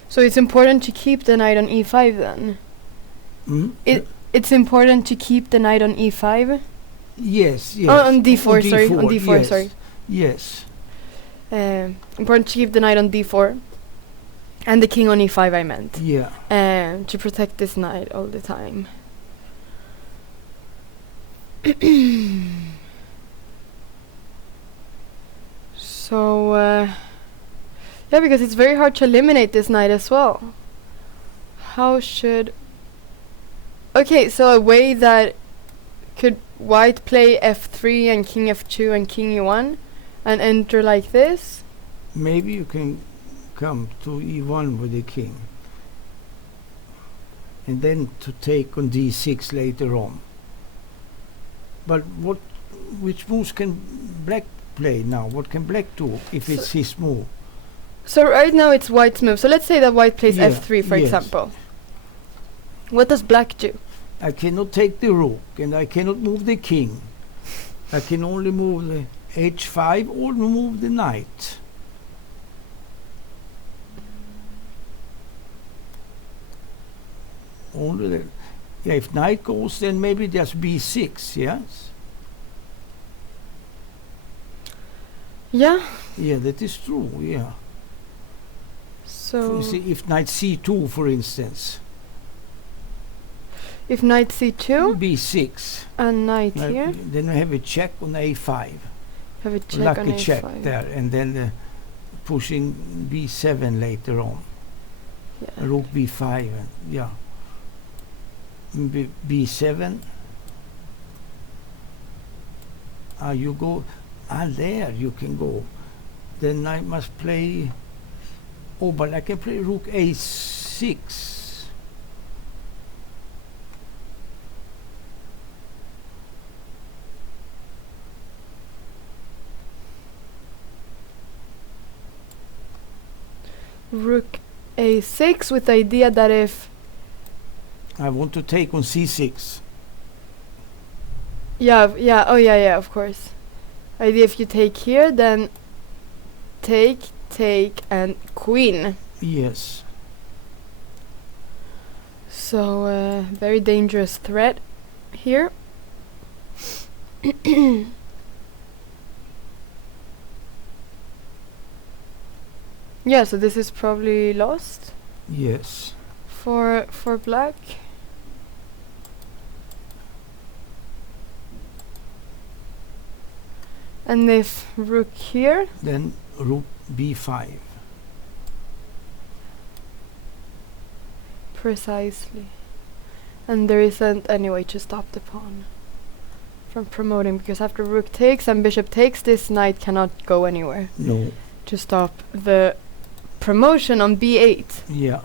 So it's important to keep the knight on e5 then? It's important to keep the knight on e5? Yes. Oh, on d4, sorry. On d4, yes. sorry. Yes. Important to keep the knight on d4. And the king on e5, I meant. Yeah. To protect this knight all the time. So, because it's very hard to eliminate this knight as well. How should... Okay, so a way that could white play f3 and king f2 and king e1 and enter like this? Maybe you can come to e1 with the king, and then to take on d6 later on. But which moves can black play now? What can black do if it's his move? So right now it's white's move. So let's say that white plays f3, for example. What does black do? I cannot take the rook, and I cannot move the king. I can only move the h5 or move the knight. Only the, if knight goes, then maybe just b6, yes? Yeah. Yeah, that is true, yeah. So you see, if knight c2, for instance. If knight c2? b6. And knight here? Then we have a check on a5. Have a check lucky on a5. Check there, and then pushing b7 later on. Yeah. Rook b5, yeah. b7. You go. There you can go. Then I must play. Oh, but I can play rook a6. Rook a6 with the idea that if I want to take on c6. Yeah, of course. Idea if you take here, then take, and queen. Yes. So, very dangerous threat here. Yeah, so this is probably lost. Yes. For black. And if rook here, then rook b5. Precisely. And there isn't any way to stop the pawn from promoting, because after rook takes and bishop takes, this knight cannot go anywhere. No. To stop the promotion on b8. Yeah.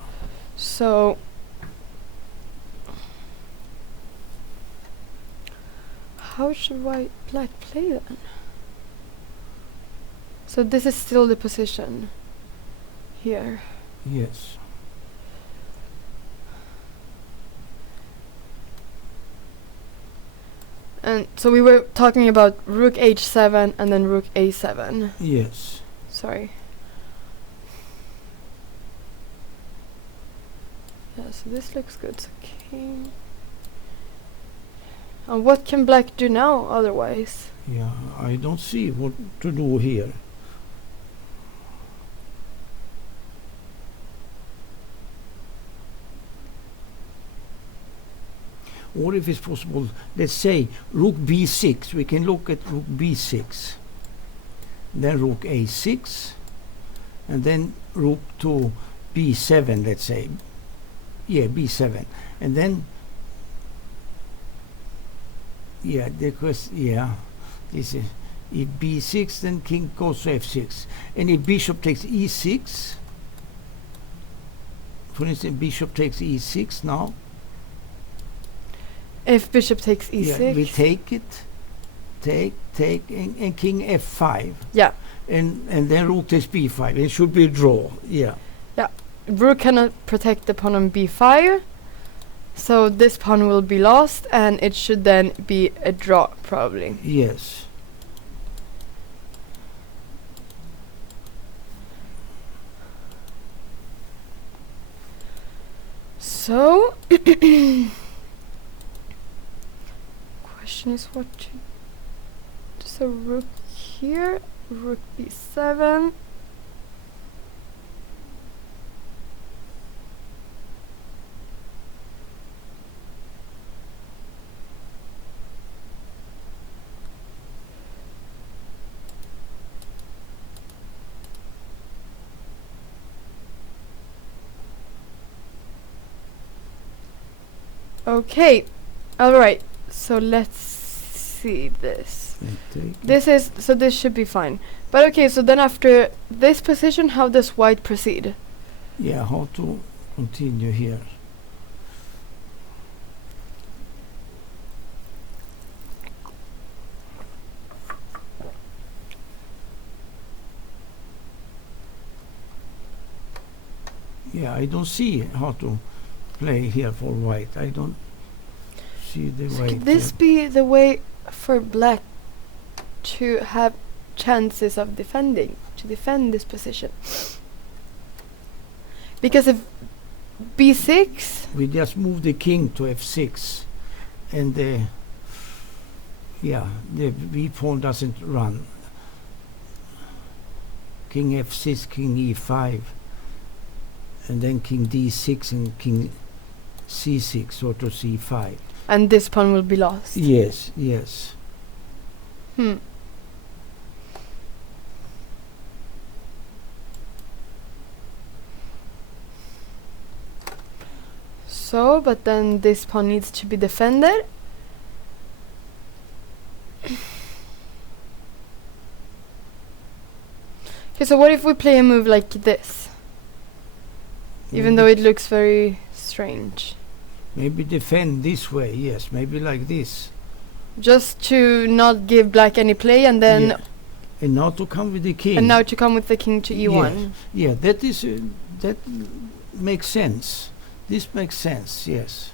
So how should black play then? So this is still the position here. Yes. And so we were talking about rook h7 and then rook a7. Yes. Sorry. Yeah, so this looks good. So king. And what can black do now otherwise? Yeah, I don't see what to do here. Or if it's possible, let's say rook b6, we can look at rook b6, then rook a6, and then rook to b7, let's say. Yeah, b7. And then, yeah, this is, if b6, then king goes to f6. And if bishop takes e6, for instance, bishop takes e6 now. If bishop takes e6. Yeah, we take it, take, and king f5. Yeah. And then rook takes b5. It should be a draw. Yeah. Yeah. Rook cannot protect the pawn on b5. So this pawn will be lost, and it should then be a draw, probably. Yes. So question is what to do. So rook here, rook b7. Okay, all right. So let's see this. This should be fine. But okay, so then after this position, how does white proceed? Yeah, how to continue here? Yeah, I don't see how to play here for white. I don't see the way. Could this be the way for black to have chances of defend this position? Because if b6, we just move the king to f6, and the b pawn doesn't run. King f6, king e5, and then king d6 and king c6 or to c5. And this pawn will be lost. Yes, yes. So, but then this pawn needs to be defended. Okay, so what if we play a move like this? Even though it looks very strange. Maybe defend this way, yes, maybe like this. Just to not give black any play, and then... Yeah. And now to come with the king. And now to come with the king to e1. Yes. Yeah, that is that makes sense. This makes sense, yes.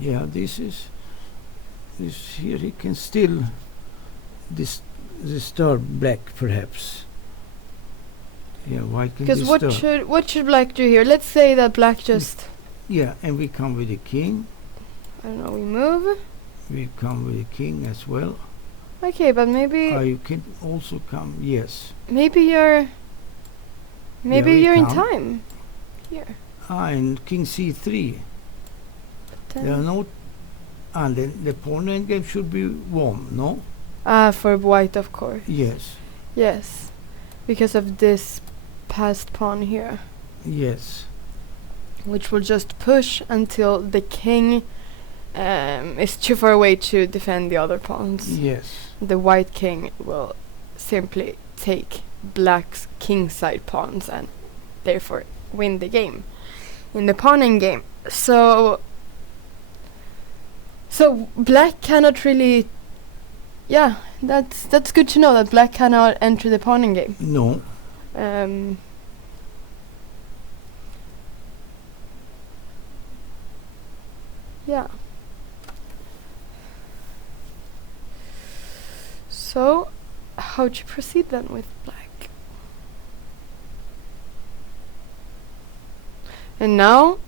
Yeah, this here he can still disturb black, perhaps. Yeah, white can disturb. Because what should black do here? Let's say that black just... Yeah, and we come with the king. I don't know, we move. We come with the king as well. Okay, but maybe... you can also come, yes. Maybe you're in come. time. Here. And king c3. There are no... And then the pawn endgame should be won, no? For white, of course. Yes. Yes, because of this passed pawn here. Yes. Which will just push until the king is too far away to defend the other pawns. Yes. The white king will simply take black's kingside pawns and therefore win the game in the pawn endgame. So black cannot really. Yeah, that's good to know that black cannot enter the pawn endgame. No. Yeah. So, how to proceed then with black? And now,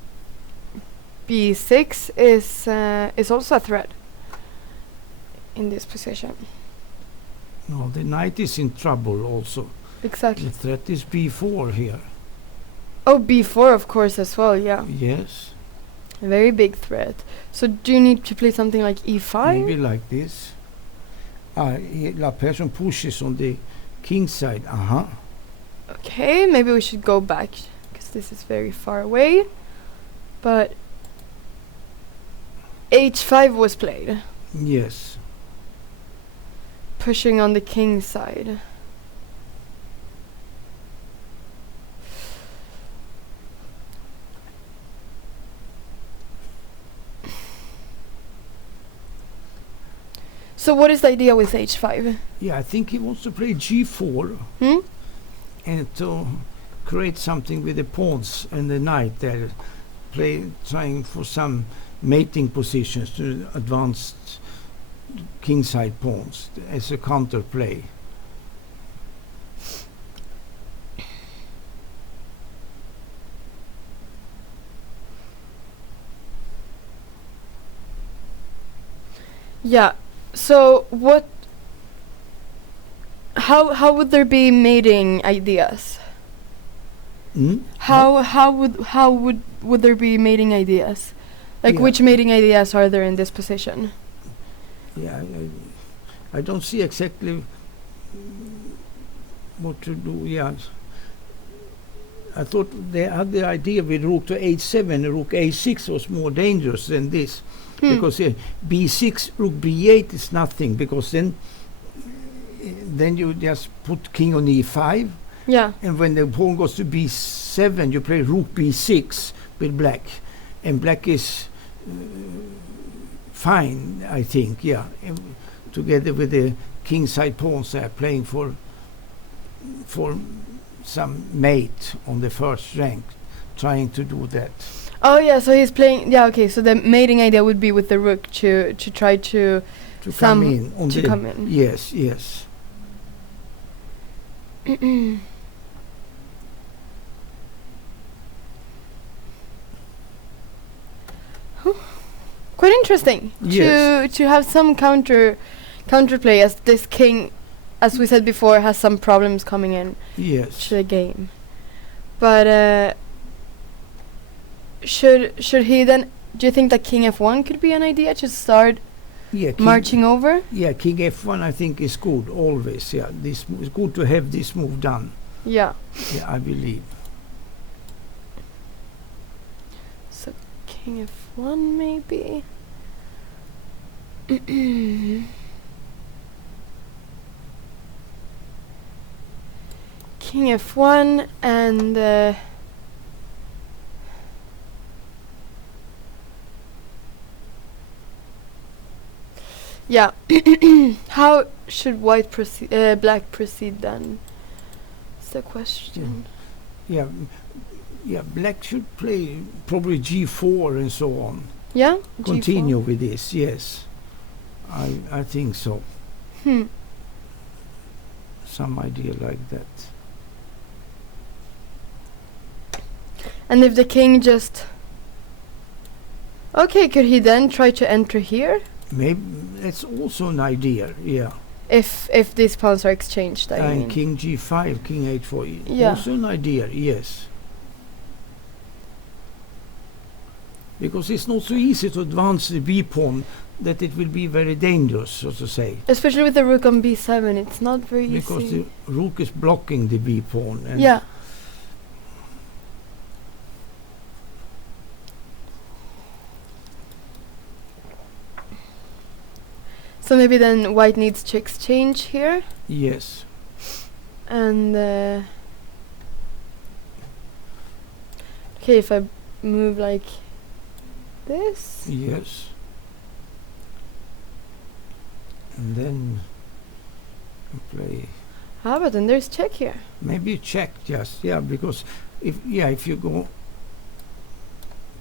b6 is also a threat in this position. No, the knight is in trouble also. Exactly. The threat is b4 here. Oh, b4 of course as well, yeah. Yes. A very big threat. So do you need to play something like e5? Maybe like this. La person pushes on the king side. Okay, maybe we should go back because this is very far away. But h5 was played. Yes. Pushing on the king side. So what is the idea with h5? Yeah, I think he wants to play g4 and to create something with the pawns and the knight there, trying for some mating positions to advanced kingside pawns as a counter play. Yeah. So what? How would there be mating ideas? How would there be mating ideas? Like which mating ideas are there in this position? Yeah, I don't see exactly what to do. Yeah, I thought the other idea with rook to h7 and rook a6 was more dangerous than this. Because b6, rook b8 is nothing, because then you just put king on e5. Yeah. And when the pawn goes to b7, you play rook b6 with black. And black is fine, I think, yeah. Together with the kingside pawns there, playing for some mate on the first rank, trying to do that. Oh yeah, so he's playing. Yeah, okay. So the mating idea would be with the rook to try to come in. Come in. Yes, yes. Quite interesting. Yes. To have some counterplay, as this king, as we said before, has some problems coming in. Yes. To the game, but. Should he then? Do you think that king f1 could be an idea to start marching over? Yeah, king f1 I think is good always. Yeah, this it's good to have this move done. Yeah. Yeah, I believe. So king f1 maybe. King f1 and. Yeah. How should white black proceed then? That's the question. Yeah, black should play probably g4 and so on. Yeah? Continue G4? with this, yes. I think so. Some idea like that. And if the king just... Okay, could he then try to enter here? Maybe that's also an idea, yeah. If these pawns are exchanged, I mean. King g5, king h4, yeah. Also an idea, yes. Because it's not so easy to advance the b pawn that it will be very dangerous, so to say. Especially with the rook on b7, it's not very Because easy. the rook is blocking the b pawn. And Yeah. So maybe then white needs to exchange here. Yes. And okay, if I move like this. Yes. And then you play. Ah, but then there's check here. Maybe check, just because if you go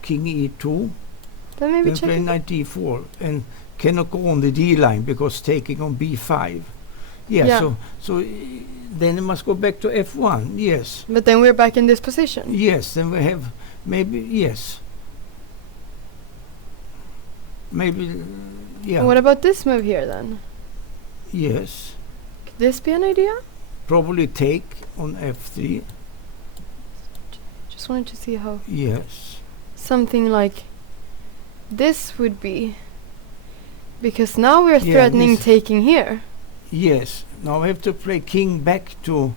king e2, Then maybe then check. play knight d4 and cannot go on the d line because taking on b5. Yeah. So then you must go back to f1. Yes. But then we're back in this position. Yes. Then we have maybe yes. Maybe yeah. What about this move here then? Yes. Could this be an idea? Probably take on f3. Just wanted to see how Yes. something like this would be. Because now we're Yeah, threatening this- taking here. Yes. Now we have to play king back to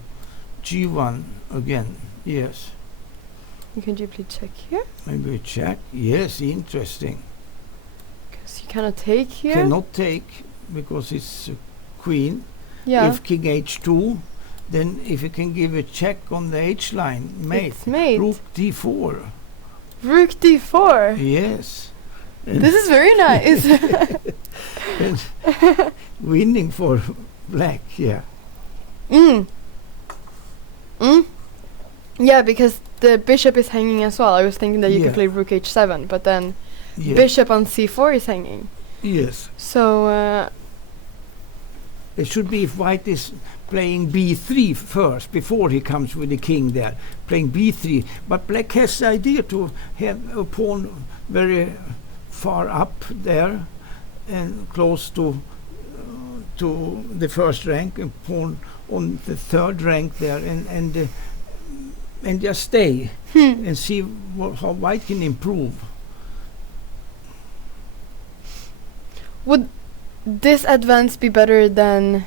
g1 again. Yes. Could you please check here? Maybe a check. Yes, interesting. Because you cannot take here. Cannot take because it's queen. Yeah. If king h2, then if you can give a check on the h line, mate. It's mate. Rook d4. Rook d4. Yes. This is very nice. And winning for black, yeah. Mm. Mm. Yeah, because the bishop is hanging as well. I was thinking that you Yeah. could play rook h7, but then Yeah. bishop on c4 is hanging. Yes. So, It should be if white is playing b3 first, before he comes with the king there, playing b3. But black has the idea to have a pawn very far up there and close to the first rank, and pawn on the third rank there, and just stay and see how white can improve. would this advance be better than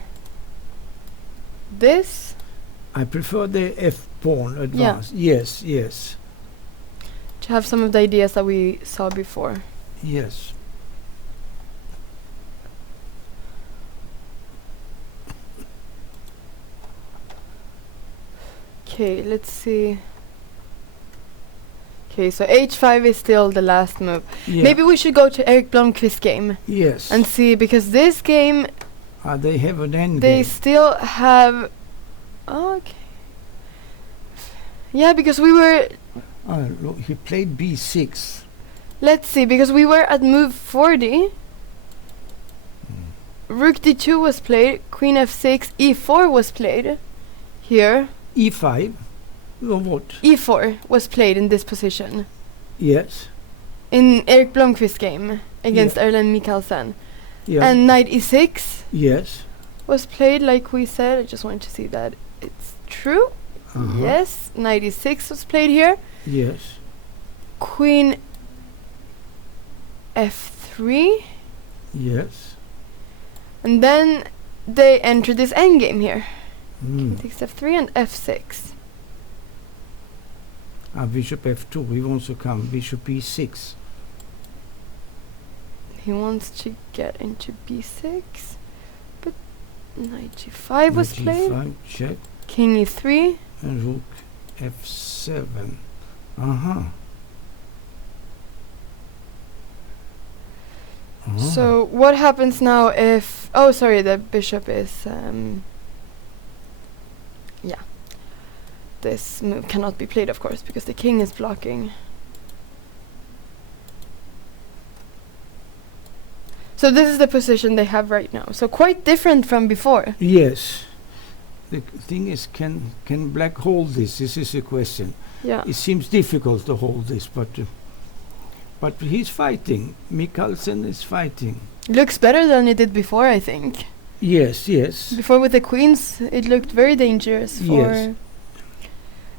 this? I prefer the f pawn advance. Yes, yes, To have some of the ideas that we saw before. yes. Okay, let's see. Okay, so h5 is still the last move. Yeah. Maybe we should go to Eric Blomqvist's game Yes. and see, because this game They have an end they game. still have. Okay. Yeah, because we were. Look, he played b6. Let's see, because we were at move 40. Rook d2 was played. Queen f6. e4 was played. Here. e5. Or what? e4 was played in this position. Yes. In Eric Blomqvist's game against Erlen Mikkelsen. Yeah. And knight e6 yes. was played like we said. I just wanted to see that it's true. Uh-huh. Yes, knight e6 was played here. Yes. Queen f3. Yes. And then they enter this endgame here. Mm. Takes f3 and f6. Bishop f2. He wants to come. Bishop e6. He wants to get into b6. But knight g5 was played. g5 check. King e3. And rook f7. Uh-huh. Uh-huh. So what happens now if... Oh, sorry, the bishop is... yeah. This move cannot be played, of course, because the king is blocking. So this is the position they have right now. So quite different from before. Yes. The thing is, can black hold this? This is a question. Yeah. It seems difficult to hold this, but he's fighting. Mikkelsen is fighting. Looks better than it did before, I think. Yes, yes. Before with the queens, it looked very dangerous for... Yes.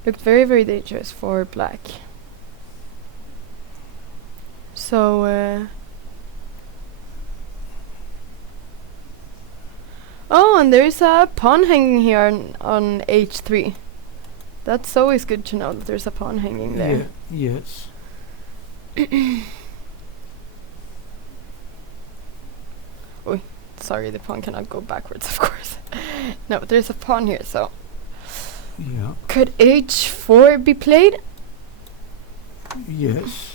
Looked very, very dangerous for black. So, Oh, and there's a pawn hanging here on h3. That's always good to know that there's a pawn hanging there. Yeah, yes. Oh, sorry, the pawn cannot go backwards, of course. No, but there's a pawn here, so... Yeah. Could h4 be played? Yes.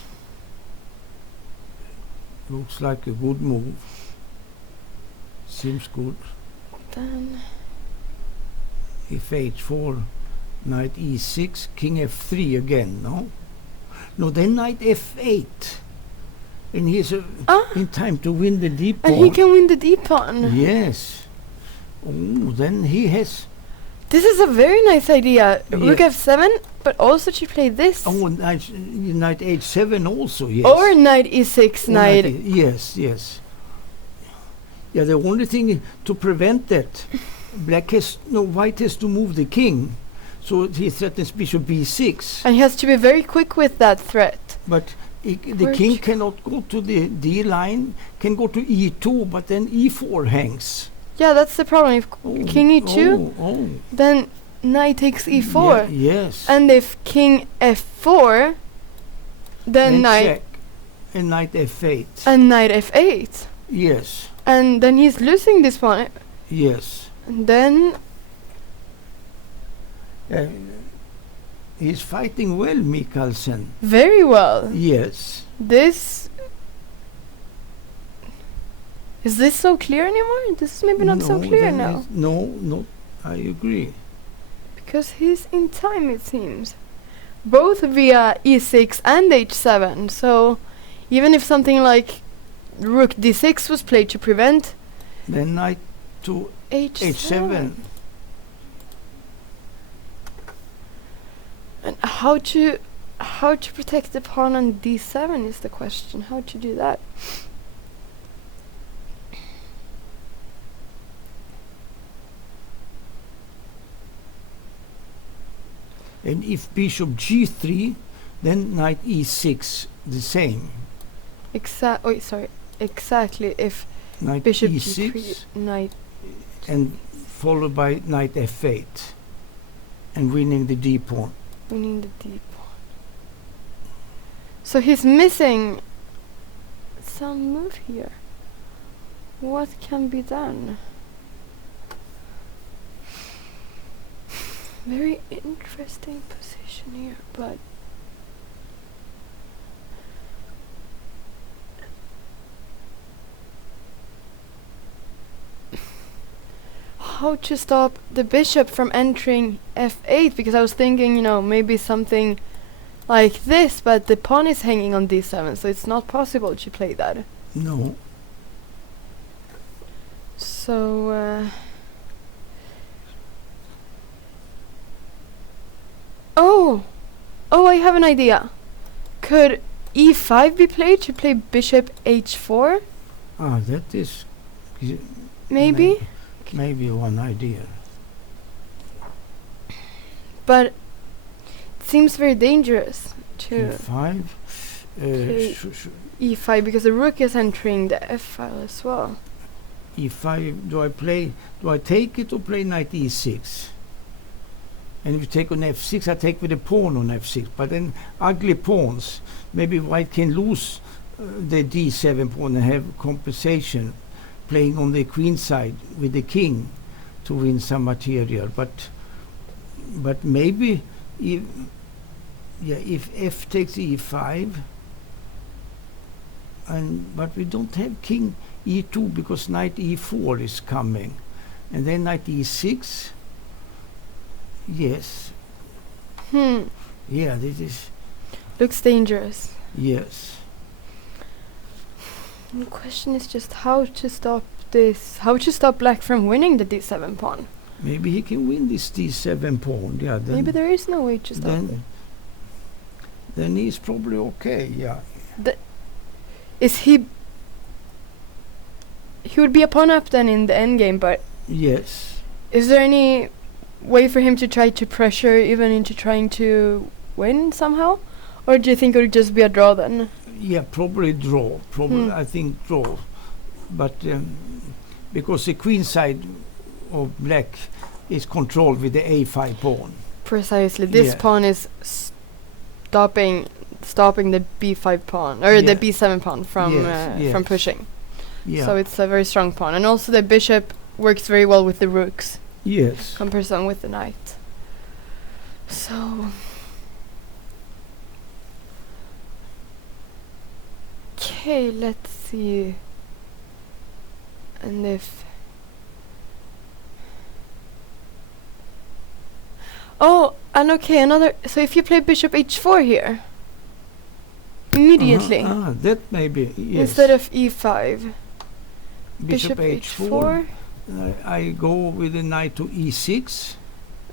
Looks like a good move. Seems good. Then... If h4, knight e6, king f3 again, no? No, then knight f8. And he's in time to win the d pawn. And he can win the d pawn. Yes. Oh, then he has... This is a very nice idea. Yeah. Rook f7, but also to play this. Oh, knight h7 also, yes. Or knight e6, Oh, knight... yes, yes. Yeah, the only thing to prevent that, white has to move the king. So he threatens bishop b6. And he has to be very quick with that threat. But the king cannot go to the d line, can go to e2, but then e4 hangs. Yeah, that's the problem. If king e2, then knight takes e4. Yes. And if king f4, then knight... check. And knight f8. And knight f8. Yes. And then he's losing this pawn. Yes. And then... He's fighting well, Mikkelsen. Very well. Yes. This... Is this so clear anymore? This is maybe not so clear now. No, I agree. Because he's in time, it seems. Both via e6 and h7. So even if something like rook d6 was played to prevent... Then knight to h7. And how to protect the pawn on d7 is the question. How to do that? And if bishop g3, then knight e6, the same. Exactly. If Knight bishop e6, g3, knight... and followed by knight f8, and winning the d pawn. Winning the d pawn. So he's missing some move here. What can be done? Very interesting position here, but how to stop the bishop from entering f8? Because I was thinking, maybe something like this, but the pawn is hanging on d7, so it's not possible to play that. No. So Oh, I have an idea. Could e5 be played to play bishop h4? That is... Maybe? Maybe one idea. But it seems very dangerous to e5? e5, because the rook is entering the f file as well. e5, do I take it or play knight e6? And if you take on f6, I take with a pawn on f6. But then ugly pawns, maybe white can lose the d7 pawn and have compensation, playing on the queen side with the king to win some material. But maybe if f takes e5, but we don't have king e2 because knight e4 is coming, and then knight e6. Yes. Yeah, this is... Looks dangerous. Yes. The question is just how to stop this. How to stop black from winning the d7 pawn. Maybe he can win this d7 pawn. Yeah. Then maybe there is no way to stop it. Then he's probably okay. Yeah. Is he? He would be a pawn up then in the endgame, but... Yes. Is there any way for him to try to pressure even into trying to win somehow? Or do you think it would just be a draw then? Yeah, probably draw. I think draw. But because the queen side of black is controlled with the a5 pawn. Precisely. This pawn is stopping the b5 pawn or the b7 pawn from pushing. Yeah. So it's a very strong pawn, and also the bishop works very well with the rooks. Yes. Comparison with the knight. So. Okay, let's see. And if. Oh, and okay, another. So if you play bishop h4 here, immediately. That may be, yes. Instead of e5. Bishop h4. I go with the knight to e6.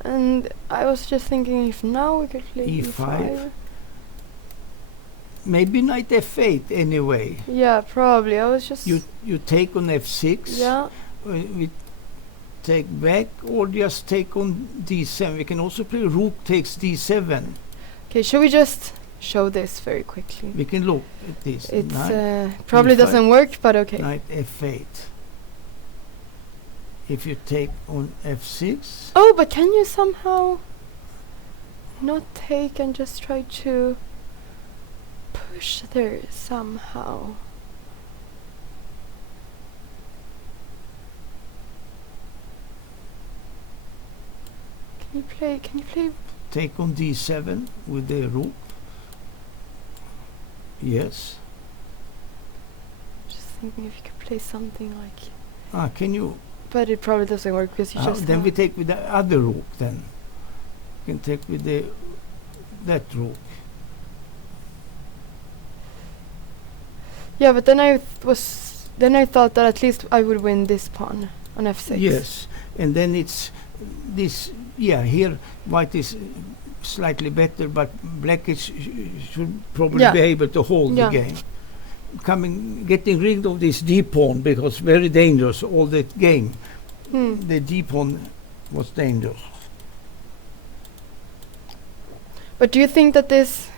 And I was just thinking if now we could play e5. Maybe knight f8 anyway. Yeah, probably. I was just... You take on f6. Yeah. We take back or just take on d7. We can also play rook takes d7. Okay, should we just show this very quickly? We can look at this. It's probably doesn't work, but okay. Knight f8. If you take on f6. Oh, but can you somehow not take and just try to push there somehow? Can you play? Take on d7 with the rook. Yes. Just thinking if you could play something like. Can you? But it probably doesn't work because you just. Then we take with the other rook. Then you can take with that rook. Yeah, but then I thought that at least I would win this pawn on f6. Yes, and then it's this. Yeah, here white is slightly better, but black should probably be able to hold the game. Getting rid of this d pawn because very dangerous all that game. The d pawn was dangerous. But do you think that this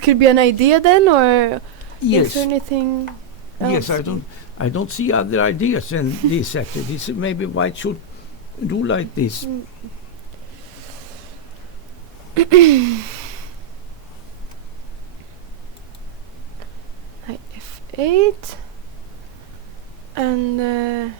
could be an idea then, or yes. Is there anything else? Yes, I don't see other ideas than this actually. This maybe white should do like this. Knight f8 and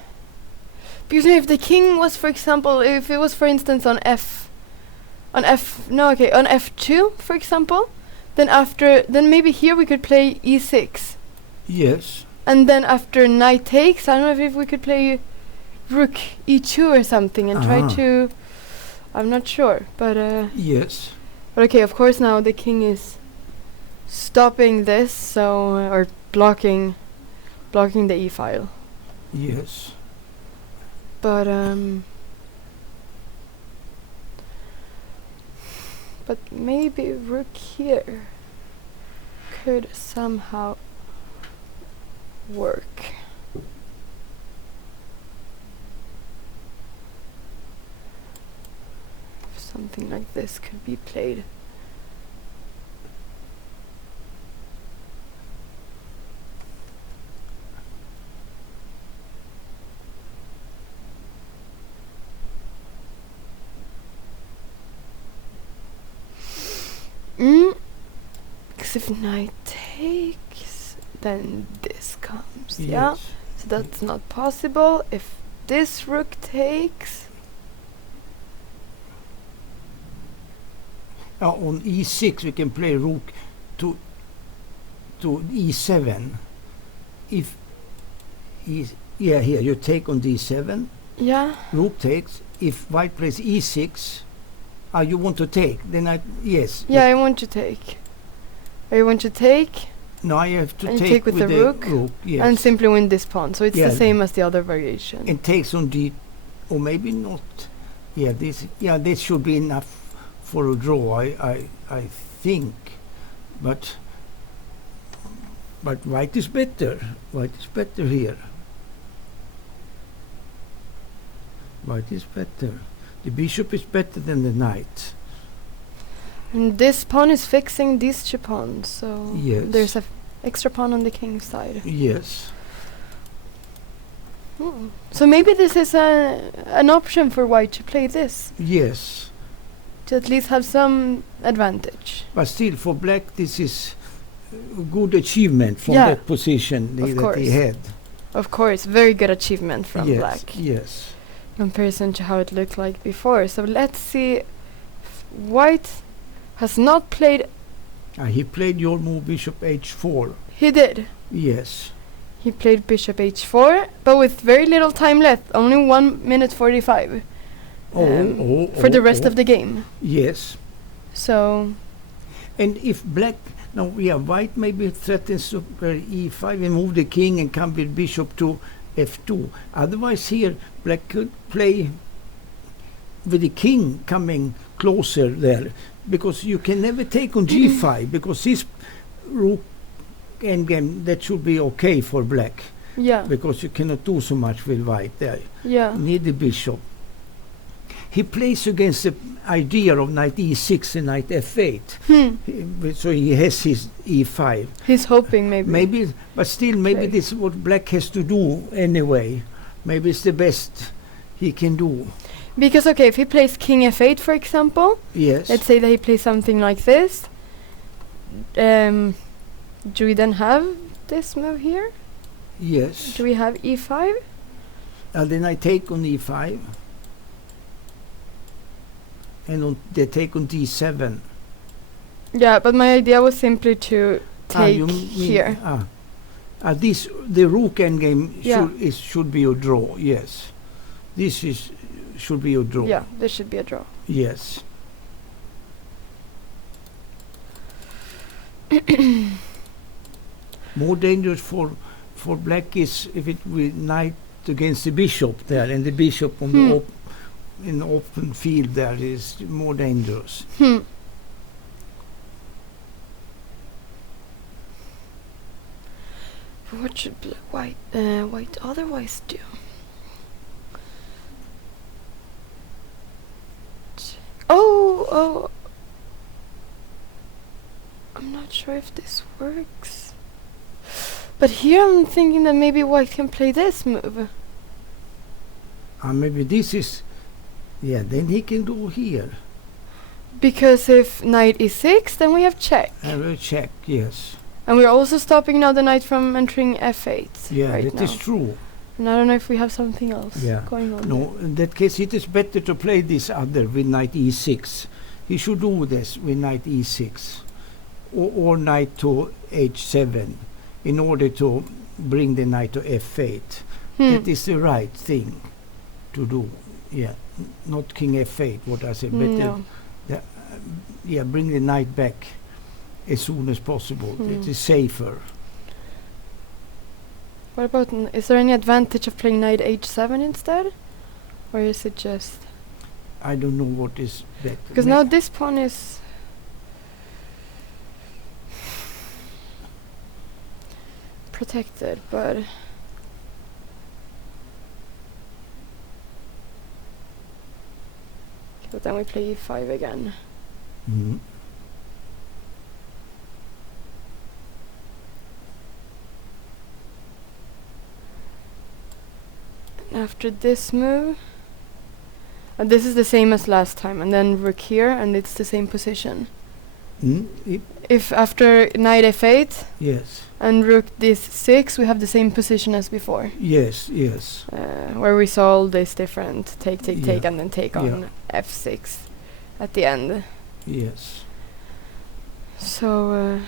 because if the king was, for example, if it was for instance on f2 for example, then maybe here we could play e6. Yes. And then after knight takes, I don't know if we could play rook e2 or something and try to. I'm not sure, but yes. But okay, of course now the king is stopping this, so or blocking the e file. Yes. But maybe rook here could somehow work. Something like this could be played. Because if knight takes, then this comes. Yes. Yeah. So that's not possible. If this rook takes. On e6 we can play rook to e7. If here you take on d7. Yeah. Rook takes. If white plays e6, you want to take? Then yes. Yeah, I want to take. I want to take. No, I have to take with the rook. Yes. And simply win this pawn. So it's the same as the other variation. And takes on d, or maybe not. Yeah, this should be enough for a draw, I think, but white is better. White is better here. White is better. The bishop is better than the knight. And this pawn is fixing these two pawns, so yes. There's an extra pawn on the king's side. Yes. So maybe this is an option for white to play this. Yes. To at least have some advantage. But still, for black, this is a good achievement from Yeah. that position that he had. Of course, very good achievement from Yes, black. yes. In comparison to how it looked like before. So let's see. White has not played. He played your move bishop h4. He did. Yes. He played bishop h4, but with very little time left. Only 1 minute 45. For the rest of the game. Yes. So. And if black, now white maybe threatens to play e5 and move the king and come with bishop to f2. Otherwise here black could play with the king coming closer there, because you can never take on g5 because this rook endgame that should be okay for black. Yeah. Because you cannot do so much with white there. Yeah. Need the bishop. He plays against the idea of knight e6 and knight f8. So he has his e5. He's hoping maybe. But still, maybe this is what black has to do anyway. Maybe it's the best he can do. Because, okay, if he plays king f8, for example. Yes. Let's say that he plays something like this. Do we then have this move here? Yes. Do we have e5? Then I take on e5. And they take on d7. Yeah, but my idea was simply to take here. The rook endgame should be a draw. Yes, should be a draw. Yeah, this should be a draw. Yes. More dangerous for black is if it with knight against the bishop there, and the bishop on the in open field there is more dangerous. What should white otherwise do? Oh, I'm not sure if this works. But here I'm thinking that maybe white can play this move. Maybe this is. Yeah, then he can go here. Because if knight e6, then we have check. Check, yes. And we're also stopping now the knight from entering f8. Yeah, right that now. is true. And I don't know if we have something else going on. No, in that case it is better to play this other with knight e6. He should do this with knight e6. Or knight to h7 in order to bring the knight to f8. That is the right thing to do. Yeah, not king f8, what I said. Better, bring the knight back as soon as possible. It is safer. What about, is there any advantage of playing knight h7 instead? Or is it just... I don't know what is better. Because now this pawn is... protected, but... But then we play e5 again. After this move, and this is the same as last time, and then rook here, and it's the same position. If after knight f8, and rook d6, we have the same position as before. Yes. Where we saw all this different take, and then take on f6 at the end. Yes. So.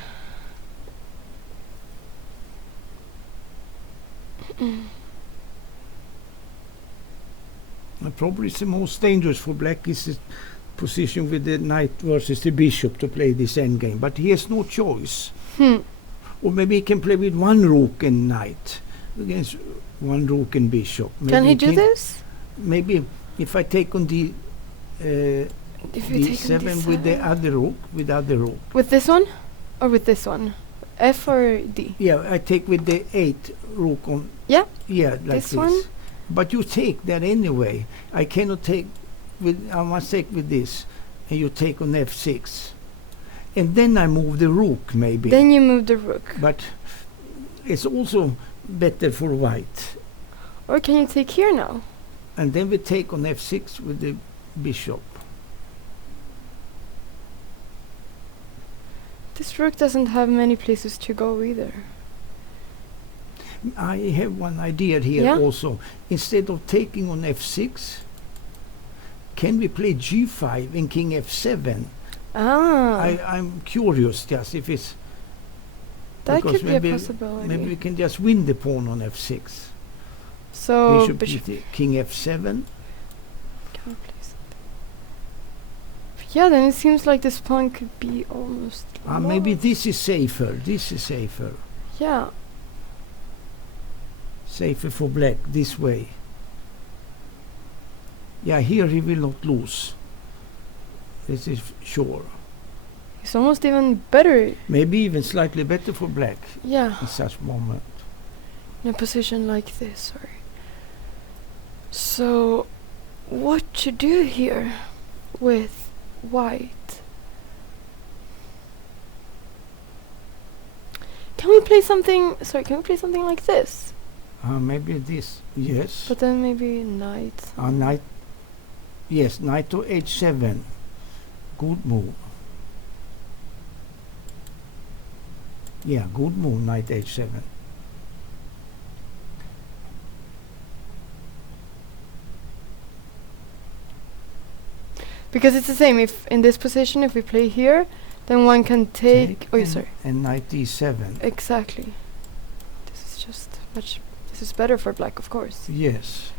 Probably the most dangerous for black is the position with the knight versus the bishop to play this endgame, but he has no choice. Or maybe he can play with one rook and knight against one rook and bishop. Maybe can he do this? Maybe if I take on the d7 with the other rook, With this one, or with this one, F or D? Yeah, I take with the 8 rook on. Yeah. Yeah, like this one. But you take that anyway. I cannot take with. I must take with this, and you take on f6, and then I move the rook maybe. Then you move the rook. But it's also better for white. Or can you take here now? And then we take on f6 with the bishop. This rook doesn't have many places to go either. I have one idea here also. Instead of taking on f6, can we play g5 and king f7? I'm curious just if it's... That could be a possibility. Maybe we can just win the pawn on f6. So bishop king f7. Can we play something? Yeah, then it seems like this pawn could be almost maybe this is safer. This is safer. Yeah. Safer for black, this way. Yeah, here he will not lose. This is sure. It's almost even better. Maybe even slightly better for black. Yeah. In such moment. In a position like this, sorry. So, what to do here with white? Can we play something? Sorry, can we play something like this? Maybe this, yes. But then maybe knight. Knight, yes, knight to h7. Good move. Yeah, good move, knight h7. Because it's the same. If in this position, if we play here, then one can take. Oh, sorry. And knight d7. Exactly. This is just much. This is better for black, of course. Yes.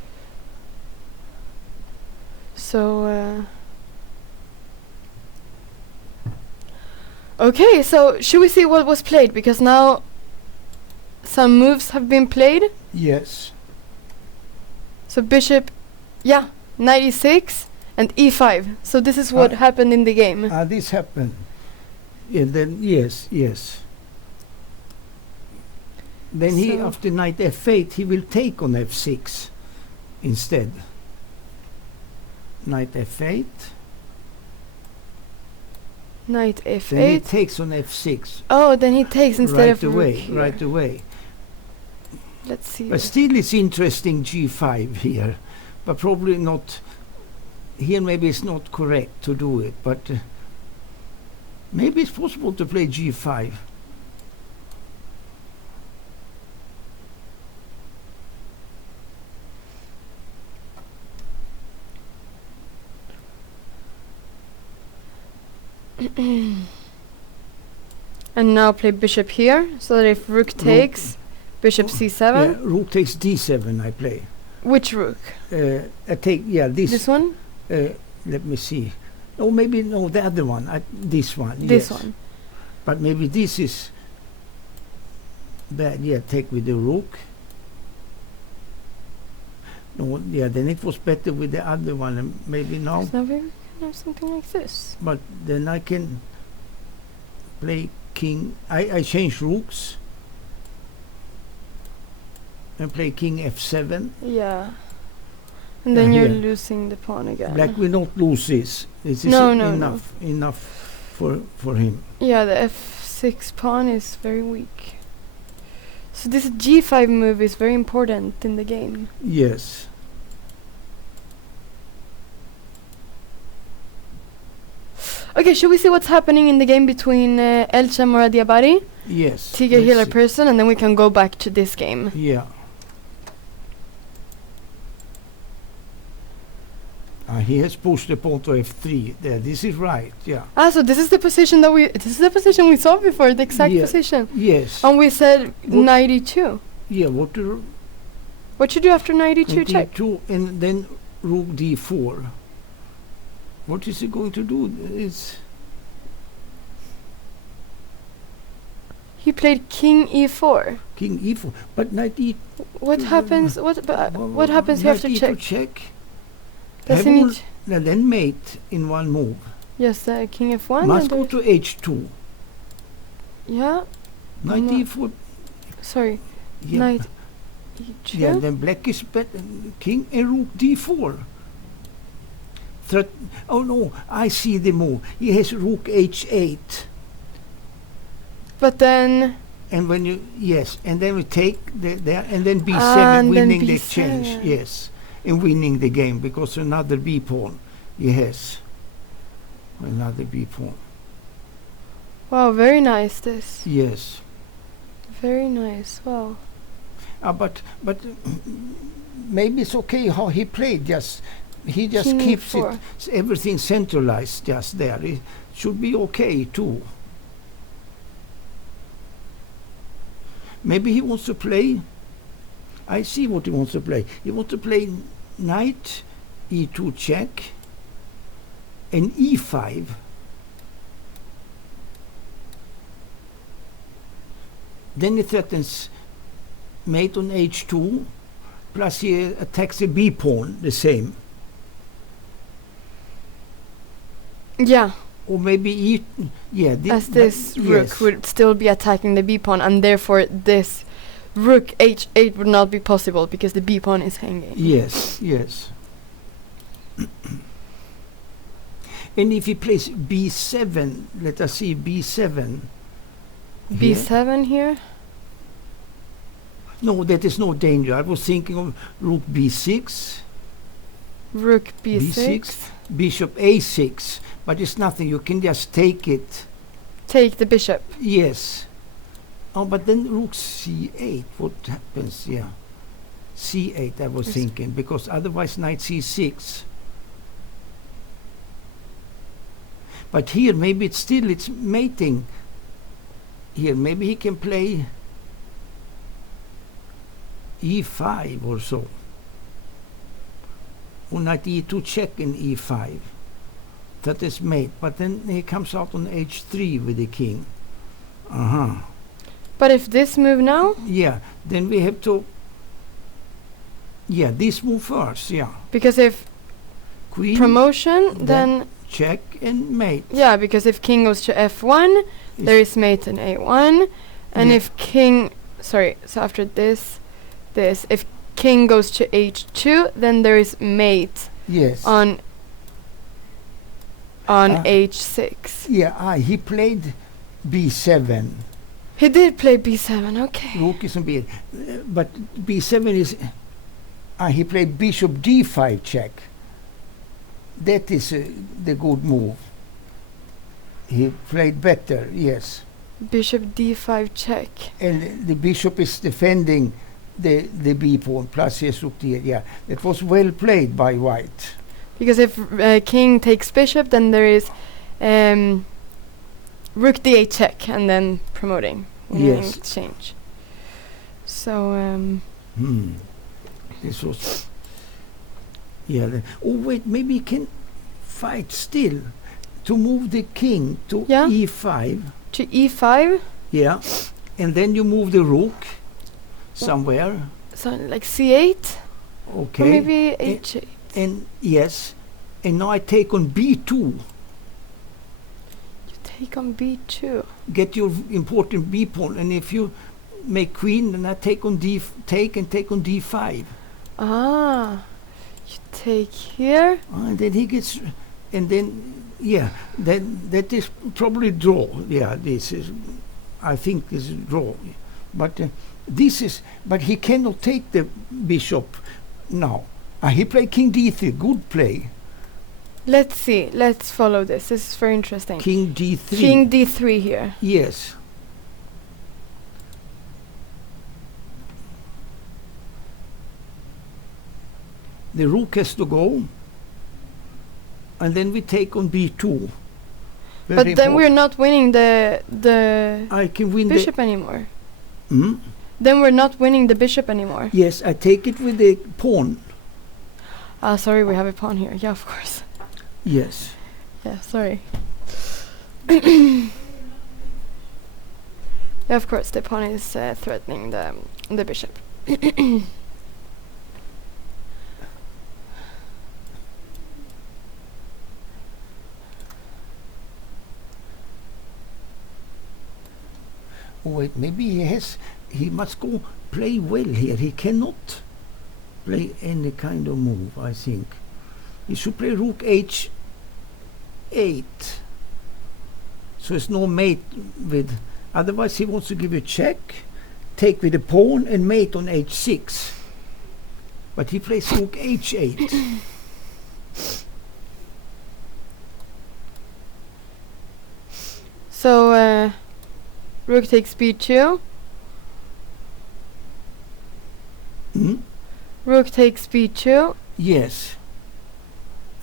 So. Okay, so should we see what was played? Because now some moves have been played. Yes. So bishop, knight e6 and e5. So this is what happened in the game. This happened. Yeah, then yes. Then he, after knight f8, he will take on f6 instead. Knight f8. Knight f8. Then he takes on f6. Oh, then he takes instead of rook here. Right away. Let's see. But still it's interesting g5 here. But probably not... Here maybe it's not correct to do it. But maybe it's possible to play g5. And now play bishop here, so that if rook takes, bishop c7. Yeah, rook takes d7 I play. Which rook? I take, this. This one? Let me see. Oh, maybe, no, the other one. This one, This yes. one. But maybe this is bad. Yeah, take with the rook. No, yeah, then it was better with the other one, and maybe now. So now we can have something like this. But then I can play king. I change rooks and play king f7. Yeah. And then you're losing the pawn again. Black will not lose this. This is enough for him. Yeah, the f6 pawn is very weak. So this g5 move is very important in the game. Yes. Okay, should we see what's happening in the game between Elche Moradiabari? Yes. Tiger Healer Person, and then we can go back to this game. Yeah. He has pushed the pawn to f3. There, this is right. Yeah. So this is the position that we saw before, the exact position. Yes. And we said knight e2. Yeah. What you do after knight e2 check? D2 and then rook d4. What is he going to do? He played king e4. King e4, but knight e. What happens? What happens here after check? Check. Does he need? Then mate in one move. Yes, king f1. Must go to h2. Yeah. Knight e4. Sorry. Yeah. Knight e2. Yeah, then black is better. King and rook d4. Oh no, I see the move. He has rook h8. But then And when you and then we take there, and then b7, and winning then the B7. exchange, yes, and winning the game because another b pawn, yes, another b pawn, Wow, very nice this. yes. Very nice. Wow. But maybe it's okay how he played. He just King keeps E4. everything centralized just there. It should be okay too. Maybe he wants to play. I see what he wants to play. He wants to play knight e2 check and e5. Then he threatens mate on h2, plus he attacks the b pawn the same. Yeah, Or maybe as this rook would still be attacking the b pawn, and therefore this rook h8 would not be possible because the b pawn is hanging. Yes. And if he plays b7, let us see b7. b7 here. No, that is no danger. I was thinking of rook b6, Rook b6. bishop a6, but it's nothing. You can just take it. Take the bishop. Yes. Oh, but then rook c8. What happens? Yeah, c8. I was thinking because otherwise knight c6. But here maybe it's mating. Here maybe he can play e5 or so. Or knight e2 check in e5. That is mate. But then he comes out on h3 with the king. But if this move now, Yeah, then we have to. Yeah, this move first. Yeah, because if queen promotion, then then check and mate. yeah, because if king goes to f1, there is mate in a1, and Yeah. if king, sorry, so after this, if king goes to h2, then there is mate Yes. on Ah. h6. Yeah, he played b7. He did play b7, okay. Rook is on b8. But b7 is. He played bishop d5 check. That is the good move. He played better, yes. Bishop d5 check. And the bishop is defending the b pawn plus his rook d8. Yeah, that was well played by white. Because if king takes bishop, then there is rook d8 check, and then promoting in Yes. exchange. So This was. Yeah. Oh wait, maybe he can fight still to move the king to Yeah. e5. to e5, Yeah, and then you move the rook somewhere. so like c8, Okay. or maybe h8. And yes, and now I take on b2. You take on b2. Get your important b pawn, and if you make queen, then I take on take on d5. Ah, you take here. And then he gets, and then then that is probably draw. Yeah, this is, I think this is draw. But but he cannot take the bishop now. He played king d3, good play. Let's see. Let's follow this. This is very interesting. King d3. King d3 here. Yes. The rook has to go, and then we take on b2. But then we're not winning the I can win bishop anymore. the. Then we're not winning the bishop anymore. Yes, I take it with the pawn. Sorry, we have a pawn here. Yeah, of course. Yes. Yeah, sorry. Yeah, of course, the pawn is threatening the bishop. Oh, wait, maybe he must go play well here. He cannot play any kind of move, I think. He should play rook h8. So it's no mate with Otherwise, he wants to give a check, take with a pawn, and mate on h6. But he plays rook h8. So rook takes b2. Rook takes b2. Yes.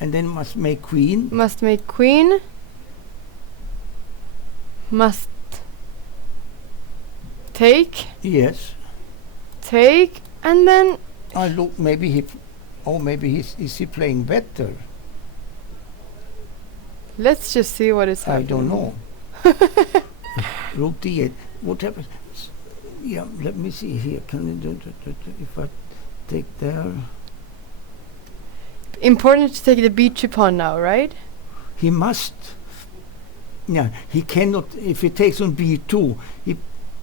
And then must make queen. Must make queen. Must take. Yes. Take. And then... Look, maybe is he playing better? Let's just see what is happening. I don't know. Rook d8. What happens? Yeah, let me see here. Can I do if I take there? Important to take the b2 pawn now, right? He must. Yeah, he cannot. If he takes on b2,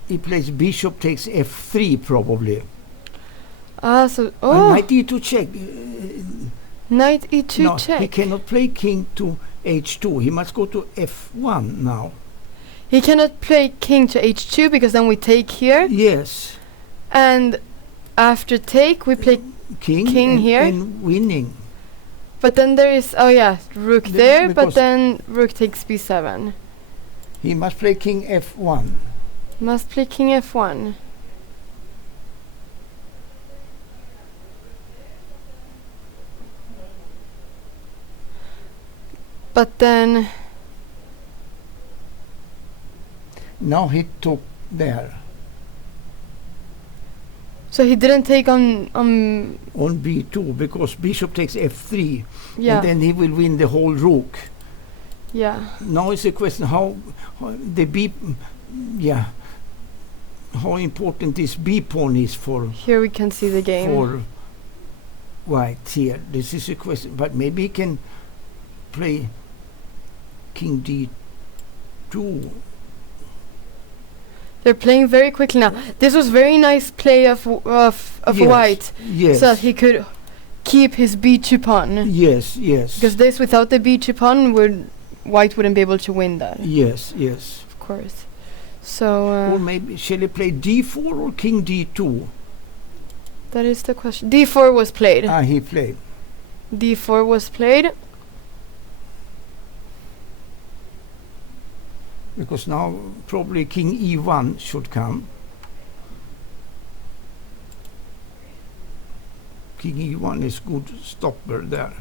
he plays bishop takes f3 probably. So knight e2 check. Knight e2 no, check. He cannot play king to h2. He must go to f1 now. He cannot play king to h2 because then we take here. Yes. And after take we play king here. And winning. But then there is rook there, but then rook takes b7. He must play king f1. Must play king f1. But then... Now he took there. So he didn't take on b2 because bishop takes f3. Yeah. And then he will win the whole rook. Yeah. Now it's a question how the b... Yeah. How important this b pawn is for... Here we can see the game. For white here. This is a question. But maybe he can play king d2. They're playing very quickly now. This was very nice play of Yes, white. Yes. So that he could keep his b2 pawn. Yes, yes. Because this without the b2 pawn white wouldn't be able to win that. Yes, yes. Of course. So or maybe shall he play d4 or king d2? That is the question. d4 was played. He played. d4 was played. Because now probably king e1 should come. King e1 is good stopper there.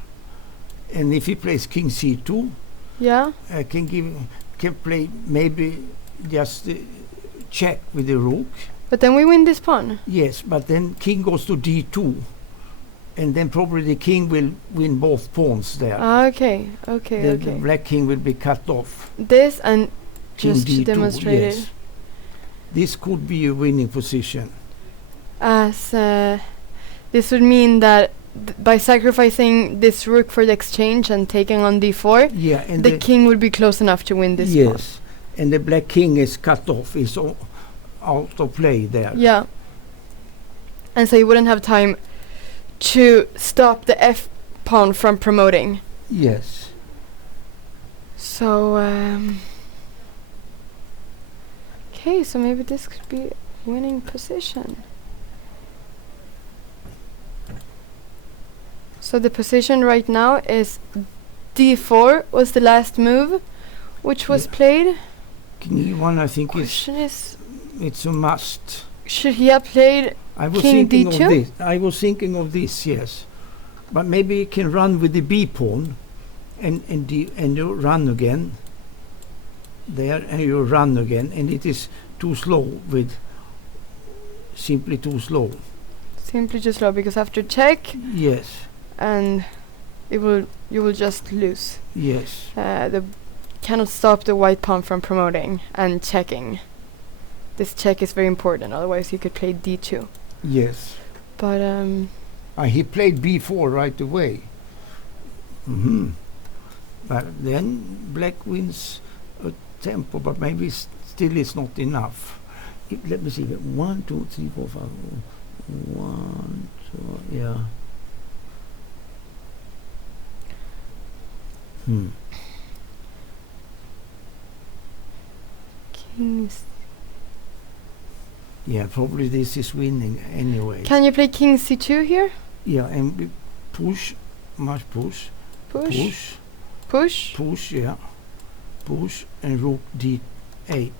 And if he plays king c2, yeah, can play maybe just check with the rook. But then we win this pawn. Yes, but then king goes to d2. And then probably the king will win both pawns there. Okay. The black king will be cut off. This and just D2, to demonstrate it. yes. This could be a winning position. As this would mean that by sacrificing this rook for the exchange and taking on d4, yeah, and the king would be close enough to win this pawn. Yes, and the black king is cut off, is out of play there. Yeah. And so you wouldn't have time to stop the f pawn from promoting. Yes. So okay, so maybe this could be a winning position. So the position right now is d4 was the last move which was played. King e1 I think Question is it's a must. should he have played I was king thinking d2? of this. I was thinking of this, yes. But maybe he can run with the b pawn and you run again. There and you run again, and it is too slow with simply too slow. Simply too slow because after check Yes. and you will just lose. Yes. The cannot stop the white pawn from promoting and checking. This check is very important, otherwise you could play d2. Yes. But he played b4 right away. But then black wins a tempo, but maybe still it's not enough. Let me see. 1, 2, 3, 4, 5. 1, 2, yeah. king Yeah, probably this is winning anyway. Can you play king c2 here? Yeah, and push, must push. Push. Push, yeah. Push and rook d8.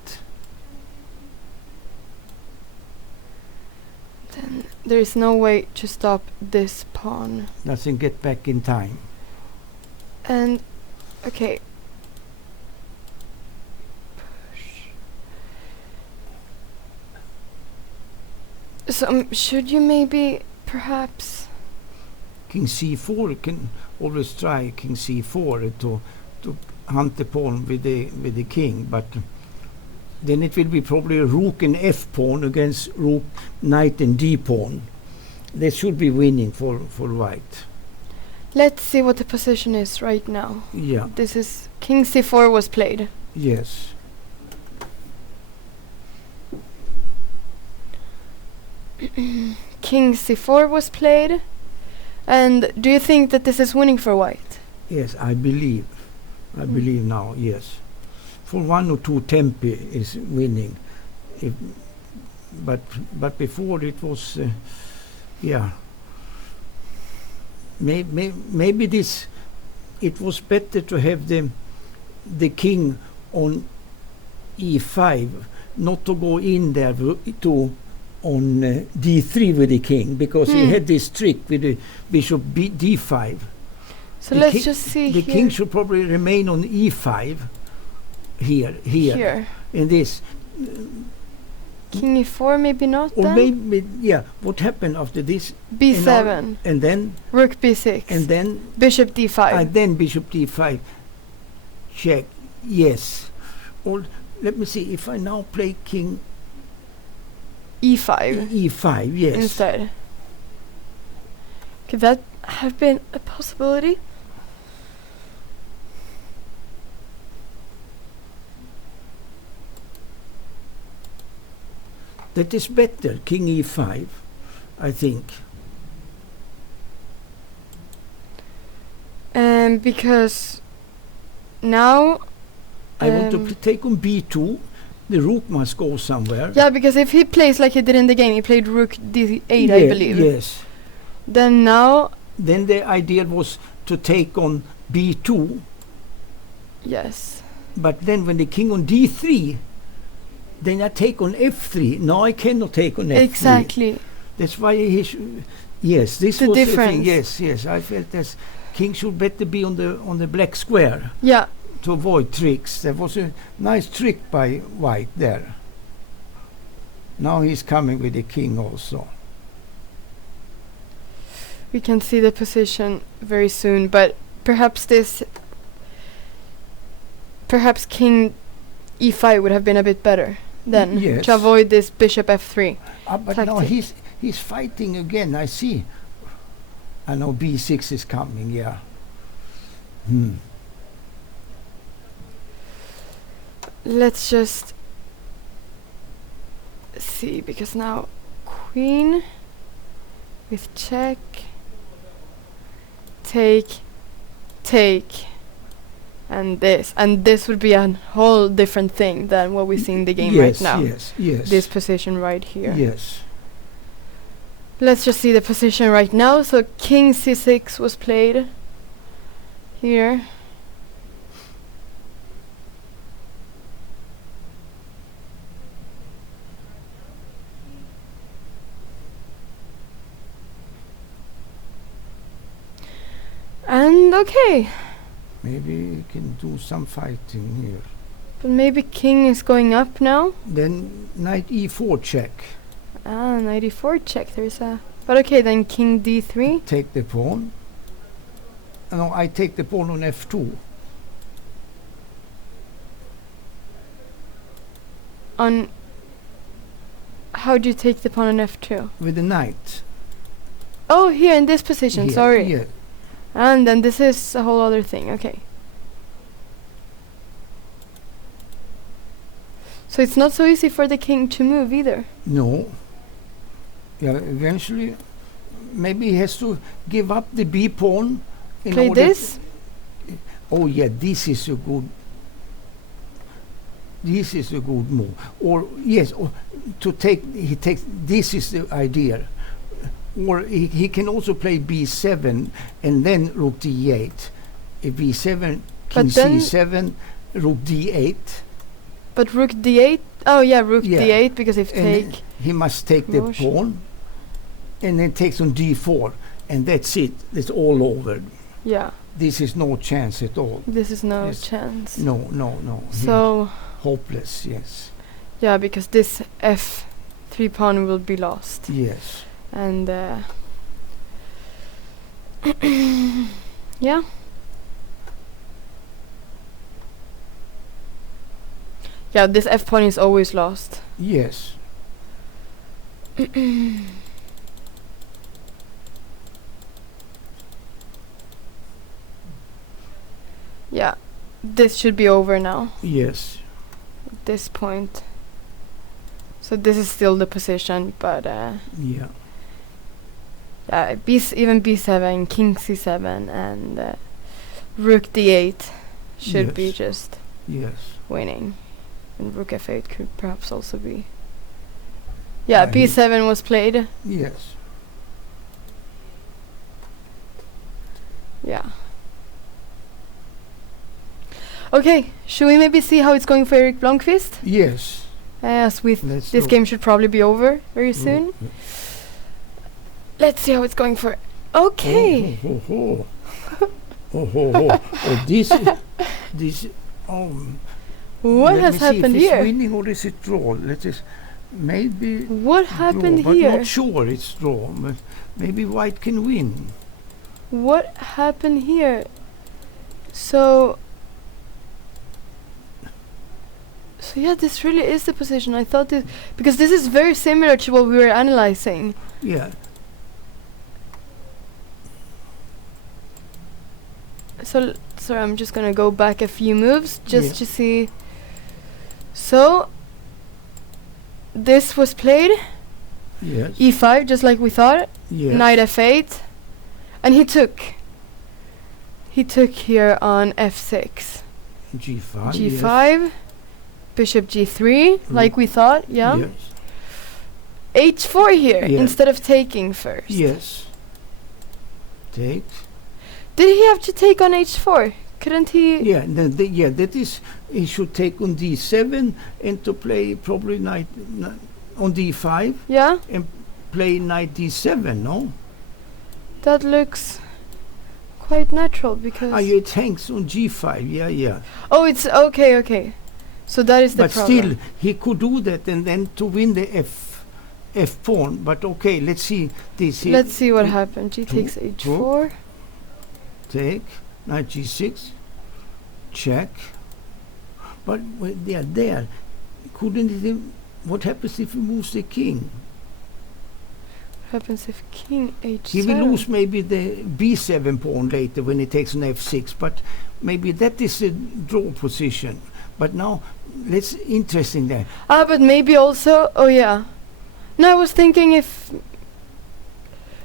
Then there is no way to stop this pawn. Doesn't get back in time. And okay. So should you maybe perhaps King c4 can always try king c4 to hunt the pawn with the king, but then it will be probably a rook and f pawn against rook, knight and d pawn. They should be winning for white. let's see what the position is right now. Yeah. This is king c4 was played. Yes. King c4 was played. And do you think that this is winning for white? Yes, I believe. I believe now, yes. For 1 or 2 tempi is winning. But before it was, yeah. Maybe this, it was better to have the king on e5, not to go in there to on d3 with the king, because he had this trick with the bishop d5. So the let's just see the here. king should probably remain on e5 here in this. King e4 maybe not Or then? maybe, yeah, what happened after this? b7. And then Rook b6. and then Bishop d5. and then bishop d5. Check. Yes. Or let me see if I now play king e5 e5. Yes. instead. Could that have been a possibility? That is better. King e5, I think. Because now I want to take on b2. The rook must go somewhere. yeah, because if he plays like he did in the game, he played rook d8, I believe. Yes. Then now, Then the idea was to take on b2, yes. but then when the king on d3, then I take on f3. Now I cannot take on f3. Exactly. That's why he yes, this The was the difference. thing. Yes. I felt that king should better be on the black square Yeah. to avoid tricks. There was a nice trick by white there. Now he's coming with the king also. We can see the position very soon, but perhaps king e5 would have been a bit better then, Yes. to avoid this bishop f3. But now tactic. he's fighting again. I see. I know b6 is coming. Yeah. Let's just see, because now queen with check, take, and this would be a whole different thing than what we see in the game right now. Yes. This position right here. Yes. Let's just see the position right now. So king c6 was played here. And okay, Maybe he can do some fighting here. but maybe king is going up now. Then knight e4 check. Ah, knight e4 check. There's a. But okay, then king d3. Take the pawn. No, I take the pawn on f2. On. How do you take the pawn on f2? With the knight. Oh, here in this position. Here, Sorry. here. And then this is a whole other thing. Okay. So it's not so easy for the king to move either. No. Yeah, eventually, maybe he has to give up the b pawn. in Play order this. Oh yeah, this is a good. this is a good move. Or yes, or to take, he takes, this is the idea. Or he can also play b7 and then rook d8. If b7, king c7, rook d8. But rook d8? Oh yeah, rook d8, because if take... He must take the pawn, and then takes on d4, and that's it. That's all over. Yeah. This is no chance at all. This is no chance. No. So... hopeless, yes. Yeah, because this f3 pawn will be lost. Yes. And yeah. Yeah, this f pawn is always lost. Yes. Yeah, this should be over now. Yes. At this point. So this is still the position, but yeah. Yeah, even b7, king c7, and rook d8 should be just winning. And rook f8 could perhaps also be. Yeah, b7 was played. Yes. Yeah. Okay, should we maybe see how it's going for Erik Blomqvist? Yes. As this game should probably be over very soon. Let's see how it's going for. Okay. This. What has happened here? Is winning or is it draw? Let's just maybe. What happened draw, here? But not sure it's draw. But maybe white can win. What happened here? So yeah, this really is the position. I thought this, because this is very similar to what we were analyzing. Yeah. So sorry, I'm just gonna go back a few moves just to see. So this was played. Yes. E5, just like we thought. Yes. Knight f8, and he took here on f6. G5. G5. Yes. Bishop g3, like we thought. Yeah. Yes. H4 here instead of taking first. Yes. Take. Did he have to take on h4? Couldn't he? Yeah, that is, he should take on d7 and to play probably knight on d5. Yeah. And play knight d7, no? That looks quite natural because... it hangs on g5, yeah. Oh, it's okay. So that is the problem. But still, he could do that and then to win the f pawn. But okay, let's see this here. Let's see what happened. G takes h4. Take, knight g6, check. But when they are there, couldn't it, what happens if he moves the king? What happens if king h7? He will lose maybe the b7 pawn later when he takes an f6, but maybe that is a draw position. But now, let's interesting there. But maybe also, No, I was thinking if...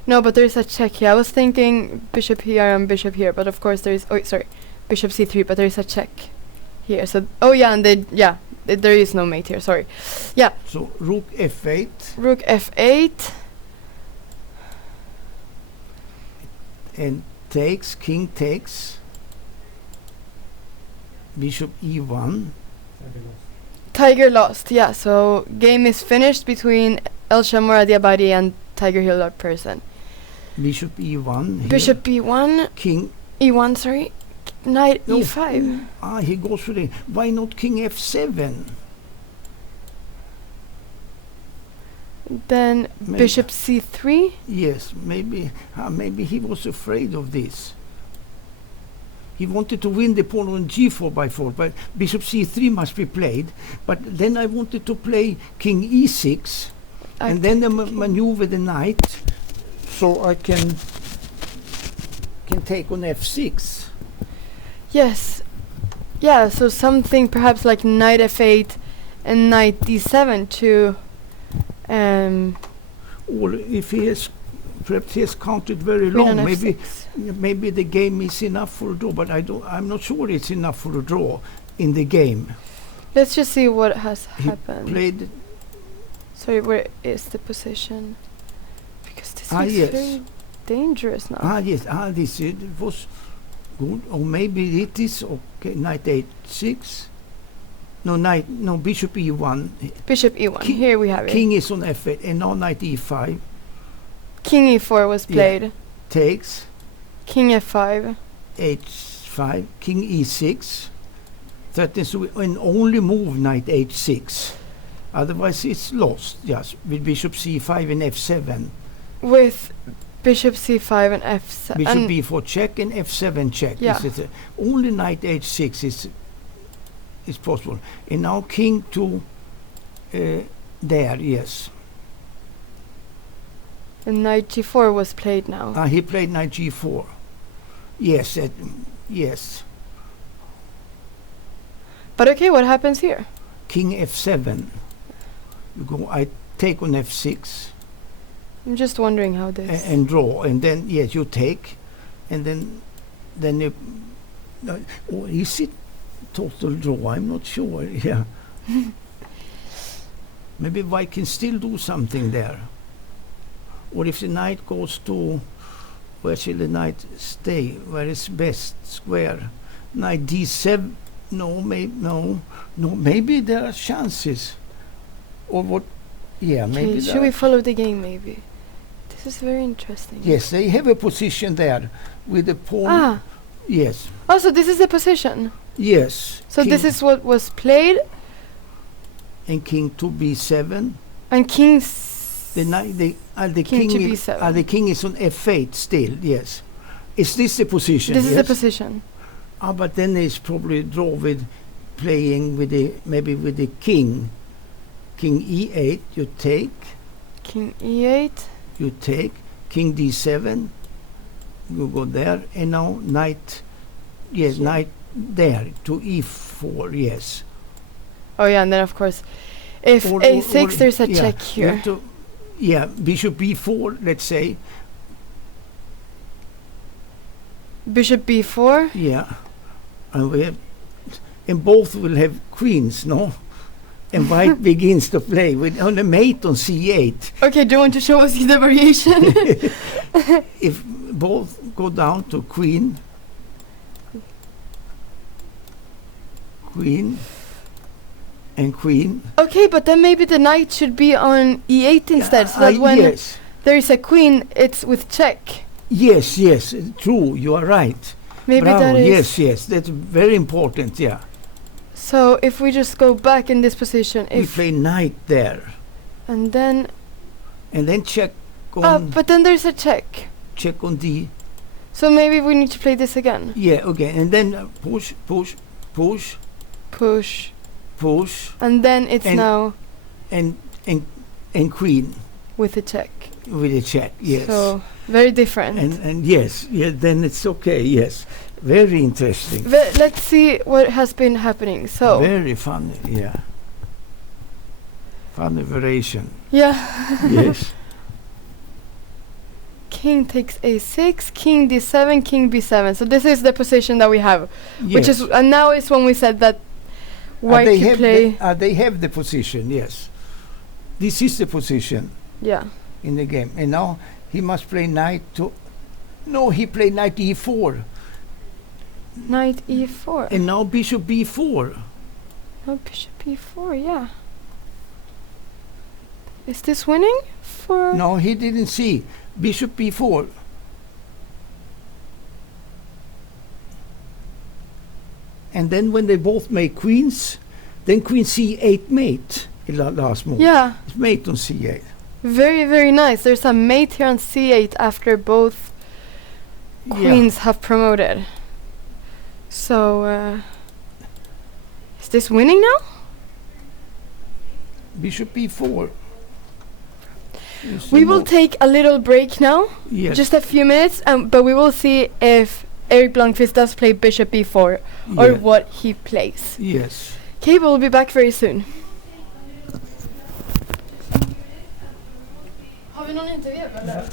No, but there's a check here. I was thinking bishop here and bishop here, but of course there is... Oh, sorry. Bishop c3, but there is a check here. So, and there is no mate here, sorry. Yeah. So, rook f8. Rook f8. And takes, king takes. Bishop e1. Tiger lost, yeah. So game is finished between Elshamor Adiabadi and Tiger Hill person. Bishop e1. Bishop e1. King e1, sorry. Knight e5. He goes for the... Why not king f7? Then maybe bishop c3. Yes, maybe he was afraid of this. He wanted to win the pawn on g4 by 4, but bishop c3 must be played. But then I wanted to play king e6, and then maneuver the knight, so I can take on f6. Yes. Yeah, so something perhaps like knight f8 and knight d7 to... or if he has... Perhaps he has counted very long. Maybe the game is enough for a draw, but I'm not sure it's enough for a draw in the game. Let's just see what has happened. Played. Sorry, where is the position? Because this looks very dangerous now. Yes. This it was good. Or maybe it is okay. Knight h6. No, bishop e1. Bishop e1. Here we have it. King is on f8, and now knight e5. King e4 was played. Yeah. Takes. King f5. h5. King e6. Threatens to and only move knight h6. Otherwise it's lost. Yes, with bishop c5 and f7. With bishop c5 and f7. Bishop b4 check and f7 check. Yeah. Only knight h6 is possible. And now king to there, yes. And knight g4 was played now. He played knight g4. Yes, yes. But okay, what happens here? King f7. You go. I take on f6. I'm just wondering how this. And draw, and then yes, you take, and then you. Or is it total draw? I'm not sure. Yeah. Maybe white can still do something there. Or if the knight goes to, where shall the knight stay? Where is best square? Knight d7. No, maybe there are chances. Or what? Yeah, maybe. Should we follow the game? Maybe. This is very interesting. Yes, they have a position there with the pawn. Ah. Yes. Oh, so this is the position. Yes. So this is what was played. And king to b7. And king. The king to b7. The king is on f8 still. Yes. Is this the position? This is the position. But then it's probably draw with playing with the king. King e8, you take. King e8. You take. King d7. You go there. And now knight. Yes, knight there to e4. Yes. Oh yeah, and then of course, if a6, there's a check here. Bishop b4. Let's say. Bishop b4. Yeah. And both will have queens, no? And white begins to play with on a mate on c8. Okay, do you want to show us the variation? If both go down to queen, and queen. Okay, but then maybe the knight should be on e8 instead, so that when there is a queen, it's with check. Yes, true, you are right. Maybe Bravo. that is. Yes, that's very important, yeah. So if we just go back in this position, we play knight there. And then check on... but then there's a check. Check on d. So maybe we need to play this again. Yeah, okay, and then push. And then it's now... And queen. With a check. With a check, yes. So, very different. And yes, then it's okay, yes. Very interesting. Let's see what has been happening. So very funny, yeah. Funny variation. Yeah. Yes. King takes a6, king d7, king b7. So this is the position that we have. Yes. Which is, and now is when we said that white can play. They have the position, yes. This is the position. Yeah. In the game. And now he must play knight to... No, he played knight e4. Knight e4. And now bishop b4. Oh, bishop b4, yeah. Is this winning for... No, he didn't see. Bishop b4. And then when they both make queens, then queen c8 mate in last move. Yeah. It's mate on c8. Very, very nice. There's a mate here on c8 after both queens have promoted. So, is this winning now? Bishop b4. We will take a little break now. Yes. Just a few minutes, but we will see if Erik Blomqvist does play bishop b4 or what he plays. Yes. Okay, we'll be back very soon. Har vi någon intervju eller?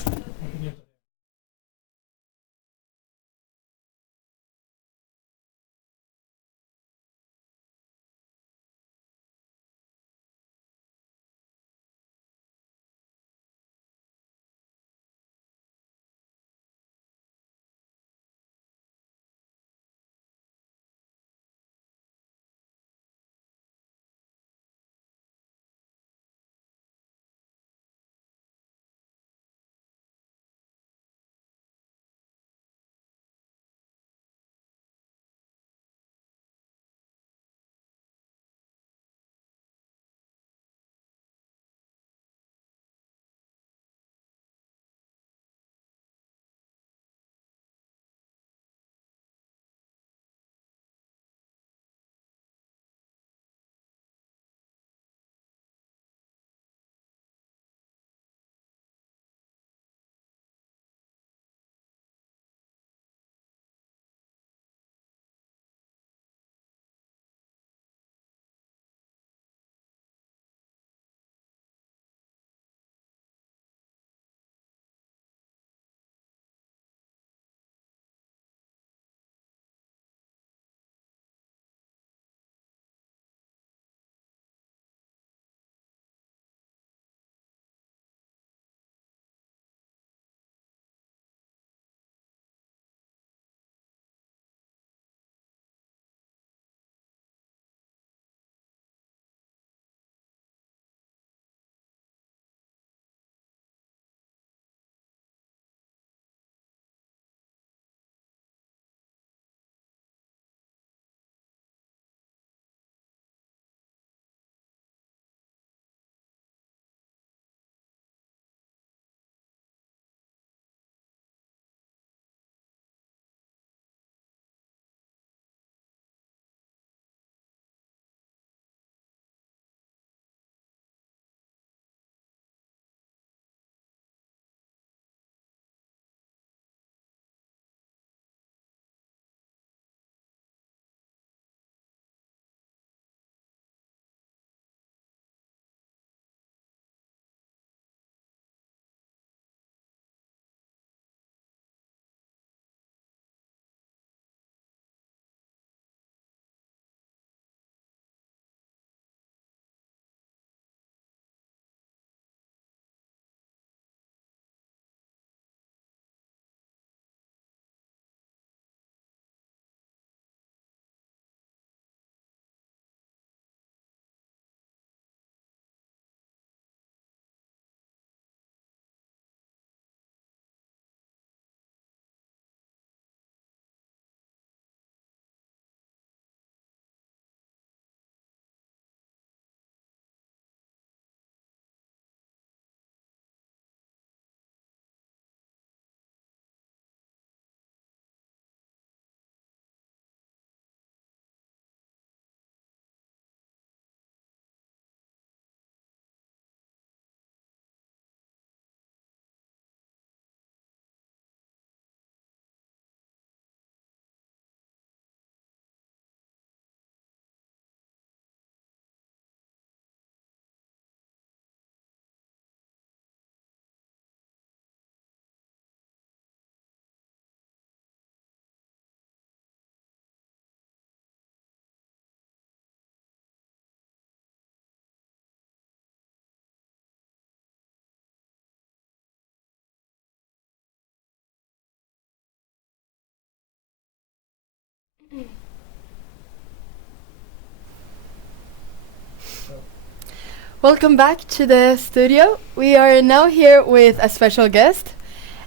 Welcome back to the studio. We are now here with a special guest.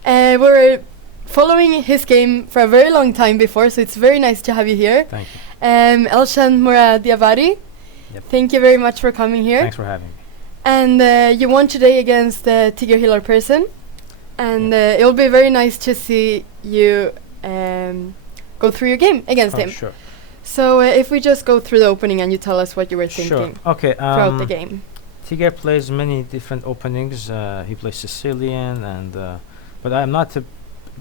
We're following his game for a very long time before, so it's very nice to have you here. Thank you. Elshan Muradiabadi. Yep. Thank you very much for coming here. Thanks for having me. And you won today against Tigger Hillar Person. And it will be very nice to see you go through your game against him. Sure. So if we just go through the opening and you tell us what you were Sure. thinking Okay. throughout the game. Tigger plays many different openings. He plays Sicilian, and but I'm not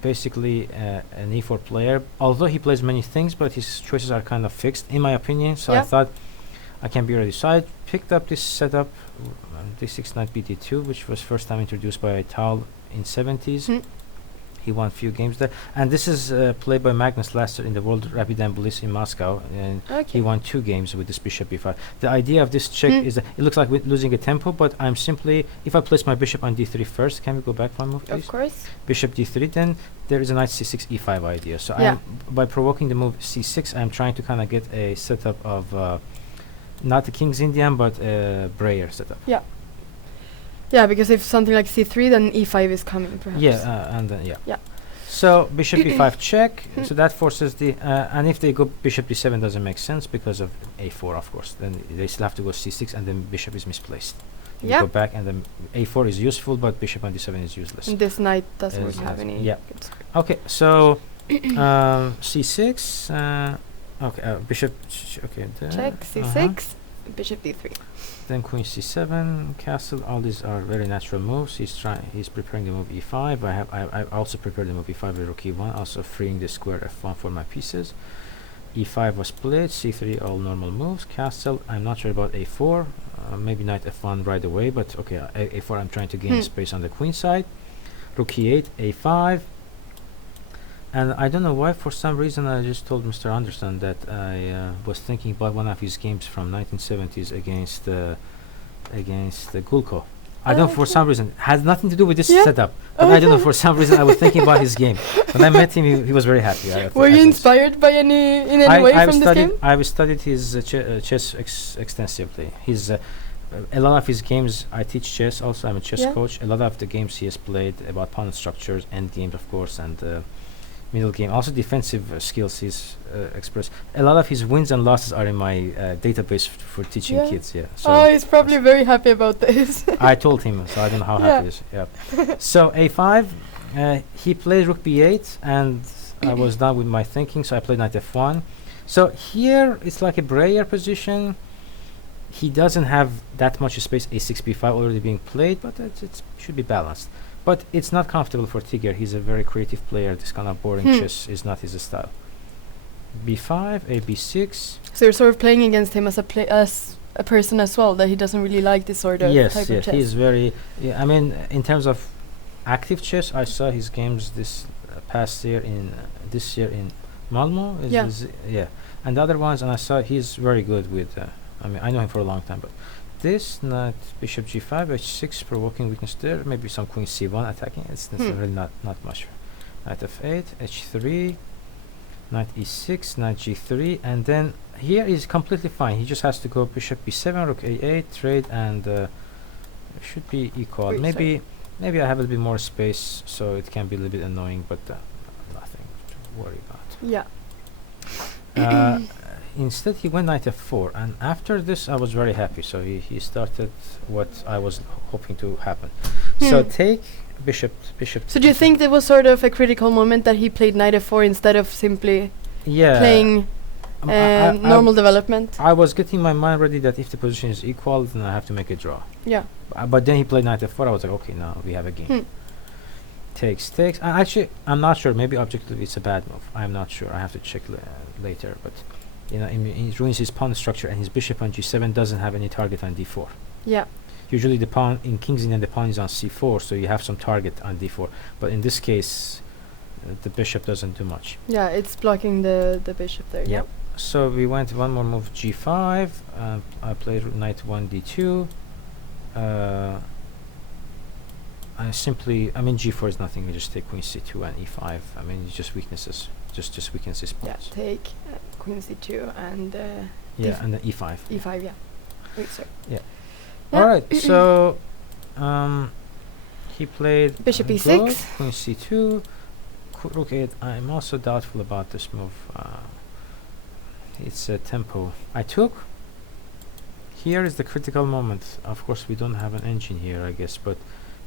basically an E4 player. Although he plays many things, but his choices are kind of fixed, in my opinion. So I thought I can be ready. So I picked up this setup, D6 Knight BD2, which was first time introduced by Tal in 70s. He won a few games there, and this is played by Magnus last year in the World Rapid and Bliss in Moscow, and he won 2 games with this bishop b5. The idea of this check is that it looks like we're losing a tempo, but I'm simply, if I place my bishop on d3 first, can we go back one move, please? Of course. Bishop d3, then there is a knight c6 e5 idea. So I'm, by provoking the move c6, I'm trying to kind of get a setup of not the King's Indian, but a Breyer setup. Yeah. Yeah, because if something like c3, then e5 is coming, perhaps. Yeah, and then So bishop b5 check. So that forces the and if they go bishop d7 doesn't make sense because of a4, of course. Then they still have to go c6, and then bishop is misplaced. You go back, and then a4 is useful, but bishop on d7 is useless. And this knight doesn't really have any. Good square. Okay, so c6. Okay, bishop. Okay. Check c6, bishop d3. Then queen c7, castle. All these are very natural moves. He's preparing the move e5. I also prepared the move e5 with rook e1, also freeing the square f1 for my pieces. e5 was played. c3, all normal moves. Castle. I'm not sure about a4. Maybe knight f1 right away, but okay. A4. I'm trying to gain space on the queen side. Rook e8, a5. And I don't know why, for some reason, I just told Mr. Andersson that I was thinking about one of his games from 1970s against Gulko. I don't know, for some reason. Has nothing to do with this setup. But I don't know, for some reason, I was thinking about his game. When I met him, he was very happy. Were you inspired by in any way from this game? I've studied his chess extensively. A lot of his games, I teach chess also. I'm a chess coach. A lot of the games he has played about pawn structures, end games, of course, and middle game. Also defensive skills he's expressed. A lot of his wins and losses are in my database for teaching kids. So he's probably very happy about this. I told him, so I don't know how happy he is. So a5, he played rook b8, and I was done with my thinking, so I played knight f1. So here it's like a Breyer position. He doesn't have that much space. a6 b5 already being played, but it should be balanced. But it's not comfortable for Tigger. He's a very creative player. This kind of boring chess is not his style. b5, a b6. So you're sort of playing against him as a person as well, that he doesn't really like this sort of type of chess. He's very. I mean, in terms of active chess, I saw his games this year in Malmo. And the other ones, and I saw he's very good with. I mean, I know him for a long time, but. This knight bishop g5, h6 provoking weakness there. Maybe some queen c1 attacking. It's really not much. Knight f8, h3, knight e6, knight g3, and then here is completely fine. He just has to go bishop b7, rook a8, trade, and should be equal. Maybe I have a little bit more space, so it can be a little bit annoying, but nothing to worry about. Yeah. Instead, he went knight f4, and after this, I was very happy. So he started what I was hoping to happen. So take bishop. So do you think there was sort of a critical moment that he played knight f4 instead of simply playing normal development? I was getting my mind ready that if the position is equal, then I have to make a draw. Yeah. But then he played knight f4. I was like, okay, now we have a game. Takes. Actually, I'm not sure. Maybe objectively it's a bad move. I'm not sure. I have to check later, but. It ruins his pawn structure, and his bishop on g7 doesn't have any target on d4. Yeah. Usually the pawn in King's Indian, the pawn is on c4, so you have some target on d4. But in this case, the bishop doesn't do much. Yeah, it's blocking the bishop there. Yeah. So we went one more move, g5. I played knight 1 d2. I mean g4 is nothing. We just take queen c2 and e5. I mean, it's just weaknesses. Just weakens his pawns. Yeah, take. queen c2 and and then e5. e5. Yeah. Wait, sorry. Yeah. All right. So he played bishop go, e6, queen c2, rook 8. I'm also doubtful about this move. It's a tempo. I took. Here is the critical moment. Of course, we don't have an engine here, I guess, but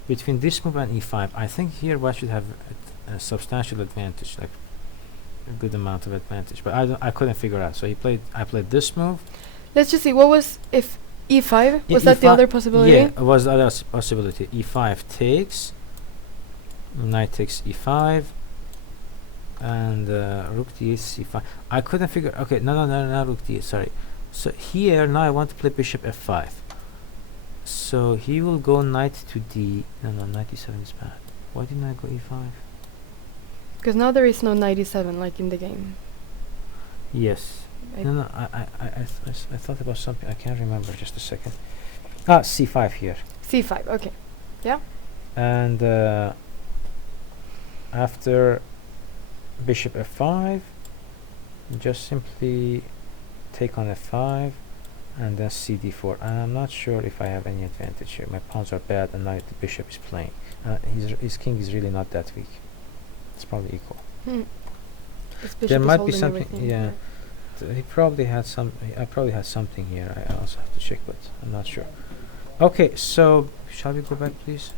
between this move and e5, I think here white should have a substantial advantage, like a good amount of advantage. But I couldn't figure out. So I played this move. Let's just see. What was if e5? Was that the other possibility? Yeah, it was the other possibility. e5 takes. Knight takes e5. And rook d8 c5. I couldn't figure. Okay, no, rook d8. Sorry. So here now I want to play bishop f5. So he will go knight to d. No, knight d7 is bad. Why didn't I go e5? Because now there is no knight e7 like in the game. Yes. I thought about something. I can't remember. Just a second. C5 here. c5. Okay. Yeah. And after bishop f5, just simply take on f5 and then cd4. And I'm not sure if I have any advantage here. My pawns are bad and now the bishop is playing. His king is really not that weak. It's probably equal. There might be something. Yeah. He probably had some. I probably had something here. I also have to check, but I'm not sure. Okay, so shall we go back, please?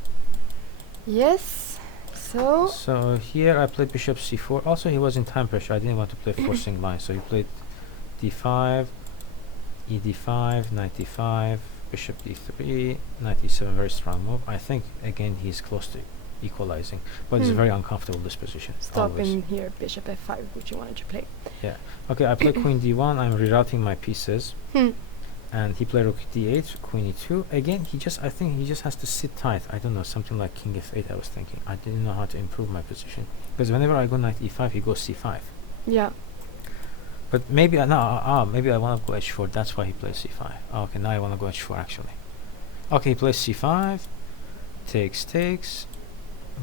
Yes. So here I played bishop c4. Also, he was in time pressure. I didn't want to play forcing lines, so he played d5, ed5, knight d5, bishop d3, knight e7. Very strong move. I think again he's close to equalizing, but it's a very uncomfortable disposition. Stopping here, bishop f5, which you wanted to play. Yeah. Okay, I play queen d1. I'm rerouting my pieces. And he played rook d8, queen e2. Again, I think he just has to sit tight. I don't know, something like king f8 I was thinking. I didn't know how to improve my position. Because whenever I go knight e5, he goes c5. Yeah. But maybe maybe I want to go h4. That's why he plays c5. Okay, now I want to go h4 actually. Okay, he plays c5. Takes.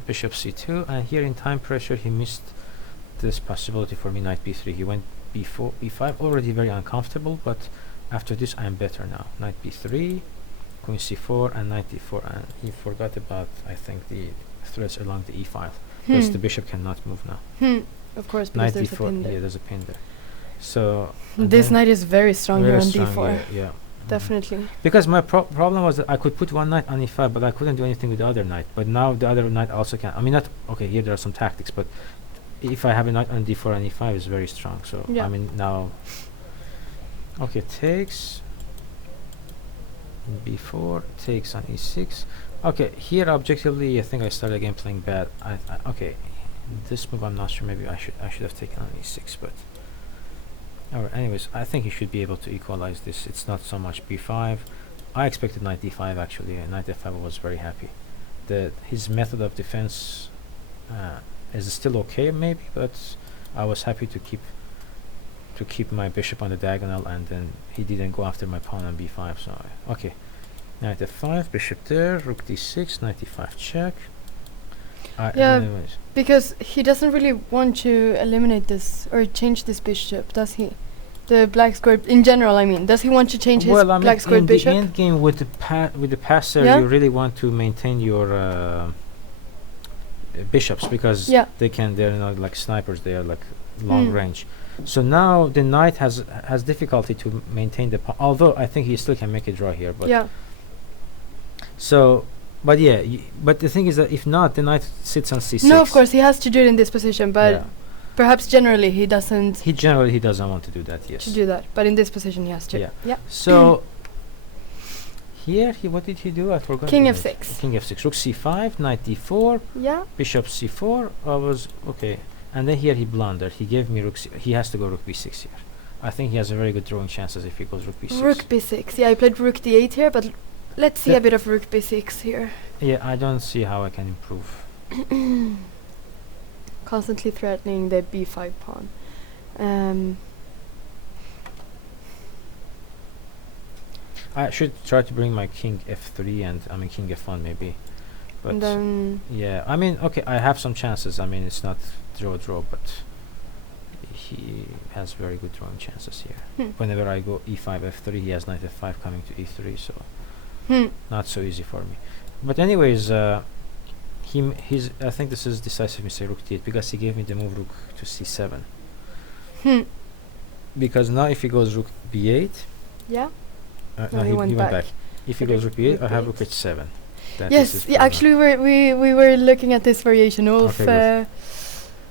Bishop c2. And here in time pressure, he missed this possibility for me, knight b3. He went b4, b5. Already very uncomfortable, but after this I am better now. Knight b3, queen c4, and knight d4. And he forgot about, I think, the threads along the e file. Because the bishop cannot move now. Of course, because knight there's d4, a pin there. yeah, there's a pin there. So this knight is very strong here on strong, d4. Yeah. Definitely. Because my problem was that I could put one knight on e5, but I couldn't do anything with the other knight. But now the other knight also can. I mean, not okay. Here there are some tactics, but if I have a knight on d4 and e5, is very strong. So I mean now. Okay, takes. B4 takes on e6. Okay, here objectively, I think I started again playing bad. Okay, this move I'm not sure. Maybe I should have taken on e6, but. Alright, anyways, I think he should be able to equalize this. It's not so much b5. I expected knight d5 actually, and knight f5 I was very happy. His method of defense is still okay maybe, but I was happy to keep my bishop on the diagonal, and then he didn't go after my pawn on b5. So okay, knight f5, bishop there, rook d6, knight d5 check. Anyways. Because he doesn't really want to eliminate this or change this bishop, does he? The black squared in general, I mean, does he want to change his black squared bishop? In the end game with the passer, you really want to maintain your bishops, because they're not like snipers, they are like long range. So now the knight has difficulty to maintain the pawn, although I think he still can make a draw here, but but but the thing is that if not, the knight sits on c6. No, of course he has to do it in this position, but perhaps generally he doesn't. He doesn't want to do that. Yes. To do that, but in this position he has to. Yeah. So here what did he do? I forgot. King f6. King f6. Rook c5. Knight d4. Yeah. Bishop c4. Was okay. And then here he blundered. He gave me rook. He has to go rook b6 here. I think he has a very good drawing chances if he goes rook b6. Rook b6. Yeah, I played rook d8 here, but. Let's see a bit of rook b6 here. Yeah, I don't see how I can improve. Constantly threatening the b5 pawn. I should try to bring my king f3 and king f1 maybe. But and then I mean, okay, I have some chances. I mean, it's not draw, but he has very good drawing chances here. Hmm. Whenever I go e5, f3, he has knight f5 coming to e3, so not so easy for me. But anyways, he's I think this is decisive mistake, rook d8, because he gave me the move rook to c7. Because now if he goes rook b8, Yeah. no, he went back. If he goes rook b8, I have rook h7. That is his Yes. Yeah. problem. Actually, we were looking at this variation. Ulf. Okay,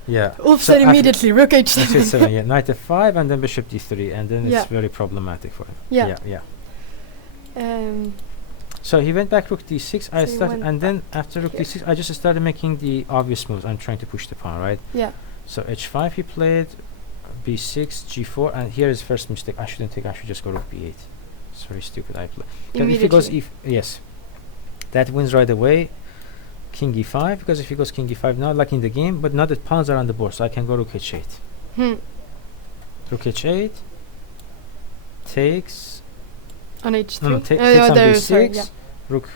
yeah. Ulf So said after immediately rook Rook h7. h7, yeah. Knight f5 and then bishop d3, and then Yeah. it's very problematic for him. Yeah. Yeah. Um. So he went back rook d6. I So he started, went and then back after rook here. d6, I just started making the obvious moves. I'm trying to push the pawn, right? Yeah. So h5 he played, b6, g4, and here is first mistake. I shouldn't take. I should just go rook b8. It's very stupid. I play. If he goes yes, that wins right away. King e5, because if he goes king e5 now, like in the game, but now the pawns are on the board, so I can go rook h8. Rook h8 takes. On h3. No, takes on there, b6. sorry, yeah. Rook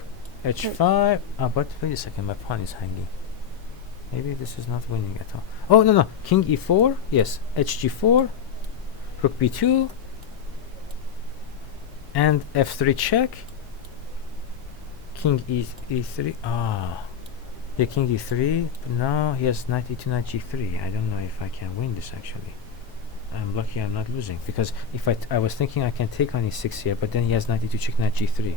h5. But wait a second, my pawn is hanging. Maybe this is not winning at all. Oh no, king e4. Yes, hg4. Rook b2. And f3 check. King e3. Yeah, king e3. But now he has knight e2, knight g3. I don't know if I can win this actually. I'm lucky I'm not losing, because if I was thinking I can take on e6 here, but then he has knight e2 check, knight g3.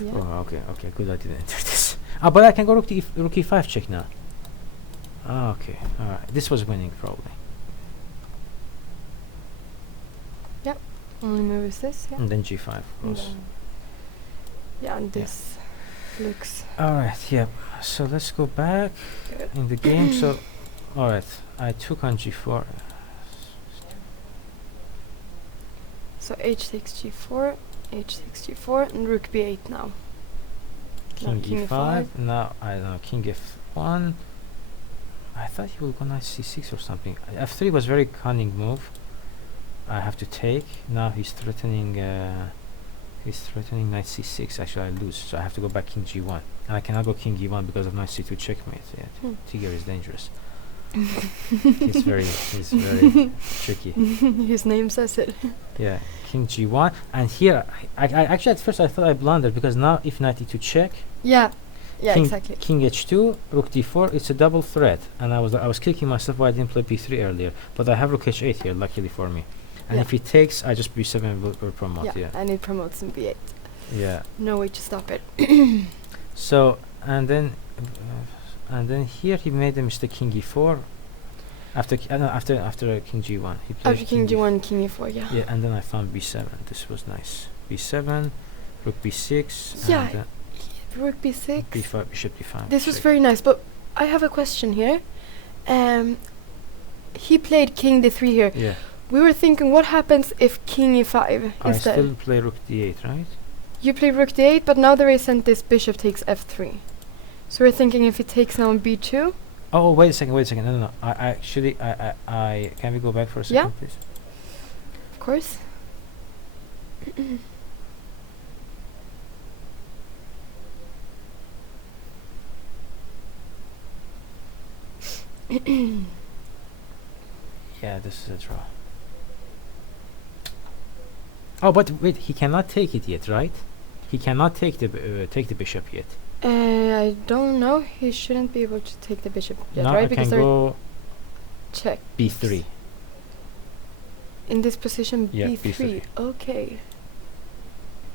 Yeah. Oh, okay, good I didn't enter this. But I can go rook e5 check now. Okay, alright. This was winning probably. Only move is this. Yeah. And then g5 And was. then- yeah, and this looks Alright, yeah. So let's go back good. in the game. So, alright, I took on g4. So h takes g4, h takes g4, and rook b8 now. King king e5. Now I don't know, king f1. I thought he would go knight c6 or something. F3 was very cunning move. I have to take. Now he's threatening. He's threatening knight c6. Actually, I lose, so I have to go back king g1. And I cannot go king e1 because of knight c2 checkmate. Yeah, Tiger is dangerous. he's very tricky. His name says it. Yeah, king g1, and here I actually at first I thought I blundered, because now if knight e2 check, Yeah. Yeah, king, exactly. king h2, rook d4, it's a double threat, and I was kicking myself why I didn't play b3 earlier, but I have rook h8 here, luckily for me, and Yeah. if he takes, I just b7 will promote. Yeah, and it promotes in b8. Yeah. No way to stop it. So and then here he made the mistake king e4. After king g1, he played After king g1, king e4, yeah. Yeah, and then I found b7. This was nice. b7, rook b6. Yeah, and rook b6. b5, bishop d5. This was check. very nice, but I have a question here. He played king d3 here. Yeah. We were thinking, what happens if king e5 I instead? still play rook d8, right? You play rook d8, but now the race sent this bishop takes f3. So we're thinking if he takes now on b2. Oh, wait a second. No. I actually, I can we go back for a second, Yeah. please? Of course. Yeah, this is a draw. Oh, but wait, he cannot take it yet, right? He cannot take the bishop yet. I don't know. He shouldn't be able to take the bishop yet, Now right? I Because can they're go check. b3. In this position, Yeah, b3. b3. Okay.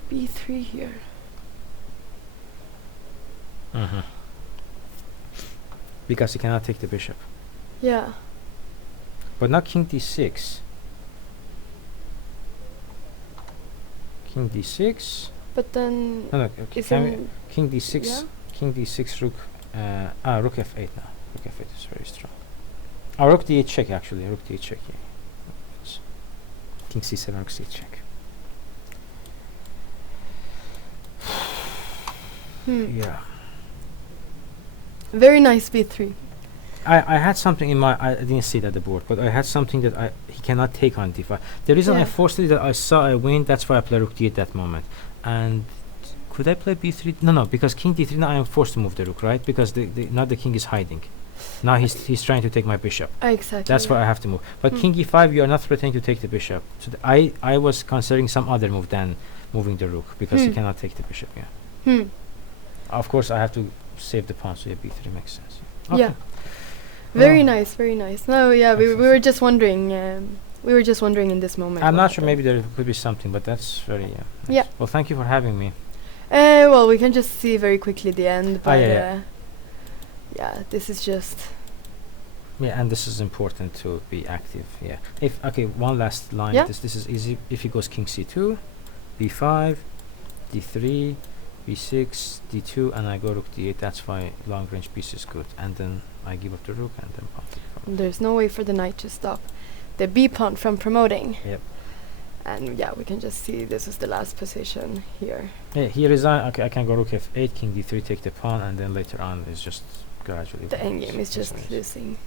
b3 here. Because he cannot take the bishop. Yeah. But not king d6. King d6. But then No, okay. Can we, king d6. yeah? King d6. Rook. Rook f8 now. Rook f8 is very strong. Rook d8 check actually. Rook d8 check. Yeah. It's king c7. Rook c8 check. Yeah. Very nice b3. I had something in my I didn't see it at the board, but I had something that he cannot take on d5. The reason I Yeah. forced it that I saw I win, that's why I play rook d8 at that moment. And could I play b3? No, because king d3 now I am forced to move the rook, right? Because now the king is hiding. Now he's trying to take my bishop. Exactly. That's why I have to move. But king e5, you are not threatening to take the bishop. So I was considering some other move than moving the rook, because he cannot take the bishop. Yeah. Of course, I have to save the pawn, so yeah, b3 makes sense. Yeah. Okay. Yeah. Very nice, very nice. No, yeah, we were just wondering. We were just wondering in this moment. I'm not sure. Maybe there could be something, but that's very. Nice. Yeah. Well, thank you for having me. Well, we can just see very quickly the end. But yeah, this is just. Yeah, and this is important to be active. Yeah. If one last line. Yeah. This is easy. If he goes king c2, b5, d3, b6, d2, and I go rook d8. That's why long range piece is good. And then I give up the rook and then pawn to There's no way for the knight to stop the b pawn from promoting. Yep. And yeah, we can just see this is the last position here. Yeah, he resigned. Okay, I can go rook f8, king d3, take the pawn, and then later on is just gradually. The endgame is just losing.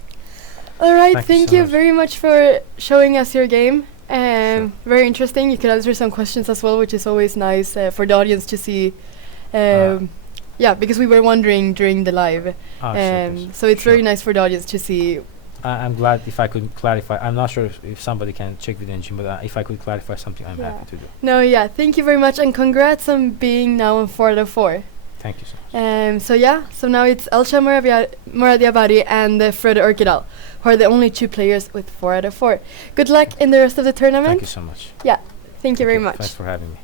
All right, thank you so very much for showing us your game. Sure. Very interesting. You could answer some questions as well, which is always nice for the audience to see. Yeah, because we were wondering during the live. So it's very nice for the audience to see. I'm glad if I could clarify. I'm not sure if somebody can check with the engine, but if I could clarify something, I'm happy to do. No, yeah, thank you very much, and congrats on being now on 4 out of 4. Thank you so much. So now it's Elcha Moradiabadi and Frode Urkedal, who are the only 2 players with 4 out of 4. Good luck in the rest of the tournament. Thank you so much. Yeah, thank you very much. Thanks for having me.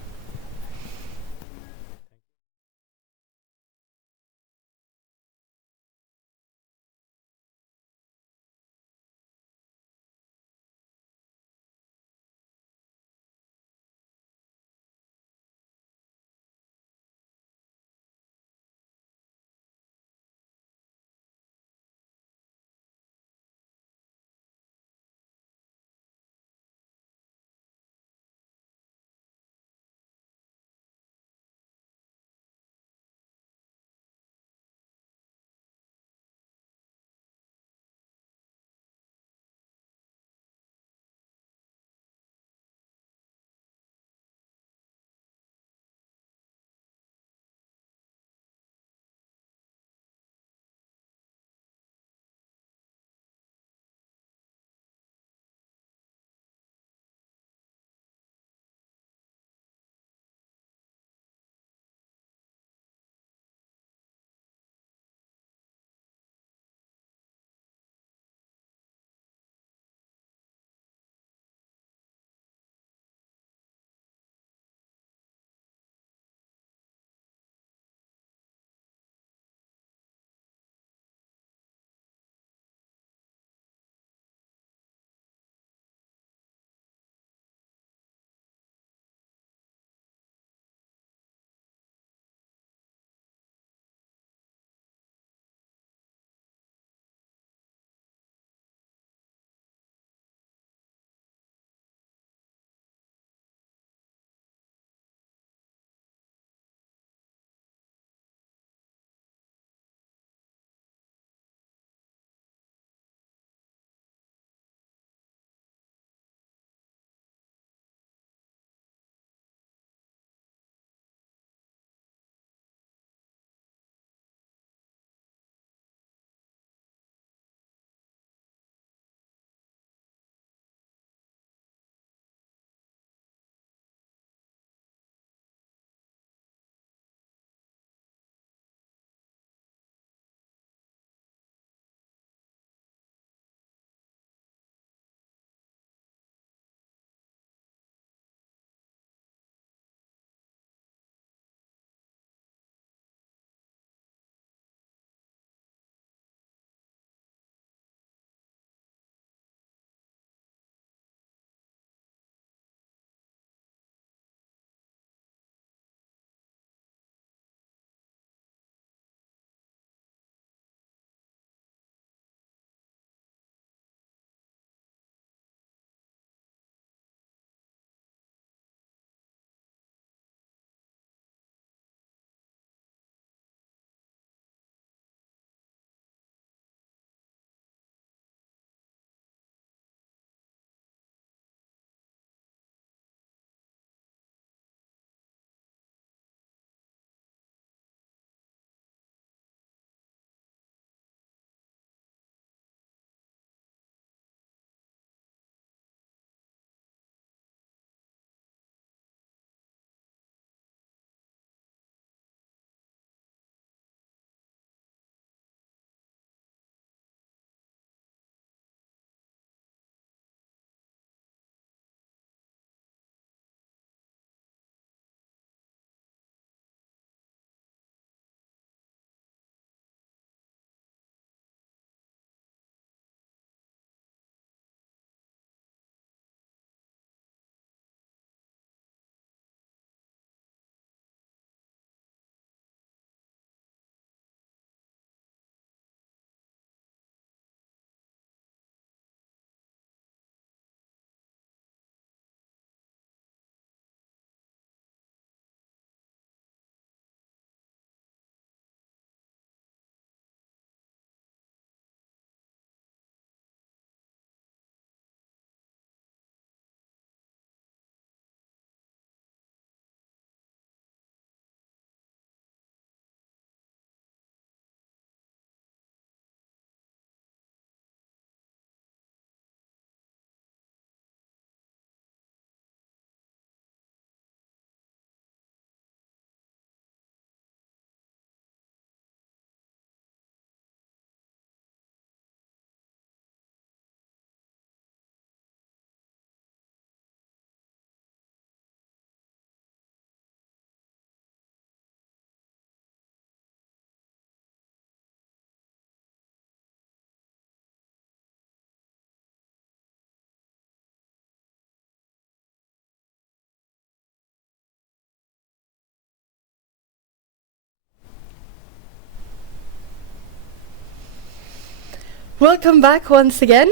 Welcome back once again.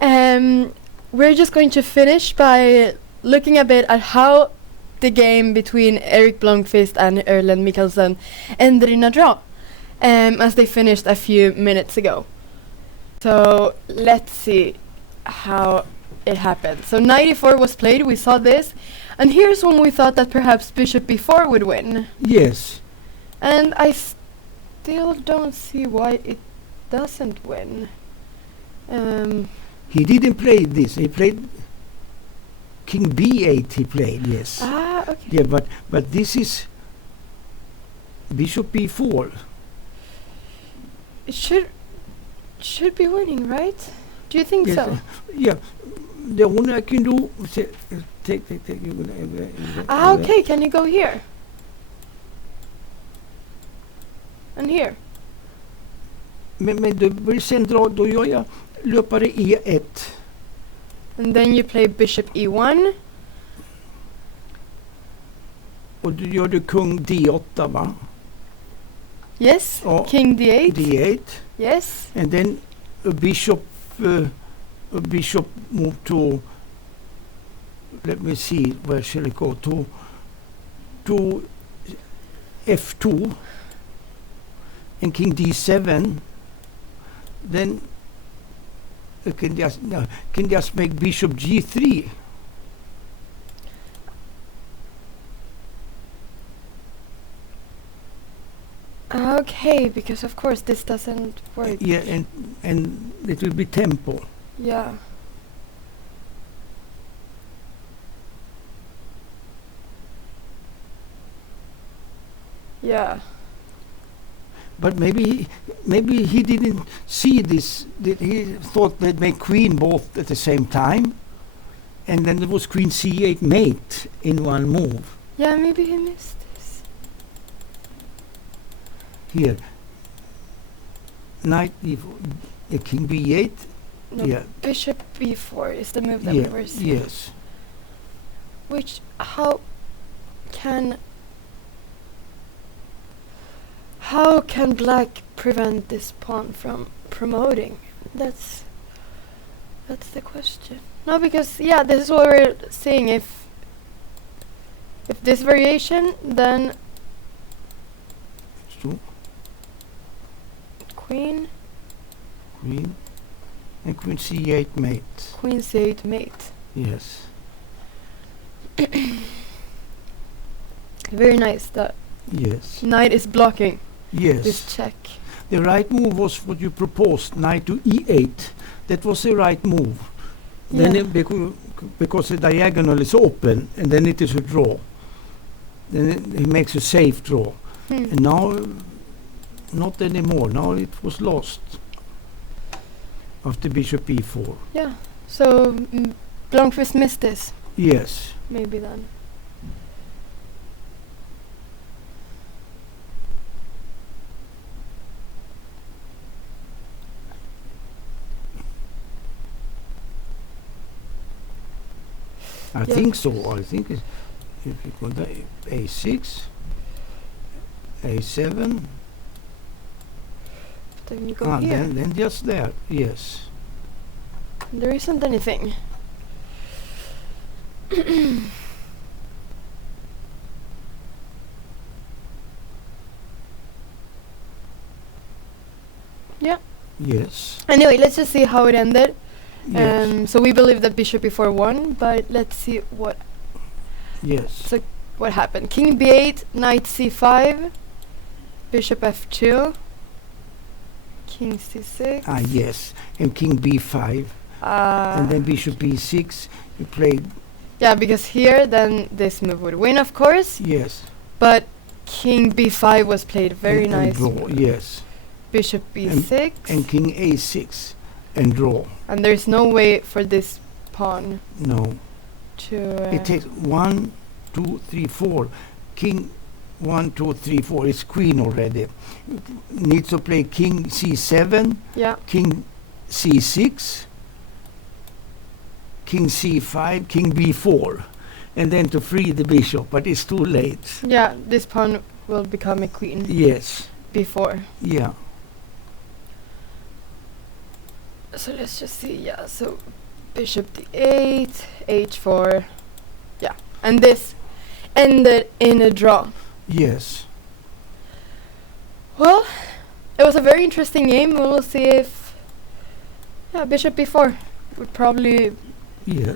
We're just going to finish by looking a bit at how the game between Erik Blomqvist and Erlend Mikkelsen ended in a draw, as they finished a few minutes ago. So let's see how it happened. So 94 was played, we saw this, and here's when we thought that perhaps Bishop b4 would win. Yes. And I still don't see why it doesn't win. He didn't play this. He played King b8. He played, yes. Ah, okay. Yeah, but this is Bishop b4. It should be winning, right? Do you think Yes, so? Yeah. The only I can do take. Okay. Can you go here? And here. Men du blir central, då gör jag löpare e1. And then you play bishop e1. Och då gör du kung d8, va? Yes. Oh, King d8. d8. Yes. And then a bishop move to, let me see, where shall it go? To f2 and king d7. Then can just make bishop g3. Okay, because of course this doesn't work. Yeah, and it will be tempo. Yeah. Yeah. But maybe he didn't see this. He thought they'd make queen both at the same time, and then there was queen c8 mate in one move. Yeah, maybe he missed this. Here, knight e4, king b8. No, Yeah. bishop b4 is the move that we were seeing. Yes. Which, how can black prevent this pawn from promoting? That's the question. No, because yeah, this is what we're seeing. If this variation, then So queen and queen c8 mate. queen c8 mate. Yes. Very nice that Yes. knight is blocking Yes. this check. The right move was what you proposed, knight to e8. That was the right move. Then Yeah. because the diagonal is open, and then it is a draw. Then he makes a safe draw. And now, not anymore. Now it was lost after bishop e4. Yeah. So Blomqvist missed this. Yes. Maybe then. I think so. I think if you go to a6, a7, Then you go here. then just there. Yes. There isn't anything. Yeah. Yes. Anyway, let's just see how it ended. Yes. So we believe that bishop before won, but let's see what Yes. what happened. King b8, knight c5, bishop f2, king c6. Yes. And king b5. And then bishop b6. You played. Yeah, because here then this move would win, of course. Yes. But king b5 was played very and nice. draw. Yes. Bishop b6. And king a6 and draw. And there's no way for this pawn No. to. It takes 1, 2, 3, 4. King 1, 2, 3, 4. It's queen already. Needs to play king c7, Yeah. king c6, king c5, king b4, and then to free the bishop. But it's too late. Yeah, this pawn will become a queen Yes. before. Yeah. So let's just see. Yeah. So bishop d8, h4. Yeah. And this ended in a draw. Yes. Well, it was a very interesting game. We'll see if bishop b4 would probably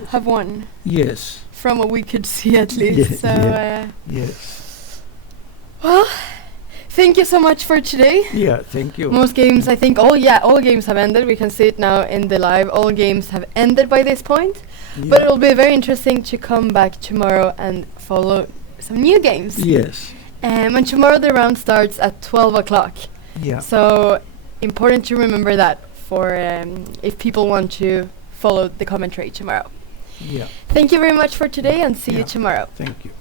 have won. Yes. From what we could see at least. Yes. Well, thank you so much for today. Yeah, thank you. Most games, I think, all games have ended. We can see it now in the live. All games have ended by this point. Yeah. But it'll be very interesting to come back tomorrow and follow some new games. Yes. And tomorrow the round starts at 12 o'clock. Yeah. So important to remember that for if people want to follow the commentary tomorrow. Yeah. Thank you very much for today and see you tomorrow. Thank you.